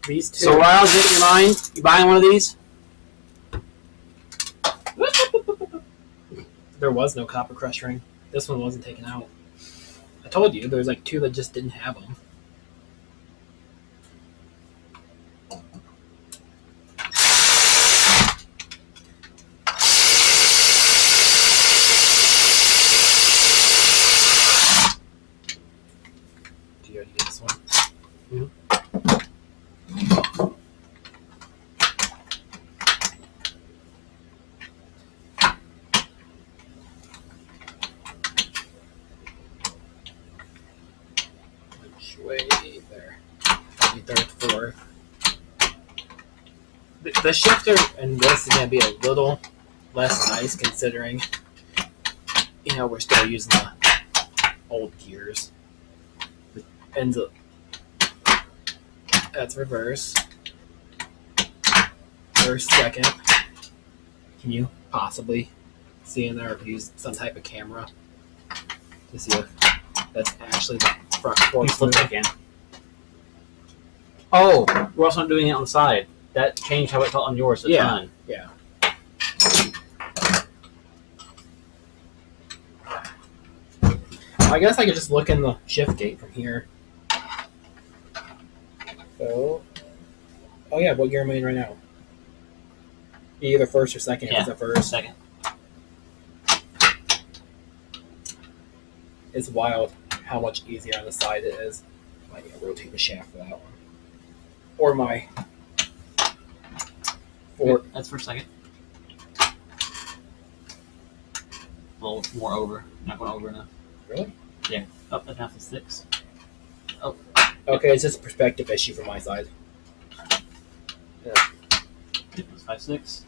These two. So Riles, get your mind. You buying one of these? There was no copper crush ring. This one wasn't taken out. I told you, there's like 2 that just didn't have them. Do you already get this one? Make sure. The shifter in this is going to be a little less nice considering, we're still using the old gears. The ends up. That's reverse. First, second. Can you possibly see in there or use some type of camera to see if that's actually the front fork? Flip back in. Oh, we're also not doing it on the side. That changed how it felt on yours. That's fine. Yeah. I guess I could just look in the shift gate from here. So, oh yeah, what gear am I in right now? Either first or second. Yeah, it's a first. Second. It's wild how much easier on the side it is. I might need to rotate the shaft for that one. Or my fork. That's for second. A little more over. Not going over enough. Really? Yeah. Up and half to 6. Oh. Okay, it's just a perspective issue from my side. It was 5, 6.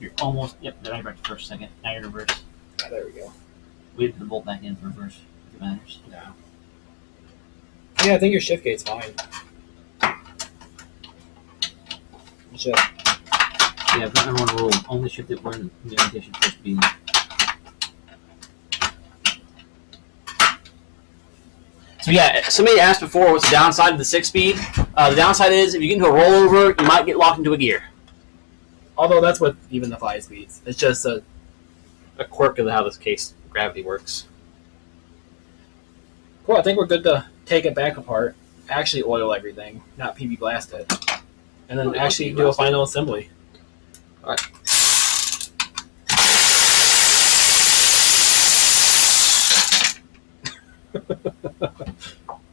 You're almost. Yep. Now you're back to first, second. Now you're reverse. Ah, there we go. We have to bolt back in for reverse. If it matters. No. Yeah, I think your shift gate's fine. It's just Yeah, I've got number one rule. Only shift it when the orientation first being. So yeah, somebody asked before what's the downside of the 6-speed. The downside is if you get into a rollover, you might get locked into a gear. although that's with even the 5 speeds. It's just a quirk of how this case gravity works. cool. I think we're good to take it back apart, actually oil everything, not PB blast it, and then actually do a final assembly. All right.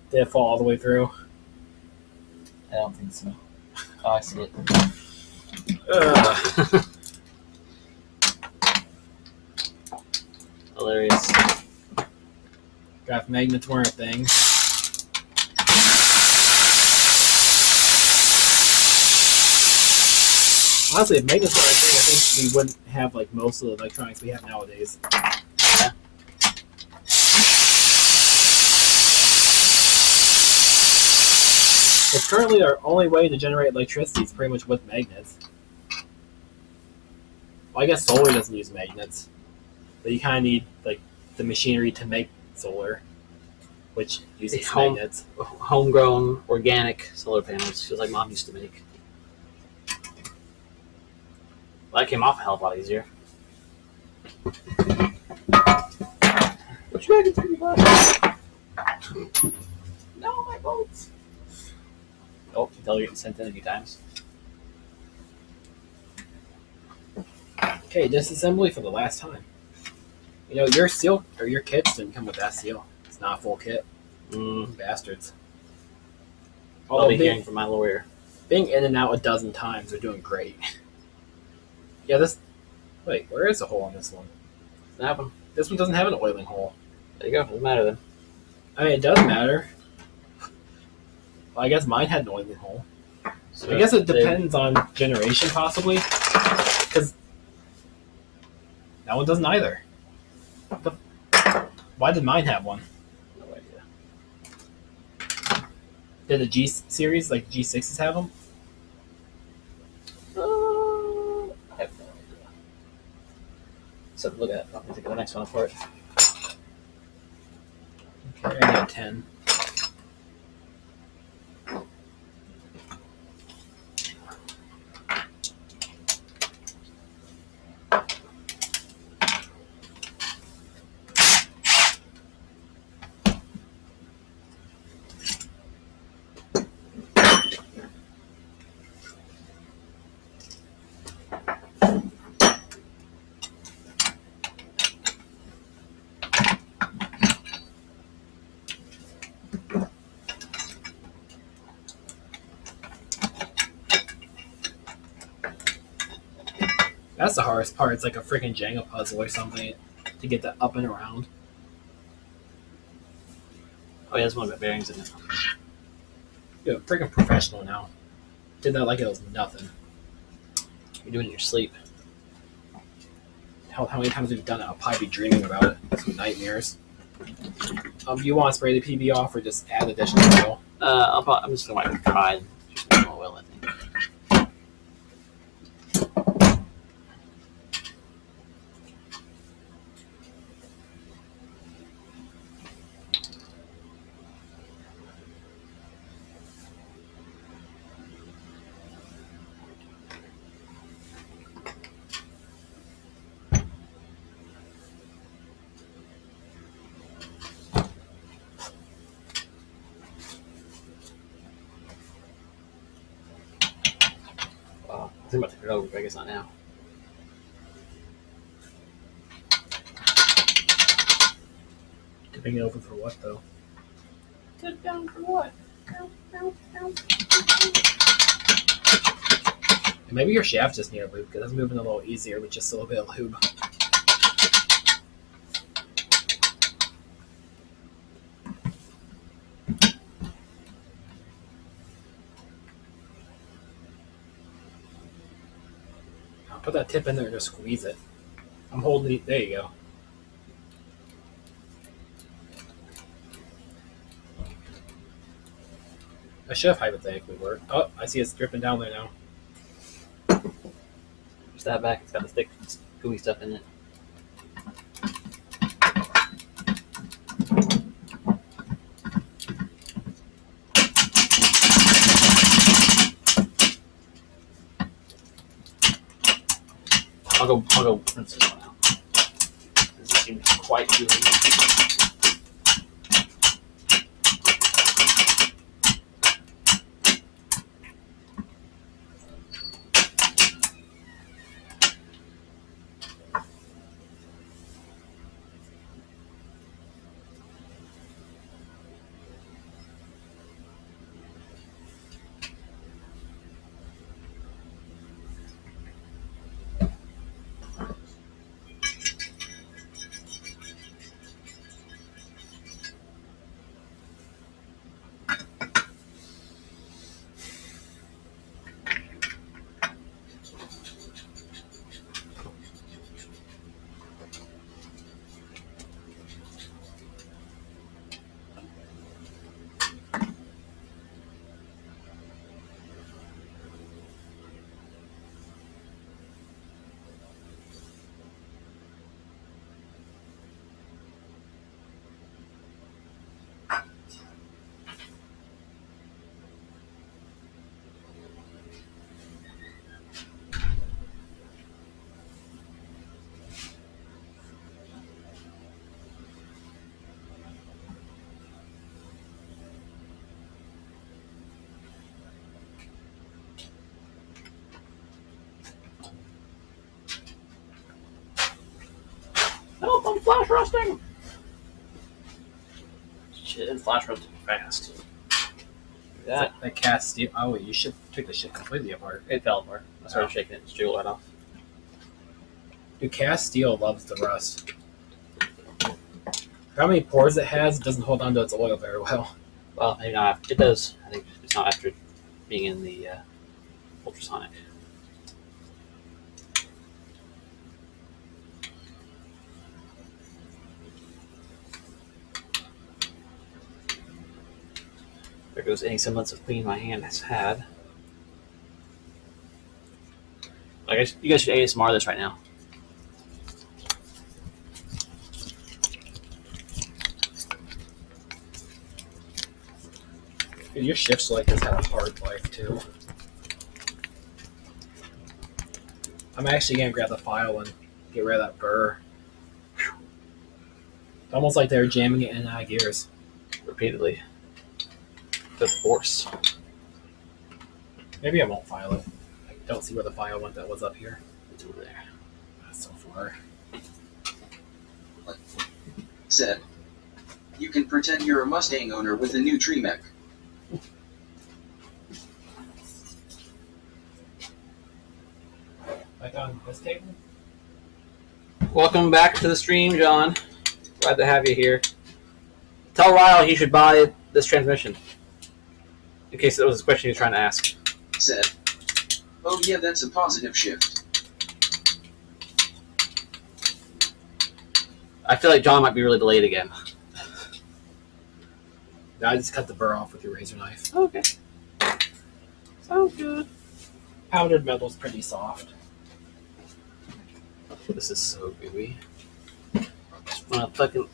Did it fall all the way through? I don't think so. Oh, I see it. Hilarious. Got magnets weren't a thing. Honestly, if magnets weren't a thing, I think we wouldn't have like most of the electronics we have nowadays. Yeah. Because currently our only way to generate electricity is pretty much with magnets. Well, I guess solar doesn't use magnets, but you kind of need like the machinery to make solar, which uses magnets. Homegrown, organic solar panels, just like Mom used to make. Well, that came off a hell of a lot easier. What you making 3 bucks? No, my bolts. Oh, you tell her you're getting sent in a few times. Okay, disassembly for the last time. You know, your seal or your kits didn't come with that seal. It's not a full kit. Bastards. I'll Although be hearing from my lawyer. being in and out a dozen times, they're doing great. Yeah, this. Wait, where is the hole on this one? Doesn't happen. This one doesn't have an oiling hole. There you go. Doesn't matter then. I mean, it does matter. Well, I guess mine had an oiling hole. So I guess it depends on generation, possibly. Because that one doesn't either. Why did mine have one? No idea. Did the G series, like G6s, have them? I have no idea. So look at it. Let me think of the next one for it. Okay, I got 10. That's the hardest part. It's like a freaking Jenga puzzle or something to get that up and around. Oh yeah, there's one with bearings in it. Dude, freaking professional now. Did that like it was nothing. You're doing it in your sleep. Hell, how many times have we done it? I'll probably be dreaming about it. Some nightmares. Do you want to spray the PB off or just add additional oil? I'm just going to try and just some oil, I think. I think I'm about to turn it over, but I guess not now. Tipping it over for what, though? Tip down for what? And maybe your shaft just need a lube, because it's moving a little easier with just a little bit of lube. Put that tip in there and just squeeze it. I'm holding it. There you go. That should have hypothetically worked. Oh, I see it's dripping down there now. Just that back. It's got the thick, gooey stuff in it. I'll go rinse this one out. This seems quite gooey. Help, I'm flash rusting! Shit, and flash rusting fast. That cast steel. Oh, wait, you should take the shit completely apart. It fell apart. I started shaking it, it's jiggled right off. Dude, cast steel loves the rust. How many pores it has, it doesn't hold on to its oil very well. Well, maybe not. It does. I think it's not after being in the ultrasonic. There goes any semblance of clean my hand has had. I guess you guys should ASMR this right now. Dude, your shifts like has had a hard life too. I'm actually gonna grab the file and get rid of that burr. It's almost like they're jamming it in and out of gears. Repeatedly. The force. Maybe I won't file it. I don't see where the file went that was up here. It's over there. That's so far. Said. You can pretend you're a Mustang owner with a new tree mech. Like on this table? Welcome back to the stream, John. Glad to have you here. Tell Lyle he should buy this transmission. In case it was a question he was trying to ask. Said. Oh yeah, that's a positive shift. I feel like John might be really delayed again. Now I just cut the burr off with your razor knife. Okay. Sounds good. Powdered metal's pretty soft. This is so gooey. Just wanna fucking.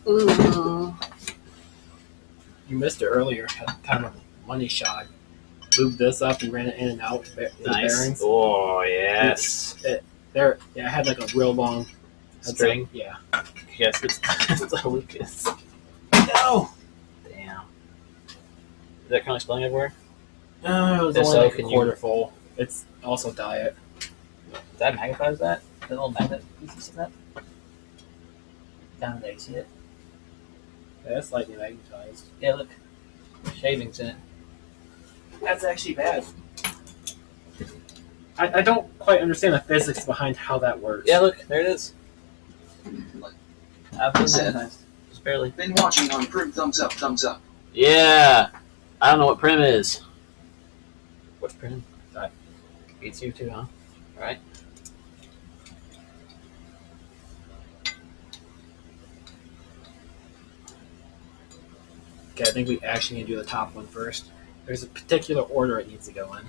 You missed it earlier. Had kind of a money shot. Lubed this up and ran it in and out with the bearings. Oh yes. I had like a real long String? Yeah. Yes, it's a Lucas. No! Damn. Is that currently spilling everywhere? No, it was If only so, like a can quarter full. It's also diet. Does that magnetize that? That little magnet piece of that? Down there, you see it? Yeah, it's slightly magnetized. Yeah, look. Shavings in it. That's actually bad. I don't quite understand the physics behind how that works. Yeah, look, there it is. Absolutely Said. magnetized. Just barely. Been watching on Prim, thumbs up, thumbs up. Yeah! I don't know what Prim is. What's Prim? That beats you too, huh? Alright. Okay, I think we actually need to do the top one first. There's a particular order it needs to go in.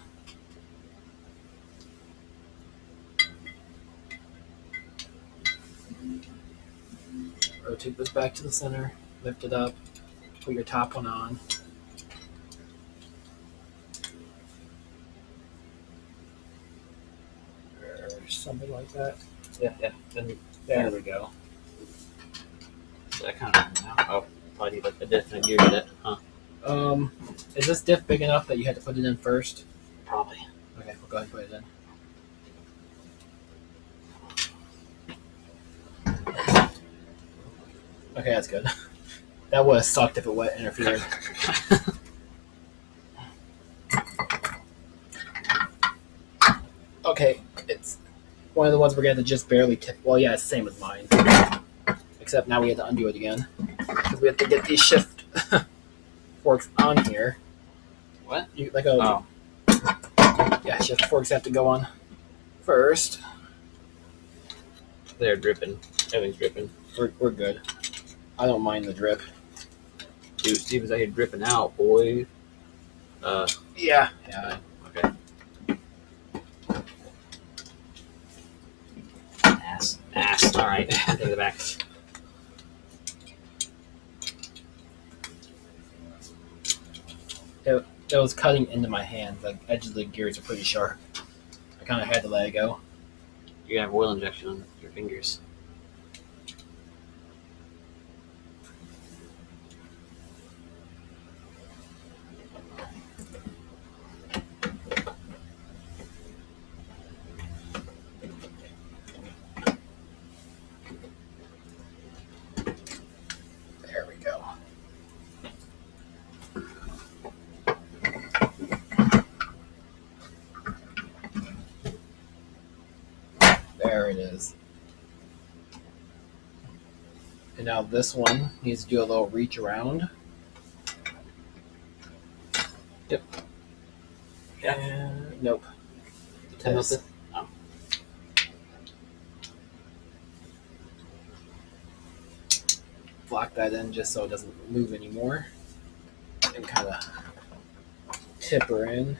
Rotate this back to the center, lift it up, put your top one on. Or something like that. Yeah. Then There we go. so that kind of now. Oh, probably need like a different gear with it, huh? Is this diff big enough that you had to put it in first? Probably. Okay, we'll go ahead and put it in. Okay, that's good. That would have sucked if it would have interfered. Okay, it's one of the ones we're going to just barely tip. Well, yeah, it's the same as mine. Except now we have to undo it again. Because we have to get these shift forks on here. What? Yeah, shift forks have to go on first. They're dripping. Everything's dripping. We're good. I don't mind the drip. Dude, Steven's out here dripping out, boy. Yeah. Okay. Ass. Alright, take it back. It was cutting into my hand. The edges of the gears are pretty sharp. I kind of had to let it go. You have oil injection on your fingers. There we go. There it is. And now this one needs to do a little reach around. Yep. Yeah. And nope. This. Lock that in just so it doesn't move anymore. And kind of tip her in.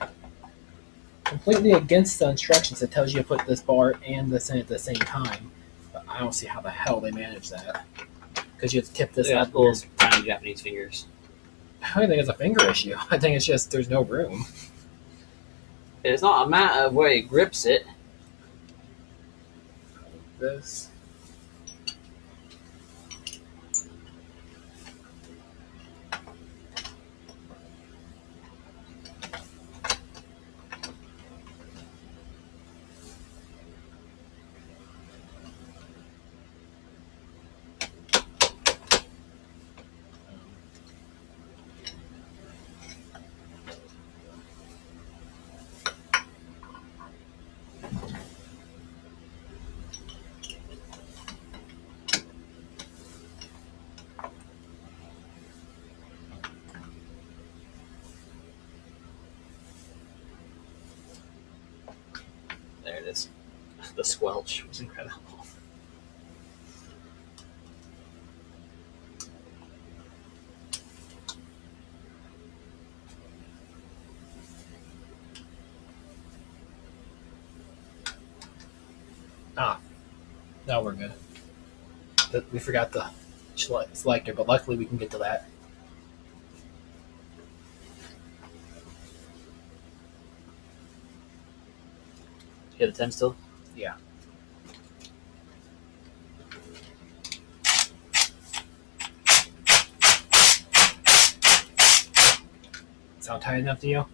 Completely against the instructions. It tells you to put this bar and this in at the same time. But I don't see how the hell they manage that. Because you have to tip this Yeah, up. little tiny Japanese fingers. I don't think it's a finger issue. I think it's just there's no room. It's not a matter of where he grips it. This. is. The squelch was incredible. Now we're good. We forgot the selector, but luckily we can get to that. You have the 10 still? Yeah. Sound tight enough to you?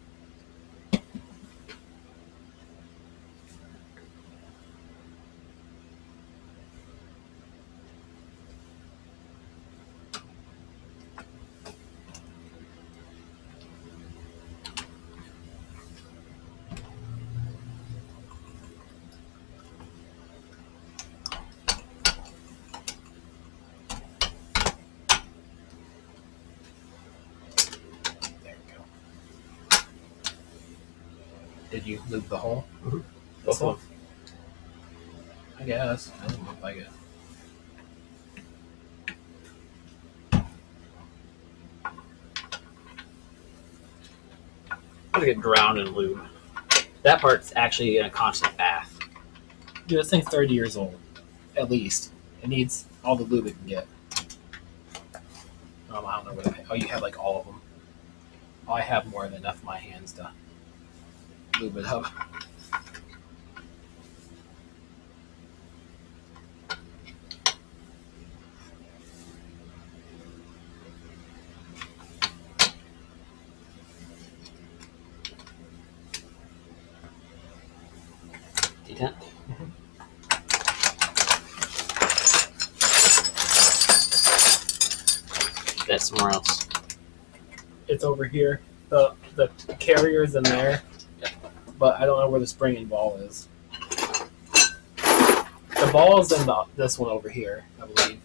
Did you lube the hole? Mm-hmm. This one? I guess. Doesn't look like it. I'm gonna get drowned in lube. That part's actually in a constant bath. Dude, this thing's 30 years old. At least. It needs all the lube it can get. I don't know where oh, you have like all of them. Oh, I have more than enough in my hands to lube it up. D10? That's somewhere else. It's over here. The carrier's in there, but I don't know where the spring and ball is. The ball is in this one over here, I believe.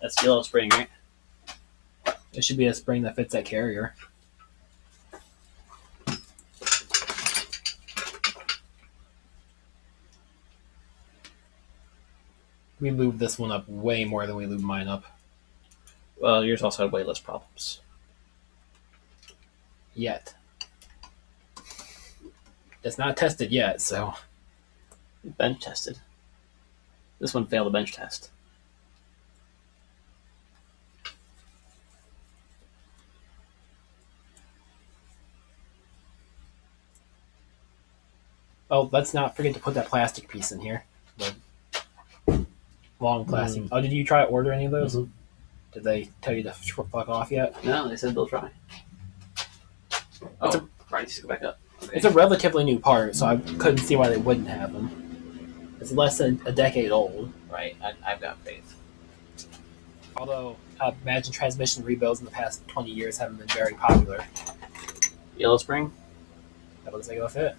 That's the yellow spring, right? It should be a spring that fits that carrier. We lubed this one up way more than we lubed mine up. Well, yours also had way less problems. Yet. It's not tested yet, so. Bench tested. This one failed the bench test. Oh, let's not forget to put that plastic piece in here. The long plastic. Oh, did you try to order any of those? Mm-hmm. Did they tell you to fuck off yet? No, they said they'll try. Oh, right, just go back up. Okay. It's a relatively new part, so I couldn't see why they wouldn't have them. It's less than a decade old. Right, I've got faith. Although, I imagine transmission rebuilds in the past 20 years haven't been very popular. Yellow spring? That looks like it'll fit.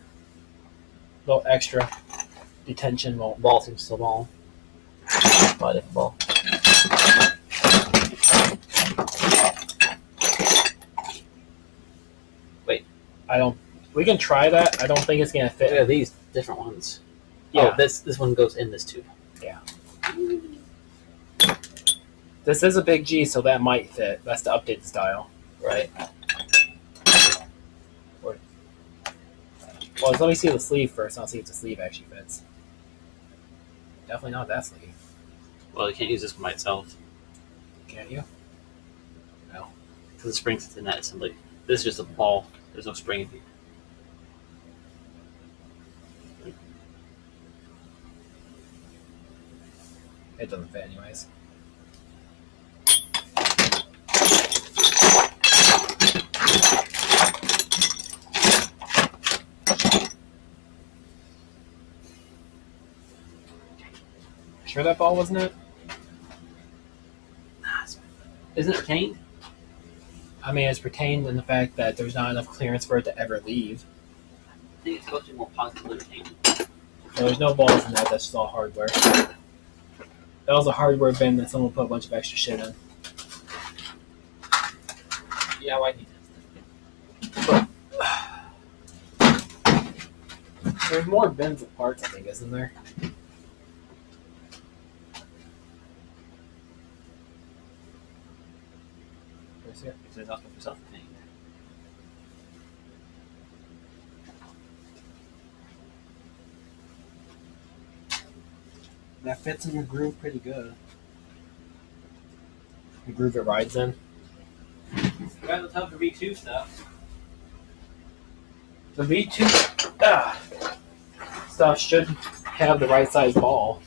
A little extra detention won't. Ball seems still ball. Buy a different ball. Wait. We can try that. I don't think it's going to fit. Look at these different ones. Yeah. Oh, this one goes in this tube. Yeah. This is a big G, so that might fit. That's the updated style. Right. Well, let me see the sleeve first, and I'll see if the sleeve actually fits. Definitely not that sleeve. Well, you can't use this one by itself. Can't you? No. Because the spring sits in that assembly. This is just a ball. There's no spring in here. It doesn't fit anyways. Sure that ball wasn't it? Isn't it retained? I mean, it's retained in the fact that there's not enough clearance for it to ever leave. I think it's supposed to be more positively retained. So there's no balls in that, that's just all hardware. That was a hardware bin that someone put a bunch of extra shit in. Yeah, why need There's more bins of parts, I think, isn't there? Where's here? It's also for self-contained. That fits in your groove pretty good. The groove it rides in. You got the tub for V2 stuff. The V2 stuff should have the right size ball.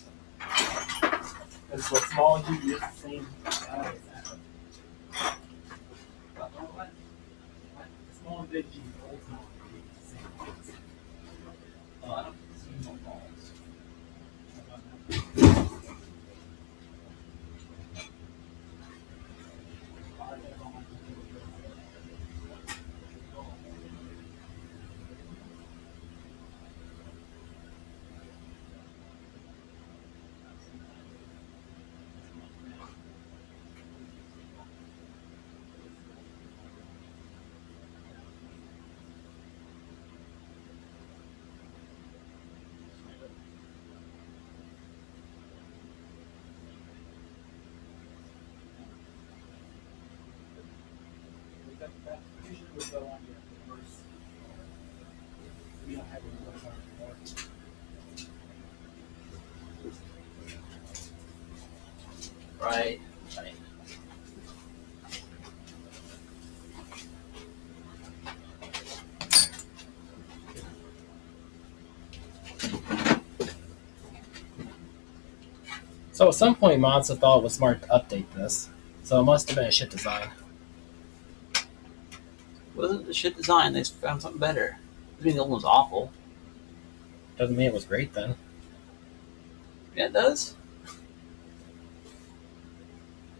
It's the small G is the same size. Small and big G, old small and big G, the same. Oh, I don't see no balls. Right. Right. So at some point, Monza thought it was smart to update this. So it must have been a shit design. Wasn't the shit design? They found something better. I mean, the old one's awful. Doesn't mean it was great then. Yeah, it does.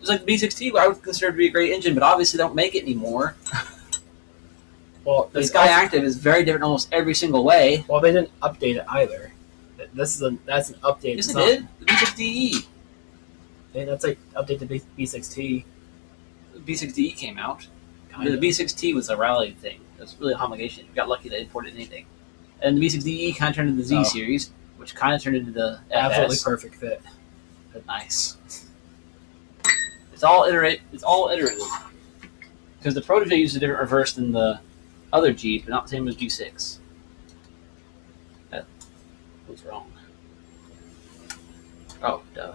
It's like the B6T, I would consider to be a great engine, but obviously they don't make it anymore. Well, The Sky Active is very different almost every single way. Well, they didn't update it either. That's an update. Yes, they did. The B6DE. Yeah, that's like update the B6T. The B6DE came out. Kind of. The B6T was a rally thing. It was really a homologation. You got lucky they imported anything. And the B6DE kind of turned into the Z Oh. series, which kind of turned into the Absolutely FS. perfect fit. Nice. It's all iterative. Because the Protege uses a different reverse than the other Jeep, but not the same as G6. That was wrong. Oh, duh.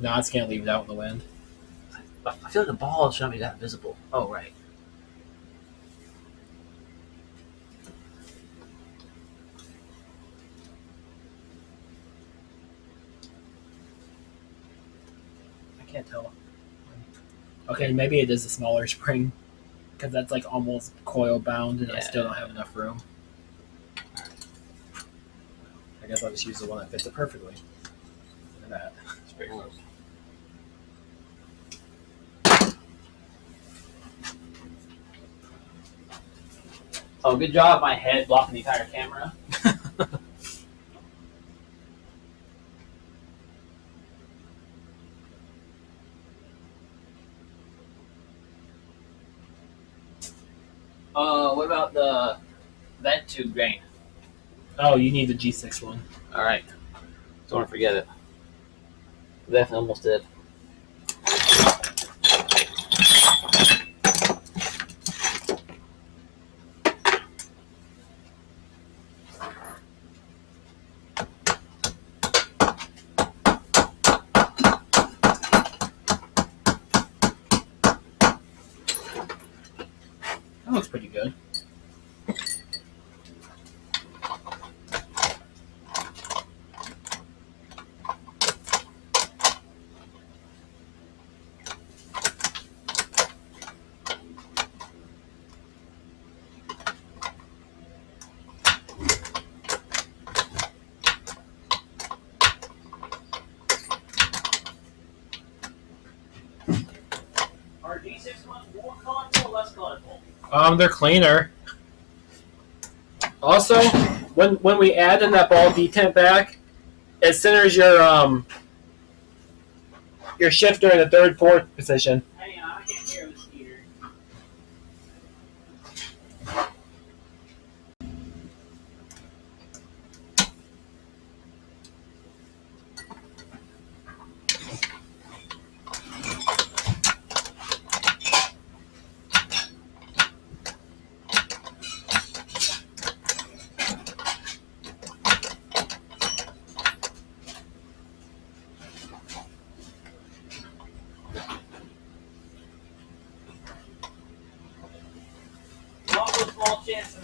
No, it's gonna leave it out in the wind. I feel like the ball shouldn't be that visible. Oh, right. I can't tell. Okay, maybe it is a smaller spring, because that's like almost coil bound, and I still don't have enough room. I guess I'll just use the one that fits it perfectly. Look at that. It's pretty close. Oh, good job, my head blocking the entire camera. What about the vent tube drain? Oh, you need the G6 one. All right, don't want to forget it. Definitely almost did. That looks pretty good. Are G6 ones more colorful or less colorful? They're cleaner. Also, when we add in that ball detent back, it centers your shifter in the third, fourth position. Hang on, I can't hear the speeder.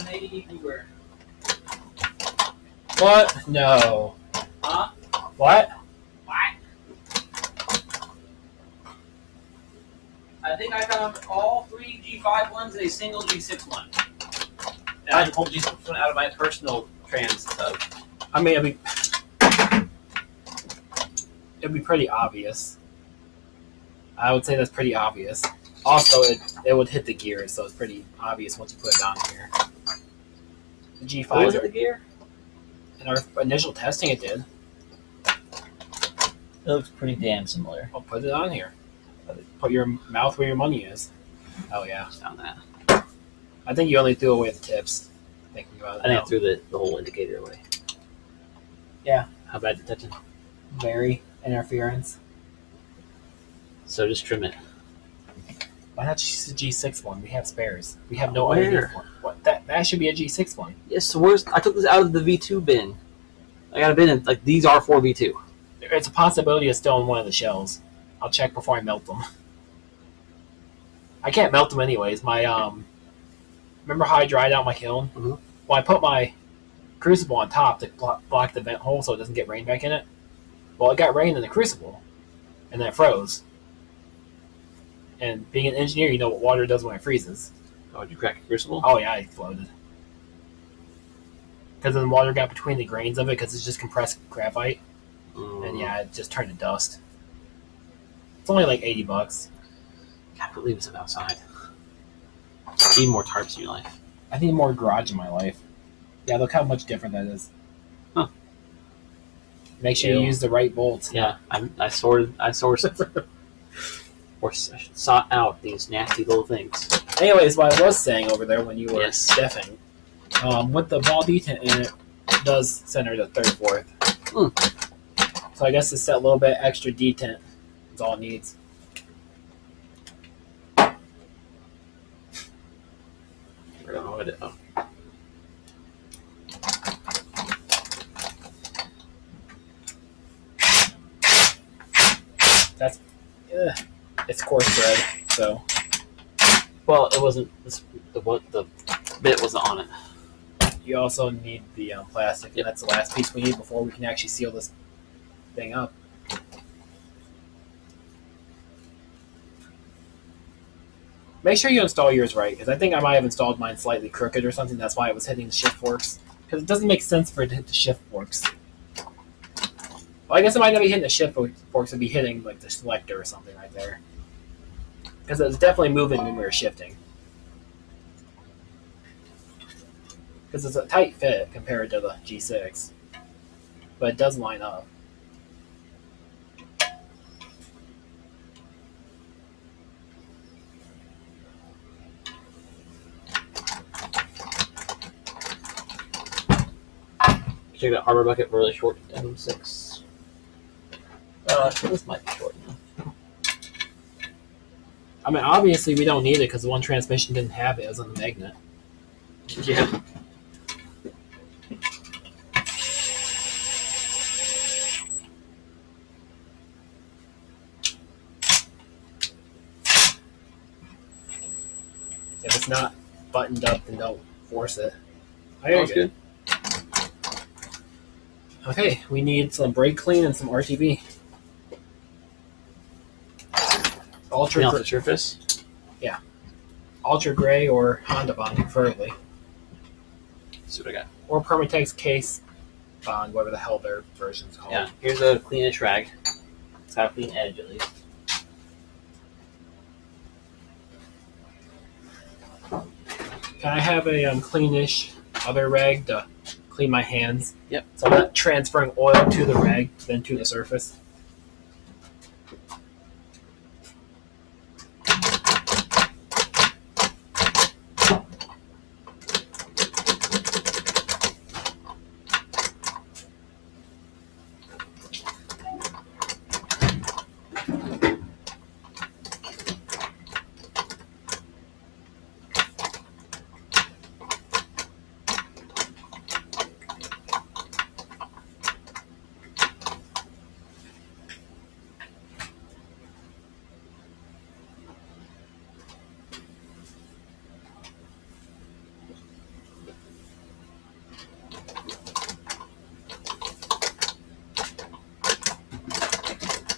180 viewer. What? No. Huh? What? I think I found all 3 G5 ones and a single G6 one. And I pulled G6 one out of my personal trans stuff. I mean, it'd be pretty obvious. I would say that's pretty obvious. Also, it would hit the gears, so it's pretty obvious once you put it on here. The G5s Was are it the gear? in our initial testing. It did. It looks pretty damn similar. I'll put it on here. Put your mouth where your money is. Oh yeah. Found that. I think you only threw away the tips. Thinking about it. I think I threw the whole indicator away. Yeah. How bad detection? Very interference. So just trim it. Why not just a G6 one? We have spares. We have no Where? underneath one. What? That should be a G6 one. Yes, so where's I took this out of the V2 bin. I got a bin like these are for V2. It's a possibility it's still in one of the shells. I'll check before I melt them. I can't melt them anyways. My remember how I dried out my kiln? Mm-hmm. Well, I put my crucible on top to block the vent hole so it doesn't get rain back in it. Well, it got rain in the crucible, and then it froze. And being an engineer, you know what water does when it freezes. Oh, did you crack a crucible? Oh yeah, it exploded. Because then the water got between the grains of it because it's just compressed graphite. And yeah, it just turned to dust. It's only like $80. Can't believe it's outside. Need more tarps in your life. I need more garage in my life. Yeah, look how much different that is. Huh. Make sure you use the right bolts. Yeah, I sourced or sought out these nasty little things. Anyways, what I was saying over there when you were Yes. stiffing, with the ball detent in it, it does center to 34th. So I guess it's that little bit extra detent. That's all it needs. I don't know what it is. That's it's coarse thread, so Well, it wasn't the bit wasn't on it. you also need the plastic, and Yep. that's the last piece we need before we can actually seal this thing up. Make sure you install yours right, because I think I might have installed mine slightly crooked or something. That's why it was hitting the shift forks. Because it doesn't make sense for it to hit the shift forks. Well, I guess it might not be hitting the shift forks; it'd be hitting like the selector or something right there. Because it was definitely moving when we were shifting. Because it's a tight fit compared to the G6, but it does line up. Check out Harbor Bucket for really short M6. This might be short enough. I mean, obviously we don't need it because the one transmission didn't have it. It was on the magnet. Yeah. If it's not buttoned up, then don't force it. That's good. Okay, we need some brake clean and some RTV. Clean off the surface. Ultra gray or Honda Bond, preferably. Let's see what I got. Or Permatex Case Bond, whatever the hell their version's called. Yeah, here's a cleanish rag. It's got a clean edge at least. Can I have a cleanish other rag to clean my hands? Yep. So I'm not transferring oil to the rag, then to the surface.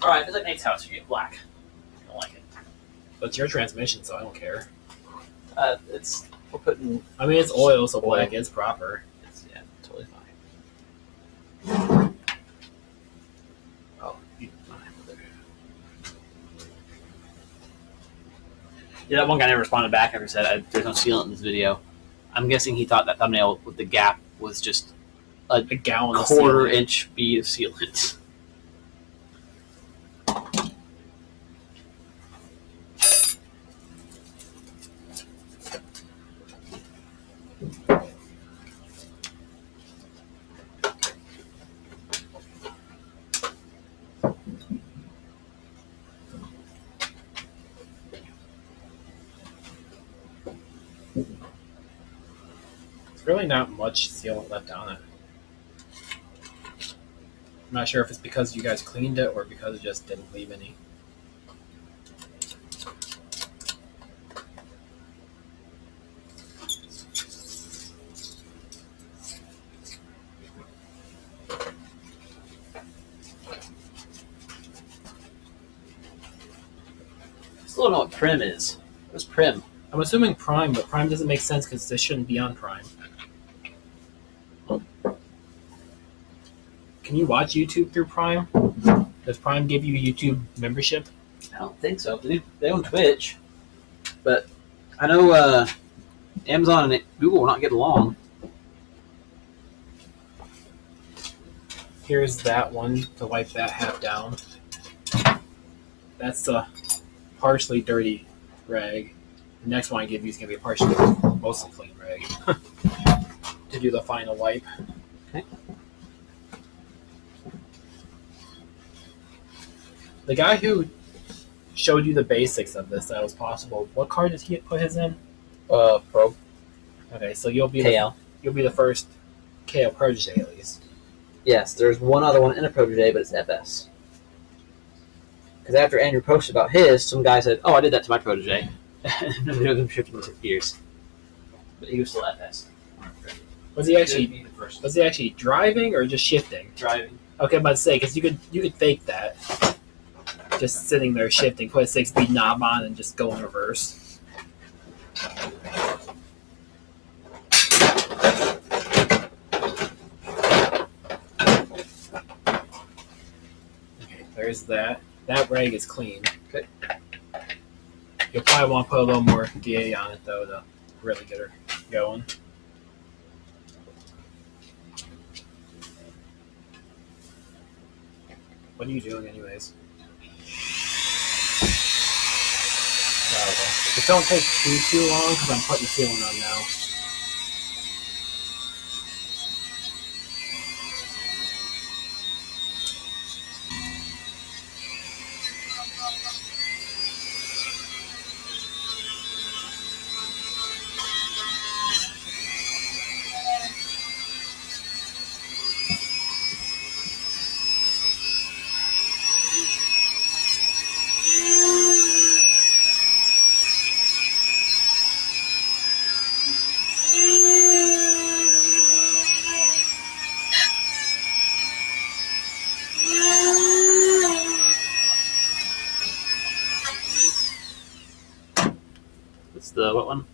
Alright, it's like Nate's house. You get black. I don't like it. But it's your transmission, so I don't care. We're putting. I mean, it's oil, so black is proper. Yeah, totally fine. Oh, yeah, that one guy never responded back after said there's no sealant in this video. I'm guessing he thought that thumbnail with the gap was just a gallon of quarter-inch bead of sealant. Really not much sealant left on it. I'm not sure if it's because you guys cleaned it or because it just didn't leave any. I still don't know what prim is. What's prim? I'm assuming Prime, but Prime doesn't make sense because this shouldn't be on Prime. Can you watch YouTube through Prime? Does Prime give you YouTube membership? I don't think so. They own Twitch, but I know Amazon and Google will not get along. Here's that one to wipe that half down. That's a partially dirty rag. The next one I give you is going to be a partially, mostly clean rag to do the final wipe. Okay. The guy who showed you the basics of this, that was possible. What car did he put his in? Pro. Okay, so you'll be KL. You'll be the first KL Protege at least. Yes, there's one other one in a Protege, but it's FS. Because after Andrew posted about his, some guy said, "Oh, I did that to my Protege." And the video was shifted in 6 years. But he was still FS. Was he actually driving or just shifting? Driving. Okay, I'm about to say because you could fake that, just sitting there shifting, put a 6-speed knob on, and just go in reverse. Okay, there's that. That rag is clean. Okay. You'll probably want to put a little more DA on it though to really get her going. What are you doing anyways? Just don't take too long because I'm putting the sealant on now. It's the what one?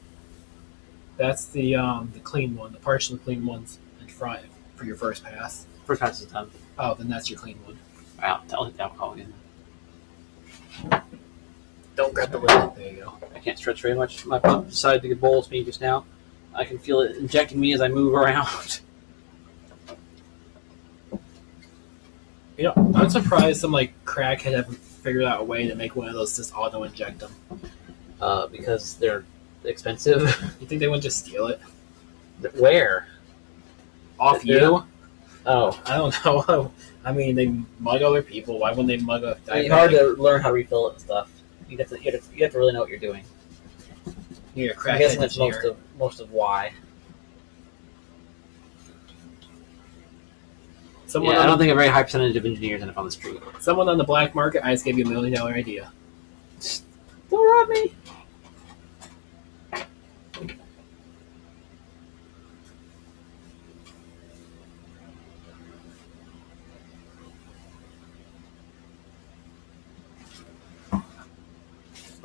That's the clean one, the partially clean ones in front for your first pass. First pass is done. Oh, then that's your clean one. Wow, I'll hit the alcohol again. Don't grab the lid. There you go. I can't stretch very much. My pump decided to bowl me just now. I can feel it injecting me as I move around. You know, I'm surprised some like crackhead haven't figured out a way to make one of those just auto inject them. Because they're expensive. You think they wouldn't just steal it Where? off Yeah. you? Oh. I don't know. I mean, they mug other people. Why wouldn't they mug a? It's hard to learn how to refill it and stuff. You have to really know what you're doing. You're a I'm crackhead guessing that's engineer. most of why. Someone Yeah, I on don't think a very high percentage of engineers end up on the street. someone on the black market. I just gave you $1 million idea. Don't rob me.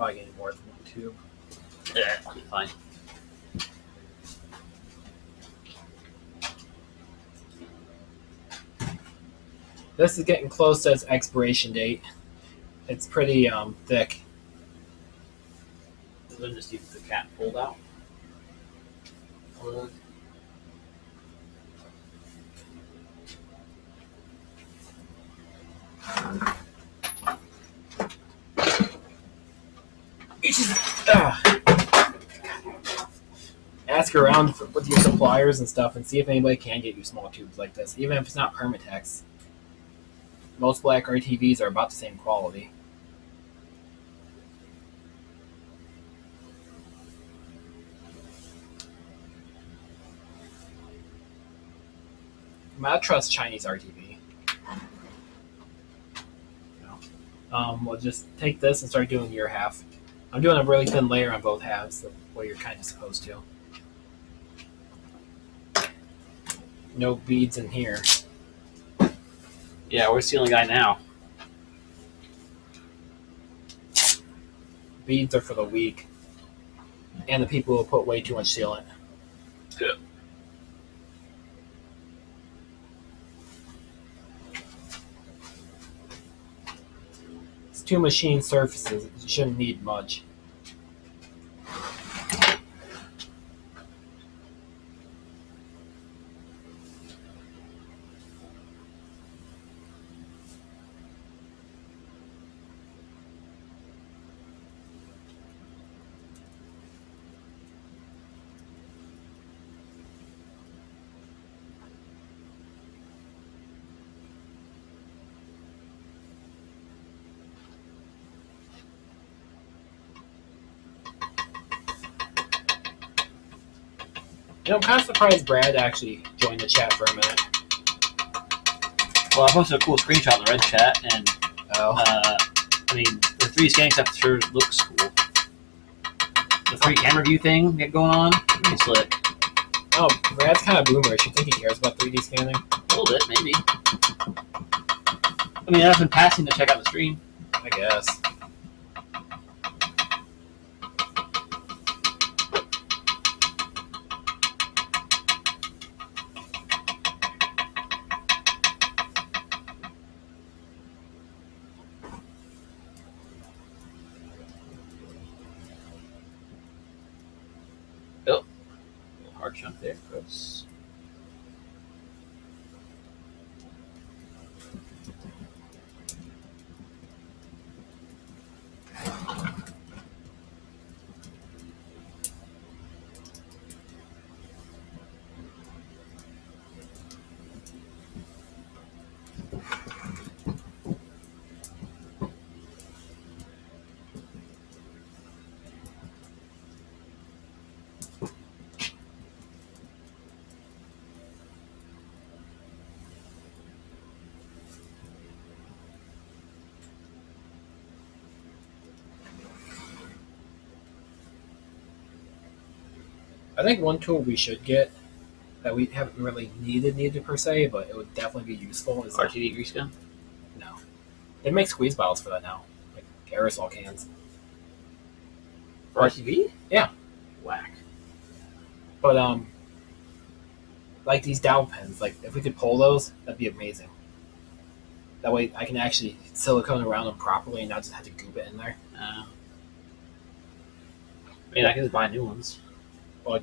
Probably getting more than one tube. Yeah, fine. This is getting close to its expiration date. It's pretty thick. Then just use the cap pulled out. Ask around with your suppliers and stuff and see if anybody can get you small tubes like this, even if it's not Permatex. Most black RTVs are about the same quality. I trust Chinese RTV. We'll just take this and start doing your half. I'm doing a really thin layer on both halves, the way you're kind of supposed to. No beads in here. Yeah, where's the only guy now? Beads are for the weak. And the people who put way too much sealant. Yeah. It's two machine surfaces. It shouldn't need much. You know, I'm kind of surprised Brad actually joined the chat for a minute. Well, I posted a cool screenshot in the red chat, and I mean, the 3 scanning stuff sure looks cool. The 3 camera view thing get going on, pretty slick. Oh, Brad's kind of boomerish. You think he cares about 3D scanning? A little bit, maybe. I mean, I've been passing to check out the stream. I guess. Hard chunk there, Chris. I think one tool we should get that we haven't really needed per se, but it would definitely be useful is RTD grease gun? No. They make squeeze bottles for that now, like aerosol cans. For RTD? Yeah. Whack. But like these dowel pens, like if we could pull those, that'd be amazing. That way I can actually silicone around them properly and not just have to goop it in there. I mean, I can just buy new ones. Well,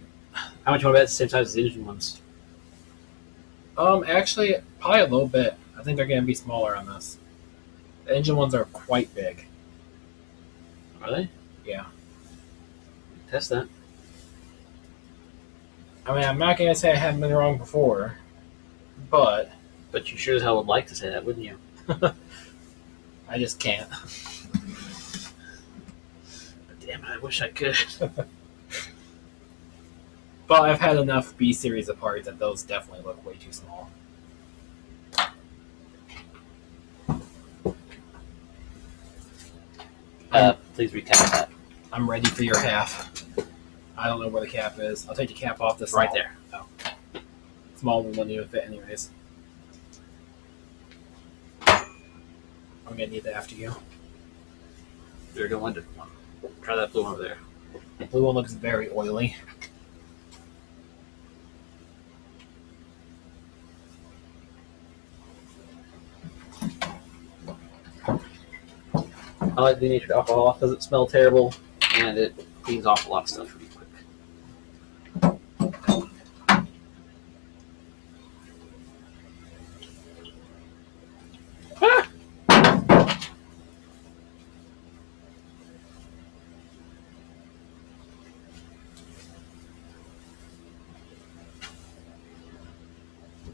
how much you want to bet the same size as the engine ones? Actually, probably a little bit. I think they're going to be smaller on this. The engine ones are quite big. Are they? Yeah. Test that. I mean, I'm not going to say I haven't been wrong before, but... But you sure as hell would like to say that, wouldn't you? I just can't. Damn it, I wish I could. But I've had enough B series of parts that those definitely look way too small. Please recap that. I'm ready for your half. I don't know where the cap is. I'll take the cap off this. Right there. Oh. Small one wouldn't even fit anyways. I'm going to need that after you. You're going to one. Try that blue one over there. The blue one looks very oily. I like the nature alcohol because it smells terrible and it cleans off a lot of stuff really quick.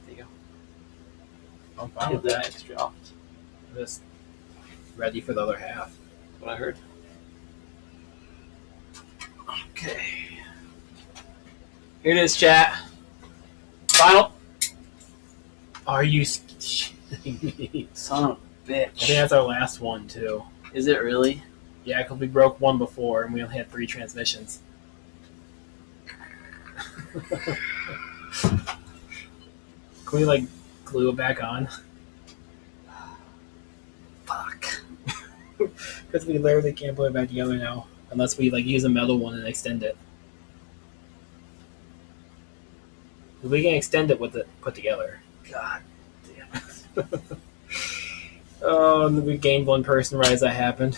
There you I'm go. fine Get with that that. extra off. I'm just ready for the other half. That's what I heard. Okay. Here it is, chat. Final. Are you shitting me? Son of a I think bitch. that's our last one too. Is it really? Yeah, because we broke one before and we only had 3 transmissions. Can we like glue it back on? Fuck. Because we literally can't put it back together now unless we like use a metal one and extend it. We can extend it with it put together. God damn it. Oh, and we gained 1 person right as that happened.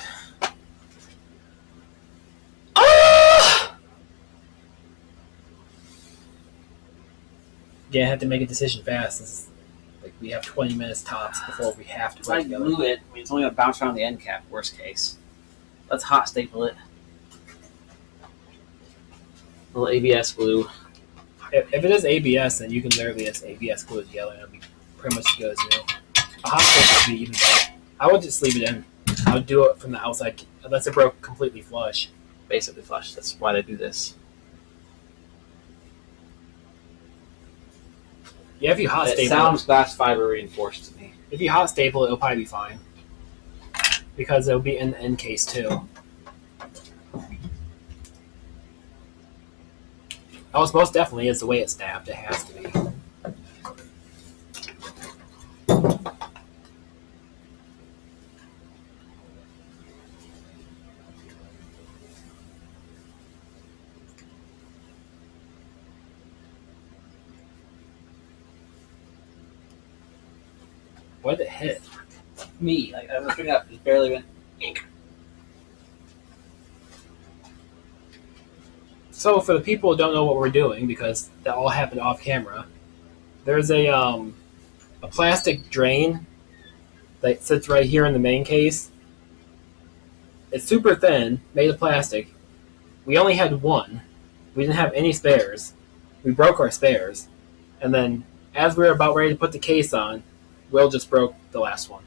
Yeah, I have to make a decision fast. Like we have 20 minutes tops before we have to If put I it together. glue it, I mean, it's only gonna bounce around the end cap, worst case. Let's hot staple it. A little ABS glue. If it is ABS, then you can literally just ABS glue it together and it'll be pretty much as good as new. A hot staple would be even better. I would just leave it in. I would do it from the outside unless it broke completely flush. Basically flush. That's why they do this. Yeah, if you hot It staple sounds glass fiber reinforced to me. if you hot staple it, it'll probably be fine. Because it'll be in the end case too. Oh, it's most definitely is the way it's stamped. It has to be. What did it hit? Me, like I was picking up, just barely went. So for the people who don't know what we're doing, because that all happened off camera, there's a plastic drain that sits right here in the main case. It's super thin, made of plastic. We only had 1. We didn't have any spares. We broke our spares. And then as we were about ready to put the case on, Will just broke the last one.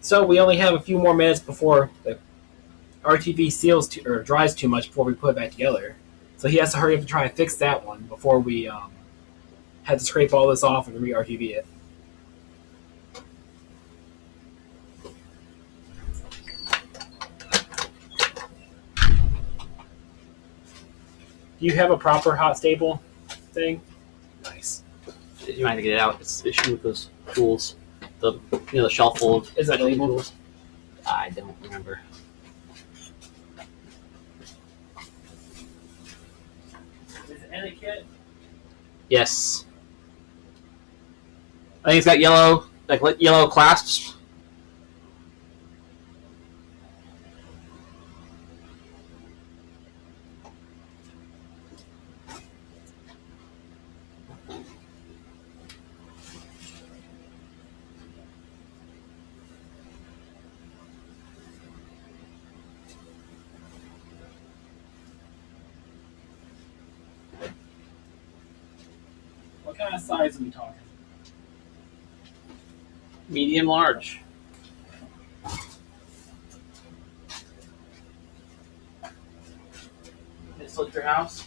So we only have a few more minutes before the RTV seals or dries too much before we put it back together. So he has to hurry up and try and fix that one before we had to scrape all this off and re-RTV it. Do you have a proper hot staple thing? Nice. You might have to get it out. It's issue with those tools. The the shelf fold. Is that labeled? Tools. I don't remember. Is it etiquette? Yes. I think it's got yellow, like yellow clasps. What kind of size are we talking? Medium large. It slipped your house?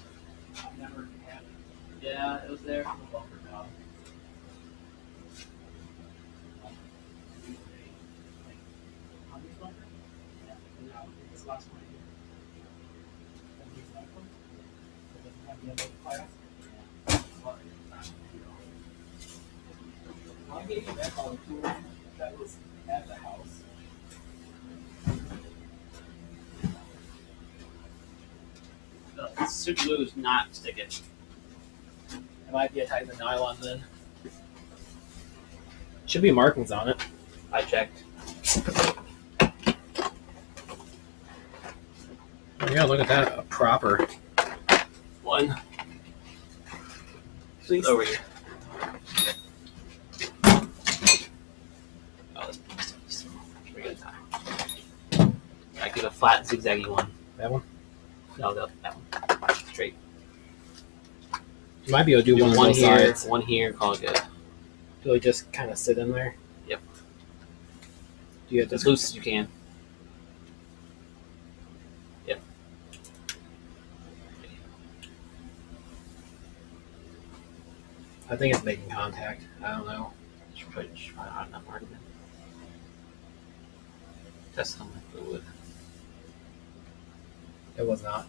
I've never had it. Yeah, it was there. Bumper job. This last one here. It doesn't have the other class. I gave you back all the tools that was at the house. super glue is not sticking. It might be a type of nylon then. Should be markings on it. I checked. Yeah, look at that. A proper one. Please. Over here. Oh, this piece. We're gonna tie. I give a flat zigzaggy one. That one? No, that one. Straight. You might be able to do one on one both here, sides. one here, call it good. Do they just kind of sit in there? Yep. Do you have As to loose as you can. Yep. I think it's making contact. I don't know. Should probably not enough argument. Test on the wood. It was not.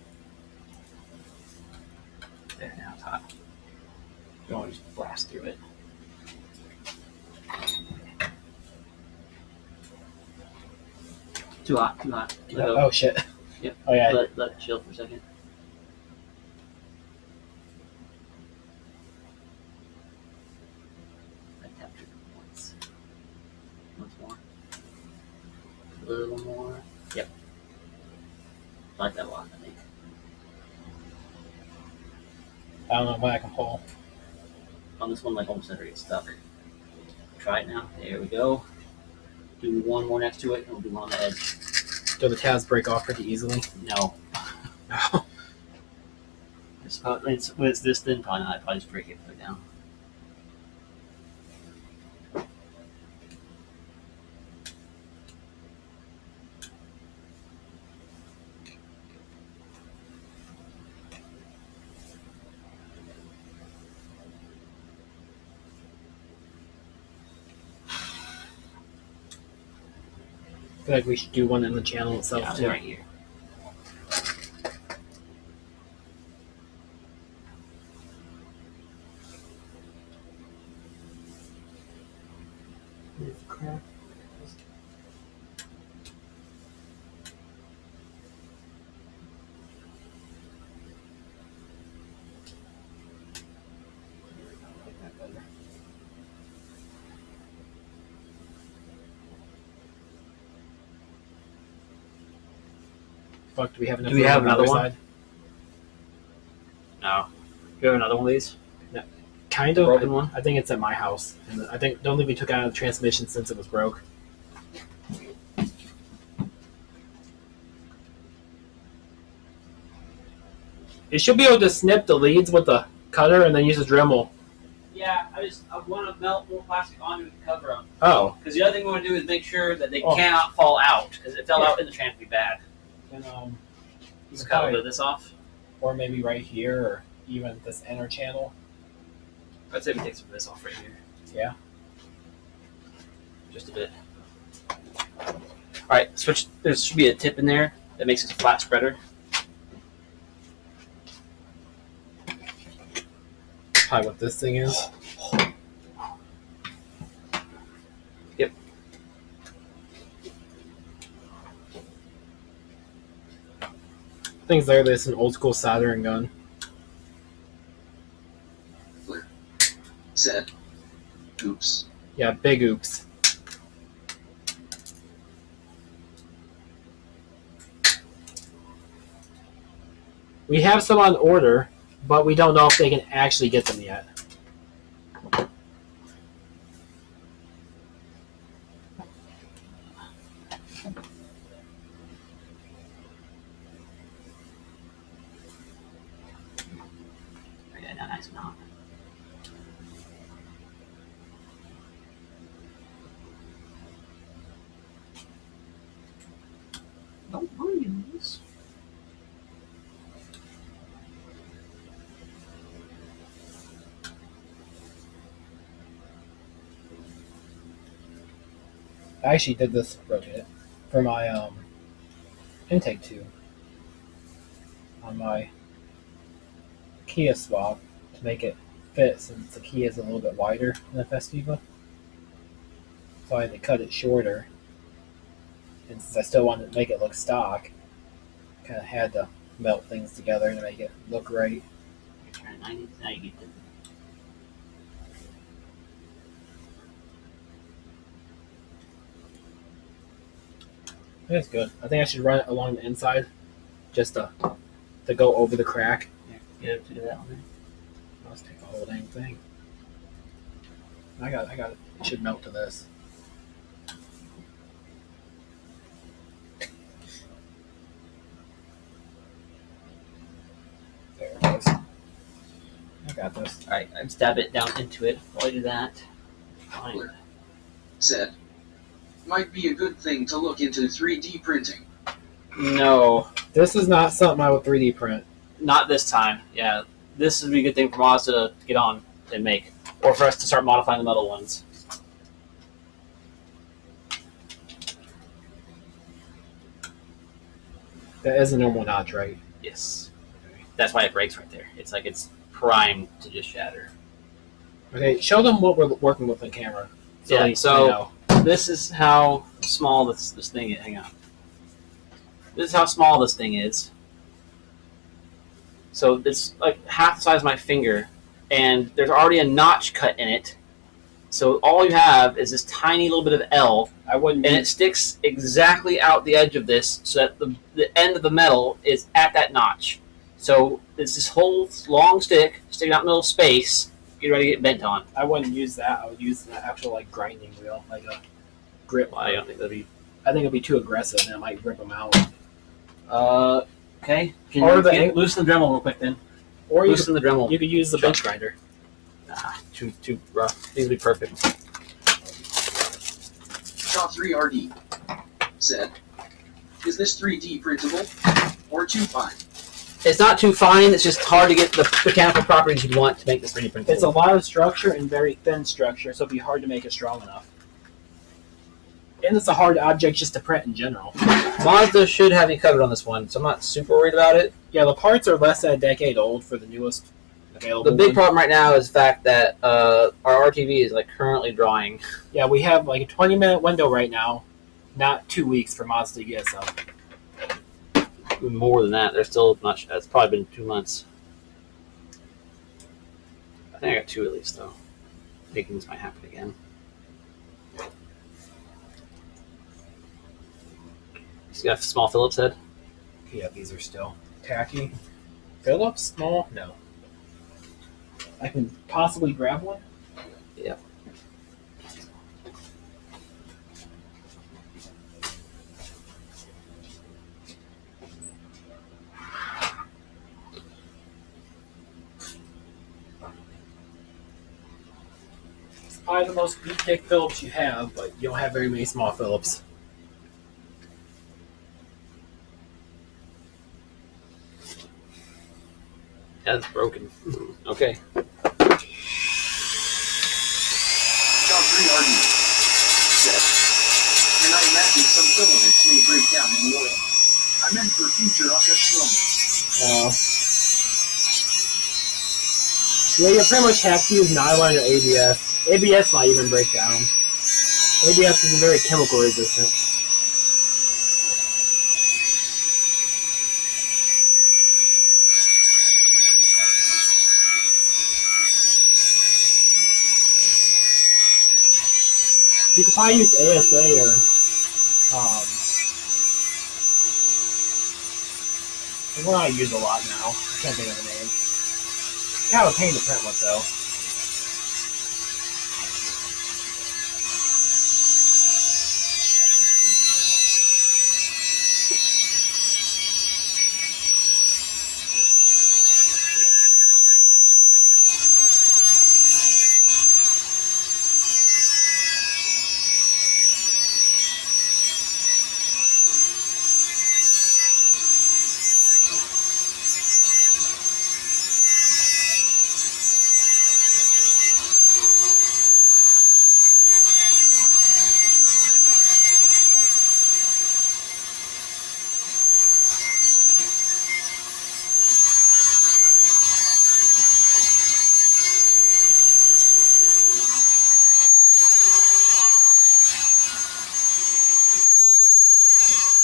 There, now it's hot. You don't want to just blast through it. Too hot, too hot. Let go. Oh shit. Yep. Oh yeah. Let it chill for a second. I tapped it once. Once more. A little more. Yep. I like that a lot, I think. I don't know what I can pull. On this one, like almost never gets stuck. Try it now. There we go. Do one more next to it, and we'll do one on the edge. Do the tabs break off pretty easily? No. When it's this thin, probably not. I'd probably just break it, put it down. I feel like we should do one in the channel itself Yeah, too. right here. Fuck, do we have enough? Do we room have on the another other one? side? No. Do you have another one of these? Kind of. Broken one? I think it's at my house. And I think the only we took out of the transmission since it was broke. You should be able to snip the leads with the cutter and then use a Dremel. Yeah, I want to melt more plastic onto it to cover them. Oh. Because the other thing we want to do is make sure that they Oh. cannot fall out. Because if it fell out in the tram, it'd be bad. And, Just cut a little bit of this off. or maybe right here, or even this inner channel. I'd say we take some of this off right here. Yeah. Just a bit. Alright, switch. There should be a tip in there that makes it a flat spreader. Probably what this thing is. Yep. Things there, there's an old school soldering gun. Said. Oops. Yeah, big oops. We have some on order, but we don't know if they can actually get them yet. Okay, now nice and hot. Don't use. I actually did this, rotate it, for my intake tube on my Kia swap to make it fit, since the Kia is a little bit wider than the Festiva. So I had to cut it shorter, and since I still wanted to make it look stock, kind of had to melt things together to make it look right. You turn 90, now you get the I think it's good. I think I should run it along the inside, just to go over the crack. get it to do that one there. Let's take the whole dang thing. I got it. It should melt to this. There it goes. I got this. Alright, I stab it down into it. While I do that, fine. Said, might be a good thing to look into 3D printing. No, This is not something I would 3D print. not this time. Yeah, this would be a good thing for Mazda to get on and make, or for us to start modifying the metal ones. That is a normal notch, right? Yes, that's why it breaks right there. It's like it's primed to just shatter. Okay, show them what we're working with on camera. Yeah, they so- know. This is how small this thing is. Hang on. This is how small this thing is. So it's like half the size of my finger, and there's already a notch cut in it. So all you have is this tiny little bit of L, I wouldn't. and it sticks exactly out the edge of this, so that the end of the metal is at that notch. So it's this whole long stick sticking out in the middle of space, getting ready to get bent on. I wouldn't use that. I would use the actual like grinding wheel, like a grip. Well, I don't think that'd be. I think it'd be too aggressive, and it might rip them out. Okay. Can Or you the- loosen the Dremel real quick then? Or you Loosen the Dremel. could use the bench grinder. Too rough. These would be perfect. Shaw 3RD said, is this 3D printable or too fine? It's not too fine. It's just hard to get the mechanical properties you want to make this 3D printable. It's a lot of structure and very thin structure, so it'd be hard to make it strong enough. And it's a hard object just to print in general. Mazda should have me covered on this one, so I'm not super worried about it. Yeah, the parts are less than a decade old for the newest available. The big one. problem right now is the fact that our RTV is like currently drawing. Yeah, we have like a 20-minute window right now, not 2 weeks for Mazda to get some. Even more than that. There's still not. It's probably been 2 months. I think I got 2 at least though. Thinking this might happen again. He's got a small Phillips head. Yeah, these are still tacky. Phillips? Small? No. I can possibly grab one. Yeah. It's probably the most thick Phillips you have, but you don't have very many small Phillips. Yeah, it's broken. Okay. Shaw 3RD said, and I imagine some filaments may break down in the oil. I meant for future offset slowness. Yeah, you pretty much have to use nylon or ABS. ABS might even break down. ABS is very chemical resistant. You could probably use ASA or the one I use a lot now. I can't think of the name. Kind of a pain to print with though.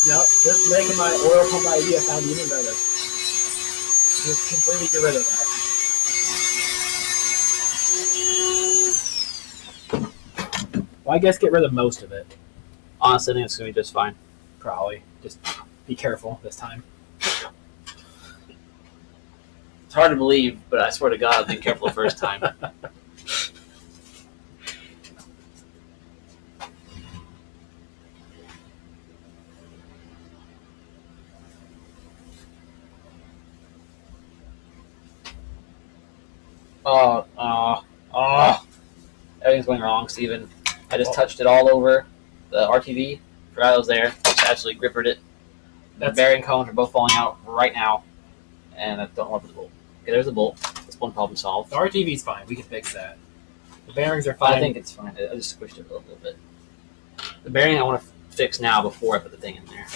Yep, this is making my oil pump idea sound even better. Just completely get rid of that. Well, I guess get rid of most of it. Honestly, I think it's going to be just fine. Probably. Just be careful this time. It's hard to believe, but I swear to God, I've been careful the first time. Oh. Everything's going wrong, Steven. I just touched it all over the RTV. Forgot I was there. Just absolutely grippered it. The bearing cones are both falling out right now. And I don't want the bolt. Okay, there's the bolt. That's one problem solved. The RTV's fine. We can fix that. The bearings are fine. I think it's fine. I just squished it a little bit. The bearing I want to fix now before I put the thing in there.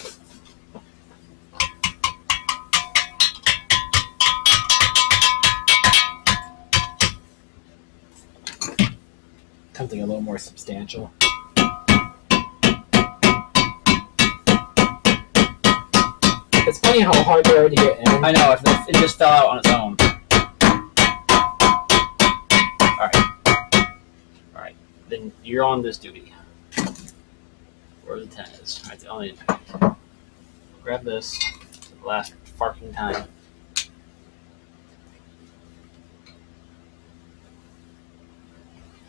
Something a little more substantial. It's funny how hard they are to get in. I know, it just fell out on its own. Alright. Then you're on this duty. Where the 10 is. Alright, the only grab this for the last fucking time.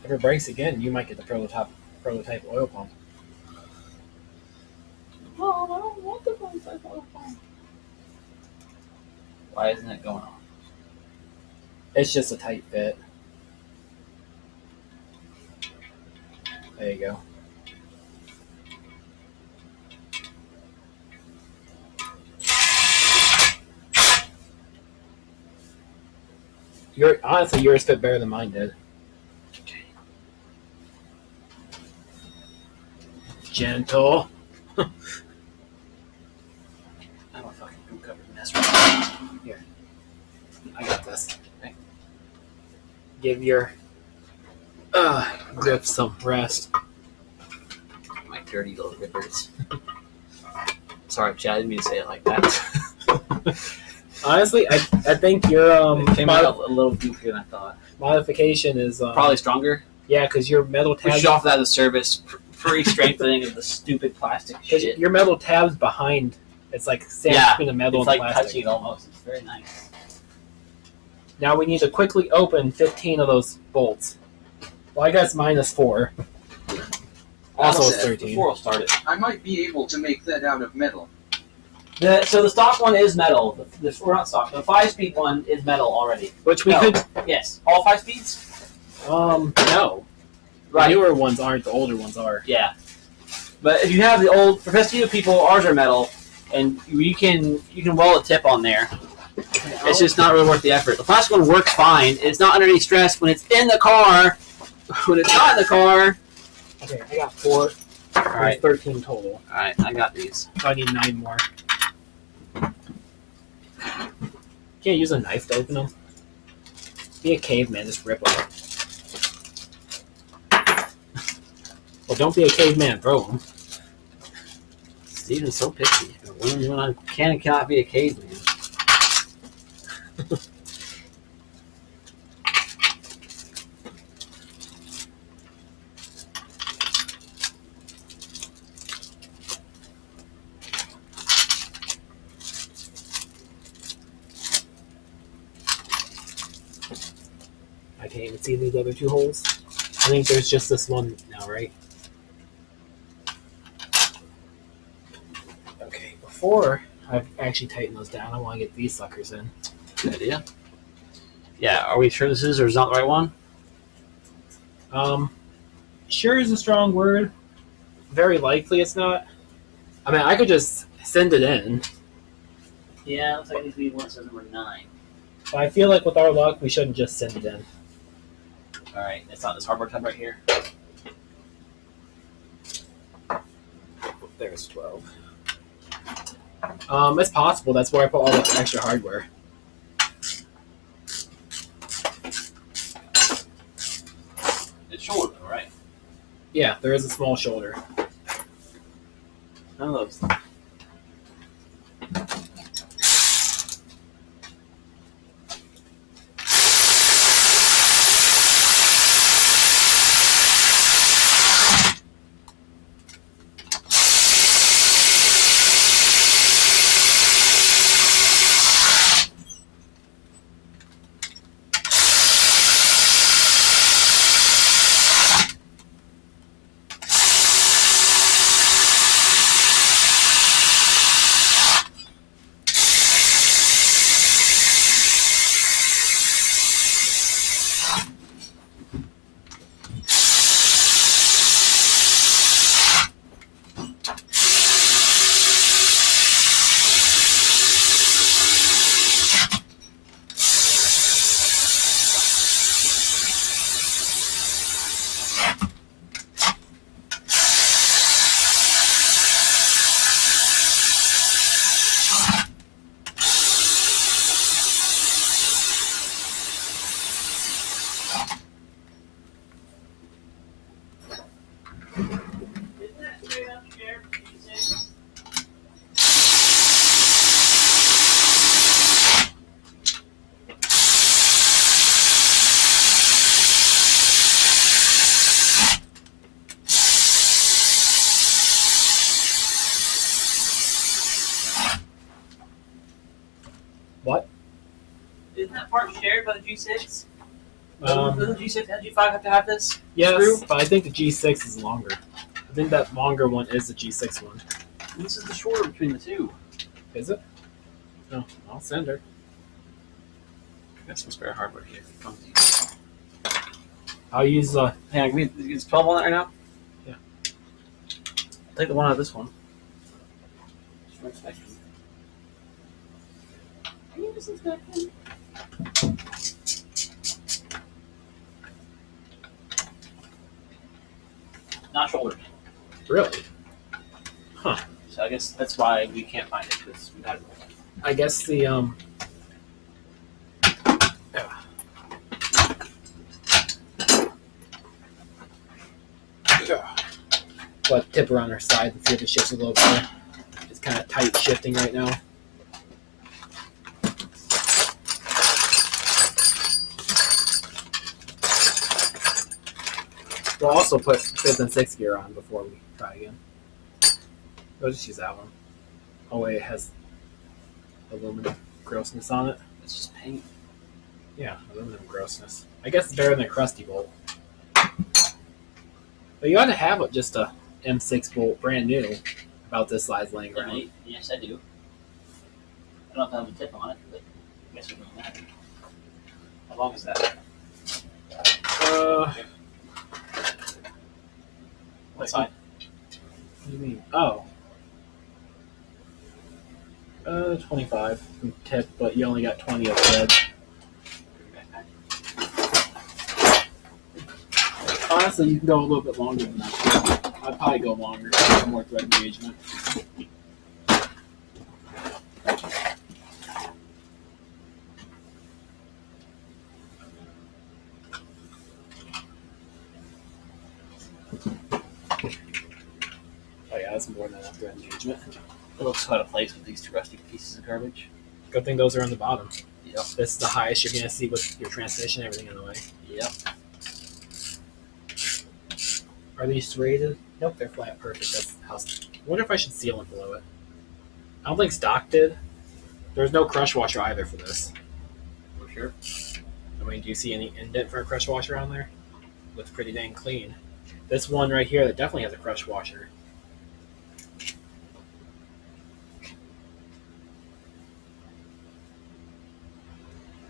If it breaks again, you might get the prototype oil pump. Mom, I don't want the prototype oil pump. Why isn't it going on? It's just a tight fit. There you go. Honestly, yours fit better than mine did. Gentle. I have a fucking goo covered mess right now. Here. I got this. Okay. Give your grip some rest. My dirty little rippers. Sorry, Chad, I didn't mean to say it like that. Honestly, I think your it came out a little goofier than I thought. modification is Probably stronger. Yeah, because your metal We tabs. should offer that as a service. Free strengthening of the stupid plastic shit. Your metal tabs behind. It's like sandwiched between the metal it's and like plastic. touching it almost. It's very nice. Now we need to quickly open 15 of those bolts. Well, I guess -4. Also, it's 13. Before we'll start it. I might be able to make that out of metal. So the stock one is metal. We're not stock. The 5-speed one is metal already. Which we No. could. Yes. All 5 speeds? No. Right. The newer ones aren't. The older ones are. Yeah. But if you have the old, for Festiva people, ours are metal, and you can weld a tip on there. It's just not really worth the effort. The plastic one works fine. It's not under any stress when it's in the car. When it's not in the car. Okay, I got 4. All right. There's 13 total. All right, I got these. So I need 9 more. Can't use a knife to open them. Be a caveman, just rip them. Well, don't be a caveman, throw them. Steven's so picky. When I can and cannot be a caveman. I can't even see these other 2 holes. I think there's just this one now, right? Okay, before I actually tighten those down, I want to get these suckers in. Good idea. Yeah, are we sure this is or is not the right one? Sure is a strong word. Very likely it's not. I mean, I could just send it in. Yeah, looks like it needs to be one that says number 9. But I feel like with our luck, we shouldn't just send it in. Alright, it's not this hardware tab right here. There's 12. It's possible. That's where I put all the extra hardware. It's shoulder though, right? Yeah, there is a small shoulder. None of those. that straight up there? What? Isn't that part shared by the G6? Um, Doesn't the G6 and G5 have to have this? yes, screw? but I think the G6 is longer. I think that longer one is the G6 one. This is the shorter between the two. Is it? No, I'll send her. Got some spare hardware here. I'll use Hang on, is 12 on that right now? Yeah. I'll take the one out of this one. Just for inspection. Are you just inspecting? Not shouldered. really. So I guess that's why we can't find it, because we got it. I guess the But tip her on her side and see if it shifts a little bit. It's kind of tight shifting right now. We'll also put 5th and 6th gear on before we try again. We'll just use that one. Oh wait, it has aluminum grossness on it. It's just paint. Yeah, aluminum grossness. I guess it's better than a crusty bolt. But you ought to have just a M6 bolt brand new about this size laying around. Yes, I do. I don't know if I have a tip on it, but I guess it doesn't matter. How long is that? What side? What do you mean? Oh. 25 from tip, but you only got 20 of thread. Honestly, you can go a little bit longer than that. I'd probably go longer, more thread engagement. Oh yeah, that's more than enough thread engagement. It looks out of place with these two rusty pieces of garbage. Good thing those are on the bottom. Yep. That's the highest you're gonna see with your transmission, everything in the way. Yep. Are these serrated? Nope, they're flat. Perfect. That's the house. I wonder if I should seal it below it. I don't think stock did. There's no crush washer either for this. For sure. I mean, do you see any indent for a crush washer on there? Looks pretty dang clean. This one right here that definitely has a crush washer.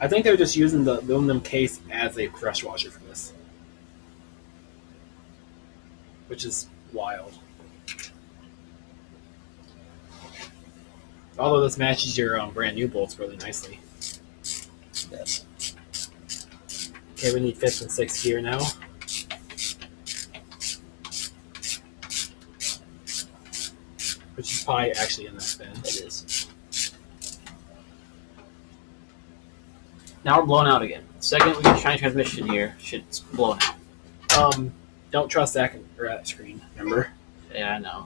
I think they're just using the aluminum case as a crush washer for this. Which is wild. Although this matches your brand new bolts really nicely. Yes. Okay, we need 5th and 6th gear now. Which is probably actually in this bin. It is. Now we're blown out again. The second we get a shiny transmission here, shit's blown out. Don't trust that screen, remember? Yeah, I know.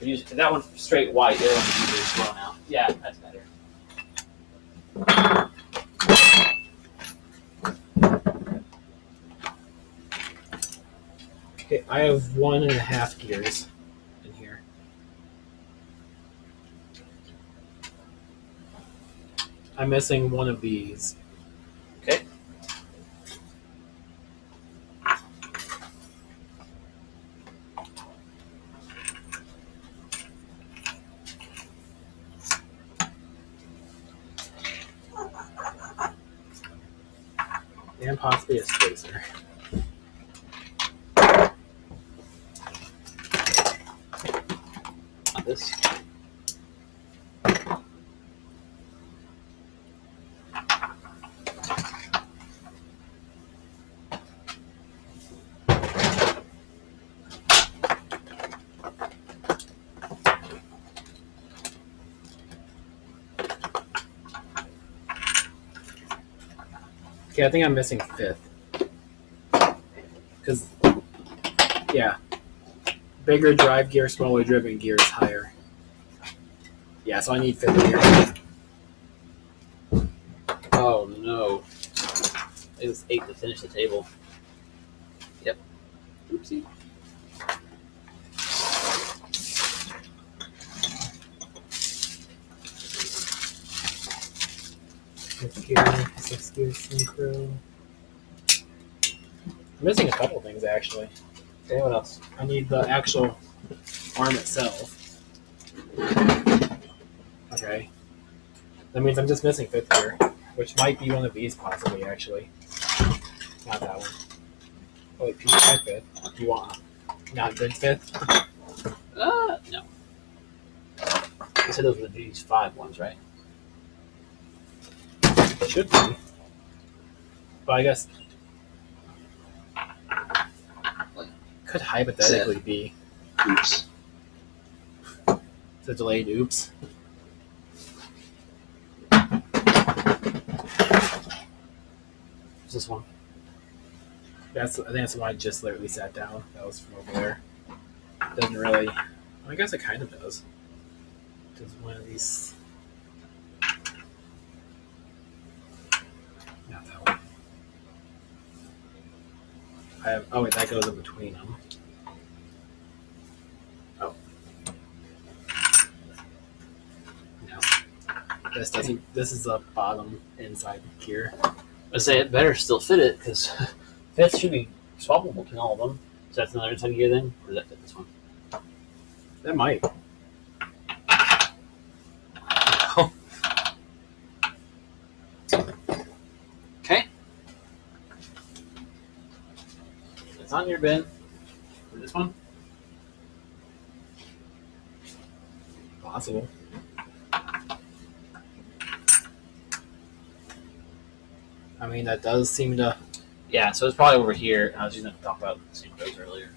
If that one's straight white, the other one's usually blown out. Yeah, that's better. Okay, I have 1.5 gears in here. I'm missing one of these. Okay. And possibly a spacer. Not this. Okay, I think I'm missing 5th. Because Yeah. Bigger drive gear, smaller driven gear is higher. Yeah, so I need 5th gear. Oh no. It was 8 to finish the table. Yep. Oopsie. Fifth gear, 6th gear synchro. I'm missing a couple things actually. Okay, what else? I need the actual arm itself. Okay. That means I'm just missing 5th gear, which might be one of these possibly actually. Not that one. Oh wait, P5 5th. You want not good 5th? No. You said those were the G5 ones, right? Should be. But I guess could hypothetically be Oops. the delayed oops. What's this one? I think that's the one I just literally sat down. That was from over there. Doesn't really. I guess it kind of does. Does one of these? Not that one. Oh wait, that goes in between them. Oh. No. This doesn't. This is the bottom inside gear. I say it better still fit it because 5th should be swappable between all of them. So that's another inside gear then, or does that fit this one? That might. Okay. It's on your bin. For this one? Possible. I mean, that does seem to. Yeah, so it's probably over here. I was just going to talk about synchros earlier.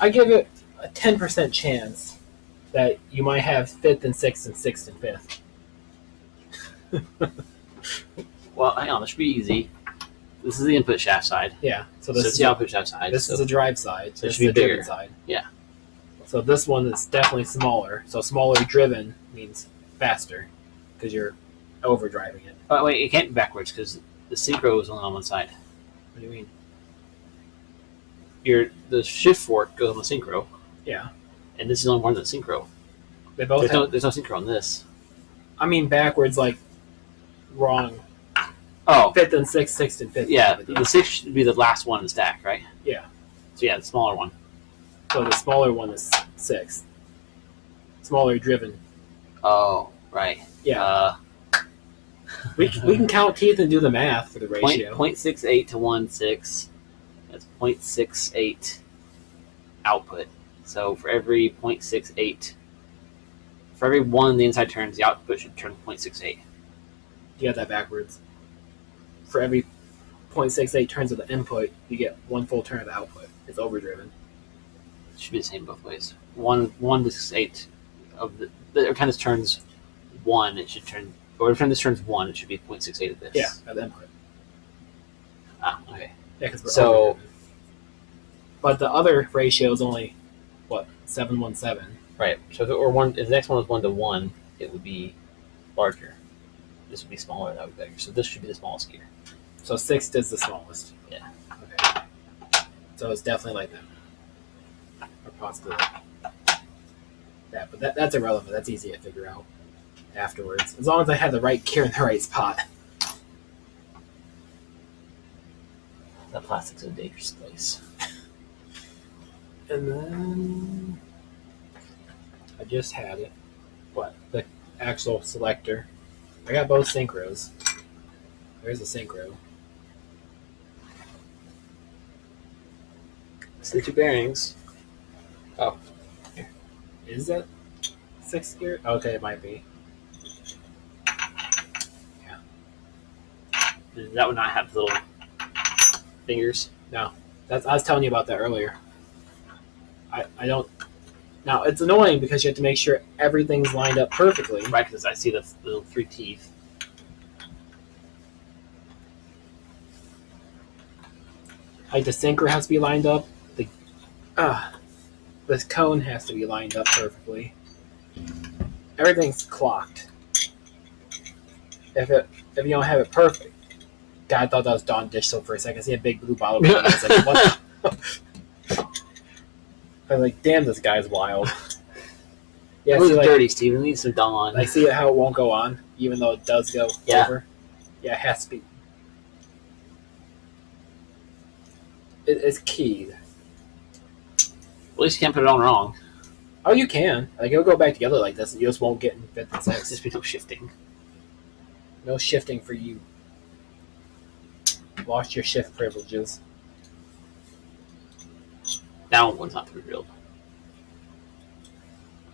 I give it a 10% chance that you might have 5th and 6th and 6th and 5th. Well, hang on. This should be easy. This is the input shaft side. Yeah. So So this it's is the output shaft side. this is a drive side. So it This should be is a driven bigger. side. Yeah. So this one is definitely smaller. So smaller driven means faster because you're overdriving it. Oh, wait, it can't be backwards because the synchro is only on one side. What do you mean? The shift fork goes on the synchro, Yeah. and this is only one of the synchro. They both There's no synchro on this. I mean backwards, like wrong. Oh, 5th and 6th, 6th and 5th. yeah, the 6 should be the last one in the stack, right? Yeah. So yeah, the smaller one. So the smaller one is 6th. Smaller driven. Oh, right. Yeah. We can count teeth and do the math for the ratio. 0.68 to 1.6. That's 0.68 output. So for every 0.68, for every one the inside turns, the output should turn 0.68. You got that backwards. For every 0.68 turns of the input, you get one full turn of the output. It's overdriven. It should be the same both ways. 1 to 68 of every time this turns 1, it should turn. Or every time this turns 1, it should be 0.68 of this. Yeah, at the input. Ah, okay. Yeah, because we're So- overdriven. But the other ratio is only, what, 717. Right. So if the next one was 1 to 1, it would be larger. This would be smaller, that would be bigger. So this should be the smallest gear. So 6th is the smallest. Yeah. Okay. So it's definitely like that. Or possibly that. But that's irrelevant. That's easy to figure out afterwards. As long as I have the right gear in the right spot. That plastic's in a dangerous place. And then I just had it. What? The actual selector. I got both synchros. There's a synchro. It's the 2 bearings. Oh. Here. Is that 6th gear? Okay, it might be. Does that would not have little fingers? I was telling you about that earlier. I don't. Now it's annoying because you have to make sure everything's lined up perfectly. Right, because I see the little 3 teeth. Like the sinker has to be lined up. The cone has to be lined up perfectly. Everything's clocked. If you don't have it perfect, God, I thought that was Dawn dish soap for a second. I see a big blue bottle. I was like, what? I was like, damn, this guy's wild. Yeah, It was see, like, dirty, Steve. It needs some Dawn. I see how it won't go on, even though it does go over. Yeah, it has to be. It's keyed. At least you can't put it on wrong. Oh, you can. Like, it'll go back together like this, and you just won't get in 5th and There's 6th. just be no shifting. No shifting for you. Lost your shift privileges. That one's not revealed.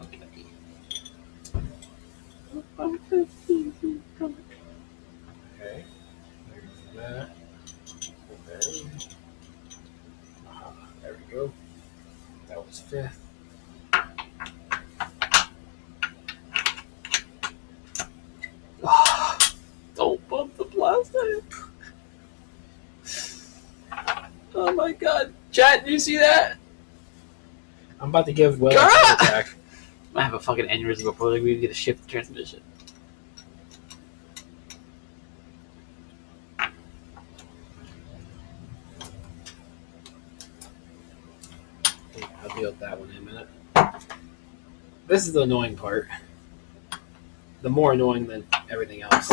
Okay. Okay. There's that. Okay. There we go. That was 5th. Don't bump the plastic. Oh my god. Chat, do you see that? I'm about to give Will a heart attack. I have a fucking aneurysm before we get to shift the transmission. I'll deal with that one in a minute. This is the annoying part. The more annoying than everything else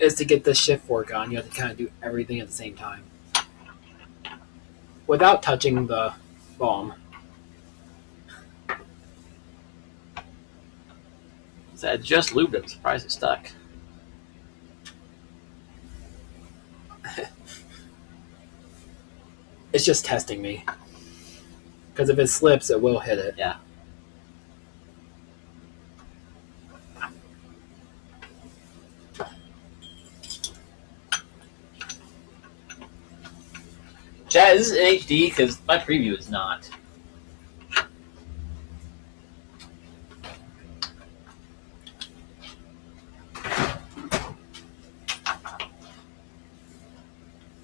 is to get the shift fork on. You have to kind of do everything at the same time without touching the bomb. So I just lubed it. I'm surprised it stuck. It's just testing me. Because if it slips, it will hit it. Yeah. Chat, is this in HD? Because my preview is not.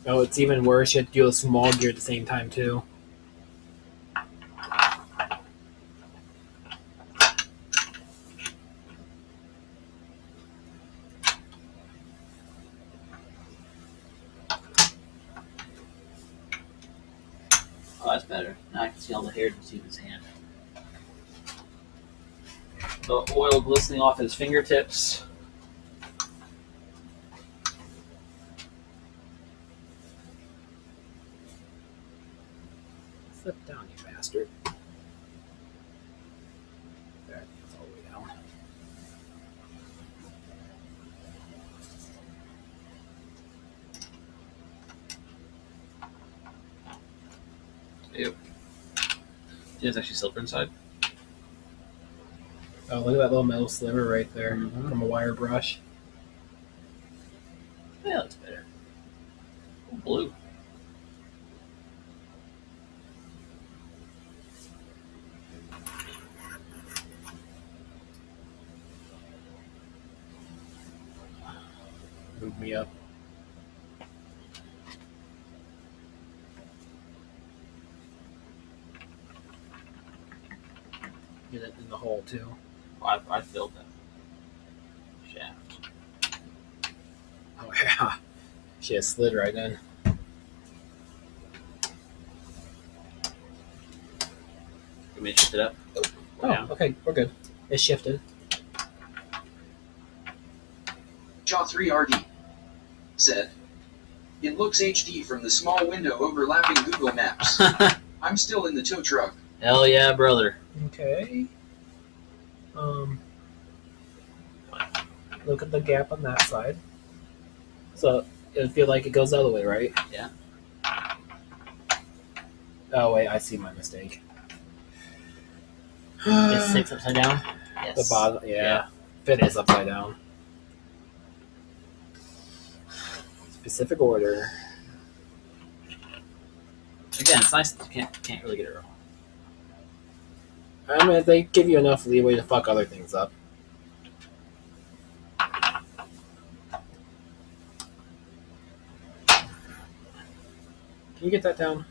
Oh, it's even worse. You have to do a small gear at the same time, too. Oh, that's better. Now I can see all the hair to see his hand. The oil glistening off his fingertips. Slip down, you bastard. There, that's all the way down. Ew. It's actually silver inside. Oh, look at that little metal sliver right there Mhm. from a wire brush. Yeah, that's better. Oh, blue. Move me up. Get it in the hole, too. Oh, I filled that shaft. Oh, yeah. She has slid right in. You may shift it up. Oh, Yeah. okay, we're good. It shifted. Jaw3RD said, "It looks HD from the small window overlapping Google Maps. I'm still in the tow truck." Hell yeah, brother. Okay. Look at the gap on that side. So it'll feel like it goes the other way, right? Yeah. Oh wait, I see my mistake. Is 6 upside down? Yes. The bottom, yeah. Fit is upside down. Specific order. Again, it's nice that you can't really get it wrong. I mean, they give you enough leeway to fuck other things up. you get that down?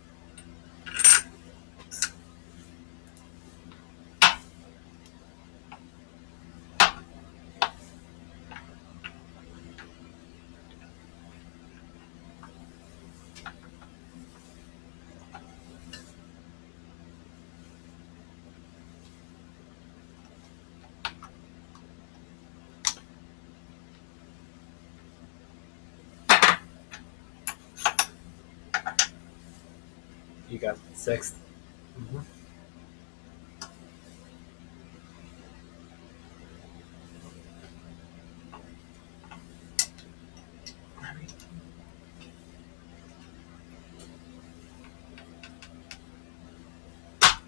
You got 6th. Mm-hmm.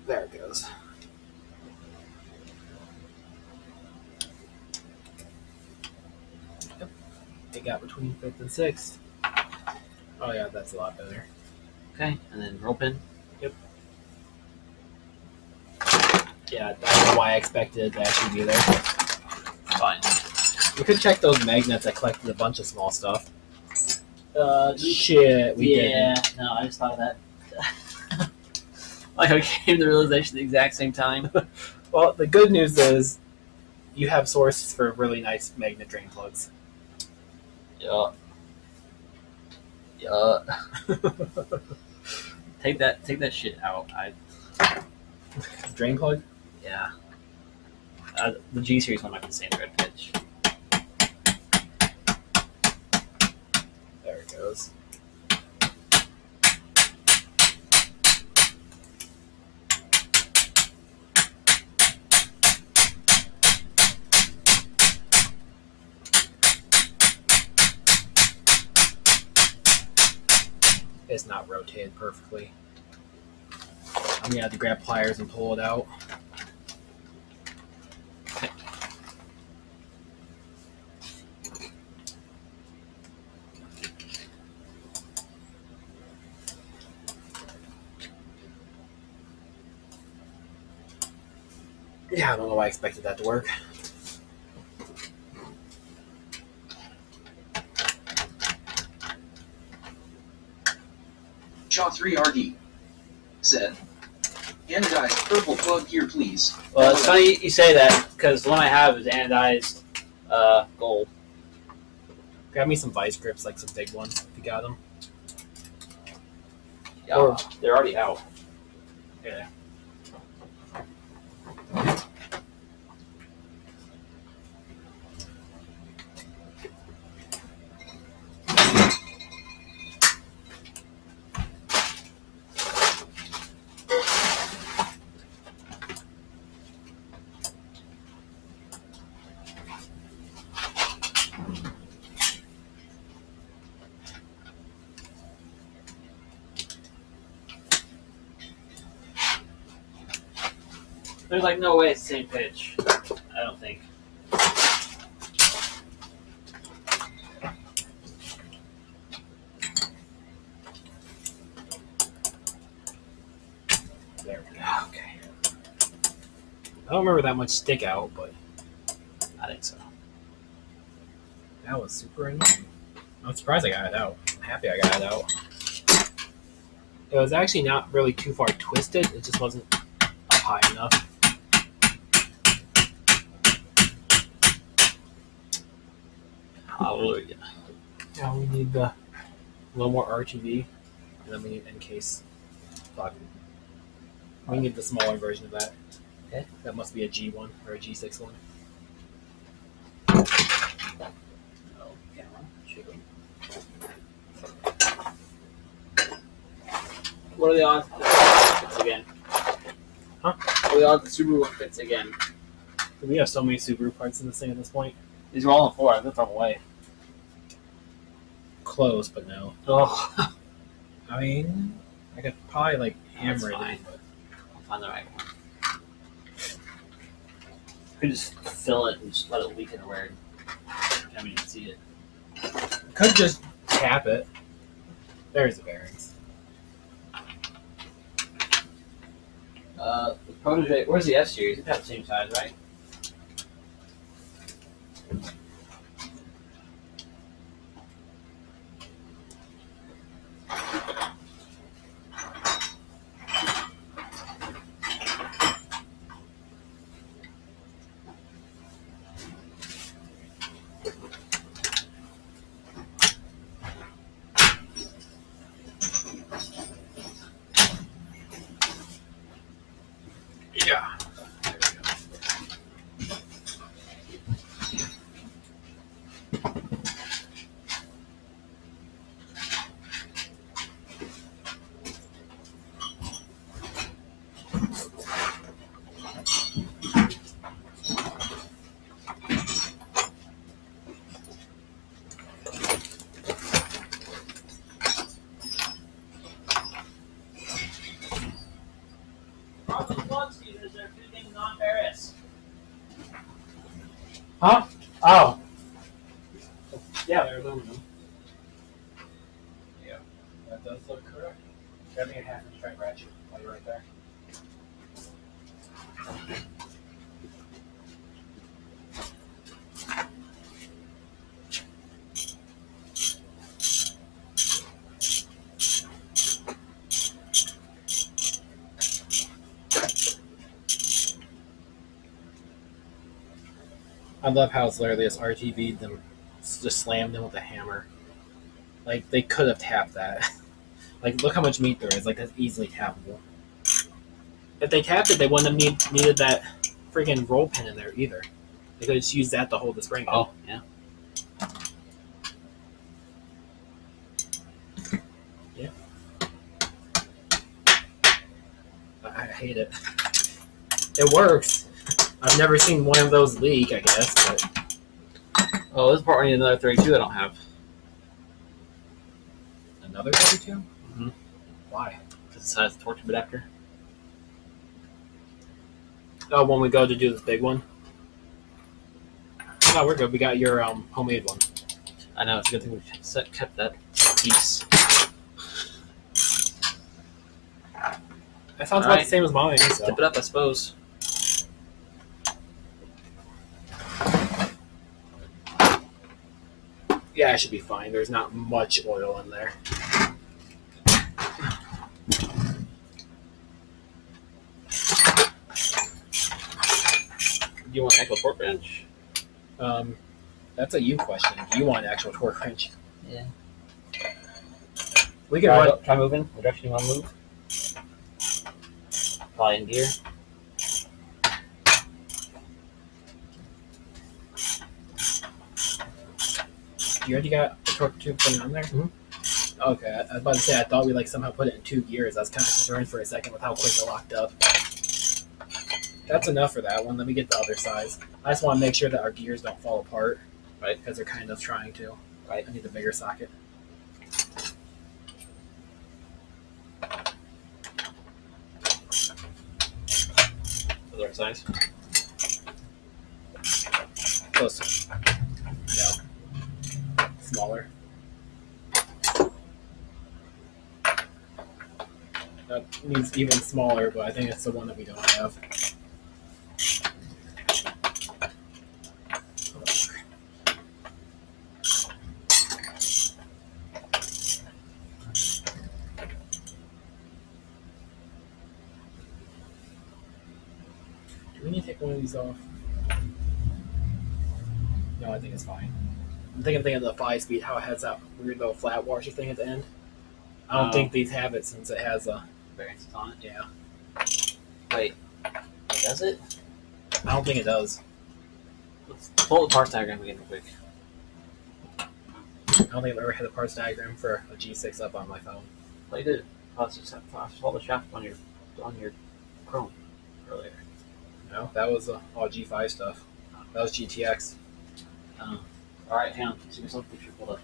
There it goes. Yep. It got between 5th and 6th. Oh yeah, that's a lot better. Okay, and then roll pin. Yep. Yeah, I don't know why I expected it to actually be there. Fine. We could check those magnets. I collected a bunch of small stuff. Shit, we didn't. No, I just thought of that. Like I came to the realization at the exact same time. Well, the good news is you have sources for really nice magnet drain plugs. Yeah. Take that shit out. Drain plug? Yeah. The G series one might be the same thread pitch. There it goes. It's not rotated perfectly. I'm gonna have to grab pliers and pull it out. Yeah, I don't know why I expected that to work. Shaw3RD said, anodized purple plug here, please. Well, it's funny you say that because the one I have is anodized gold. Grab me some vice grips, like some big ones, if you got them. Yeah, Or- they're already out. Yeah. There's like no way it's the same pitch. I don't think. There we go. Okay. I don't remember that much stick out, but I think so. that was super annoying. I'm surprised I got it out. I'm happy I got it out. It was actually not really too far twisted. It just wasn't up high enough. Hallelujah. Now we need a little more RGB, and then we need encase plug. We need the smaller version of that. Okay. That must be a G1 or a G6 one. Oh, camera. Shoot. What are the odds that fits again? Huh? What are the odds the Subaru one fits again? We have so many Subaru parts in this thing at this point. These are all on 4. I'm gonna throw them away. Close, but no. Oh, I mean, I could probably like hammer it fine. in, but I'll find the right one. I could just fill it and just let it leak everywhere. I mean, you can see it. could just tap it. There's the bearings. The Protege. Where's the F series? It's about the same size, right? Huh? Oh. Yeah, they're aluminum. Yeah, that does look correct. Grab me a half-inch drive ratchet while you're right there. I love how it's literally just RTV'd them, just slammed them with a hammer. Like, they could have tapped that. Like, look how much meat there is. Like, that's easily tappable. If they tapped it, they wouldn't have needed that freaking roll pin in there either. They could have just used that to hold the spring. Oh, yeah. Yeah. I hate it. It works. I've never seen one of those leak, I guess, but... Oh, this part I need another 32 I don't have. Another 32? Mm-hmm. Why? Because it has the torque tube adapter. Oh, when we go to do this big one? Oh, we're good. We got your homemade one. I know, it's a good thing we kept that piece. That sounds about the same as mine. So. Tip it up, I suppose. Yeah, it should be fine. There's not much oil in there. Do you want actual torque wrench? That's a you question. Do you want an actual torque wrench? Yeah. We can run. Try moving. What direction you want to move? Probably in gear. You already got the torque tube thing on there? Mm-hmm. Okay, I was about to say, I thought we somehow put it in 2 gears. I was kind of concerned for a second with how quick it locked up. That's enough for that one. Let me get the other size. I just want to make sure that our gears don't fall apart. Right. Because they're kind of trying to. Right. I need the bigger socket. The right size. Close. No. Smaller. That needs even smaller, but I think it's the one that we don't have. Do we need to take one of these off? No, I think it's fine. I'm thinking of the 5-speed, how it has that weird little flat washer thing at the end. I don't think these have it since it has a variances on it. Yeah. Wait, does it? I don't think it does. Let's pull the parts diagram again real quick. I don't think I've ever had a parts diagram for a G6 up on my phone. Well, you did. I saw the shaft on your Chrome earlier. No, that was all G5 stuff. That was GTX. All right, hang on. See me some picture pulled up.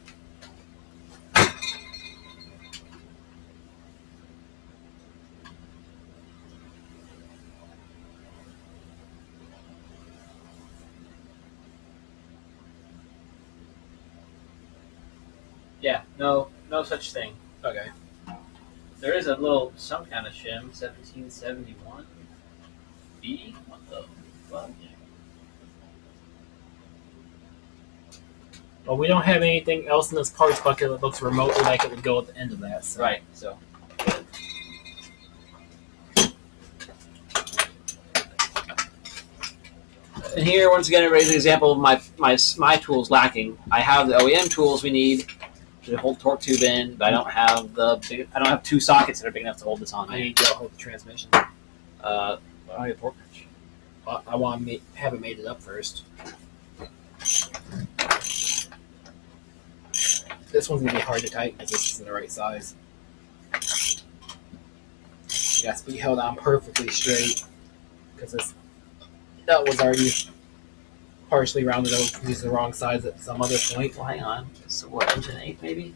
Yeah, no such thing. Okay. There is a little, some kind of shim, 1771 B. What the fuck? Well, we don't have anything else in this parts bucket that looks remotely like it would go at the end of that. So. Right. So. And here, once again, it raises an example of my tools lacking. I have the OEM tools we need to hold torque tube in, but I don't have 2 sockets that are big enough to hold this on. I need to hold the transmission. I don't need a torque wrench. I want to have it mated up first. This one's gonna be hard to tighten because this isn't the right size. It has to be held on perfectly straight because this nut was already partially rounded out. These are the wrong size at some other point. Well, hang on. So what, inch and 1/8 maybe?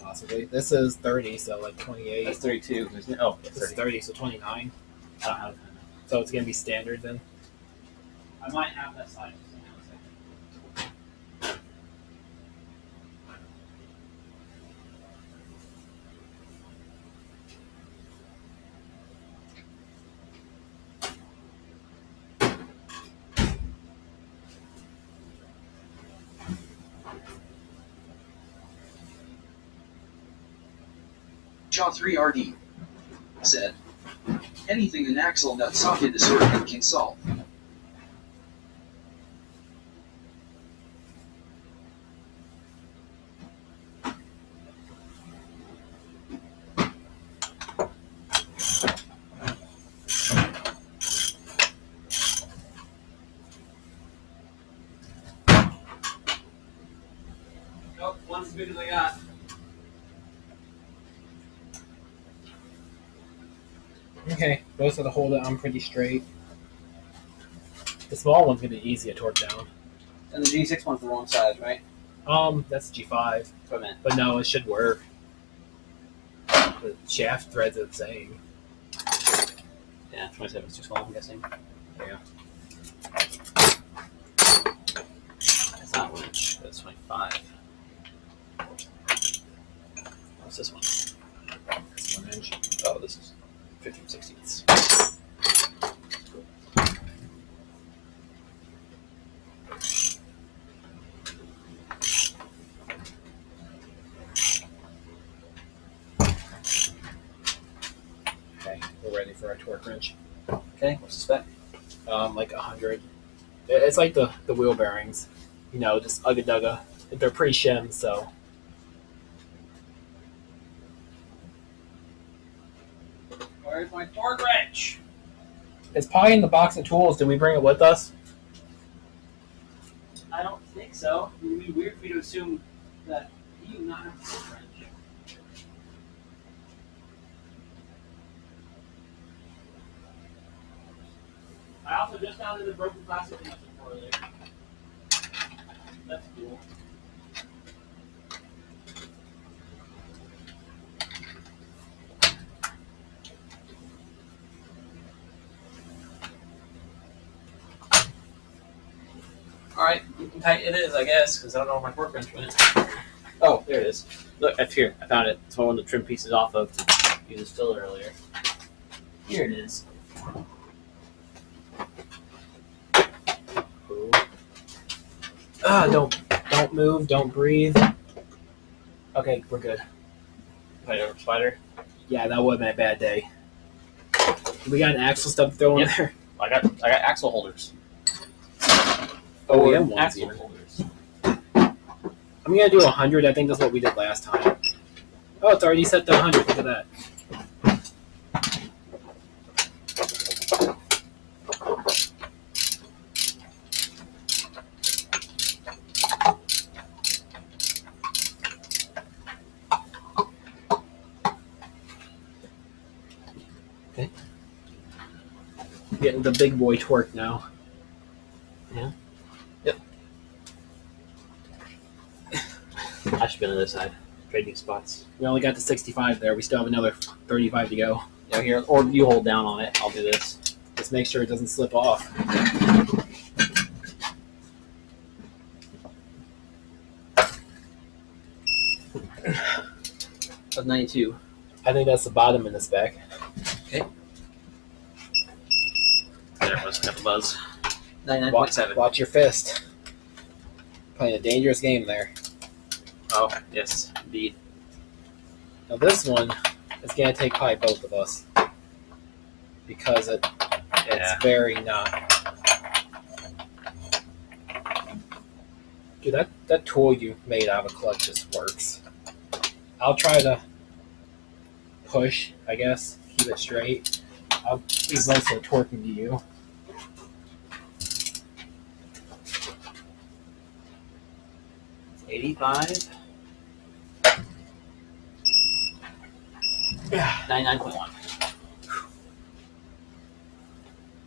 Possibly. This is 30, so like 28. That's 32. Oh, This is 30, so 29. I don't have it. So it's gonna be standard then. I might have that size. Shaw3RD said, anything an axle nut socket assortment can solve. Nope, one's as big as I got. Okay, both of the hold it on pretty straight. The small one's gonna be easy to torque down. And the G6 one's the wrong size, right? That's G5, That's what I meant. but no, it should work. The shaft threads are the same. Yeah, 27 is too small, I'm guessing. Yeah. That's not 1 inch, that's 25. What's this one? That's 1 inch. Oh, this is 15/16. Okay, we're ready for our torque wrench. Okay, what's the spec? Like 100. It's like the wheel bearings, just ugga dugga. They're pre-shim, so Where's my torque wrench? it's probably in the box of tools. Did we bring it with us? I don't think so. It would be weird for you to assume that you do not have a torque wrench. I also just found the broken plastic in my earlier. That's cool. Alright, tight it is, I guess, because I don't know where my torque wrench went. Oh, there it is. Look, that's here. I found it. It's one of the trim pieces off of to use as filler earlier. Here it is. Don't move, don't breathe. Okay, we're good. Right over spider. Yeah, that would have been a bad day. We got an axle stuff to throw in Yep. there. I got axle holders. Oh, yeah, ones axle even. holders. I'm gonna do 100. I think that's what we did last time. Oh, it's already set to 100. Look at that. Okay. Getting the big boy torque now. Yeah. Yep. I should be on the other side. Trading spots. We only got to 65 there. We still have another 35 to go. Yeah, here, or you hold down on it. I'll do this. Just make sure it doesn't slip off. That's 92. I think that's the bottom in the spec. There was got the buzz. 99.7. Watch your fist. Playing a dangerous game there. Oh, yes, indeed. Now this one is going to take probably both of us. Because it's very not. Dude, that tool you made out of a clutch just works. I'll try to push, I guess. Keep it straight. I'll be mostly torquing to you. It's 85. 99.1.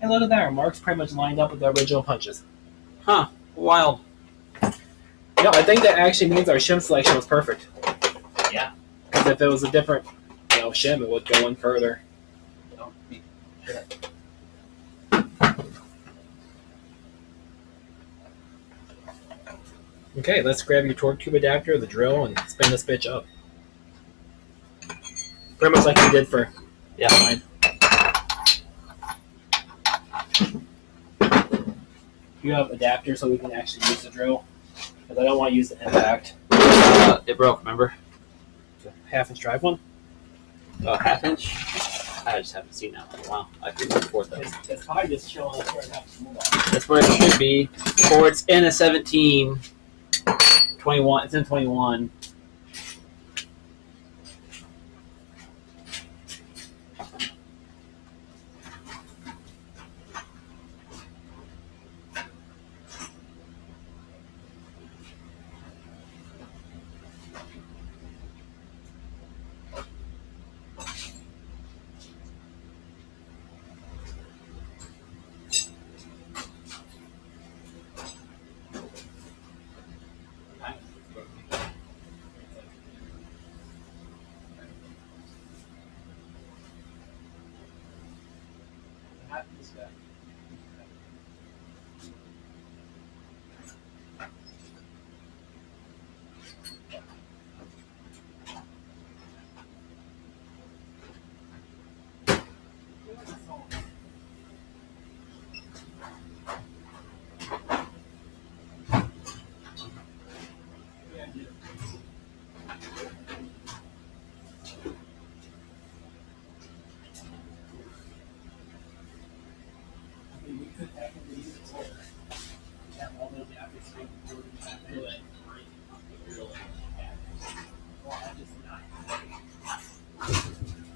And look at that, our marks pretty much lined up with the original punches. Huh. Wild. No, I think that actually means our shim selection was perfect. Yeah. Because if it was a different, shim, it would go in further. Okay, let's grab your torque tube adapter, the drill, and spin this bitch up. Pretty much like you did for mine. You have adapters so we can actually use the drill. Because I don't want to use the impact. It broke, remember? The 1/2-inch drive one? Oh, 1/2 inch? I just haven't seen that one in a while. I couldn't afford that. It's probably just chilling up here and have to move on. That's where it should be. Or it's in a 17. 21. It's in 21.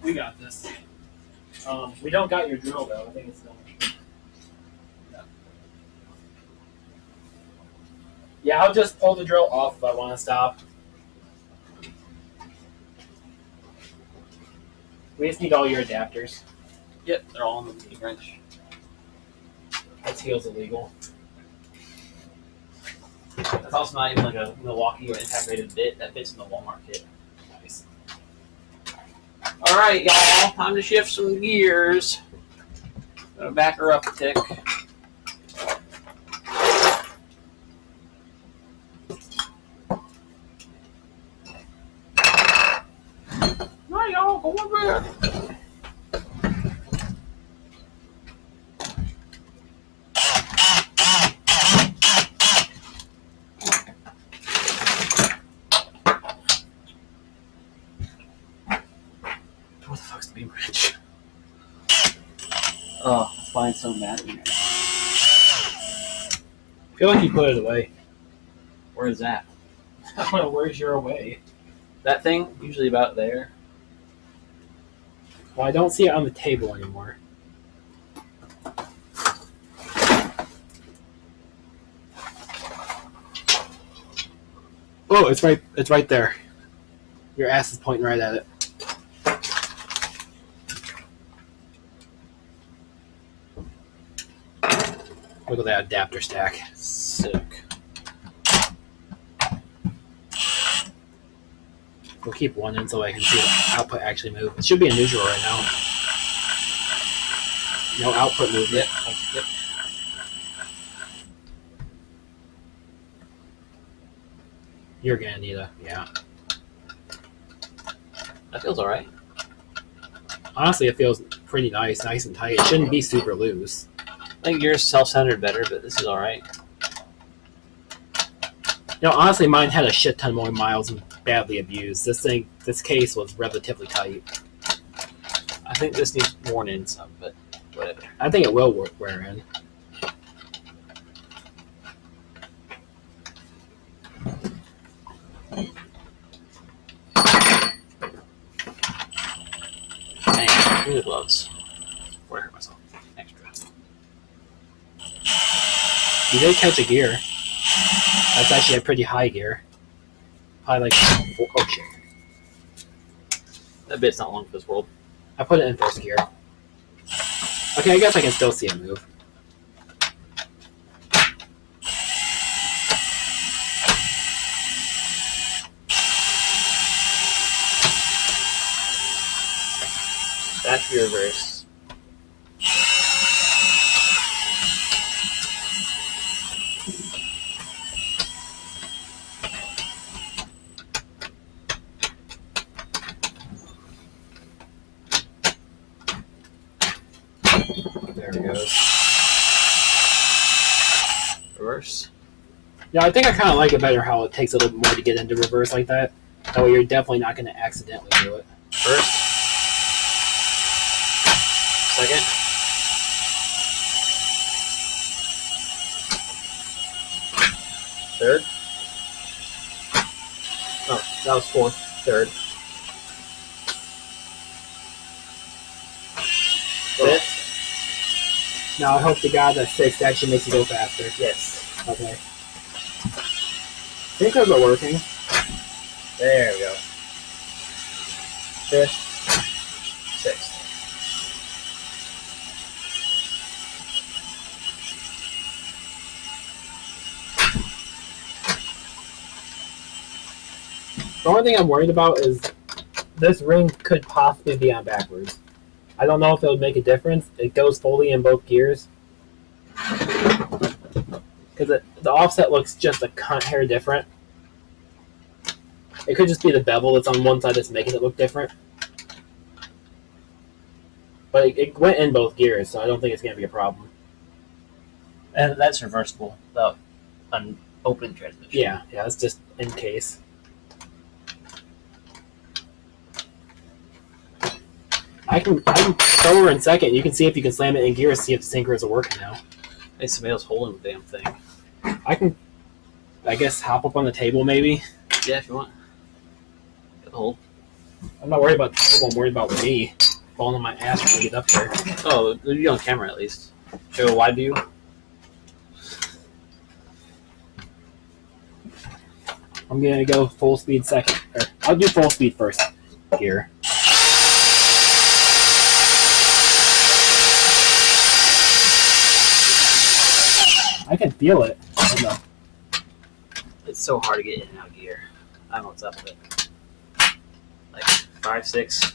We got this. We don't got your drill though. I think it's done. Yeah, I'll just pull the drill off if I want to stop. We just need all your adapters. Yep, they're all on the wrench. That feels illegal. That's also not even like a Milwaukee or impact rated bit. That fits in the Walmart kit. Nice. Alright, y'all. Time to shift some gears. Gonna back her up a tick. Now y'all go to bed. What the fuck's the beam wrench? Oh, this line's so mad at me right now. I feel like you put it away. Where is that? I don't know, where's your away? That thing? Usually about there. Well, I don't see it on the table anymore. Oh, it's right there. Your ass is pointing right at it. Look at that adapter stack. Sick. We'll keep one in so I can see the output actually move. It should be in neutral right now. No output movement. Yep. You're gonna need yeah. That feels alright. Honestly, it feels pretty nice and tight. It shouldn't be super loose. I think yours self-centered better, but this is alright. Honestly, mine had a shit ton more miles and badly abused. This case was relatively tight. I think this needs worn in some, but whatever. I think it will wear in. Dang, give me the gloves. Before I hurt myself. Extra. You did catch a gear. That's actually a pretty high gear. Probably like oh shit. That bit's not long for this world. I put it in first gear. Okay, I guess I can still see it move. That's the reverse. There it goes. Reverse. Yeah, I think I kind of like it better how it takes a little bit more to get into reverse like that. That way you're definitely not going to accidentally do it. First. Second. Third. Oh, that was fourth. Third. Fifth. Now I hope to God that sixth actually makes it go faster. Yes. Okay. I think those are working. There we go. Fifth. Sixth. The only thing I'm worried about is this ring could possibly be on backwards. I don't know if it would make a difference. It goes fully in both gears. Because the offset looks just a cunt hair different. It could just be the bevel that's on one side that's making it look different. But it went in both gears, so I don't think it's going to be a problem. And that's reversible without an open transmission. Yeah, it's just in case. I can throw her in second. You can see if you can slam it in gear, see if the syncros are working now. Hey, somebody else holding the damn thing. I can, I guess, hop up on the table maybe. Yeah, if you want. Get the hold. I'm not worried about the table. I'm worried about me falling on my ass when I get up there. Oh, you're on camera at least. Show a wide view. I'm gonna go full speed second. Or I'll do full speed first gear. I can feel it. I don't know. It's so hard to get in and out of gear. I don't know what's up with it. Like 5, 6.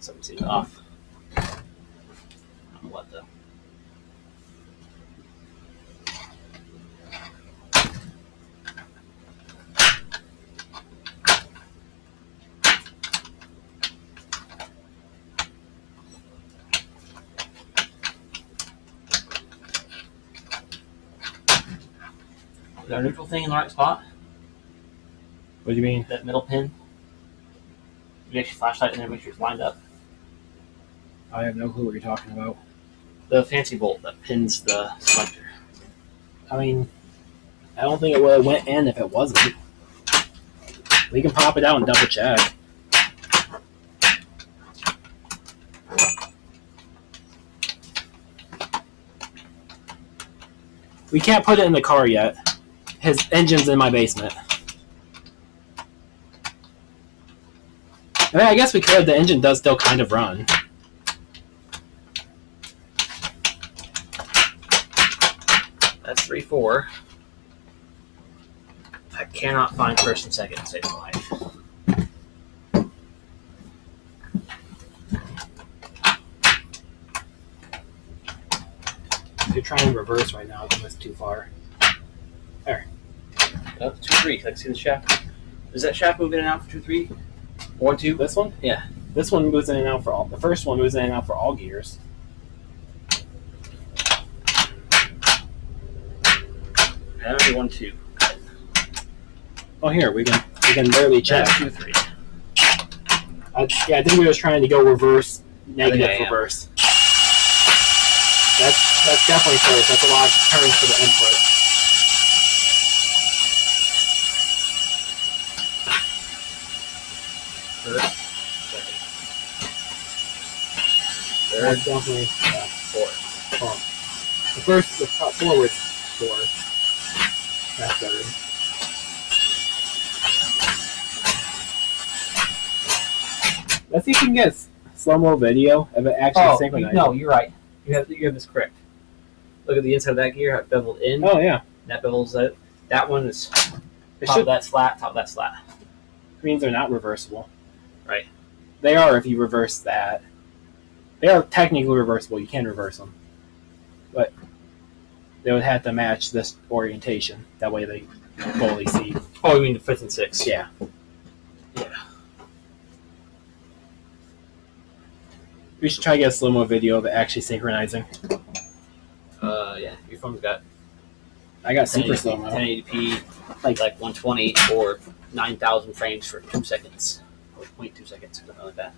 Something's off. I don't know what though. Is our neutral thing in the right spot? What do you mean? That middle pin? You actually flashlight in there, make sure it's lined up. I have no clue what you're talking about. The fancy bolt that pins the selector. I mean, I don't think it would have went in if it wasn't. We can pop it out and double check. We can't put it in the car yet. His engine's in my basement. I mean, I guess we could. The engine does still kind of run. That's 3, 4. I cannot find first and second to save my life. You're trying to reverse right now. I think that's too far. There. Oh, 2, 3. I can see the shaft. Is that shaft moving in and out for 2, 3? 1, 2? This one? Yeah. This one moves in and out for all. The first one moves in and out for all gears. And only 1, 2. Oh, here we can barely check. That's 2, 3. I think we were trying to go reverse negative I am. reverse. That's definitely first. That's a lot of turns for the input. First, second. Third, that's definitely fourth. The first, the forward's fourth. That's better. Let's see if we can get slow-mo video of it actually synchronized. No, you're right. You have this correct. Look at the inside of that gear, how it beveled in. Oh, yeah. That bevels out. That one is It top should, of that's flat, top of that's flat. means they're not reversible. Right. They are if you reverse that. They are technically reversible. You can reverse them. But they would have to match this orientation. That way they fully see. Oh, you mean the 5th and 6th? Yeah. Yeah. We should try to get a slow-mo video of it actually synchronizing. Yeah. Your phone's got I got super 1080p, slow-mo. 1080p, like 120 or 9,000 frames for 2 seconds. Or 0.2 seconds, or something like that.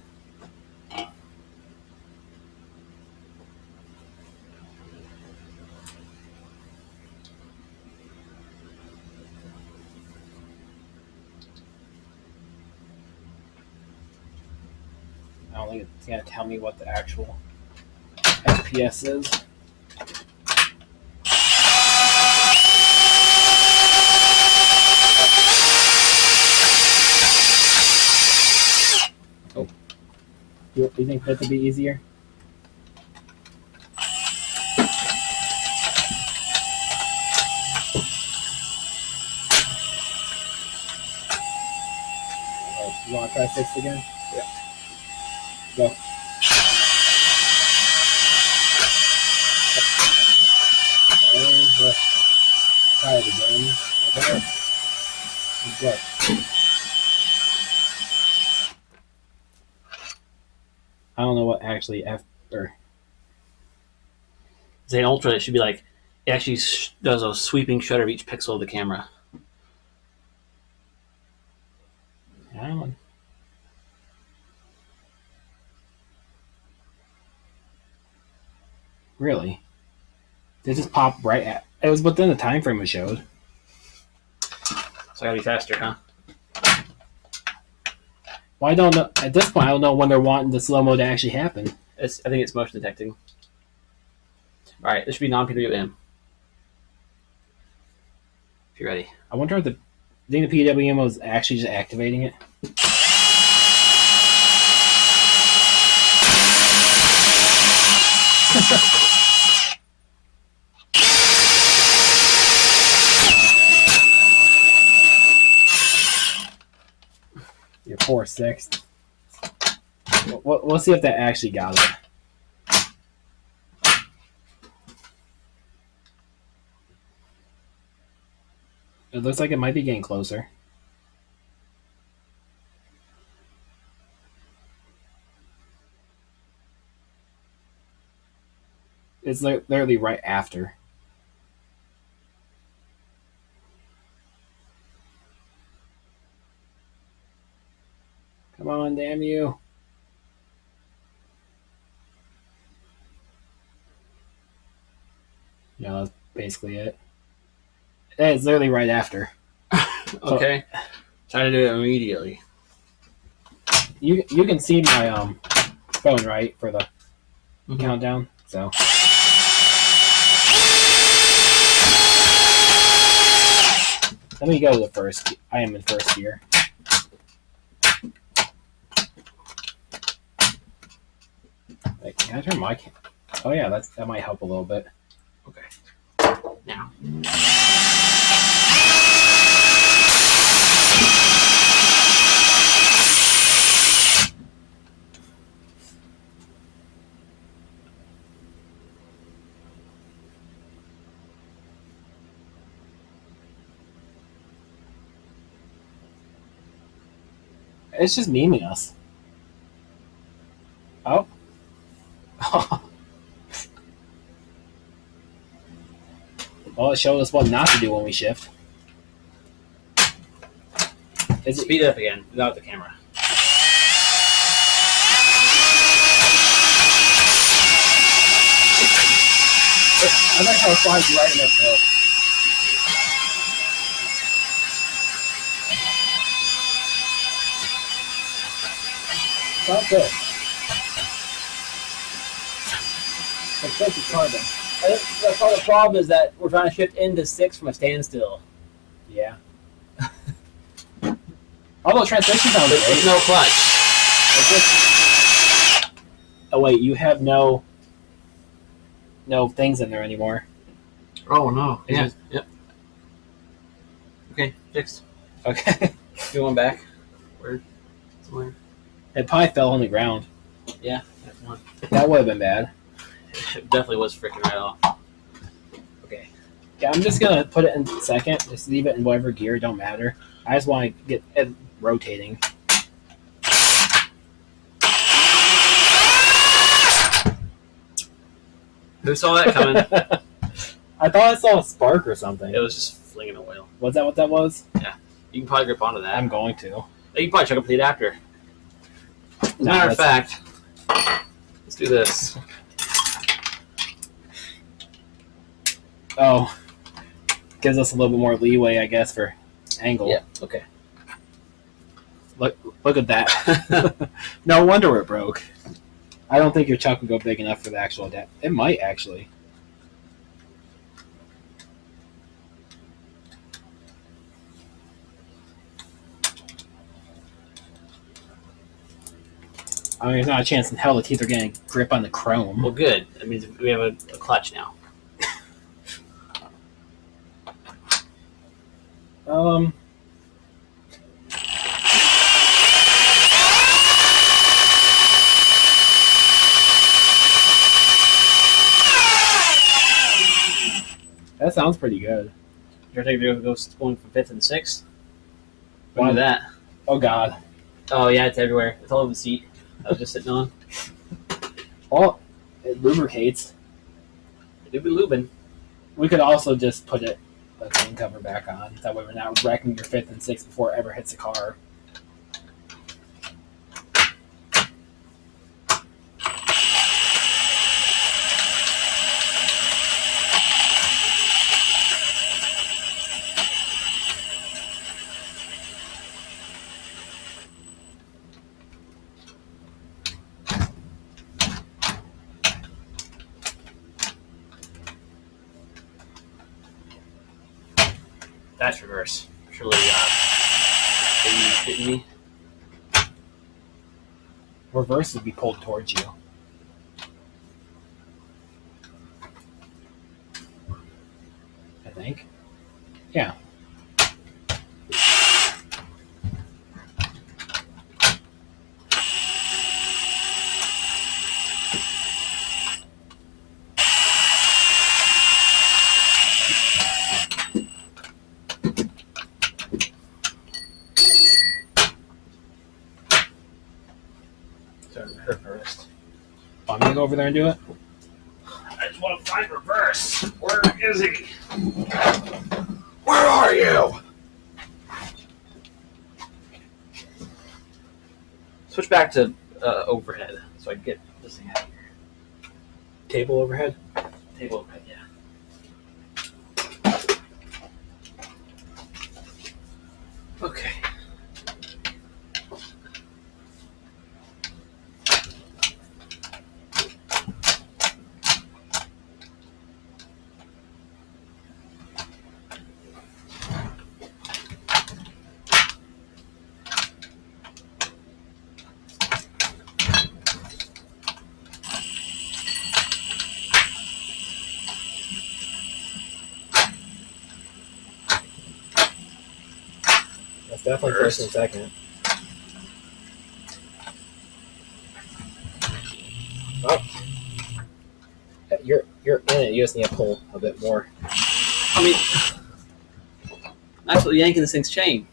I don't think it's going to tell me what the actual FPS is. Oh. You think that would be easier? You want to try 6 again? Yeah. Go. Try it again. Okay. Good. I don't know what actually after. Say Ultra, it should be like, it actually does a sweeping shutter of each pixel of the camera. I don't know. Really? They just pop right at. It was within the time frame it showed. So I gotta be faster, huh? Well, I don't know. At this point, I don't know when they're wanting the slow mo to actually happen. I think it's motion detecting. Alright, this should be non-PWM. If you're ready. I wonder if the PWM was actually just activating it. Your 4/6. We'll see if that actually got it. It looks like it might be getting closer. It's literally right after. Come on, damn you. Yeah, that's basically it. It's literally right after. Okay. Try to do it immediately. You can see my phone, right, for the countdown. So let me go to the first. I am in first gear. Wait, can I turn my? Oh yeah, that might help a little bit. Okay. Now. It's just memeing us. Oh. Well, it showed us what not to do when we shift. Speed it up again without the camera. I like how it slides right in its hook. Sounds good. It's carbon. I think that's part of the problem is that we're trying to shift into 6 from a standstill. Yeah. Although transmission sounds great. There's no clutch. Oh wait, you have no things in there anymore. Oh no. Yeah. Yep. Okay, fixed. Okay. You want back? Where? Somewhere. It probably fell on the ground. Yeah, that's one. That would have been bad. It definitely was freaking right off. Okay. Yeah, I'm just gonna put it in second. Just leave it in whatever gear. Don't matter. I just want to get it rotating. Who saw that coming? I thought I saw a spark or something. It was just flinging a oil. Was that what that was? You can probably grip onto that. I'm going to. You can probably check up the adapter. As a No, matter of fact, let's do this. Oh. Gives us a little bit more leeway, I guess, for angle. Yeah. Okay. Look at that. No wonder it broke. I don't think your chuck would go big enough for the actual adapter. It might, actually. I mean, there's not a chance in hell the teeth are getting a grip on the chrome. Well, good. That means we have a clutch now. That sounds pretty good. Your take video goes going from 5th and 6th. Why Look at that. Oh, God. Oh yeah, it's everywhere. It's all over the seat. I was just sitting on. Well, it lubricates. It do be lubing. We could also just put the thing cover back on. That way we're not wrecking your 5th and 6th before it ever hits the car. That's reverse. Surely, hitting me. Reverse would be pulled towards you. I think. Yeah. Reversed. Want me to go over there and do it? I just want to find reverse. Where is he? Where are you? Switch back to overhead so I can get this thing out of here. Table overhead? Table overhead, yeah. Okay. That's definitely first and second. Oh. You're in it. You just need to pull a bit more. I mean, I'm actually yanking this thing's chain.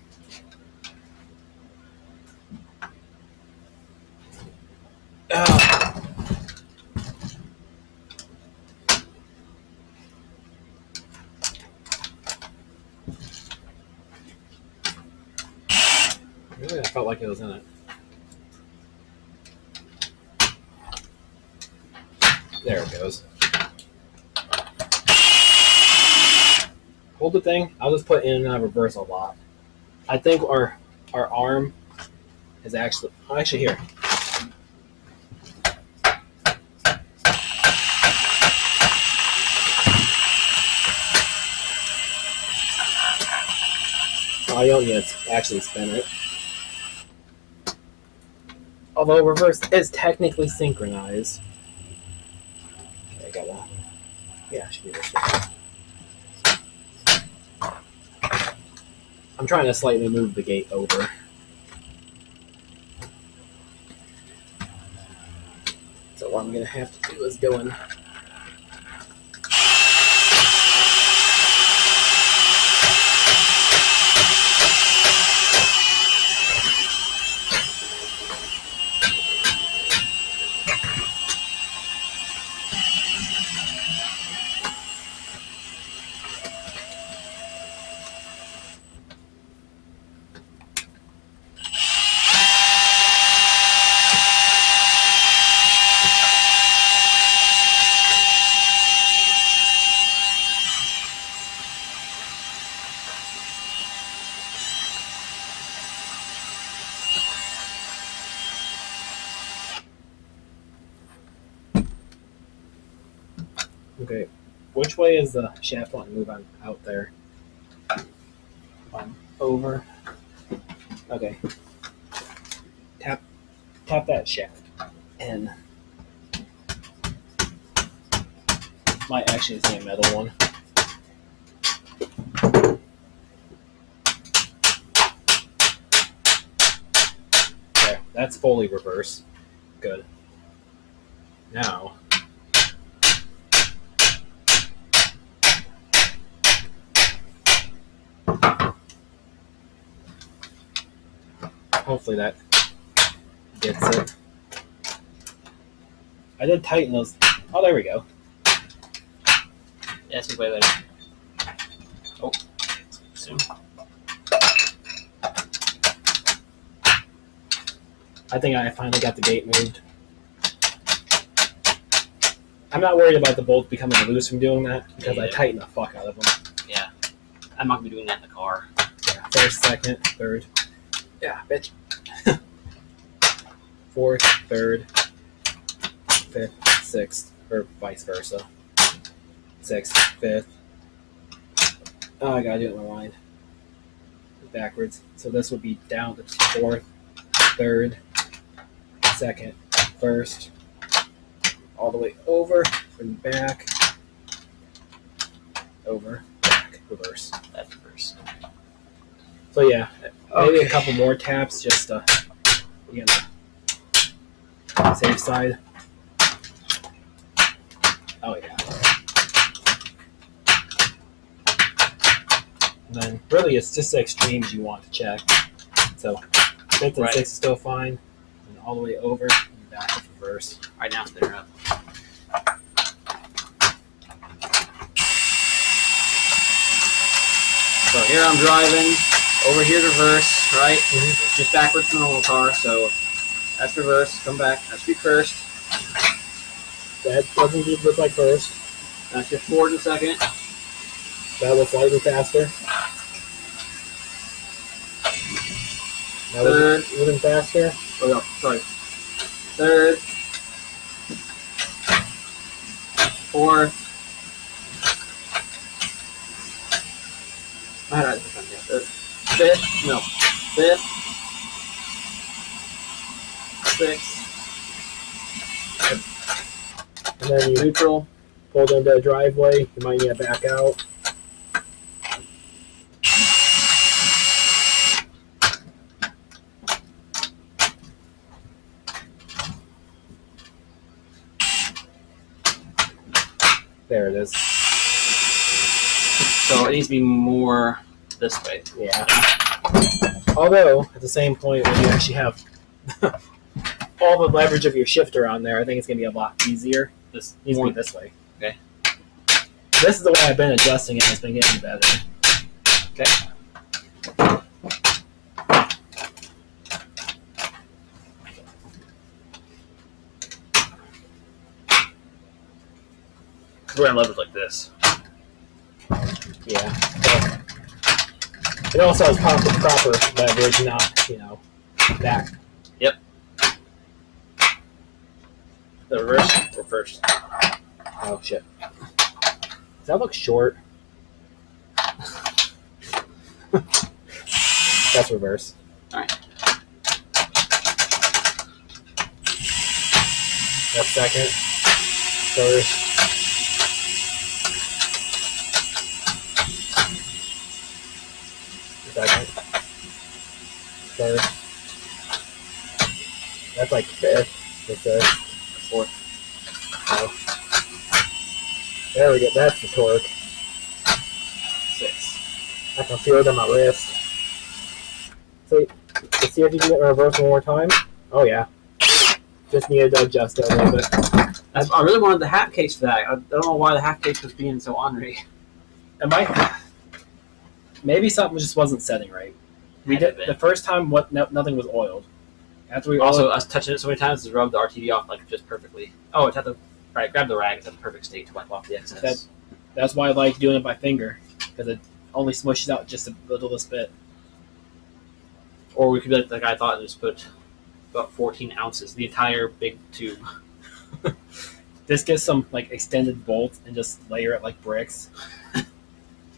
Really, I felt like it was in it. There it goes. hold the thing. I'll just put in and out of reverse a lot. I think our arm is actually here. Oh, you don't need to actually spin it. Although reverse is technically synchronized. Okay, I gotta. Yeah, I should be this way. I'm trying to slightly move the gate over. So what I'm gonna have to do is go in. Okay, which way is the shaft want to move on out there? Over. Okay. Tap that shaft. And might actually see a metal one. There, that's fully reverse. Good. Now hopefully that gets it. I did tighten those. Oh, there we go. Yeah, see way better. Oh, soon. I think I finally got the gate moved. I'm not worried about the bolts becoming loose from doing that because I tightened the fuck out of them. Yeah. I'm not going to be doing that in the car. Yeah, first, second, third. Yeah, bitch. Fourth, third, fifth, sixth, or vice versa. Sixth, fifth. Oh, I gotta do it in my mind. Backwards. So this would be down to fourth, third, second, first, all the way over, and back, over, back, reverse. That's reverse. So yeah, maybe a couple more taps just to be on the safe side. Oh yeah. And then really it's just the extremes you want to check. So fifth and sixth is still fine. And all the way over and back with reverse. Right now, they're up. So here I'm driving. Over here reverse, right? Mm-hmm. Just backwards from the normal car, so that's reverse. Come back. That's be first. That doesn't look like first. That's just forward in second. That was slightly faster. That Third. was even faster. Oh no, sorry. Third. Fourth. Alright, fifth. No. Fifth. Sixth. And then you Neutral. pulled into the driveway. You might need to back out. There it is. So it needs to be more this way. Yeah. Although, at the same point, when you actually have all the leverage of your shifter on there, I think it's going to be a lot easier. This needs to be this way. Okay. This is the way I've been adjusting it, and it's been getting better. Okay. We're going to leverage like this. Yeah. So, it also has proper leverage, not, back. Yep. The reverse or first? Oh, shit. Does that look short? That's reverse. Alright. That's second. First. Second. Third. That's like fifth. The fifth. Fourth. Oh. There we go. That's the torque. 6. I can feel it on my wrist. So, let's see if you can get reverse one more time. Oh yeah. Just needed to adjust it a little bit. I really wanted the half case for that. I don't know why the half case was being so ornery. Maybe something just wasn't setting right. We did the first time. Nothing was oiled. After we Also, us touching it so many times to rub the RTD off like just perfectly. Oh, it's at the right. Grab the rag. It's at the perfect state to wipe off the excess. That's why I like doing it by finger, because it only smushes out just a littlest bit. Or we could be like the guy thought and just put about 14 ounces, the entire big tube. Just get some like extended bolts and just layer it like bricks.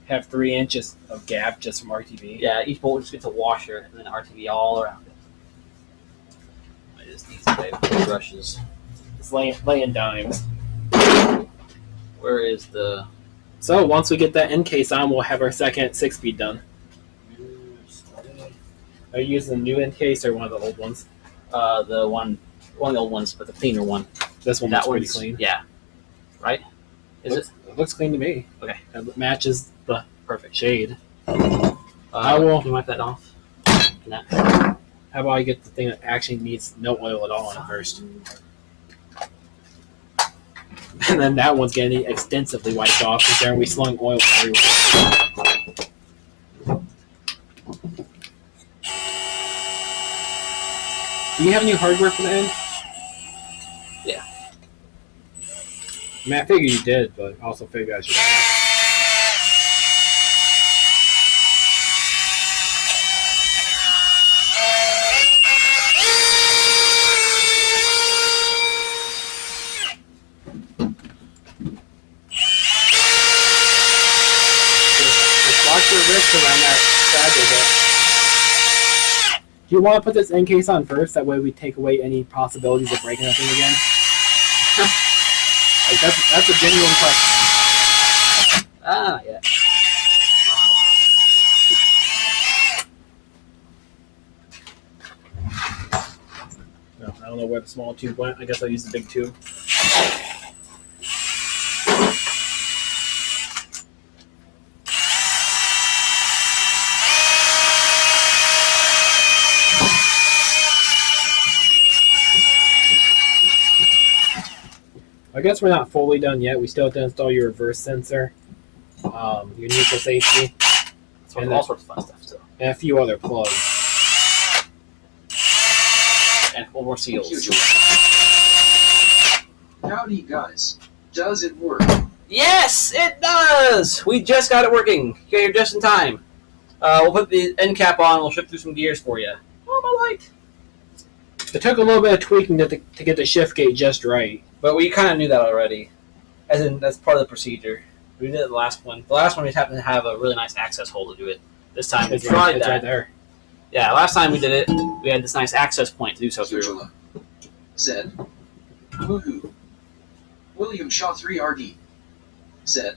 Have 3 inches of gap just from RTB. Yeah, each bolt just gets a washer and then RTB all around it. I just need some brushes. It's laying dimes. Where is the... So once we get that end case on, we'll have our second 6-speed done. Are you using the new end case or one of the old ones? One of the old ones, but the cleaner one. This one looks pretty clean. Yeah. Right? It looks clean to me. Okay. It matches the perfect shade. I will. Can you wipe that off? How about I get the thing that actually needs no oil at all on it first? And then that one's getting extensively wiped off because there we slung oil everywhere. Do you have any hardware for the end? Yeah. I mean, I figured you did, but I also figured I should ask. Just watch your wrist around that fragile bit. Do you want to put this end case on first? That way we take away any possibilities of breaking that thing again? Like that's a genuine question. Yeah. No, I don't know where the small tube went. I guess I'll use the big tube. I guess we're not fully done yet. We still have to install your reverse sensor, your neutral safety, And all sorts of fun stuff still. and a few other plugs. And 4 more seals. Howdy, guys. Does it work? Yes, it does! We just got it working. You got here just in time. We'll put the end cap on. We'll ship through some gears for you. Oh, my light. It took a little bit of tweaking to get the shift gate just right. But we kind of knew that already. That's part of the procedure. We did it the last one. The last one we just happened to have a really nice access hole to do it. This time we tried that. Right there. Yeah, last time we did it, we had this nice access point to do so through. Angela said, woohoo. William Shaw 3RD said,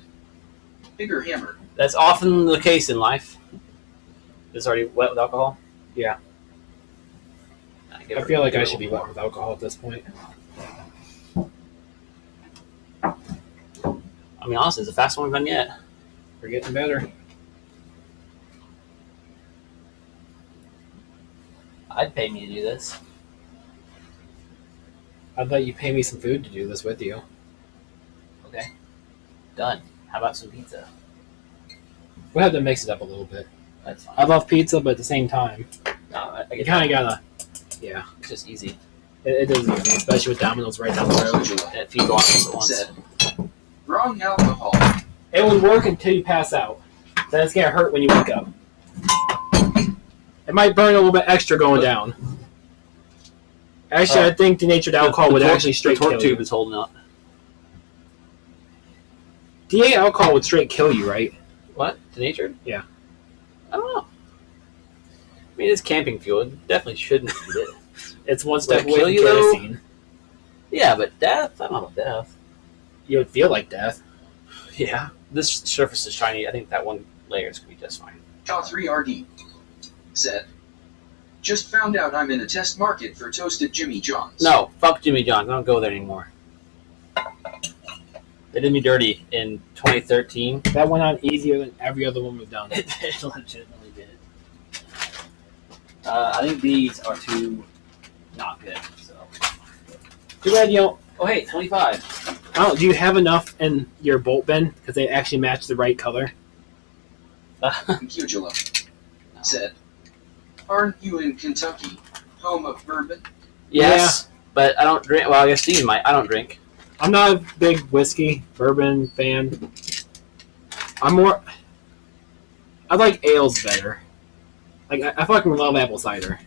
bigger hammer. That's often the case in life. It's already wet with alcohol? Yeah. I feel like I should be wet with alcohol at this point. I mean, honestly, it's the fastest one we've done yet. We're getting better. I'd pay me to do this. I'd let you pay me some food to do this with you. Okay. Done. How about some pizza? We'll have to mix it up a little bit. That's fine. I love pizza, but at the same time, No, I you get kind of that. gotta. Yeah, It's just easy. it is easy, especially with Domino's right down the road. Angela And feed lots at once. said, wrong alcohol. It would work until you pass out. then it's gonna hurt when you wake up. It might burn a little bit extra going down. Actually, I think denatured alcohol would actually straight kill you. The torque tube is holding up. DA alcohol would straight kill you, right? What? Denatured? Yeah. I don't know. I mean, it's camping fuel. It definitely shouldn't be it. It's one step Would it away kill from you, though? kerosene. Yeah, but death? I don't know about death. You would feel like death. Yeah. This surface is shiny. I think that one layer is going to be just fine. Shaw3RD said, just found out I'm in a test market for toasted Jimmy John's. No, fuck Jimmy John's. I don't go there anymore. They did me dirty in 2013. That went on easier than every other one we've done. It legitimately did. I think these are too not good. So. Too bad you don't. Oh, hey, 25. Oh, do you have enough in your bolt bin because they actually match the right color? Cugula said, aren't you in Kentucky, home of bourbon? Yes, but I don't drink. Well, I guess Steven might. I don't drink. I'm not a big whiskey, bourbon fan. I like ales better. Like, I fucking love apple cider.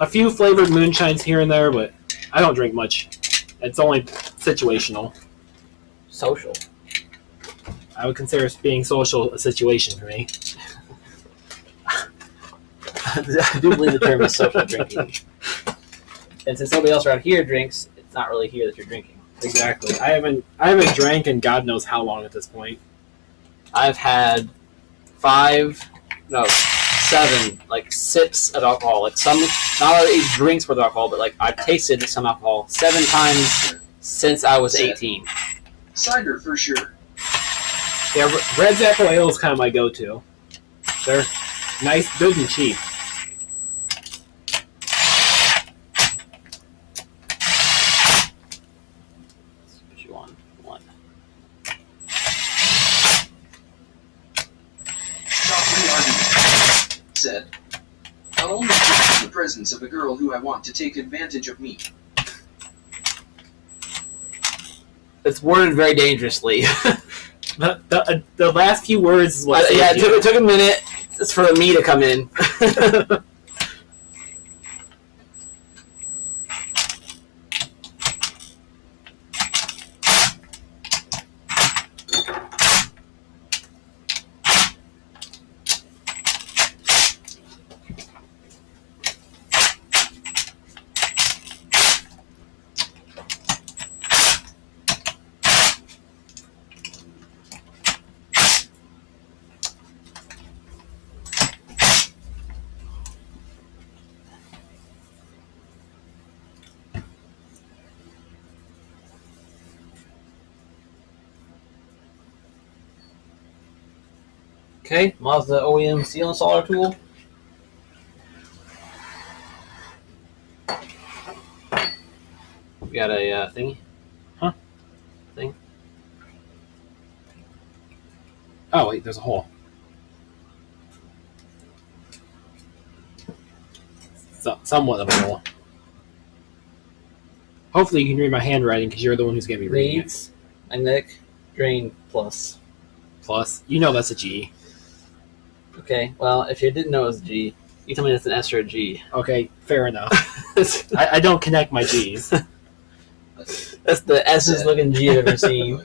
A few flavored moonshines here and there, but I don't drink much. It's only situational. Social. I would consider being social a situation for me. I do believe the term is social drinking. And since nobody else around here drinks, it's not really here that you're drinking. Exactly. I haven't drank in God knows how long at this point. I've had 7 like sips of alcohol. Like some, not all these drinks with alcohol, but like I've tasted some alcohol 7 times since I was 18. Cider for sure. Yeah, Red's Apple Ale is kind of my go-to. They're nice, good, and cheap. Put you on 1. Shaw3RD said, I'll only drink in the presence of a girl who I want to take advantage of me. It's worded very dangerously. The last few words is what. Yeah, it took a minute. It's for the me to come in. Okay, Mazda OEM seal installer tool. We got a thingy. Huh? Thing. Oh wait, there's a hole. Somewhat of a hole. Hopefully you can read my handwriting because you're the one who's going to be reading it. Magnetic drain plus. Plus, you know that's a G. Okay, well, if you didn't know it was a G, you tell me that's an S or a G. Okay, fair enough. I don't connect my G's. That's the S's looking G I've ever seen.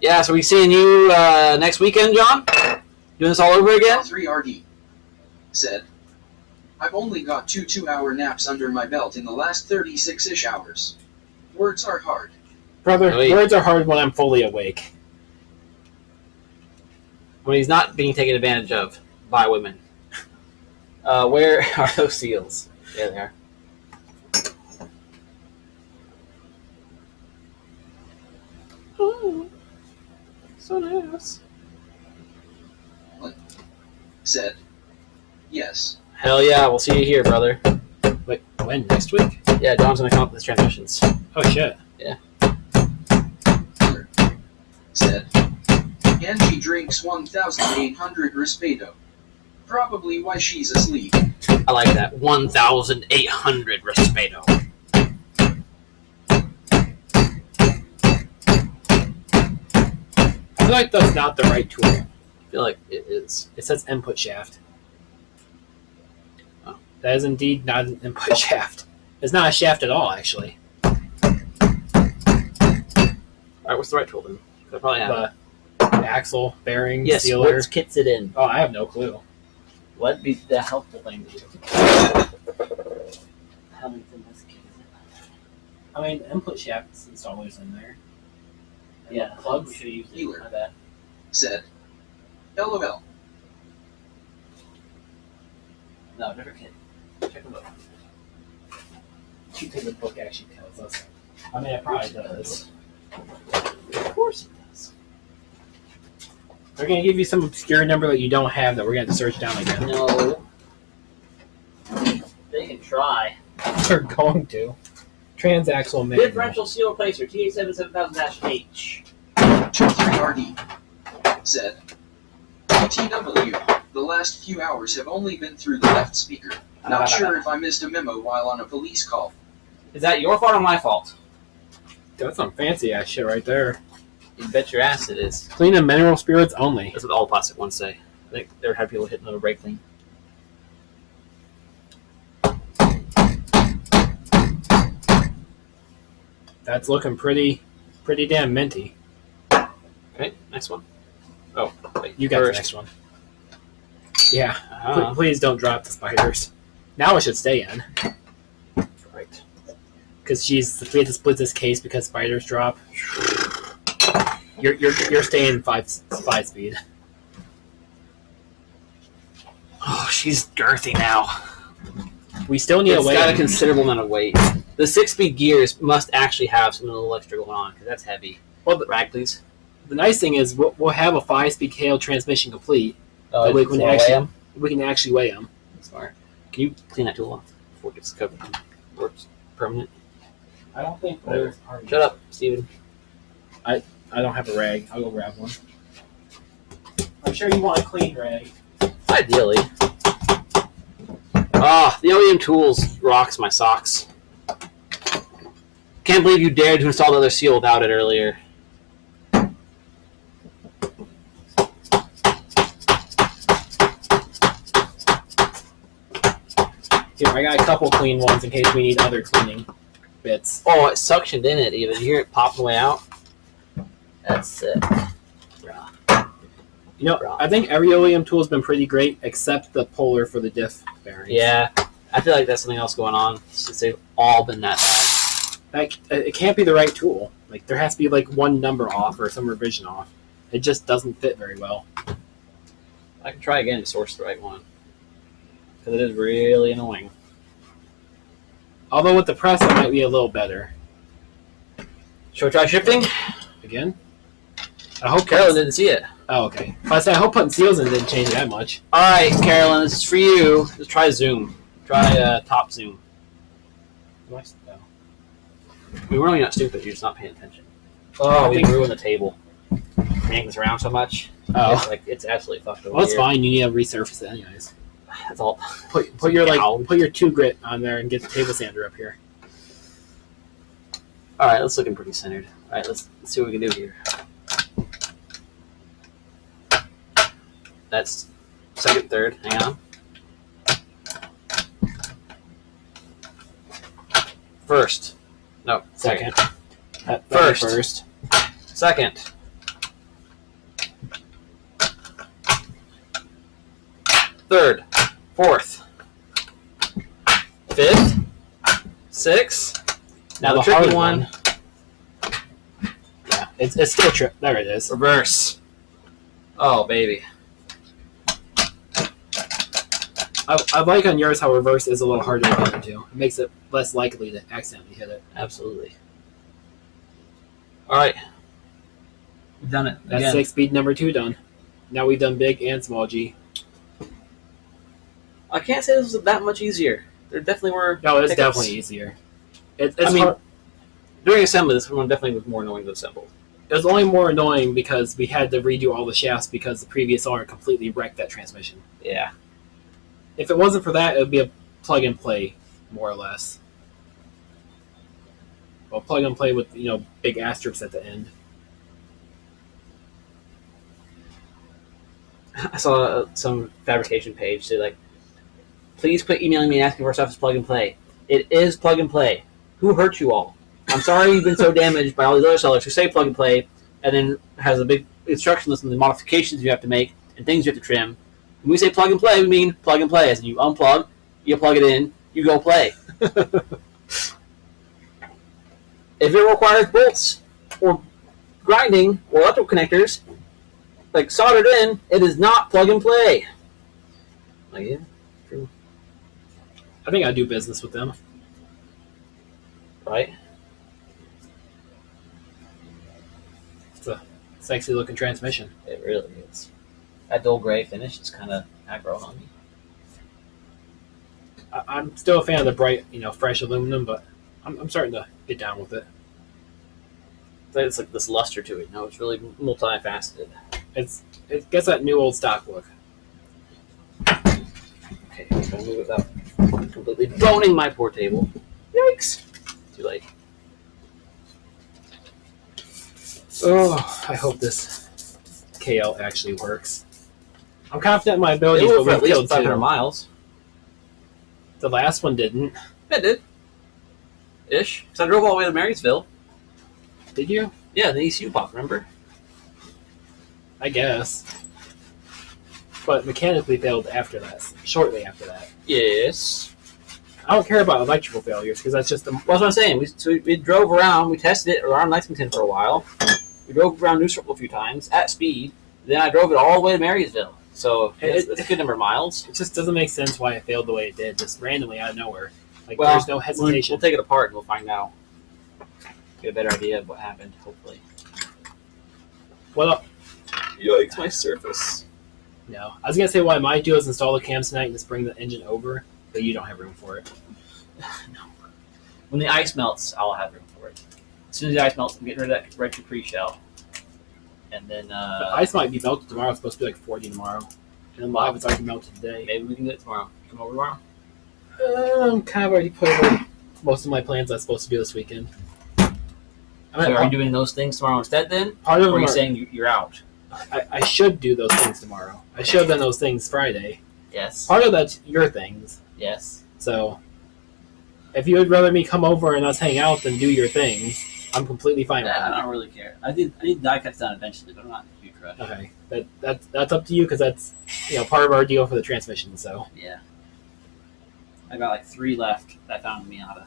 Yeah, so we seeing you next weekend, John? Doing this all over again? Shaw3RD said, I've only got 2 2-hour naps under my belt in the last 36-ish hours. Words are hard. Brother, Wait. words are hard when I'm fully awake. When he's not being taken advantage of by women. Where are those seals? There they are. Oh, so nice. Said, yes. Hell yeah, we'll see you here, brother. Wait, when? Next week? Yeah, John's gonna come up with his transmissions. Oh shit. Said, Angie drinks 1,800 Respeto. Probably why she's asleep. I like that. 1,800 Respeto. like that's not the right tool. I feel like it is. It says input shaft. Oh, that is indeed not an input shaft. It's not a shaft at all, actually. All right, what's the right tool then? I probably have The axle, bearing, yes, sealer. what kits it in? Oh, I have no clue. What'd be the helpful thing to do? I mean, input shaft installers in there. Yeah, Plugs. we should have used it. Healer. My bad. Said, LOL. No, different kit. Check the book. You think the book actually tells us? I mean, it probably does. Of course it does. They're going to give you some obscure number that you don't have that we're going to search down again. No. They can try. They're going to. Transaxle manual. Differential seal replacer, TA77000-H. 23RD. Said, TW, the last few hours have only been through the left speaker. Not sure if I missed a memo while on a police call. Is that your fault or my fault? That's some fancy ass shit right there. You bet your ass it is. Clean and mineral spirits only. That's what all plastic ones say. I think they're happy people hitting the brake clean. That's looking pretty damn minty. Okay, next one. Oh, wait. You got first. the next one. Yeah. Uh-huh. Please don't drop the spiders. Now it should stay in. Right. Because we have to split this case because spiders drop. You're staying five speed. Oh, she's girthy now. We still need It's a way. got a considerable amount of weight. The 6-speed gears must actually have some little extra going on because that's heavy. Well, Rag, please. the nice thing is we'll have a 5-speed KL transmission complete. Oh, That way you we wanna weigh 'em? we can actually weigh them. Smart. Can you clean that tool off before it gets covered and works permanent? I don't think they're Shut up, Steven. I don't have a rag. I'll go grab one. I'm sure you want a clean rag. Ideally. Ah, the OEM Tools rocks my socks. Can't believe you dared to install the other seal without it earlier. Here, I got a couple clean ones in case we need other cleaning bits. Oh, it suctioned in it even. You hear it popping way out? That's sick. You know, I think every OEM tool has been pretty great except the polar for the diff bearings. Yeah, I feel like there's something else going on since they've all been that bad. It can't be the right tool. Like, there has to be, like, one number off or some revision off. It just doesn't fit very well. I can try again to source the right one. Because it is really annoying. Although with the press, it might be a little better. Should we try shifting? Again? I hope Carolyn didn't see it. Oh, okay. I hope putting seals in didn't change that much. Alright, Carolyn, this is for you. Let's try zoom. Try top zoom. We're really not stupid, you're just not paying attention. Oh, we ruined the table. Yanking this around so much. Oh. It's absolutely fucked over. Well, that's here. fine. You need to resurface it anyways. That's all. Put your 2 grit on there and get the table sander up here. Alright, that's looking pretty centered. Alright, let's see what we can do here. That's second, third. Hang on. First. No, second. First. Second. Third. Fourth. Fifth. Sixth. Now the tricky hard one. Yeah, it's still trip. There it is. Reverse. Oh, baby. I like on yours how reverse is a little harder to get into. It makes it less likely to accidentally hit it. Absolutely. All right. We've done it. That's again. 6-speed number 2 done. Now we've done big and small G. I can't say this was that much easier. There definitely were. No, it's hiccups. definitely easier. It's I mean, during assembly, this one definitely was more annoying to assemble. It was only more annoying because we had to redo all the shafts because the previous owner completely wrecked that transmission. Yeah. If it wasn't for that, it would be a plug and play, more or less. Well, plug and play with big asterisks at the end. I saw some fabrication page say like, please quit emailing me and asking for stuff is plug and play. It is plug and play. Who hurt you all? I'm sorry you've been so damaged by all these other sellers who say plug and play and then has a big instruction list on the modifications you have to make and things you have to trim. When we say plug and play, we mean plug and play. As in you unplug, you plug it in, you go play. If it requires bolts or grinding or electrical connectors, like soldered in, it is not plug and play. Like, yeah, true. I think I do business with them. Right? It's a sexy looking transmission. It really is. That dull gray finish is kind of aggro on me. I'm still a fan of the bright, fresh aluminum, but I'm starting to get down with it. It's like this luster to it. No, it's really multifaceted. It gets that new old stock look. Okay, I'm gonna move it without completely boning my poor table. Yikes! Too late. Oh, I hope this KL actually works. I'm confident in my abilities, It will but for at we least killed 500 two. miles. The last one didn't. It did. Ish. So I drove all the way to Marysville. Did you? Yeah, the ECU pop, remember? I guess. But mechanically failed after that. Shortly after that. Yes. I don't care about electrical failures because that's just the. Well, that's what I'm saying. We drove around. We tested it around Lexington for a while. We drove around New Circle a few times at speed. Then I drove it all the way to Marysville. So it's a good number of miles. It just doesn't make sense why it failed the way it did, just randomly out of nowhere. Like Well, there's no hesitation. We'll take it apart and we'll find out. Get a better idea of what happened, hopefully. Well, Yikes, my surface. no. I was gonna say what I might do is install the cams tonight and just bring the engine over, but you don't have room for it. No. When the ice melts, I'll have room for it. As soon as the ice melts, I'm getting rid of that red Capri shell. And then, The ice might be melted tomorrow. It's supposed to be like 40 tomorrow. And then live it's already melted today. maybe we can do it tomorrow. Come over tomorrow? I'm kind of already put away most of my plans I'm supposed to do this weekend. I So mean, are you doing those things tomorrow instead then? part of Or them are you are- saying you're out? I should do those things tomorrow. I should have done those things Friday. Yes. Part of that's your things. Yes. So if you would rather me come over and us hang out than do your things, I'm completely fine with Yeah, I that. don't really care. I need die cuts done eventually, but I'm not in a huge rush. Okay, that's up to you because that's part of our deal for the transmission. So Yeah. I got like 3 left that I found in Miata.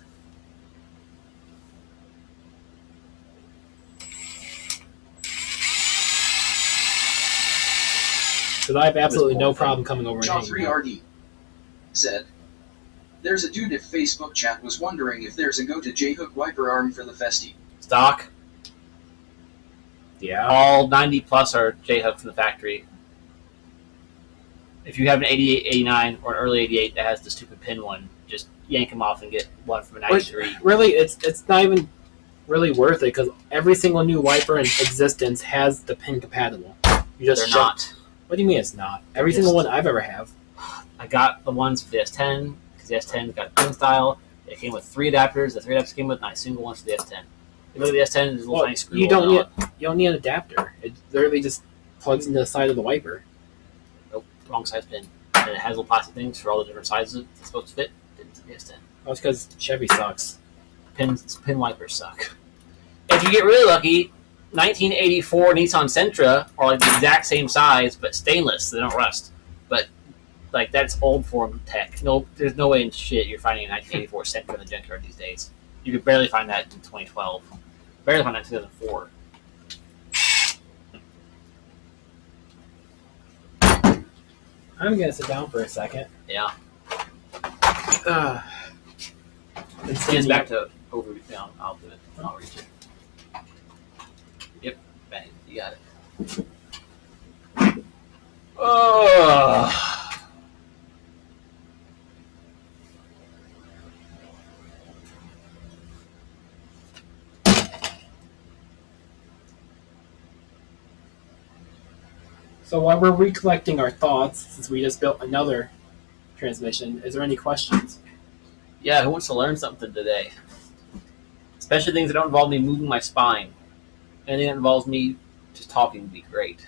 because I have absolutely no problem coming over and Shaw hanging out. 3RD said, "There's a dude if Facebook chat was wondering if there's a go to J-hook wiper arm for the Festi. Stock. Yeah. All 90 plus are J-hook from the factory. If you have an 88, 89, or an early 88 that has the stupid pin one, just yank them off and get one from a 93. Really, it's not even really worth it because every single new wiper in existence has the pin compatible. You just They're shove- not. What do you mean it's not? Every Yes. single one I've ever have. I got the ones for the S10 because the S10 got pin style. It came with 3 adapters. The 3 adapters came with, not a single one for the S10. You look at the S10, there's a little Well, tiny screw. you don't holding need you don't need an adapter. It literally just plugs into the side of the wiper. Nope, wrong size pin. And it has little plastic things for all the different sizes it's supposed to fit. Didn't fit the S10. That's because Chevy sucks. Pin wipers suck. If you get really lucky, 1984 Nissan Sentra are like the exact same size but stainless, so they don't rust. But like that's old form tech. No, there's no way in shit you're finding a 1984 Sentra in the junkyard these days. You could barely find that in 2012. Barely find that in 2004. I'm gonna sit down for a second. Yeah. And Stands back to over. Yeah, I'll do it. I'll reach it. Yep. Bang. You got it. Oh. So while we're recollecting our thoughts, since we just built another transmission, is there any questions? Yeah, who wants to learn something today? Especially things that don't involve me moving my spine. Anything that involves me just talking would be great.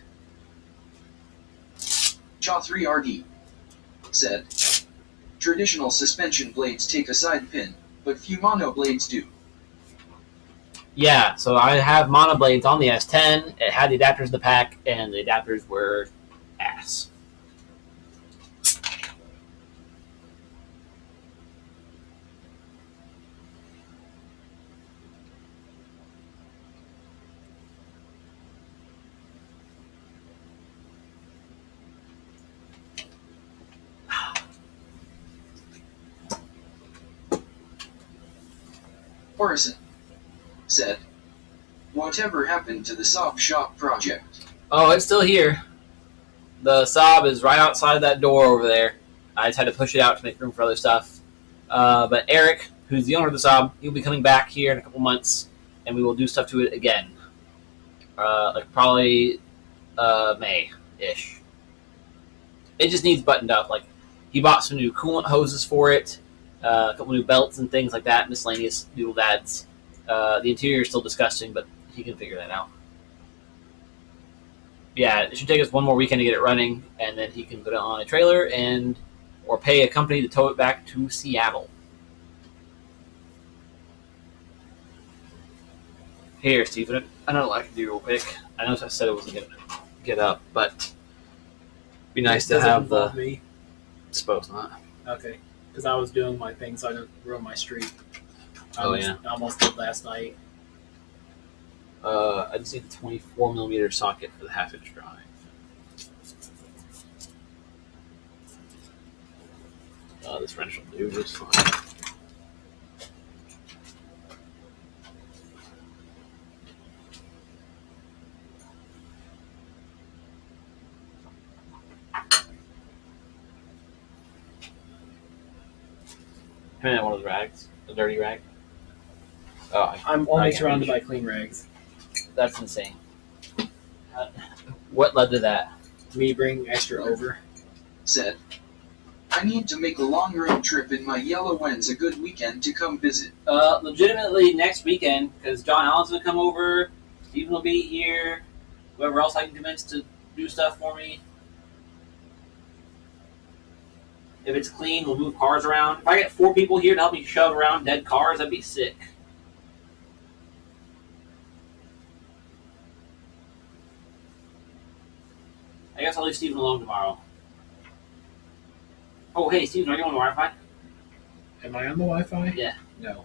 Jaw3RD said, traditional suspension blades take a side pin, but few mono blades do. Yeah, so I have mono blades on the S10. It had the adapters in the pack, and the adapters were ass. Horace said, whatever happened to the Swapped shop project? Oh, it's still here. The Saab is right outside that door over there. I just had to push it out to make room for other stuff. But Eric, who's the owner of the Saab, he'll be coming back here in a couple months, and we will do stuff to it again. Like probably May-ish. It just needs buttoned up. Like, he bought some new coolant hoses for it, a couple new belts and things like that, miscellaneous doodle dads. The interior is still disgusting, but he can figure that out. Yeah, it should take us one more weekend to get it running, and then he can put it on a trailer or pay a company to tow it back to Seattle. Here, Stephen, I know what I can do real quick. I know I said it wasn't going to get up, but it'd be nice to have the... me. Suppose not. Okay, because I was doing my thing, so I didn't ruin my streak. I almost did last night. I just need the 24mm socket for the half-inch drive. This wrench will do just fine. Come in one of those rags, a dirty rag. Oh, I'm only surrounded by clean rags. That's insane. What led to that? Me bringing extra over. Said, I need to make a long road trip in my yellow when's a good weekend to come visit. Legitimately next weekend, because John Allen's going to come over, Stephen will be here, whoever else I can convince to do stuff for me. If it's clean, we'll move cars around. If I get 4 people here to help me shove around dead cars, that'd be sick. I guess I'll leave Steven alone tomorrow. Oh, hey, Steven, are you on the Wi-Fi? Am I on the Wi-Fi? Yeah. No.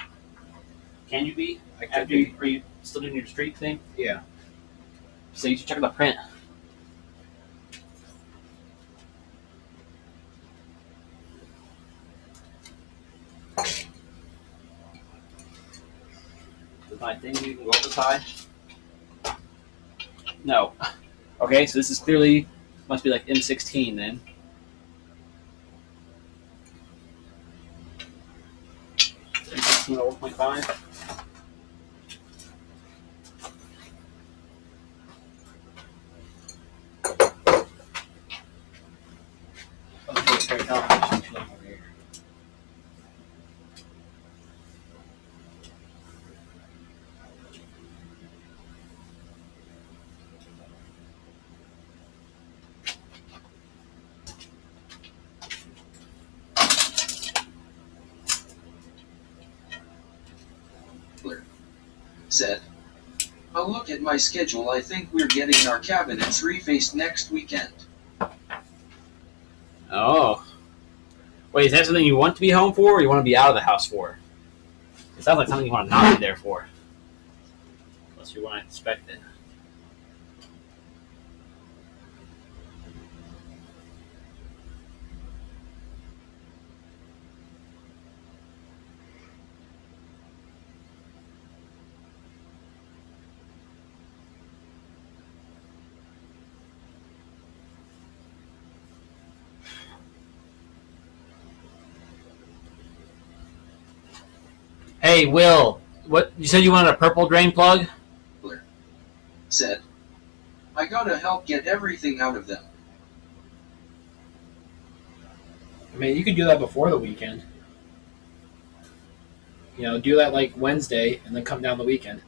Can you be? I could be. Are you still doing your streak thing? Yeah. So you should check the print. With my thing, you can go up this high. No. Okay, so this is clearly, must be like M16 then. M16 or 1.5. Okay, fair enough. Over here. Said, a look at my schedule, I think we're getting our cabinets refaced next weekend. Oh. Wait, is that something you want to be home for, or you want to be out of the house for? It sounds like something you want to not be there for. Unless you want to expect it. Hey, Will, what you said you wanted a purple drain plug? Said, I gotta help get everything out of them. I mean, you could do that before the weekend. You know, do that like Wednesday and then come down the weekend.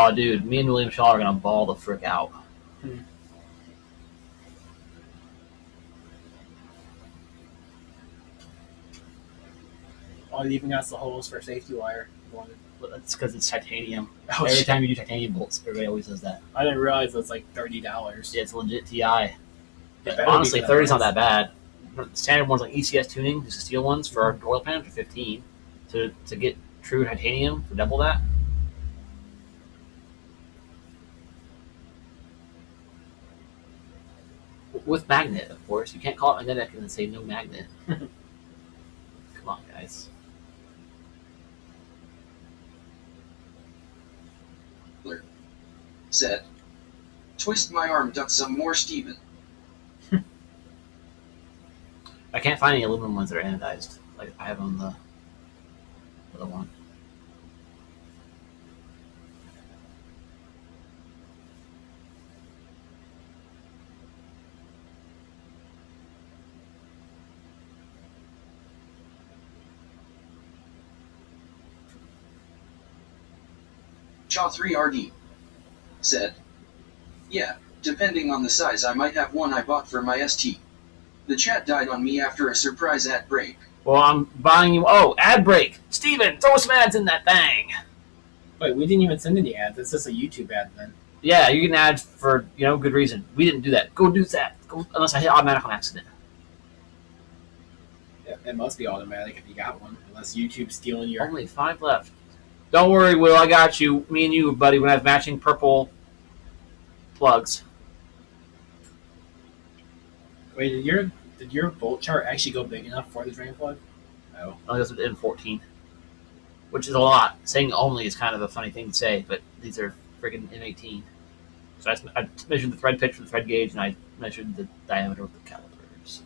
Oh, dude, me and William Shaw are gonna ball the frick out. Oh, it even got the holes for safety wire. But that's because it's titanium. Oh, Every shit. time you do titanium bolts, everybody always does that. I didn't realize it was like $30. Yeah, it's a legit TI. It better be Honestly, for 30 is not price. that bad. The standard ones like ECS tuning, just the steel ones for our oil pans are 15. To get true titanium for double that. With magnet, of course. You can't call it magnetic and then say no magnet. Come on, guys. Said. Twist my arm, duck some more, Steven. I can't find any aluminum ones that are anodized. Like I have on the other one. Chaw 3RD. Said. Yeah, depending on the size, I might have one I bought for my ST. The chat died on me after a surprise ad break. Well, I'm buying you. Oh, ad break. Steven, throw some ads in that thing. Wait, we didn't even send any ads. It's just a YouTube ad then. Yeah, you can add for good reason. We didn't do that. Go do that. Go, unless I hit automatic on accident. Yeah, it must be automatic if you got one, unless YouTube's stealing your. Only 5 left. Don't worry, Will. I got you. Me and you, buddy. We have matching purple plugs. Wait, did your volt chart actually go big enough for the drain plug? No. I guess in 14, which is a lot. Saying only is kind of a funny thing to say, but these are freaking M18. So I measured the thread pitch with the thread gauge, and I measured the diameter with the calipers.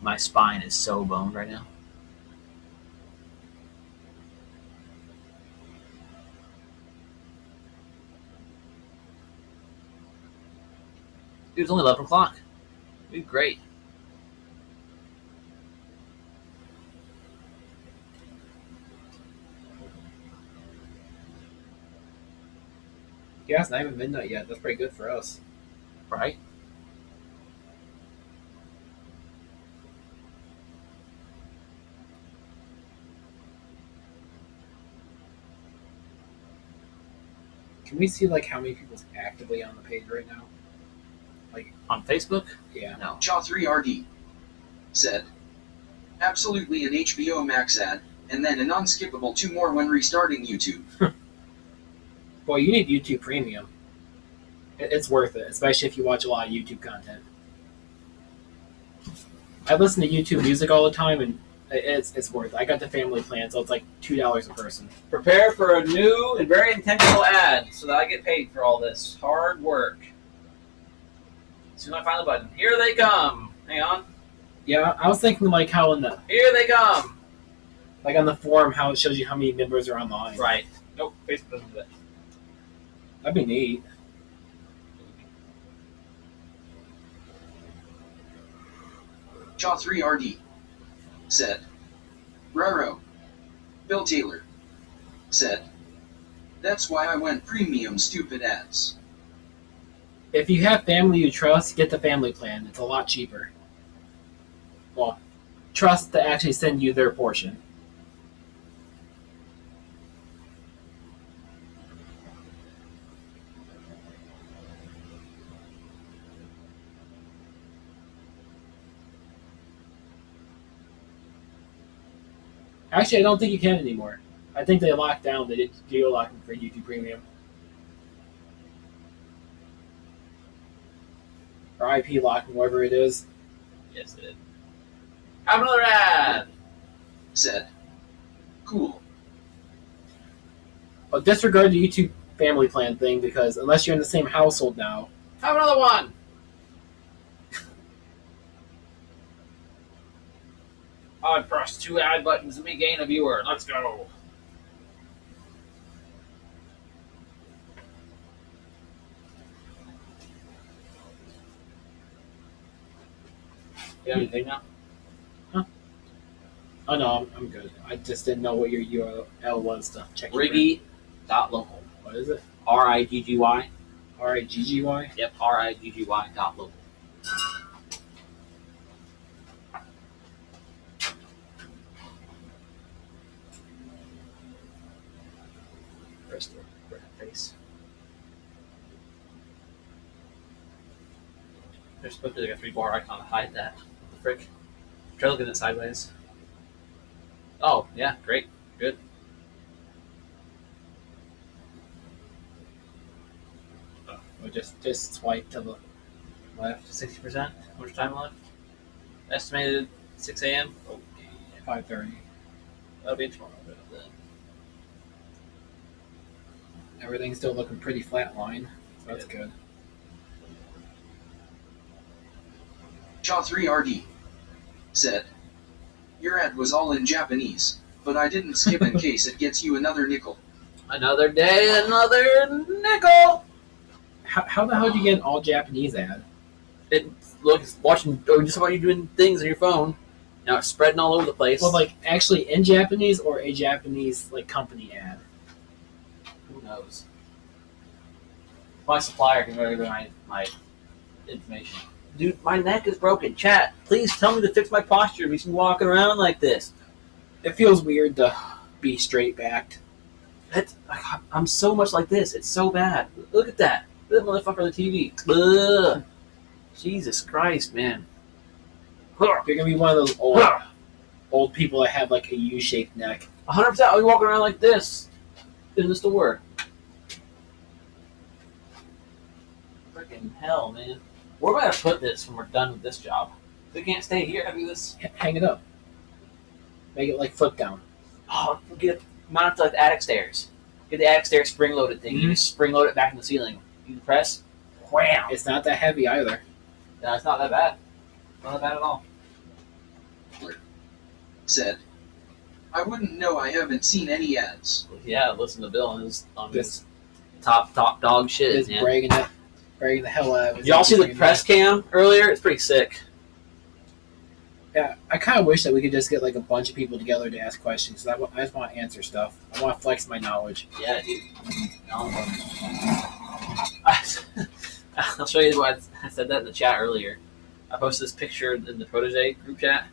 My spine is so boned right now. Dude, it's only 11 o'clock. Dude, great. Yeah, it's not even midnight yet. That's pretty good for us. Right? Can we see like how many people's actively on the page right now? Like On Facebook? Yeah. No. Chaw 3RD. Said. Absolutely an HBO Max ad, and then a non-skippable 2 more when restarting YouTube. Boy, you need YouTube Premium. It's worth it, especially if you watch a lot of YouTube content. I listen to YouTube music all the time, and it's worth it. I got the family plan, so it's like $2 a person. Prepare for a new and very intentional ad so that I get paid for all this hard work. As soon as I find the button. Here they come. Hang on. Yeah, I was thinking like how in the Here they come. like on the forum how it shows you how many members are online. Right. Nope, Facebook doesn't do that. That'd be neat. Chaw 3RD. Said. Raro. Bill Taylor. Said. That's why I went premium, stupid ads. If you have family you trust, get the family plan. It's a lot cheaper. Well, trust to actually send you their portion. Actually, I don't think you can anymore. I think they locked down. They did geo-locking for YouTube Premium. Or IP locking, whatever it is. Yes, it is. Have another ad. Said. Cool. But disregard the YouTube family plan thing because unless you're in the same household now, Have another one. I pressed 2 ad buttons and we gain a viewer. Let's go. You have anything now? oh no, I'm good. I just didn't know what your URL was to check. your Riggy .local. What is it? RIGGY. RIGGY? Yep, RIGGY .local. Where's the face? There's supposed to be like a 3-bar icon to hide that. What the frick? Try looking at it sideways. Oh, yeah, great. Good. Or just swipe to the left. 60%. How much time left? Estimated 6 a.m. Okay, 5:30. That'll be tomorrow. Everything's still looking pretty flat line. So that's good. Chaw3RD said, "Your ad was all in Japanese, but I didn't skip in case it gets you another nickel." Another day, another nickel. How the hell did you get an all Japanese ad? It looks watching or just about you doing things on your phone. Now it's spreading all over the place. Well, like actually in Japanese or a Japanese like company ad? Who knows? My supplier can verify my information. Dude, my neck is broken. Chat, please tell me to fix my posture. We've been walking around like this. It feels weird to be straight backed. I'm so much like this. It's so bad. Look at that. Look at that motherfucker on the TV. Ugh. Jesus Christ, man. You're gonna be one of those old people that have like a U-shaped neck. 100%. I'll be walking around like this in the store. Freaking hell, man. Where am I going to put this when we're done with this job? We can't stay here. I do this. Hang it up. Make it like flip down. Oh, mount it to like the attic stairs. Get the attic stairs spring loaded thing. Mhm. You just spring load it back in the ceiling. You press. Wham! It's not that heavy either. No, it's not that bad. Not that bad at all. Said, "I wouldn't know. I haven't seen any ads." Yeah, listen to Bill on his top dog shit. It's Man. bragging the hell out of it. Y'all see the press cam earlier? It's pretty sick. Yeah, I kind of wish that we could just get like a bunch of people together to ask questions. I just want to answer stuff. I want to flex my knowledge. Yeah, dude. I'll show you what I said that in the chat earlier. I posted this picture in the Protege group chat,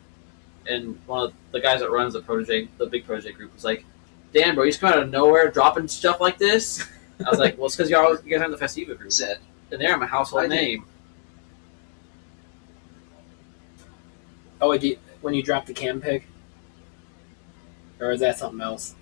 and one of the guys that runs the big Protege group, was like, "Damn, bro, you just come out of nowhere dropping stuff like this." I was like, "Well, it's because you guys are in the Festiva group, Said, and there I'm a household I did. name." Oh, when you drop the cam pic? Or is that something else?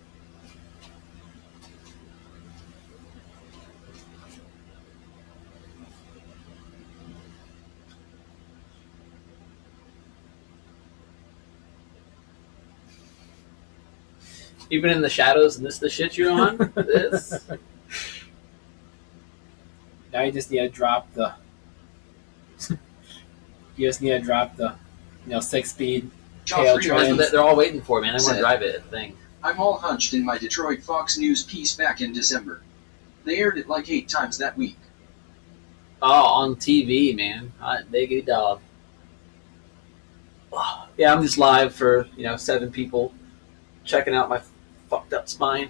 Even in the shadows, and this the shit you're on. This. Now you just need to drop the. You just need to drop the, 6-speed. KL Chaw3RD, They're all waiting for me. And I want Said. to drive it. Thing. "I'm all hunched in my Detroit Fox News piece back in December. They aired it like 8 times that week." Oh, on TV, man. Hot diggity dog. Yeah, I'm just live for 7 people checking out my fucked up spine.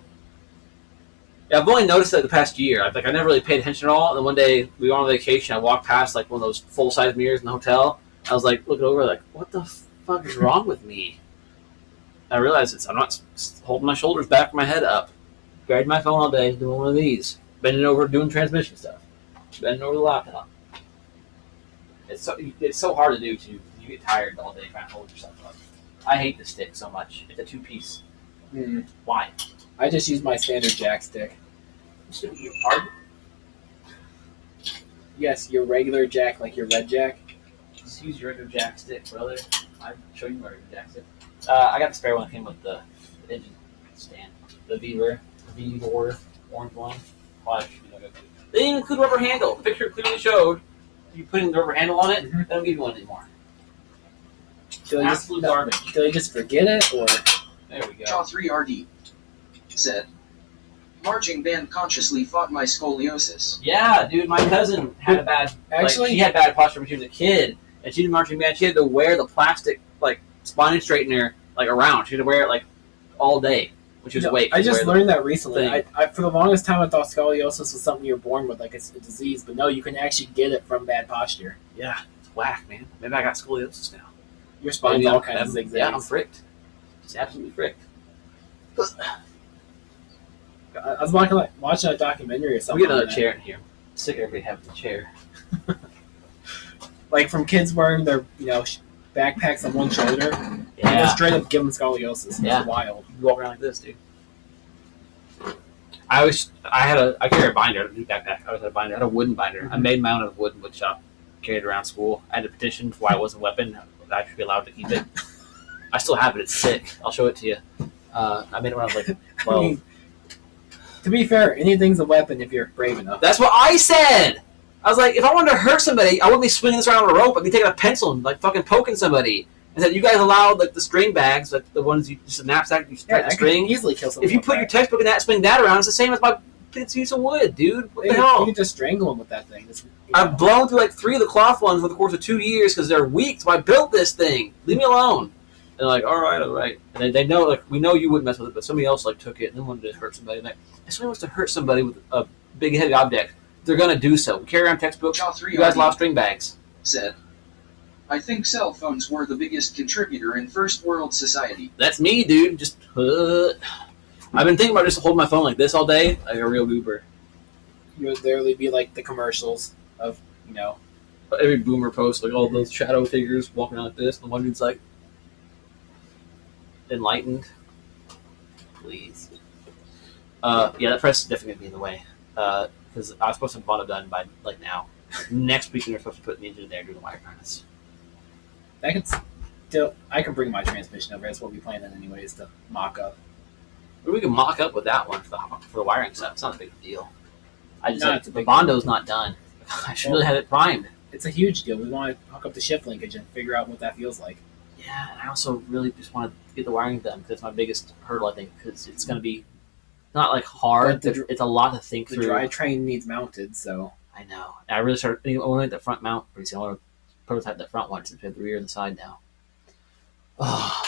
Yeah, I've only noticed that the past year. I never really paid attention at all. And then one day we were on vacation. I walked past like one of those full size mirrors in the hotel. I was like looking over, like, what the fuck is wrong with me? I realized I'm not holding my shoulders back, my head up, grabbing my phone all day, doing one of these, bending over, doing transmission stuff, bending over the laptop. It's so hard to do too. You get tired all day trying to hold yourself up. I hate the stick so much. It's a 2-piece. Why? I just use my standard jack stick. Your pardon? Yes, your regular jack, like your red jack. Just use your regular jack stick, brother. I'll show you my regular jack stick. I got the spare one that came with the engine stand. The V-Vor orange one. They didn't include rubber handle. The picture clearly showed you putting the rubber handle on it, they don't give you one anymore. Do Absolute garbage. Do they just forget it, or? There we go. Chaw3RD said, "Marching band consciously fought my scoliosis." Yeah, dude, my cousin had a bad. Actually, she had bad posture when she was a kid, and she did marching band. She had to wear the plastic spine straightener around. She had to wear it all day. which is weight. I just learned that recently. thing. I for the longest time I thought scoliosis was something you're born with, like it's a disease, but no, you can actually get it from bad posture. Yeah, it's whack, man. Maybe I got scoliosis now. Your spine's Maybe all I'm- kinds of zigzags. Yeah, I'm fricked. Just absolutely fricked. I was watching a documentary or something. We get another on that. chair in here. I'm sick of everybody having a chair. Like from kids wearing their backpacks on one shoulder, and Yeah. straight up give them scoliosis. Yeah. It's wild. You walk around like this, dude. I carry a binder, a new backpack. I always had a binder. I had a wooden binder. I made my own at a wood shop. Carried it around school. I had a petition for why it wasn't a weapon. I should be allowed to keep it. I still have it. It's sick. I'll show it to you. I made it when I was like 12. I mean, to be fair, anything's a weapon if you're brave enough. That's what I said. I was like, if I wanted to hurt somebody, I wouldn't be swinging this around on a rope. I'd be taking a pencil and like fucking poking somebody. And said, you guys allowed like the string bags, like the ones you just a knapsack, you strap Yeah, the I string. could easily kill someone. If you with put that. your textbook in that, swing that around, it's the same as my piece of wood, dude. What the You hell? can just strangle them with that thing. I've blown through like 3 of the cloth ones over the course of 2 years because they're weak. So I built this thing. Leave me alone. And they're like, all right. And they know, like, we know you wouldn't mess with it, but somebody else like took it and then wanted to hurt somebody. And like, if somebody wants to hurt somebody with a big-headed object, they're gonna do so. We carry around textbooks. You guys allow string bags. Said, I think cell phones were the biggest contributor in first world society. That's me, dude. Just I've been thinking about just holding my phone like this all day, like a real goober. You would literally be like the commercials of Every boomer post, like all those shadow figures walking around like this, and the one dude's like enlightened. Please. Yeah, that press is definitely gonna be in the way. Because I was supposed to have bought it done by like now. Next week we're supposed to put the engine in there, do the wire harness. I can bring my transmission over. That's what we planned on anyways to mock up. Or we can mock up with that one for the wiring stuff. It's not a big deal. I just No, like, it's a the big Bondo's not done. I should really have it primed. It's a huge deal. We want to hook up the shift linkage and figure out what that feels like. Yeah, and I also really just want to get the wiring done because it's my biggest hurdle, I think, because it's going to be not like hard, But but it's a lot to think The through. drivetrain needs mounted, so I know. And I really started thinking, I want to the front mount pretty soon. I want to prototype that front one since we have the rear and the side now. Oh,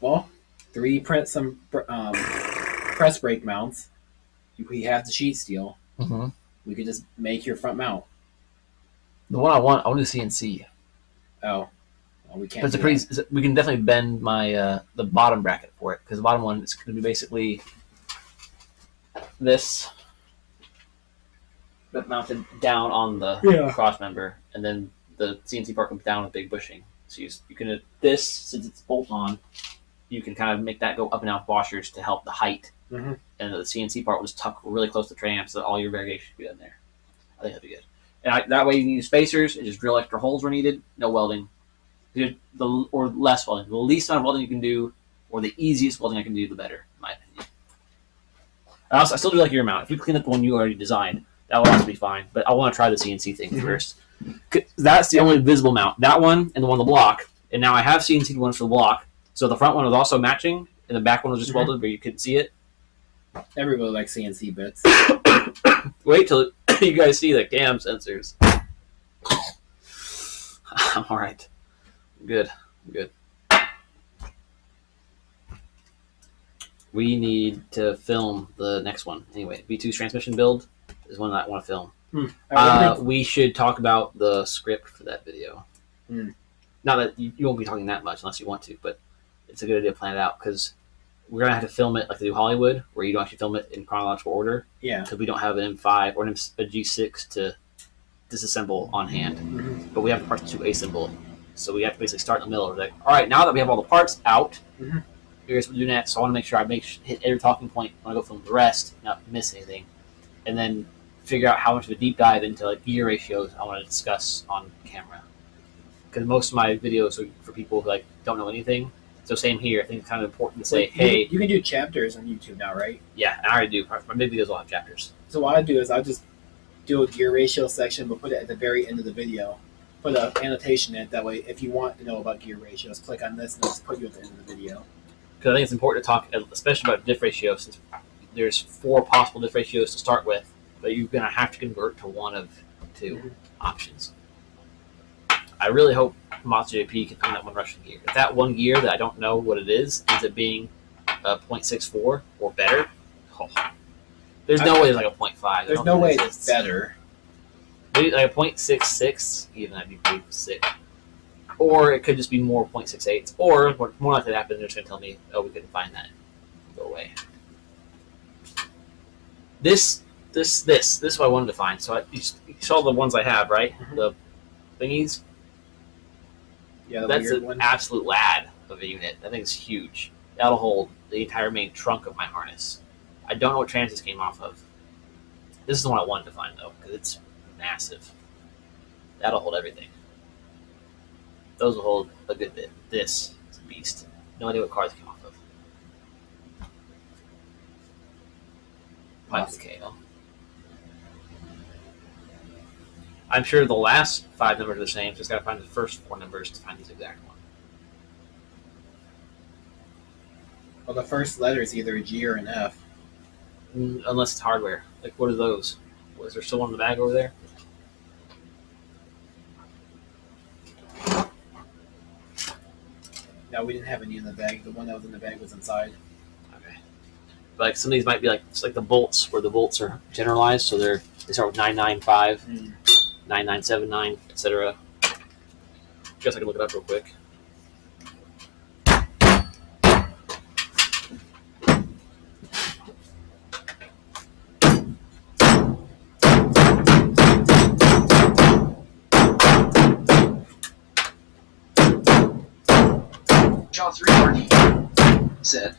well, 3D print some press brake mounts. We have the sheet steel. mm-hmm. We could just make your front mount. The one I want to CNC. Oh, well, we can't. But we can definitely bend my the bottom bracket for it because the bottom one is going to be basically this, but mounted down on the cross member, and then the CNC part comes down with big bushing. So you can this since it's bolt on, you can kind of make that go up and down washers to help the height, Mhm. and the CNC part was tucked really close to the tram, so that all your variation should be in there. I think that'd be good. And that way you can use spacers and just drill extra holes where needed. No welding. Or less welding. The least amount of welding you can do, or the easiest welding I can do, the better, in my opinion. I still do like your mount. If you clean up the one you already designed, that will also be fine. But I want to try the CNC thing first. 'Cause that's the only visible mount. That one and the one on the block. And now I have CNC ones for the block. So the front one was also matching, and the back one was just welded, but you couldn't see it. Everybody likes CNC bits. Wait till you guys see the cam sensors. I'm all right. I'm good. We need to film the next one. Anyway, V2's transmission build is one that I want to film. We should talk about the script for that video. Not that you won't be talking that much unless you want to, but it's a good idea to plan it out because we're going to have to film it like they do Hollywood, where you don't actually film it in chronological order. Yeah. Because we don't have an M5 or a G6 to disassemble on hand. But we have the parts to assemble. So we have to basically start in the middle. We're like, all right, now that we have all the parts out, here's what we're doing next. So I want to make sure hit every talking point when I go film the rest, not miss anything. And then figure out how much of a deep dive into like gear ratios I want to discuss on camera. Because most of my videos are for people who like don't know anything. So same here. I think it's kind of important to say, hey, you can do chapters on YouTube now, right? Yeah, I already do. My big videos will have chapters. So what I do is I just do a gear ratio section, but put it at the very end of the video. Put an annotation in it. That way, if you want to know about gear ratios, click on this and it'll just put you at the end of the video. Because I think it's important to talk, especially about diff ratio, since there's 4 possible diff ratios to start with, but you're going to have to convert to one of 2 options. I really hope MotoGP can find that one Russian gear. If that one gear that I don't know what it is ends up being a 0.64 or better. Oh, there's no way there's like a 0.5. There's no way it's better. Maybe like a 0.66, even that'd be pretty sick. Or it could just be more 0.68. Or more likely to happen, they're just going to tell me, oh, we couldn't find that. Go away. This is what I wanted to find. So you saw the ones I have, right? Mm-hmm. The thingies. Yeah, that's weird an one. absolute lad of a unit. That thing's huge. That'll hold the entire main trunk of my harness. I don't know what trans this came off of. This is the one I wanted to find, though, because it's massive. That'll hold everything. Those will hold a good bit. This is a beast. No idea what cards came off of. Probably the KL. I'm sure the last 5 numbers are the same, just gotta find the first 4 numbers to find this exact one. Well, the first letter is either a G or an F. Unless it's hardware. Like, what are those? Was there still one in the bag over there? No, we didn't have any in the bag. The one that was in the bag was inside. Okay. But like some of these might be like it's like the bolts, where the bolts are generalized, so they start with 995, 9979, etc. Guess I can look it up real quick. Jaw 3RD said,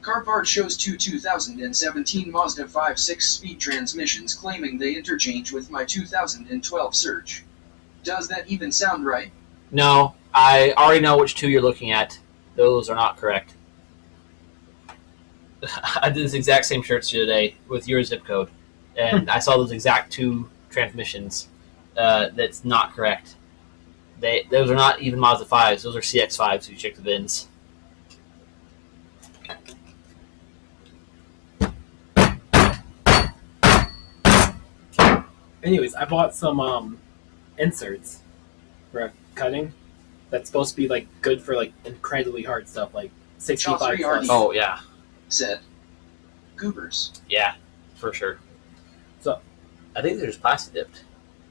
car part shows 2017 Mazda 5 6-speed transmissions claiming they interchange with my 2012 Surge. Does that even sound right? No, I already know which 2 you're looking at. Those are not correct. I did this exact same shirt today with your zip code, and I saw those exact 2 transmissions. That's not correct. Those are not even Mazda 5s. Those are CX-5s. You check the VINs. Anyways, I bought some inserts for cutting. That's supposed to be like good for like incredibly hard stuff, like 65 plus. Oh yeah, said, goobers. yeah, for sure. So I think they're just plastic dipped.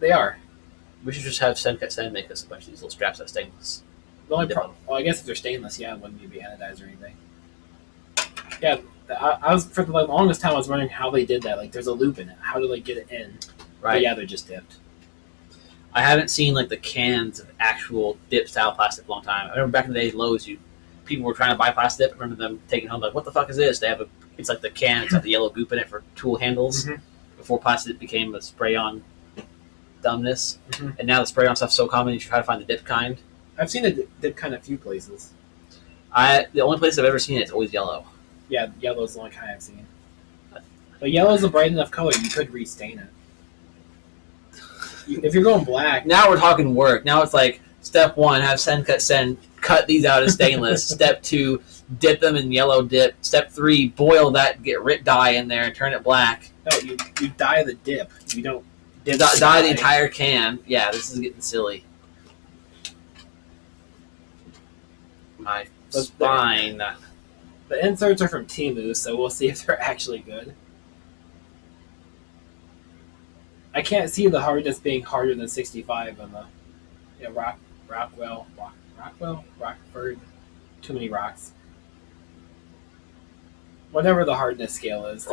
they are. We should just have Sencut Sen make us a bunch of these little straps that stainless. The only well, I guess if they're stainless, yeah, it wouldn't need to be anodized or anything. Yeah, I was for the longest time I was wondering how they did that. Like, there's a loop in it. How do they get it in? Right. But yeah, they're just dipped. I haven't seen like the cans of actual dip style plastic for a long time. I remember back in the days, Lowe's, people were trying to buy plastic dip. I remember them taking it home like, what the fuck is this? They have it's like the can, it's got the yellow goop in it for tool handles. Mm-hmm. Before plastic became a spray-on dumbness, Mm-hmm. and now the spray-on stuff's so common you try to find the dip kind. I've seen it dip kind of a few places. The only place I've ever seen it's always yellow. Yeah, yellow's the only kind I've seen. But yellow's a bright enough color, you could restain it. If you're going black... Now we're talking work. Now it's like, step 1, have Sencut Sen cut these out as stainless. Step 2, dip them in yellow dip. Step 3, boil that, get RIT dye in there and turn it black. No, you dye the dip. You don't... Dye the entire can. Yeah, this is getting silly. My spine. The inserts are from Temu, so we'll see if they're actually good. I can't see the hardness being harder than 65 on the Rockford. Too many rocks. Whatever the hardness scale is.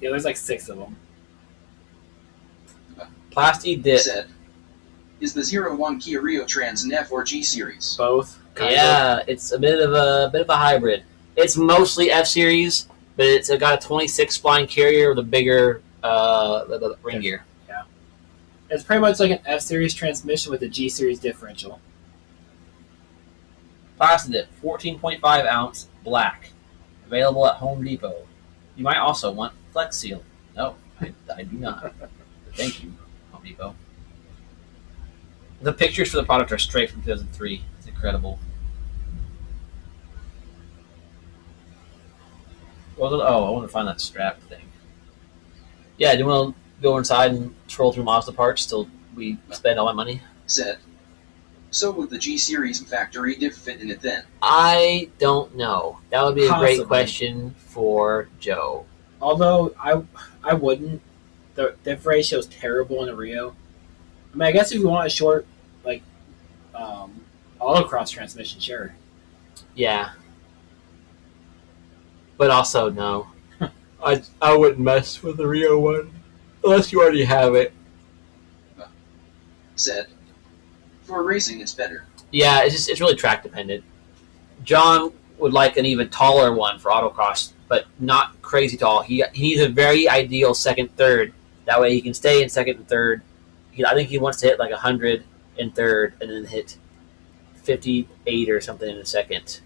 There's like 6 of them. Plasti dip. Said, is the 01 Kia Rio Trans an F or G series? Both. Yeah, it's a bit of a hybrid. It's mostly F series, but it's got a 26 spline carrier with a bigger ring gear. Yeah, it's pretty much like an F series transmission with a G series differential. Plasti dip, 14.5 ounce, black, available at Home Depot. You might also want Flex Seal. No, I do not. Thank you, Home Depot. The pictures for the product are straight from 2003. It's incredible. I want to find that strap thing. Yeah, do you want to go inside and troll through Mazda parts till we spend all my money? Said, So would the G series factory diff fit in it then? I don't know. That would be a Possibly. great question for Joe. Although I wouldn't. The diff ratio is terrible in a Rio. I mean, I guess if you want a short, like, autocross transmission, sure. Yeah. But also, no. I wouldn't mess with the Rio one unless you already have it. Said. For racing, it's better. Yeah, it's really track dependent. John would like an even taller one for autocross, but not crazy tall. He needs a very ideal second, third. That way he can stay in second and third. I think he wants to hit like 100 in third and then hit 58 or something in the second,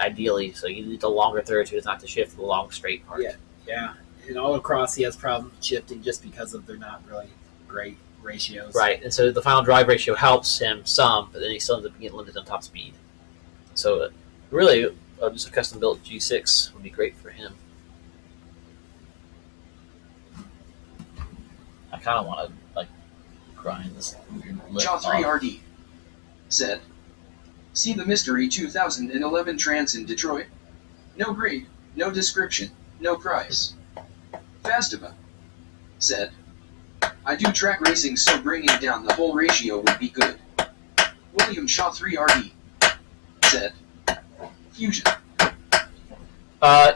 ideally. So you need a longer third so he doesn't have to shift the long straight part. Yeah. In autocross, he has problems shifting just because of they're not really great ratios. Right, and so the final drive ratio helps him some, but then he still ends up getting limited on top speed. So really, just a custom built G6 would be great for him. I kind of want to like grind this weird lip Jaw 3 off. RD. Said. See the mystery 2011 Trans in Detroit? No grade, no description, no price. Fastiva. Said. I do track racing, so bringing down the whole ratio would be good. William Shaw 3 RD. Said. Fusion.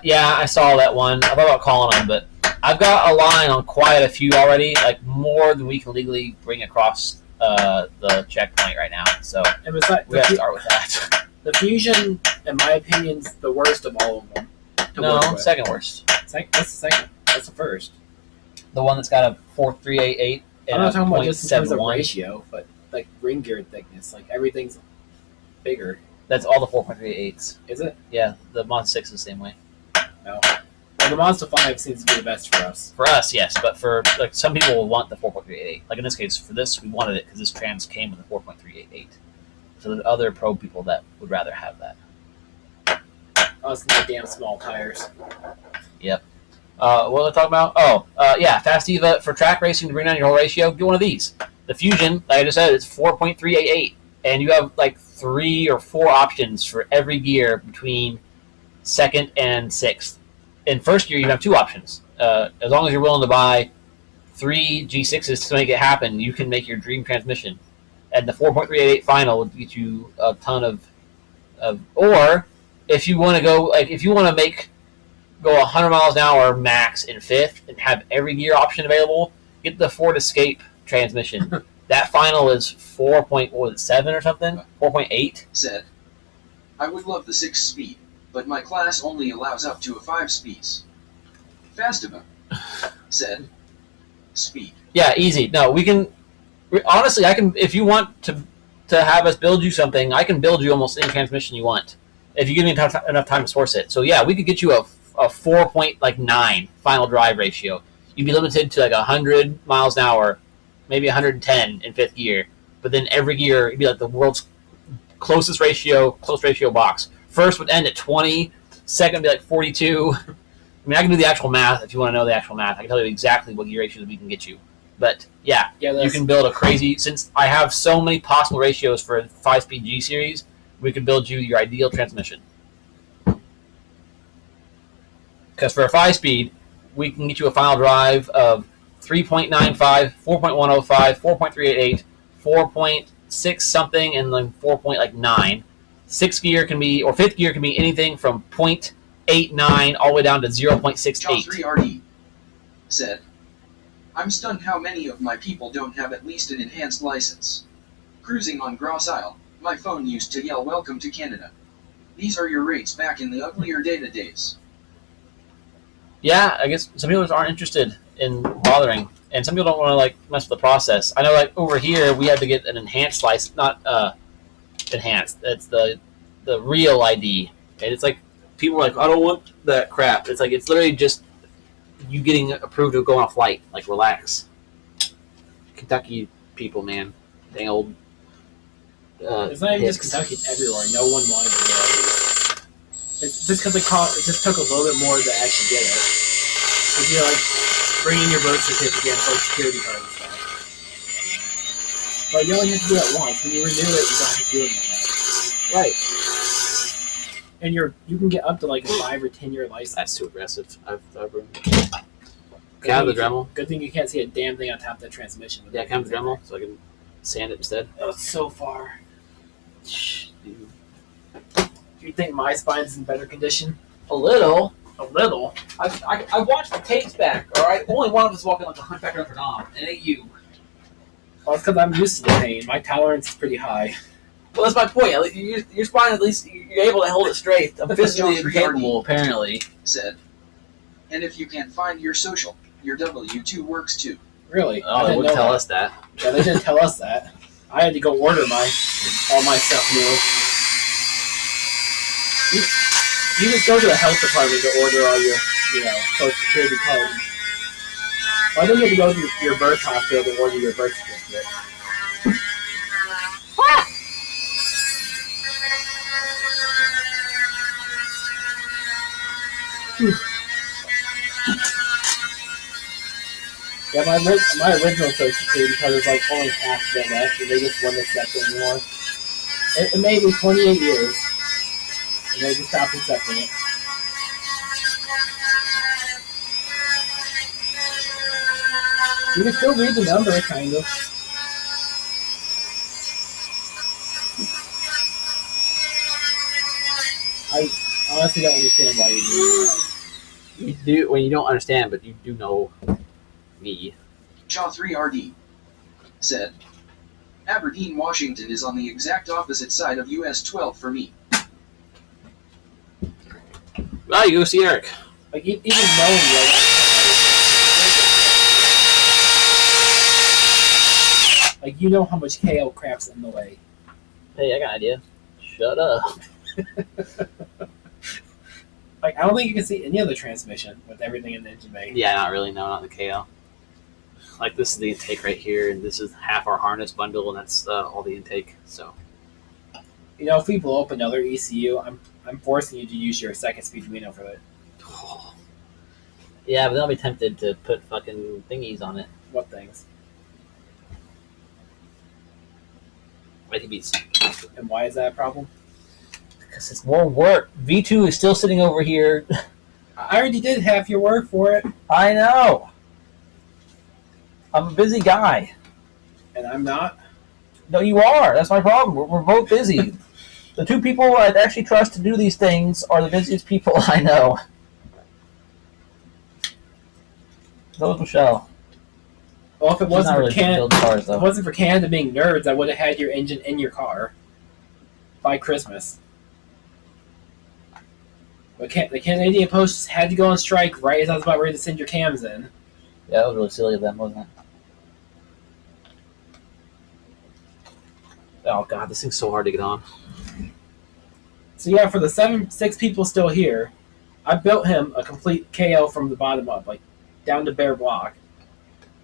Yeah, I saw that one. I thought about calling him, but I've got a line on quite a few already, like more than we can legally bring across the checkpoint right now. So And besides, we have to start with that. the Fusion, in my opinion, is the worst of all of them. to No, work with. second worst. That's the second. That's the first. The one that's got a 4.388 and I'm not a talking about just in terms of 0.71. ratio, but like ring gear thickness. Like everything's bigger. That's all the 4.38s. Is it? Yeah, the Mod 6 is the same way. No. Well, the Mazda 5 seems to be the best for us. For us, yes, but for like some people will want the 4.388. Like in this case, for this, we wanted it because this trans came with a 4.388. So there's other Pro people that would rather have that. Us and the damn small tires. What was I talking about? Oh, yeah, Fastiva for track racing to bring down your whole ratio. Get one of these. The Fusion, like I just said, is 4.388, and you have like 3 or 4 options for every gear between second and sixth. In first gear, you have 2 options. As long as you're willing to buy 3 G6s to make it happen, you can make your dream transmission. And the 4.388 final would get you a ton of or if you want to go, like if you want to go 100 miles an hour max in fifth and have every gear option available, get the Ford Escape transmission. That final is 4.7 or something, 4.8. Said. I would love the 6-speed, but my class only allows up to a 5 speeds. Fastiva. Said. Speed. Yeah, easy. No, we can. Honestly, I can. If you want to have us build you something, I can build you almost any transmission you want. If you give me enough time to source it. So yeah, we could get you a 4.9 final drive ratio. You'd be limited to like 100 miles an hour, maybe 110 in fifth gear. But then every gear, it'd be like the world's close ratio box. First would end at 20, second would be like 42. I mean, I can do the actual math if you want to know the actual math. I can tell you exactly what gear ratios we can get you. But yeah, you can build a crazy. Since I have so many possible ratios for a 5-speed G series, we can build you your ideal transmission. Because for a 5-speed, we can get you a final drive of 3.95, 4.105, 4.388, 4.6 something, and then 4.9. Sixth gear can be, or fifth gear can be anything from 0.89 all the way down to 0.68. Jaw 3 RD. Said. I'm stunned how many of my people don't have at least an enhanced license. Cruising on Gross Isle, my phone used to yell welcome to Canada. These are your rates back in the uglier data days. Yeah, I guess some people just aren't interested in bothering, and some people don't want to like mess with the process. I know, like over here, we had to get an enhanced license, not enhanced. It's the real ID, and it's like people are like, I don't want that crap. It's like it's literally just you getting approved to go on a flight. Like, relax. Kentucky people, man, dang old. It's not even just Kentucky; it's everywhere. No one wanted to get it. It's just because it just took a little bit more to actually get it. If you like bring in your birth certificate and social security card and stuff. But you only have to do it once. When you renew it, you don't have to do it anymore. Right. And you can get up to like a 5 or 10 year license. That's too aggressive. I've ruined it. Can I have the Dremel? Good thing you can't see a damn thing on top of the transmission. Yeah, can I have the Dremel so I can sand it instead? Oh, it's so far. Do you think my spine's in better condition? A little. A little. I watched the tapes back, alright? Only one of us walking like a hunchback Notre Dame, and it ain't you. Well, it's because I'm used to the pain. My tolerance is pretty high. Well, that's my point. Your spine, at least, you're able to hold it straight. I'm physically incapable, apparently. Said. And if you can't find your social, your W2 works too. Really? Oh, they wouldn't tell us that. Yeah, they didn't tell us that. I had to go order all my stuff new. You just go to the health department to order all your, Social Security cards. Why don't you have to go to your birth hospital to order your birth certificate? Yeah, my original Social Security card is like only half of it left, and they just wouldn't accept it anymore. It made me 28 years, and they just stopped accepting it. You can still read the number, kind of. I honestly don't understand why you do that. You do, when you don't understand, but you do know me. Chaw3RD said, Aberdeen, Washington is on the exact opposite side of US 12 for me. Ah, you go see Eric. Like, even knowing, like, you know how much KL crap's in the way. Hey, I got an idea. Shut up. Like, I don't think you can see any of the transmission with everything in the engine bay. Yeah, not really. No, not the KL. Like, this is the intake right here, and this is half our harness bundle, and that's all the intake. So, if we blow up another ECU, I'm forcing you to use your second speed Reno for it. Yeah, but then I'll be tempted to put fucking thingies on it. What things? Mighty Beats. And why is that a problem? Because it's more work. V2 is still sitting over here. I already did half your work for it. I know. I'm a busy guy. And I'm not? No, you are. That's my problem. We're both busy. The two people I'd actually trust to do these things are the busiest people I know. So is Michelle. Well, if it wasn't really if it wasn't for Canada being nerds, I would have had your engine in your car by Christmas. But the Canadian Post had to go on strike right as I was about ready to send your cams in. Yeah, that was really silly of them, wasn't it? Oh god, this thing's so hard to get on. So yeah, for the 6 people still here, I built him a complete KL from the bottom up, like down to bare block.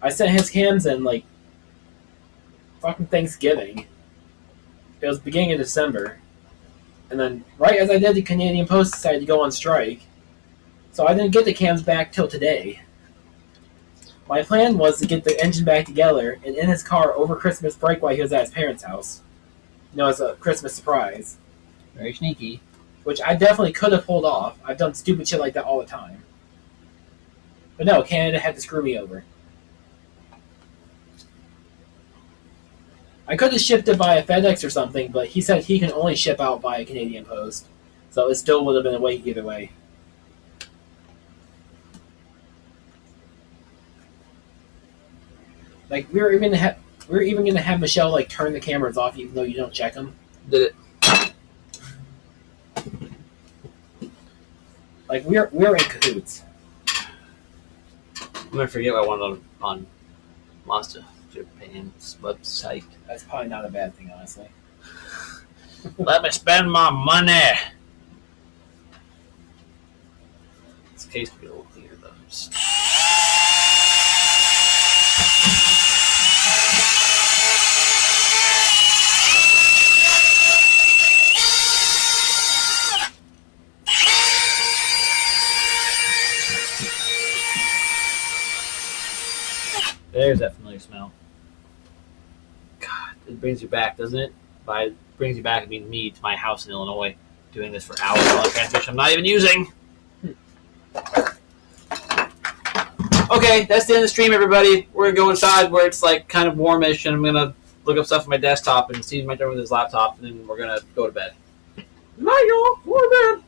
I sent his cams in like fucking Thanksgiving. It was beginning of December. And then right as I did, the Canadian Post decided to go on strike. So I didn't get the cams back till today. My plan was to get the engine back together and in his car over Christmas break while he was at his parents' house. As a Christmas surprise. Very sneaky. Which I definitely could have pulled off. I've done stupid shit like that all the time. But no, Canada had to screw me over. I could have shipped it by a FedEx or something, but he said he can only ship out by a Canadian Post. So it still would have been a wait either way. Like, we're even gonna have Michelle like turn the cameras off even though you don't check them. Did it? Like, we're in cahoots. I'm gonna forget what I wanted on Mazda Japan's website. That's probably not a bad thing, honestly. Let me spend my money. This case will be a little cleaner though. There's that familiar smell. God, it brings you back, doesn't it? By it brings you back, it means me to my house in Illinois, doing this for hours on a transmission I'm not even using. Okay, that's the end of the stream, everybody. We're gonna go inside where it's like kind of warmish, and I'm gonna look up stuff on my desktop, and Steve might turn with his laptop, and then we're gonna go to bed. Night, y'all. Go to bed.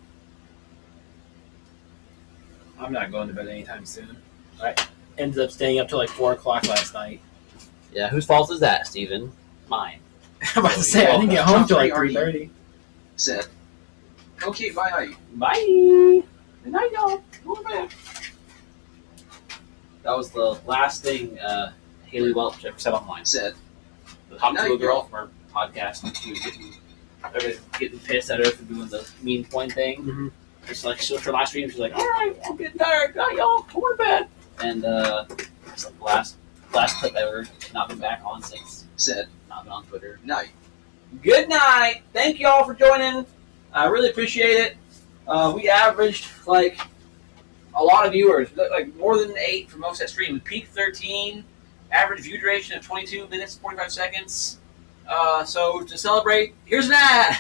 I'm not going to bed anytime soon. I ended up staying up till like 4 o'clock last night. Yeah, whose fault is that, Steven? Mine. I'm about to say, I didn't get home till like 3:30. Said. Okay, bye. Bye. Good night, y'all. Go to bed. That was the last thing Haley Welch ever said online. Said. The talk to a Night, girl from our podcast. She was getting pissed at her for doing the mean point thing. Mm-hmm. Just like her last stream, she's like, "All right, I'm getting tired. Night, y'all. Go to bed." And it's like the last clip ever. Not been back on since. Said. Not been on Twitter. Night. Good night. Thank you all for joining. I really appreciate it. We averaged like a lot of viewers, like more than 8 for most of that stream. We peaked 13, average view duration of 22 minutes, 45 seconds. So to celebrate, here's an ad.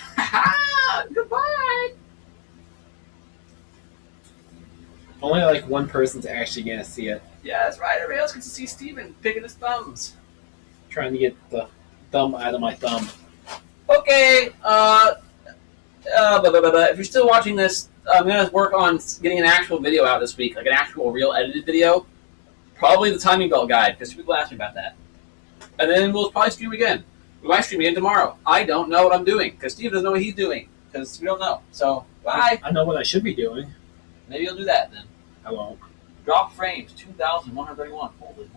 Goodbye. Only like one person's actually gonna see it. Yeah, that's right. Everybody else gets to see Steven picking his thumbs. Trying to get the thumb out of my thumb. Okay. If you're still watching this, I'm going to work on getting an actual video out this week, like an actual real edited video. Probably the timing belt guide, because people ask me about that. And then we'll probably stream again. We might stream again tomorrow. I don't know what I'm doing, because Steve doesn't know what he's doing, because we don't know. So, bye. I know what I should be doing. Maybe you'll do that then. I won't. Drop frames, 2,131. Holy moly.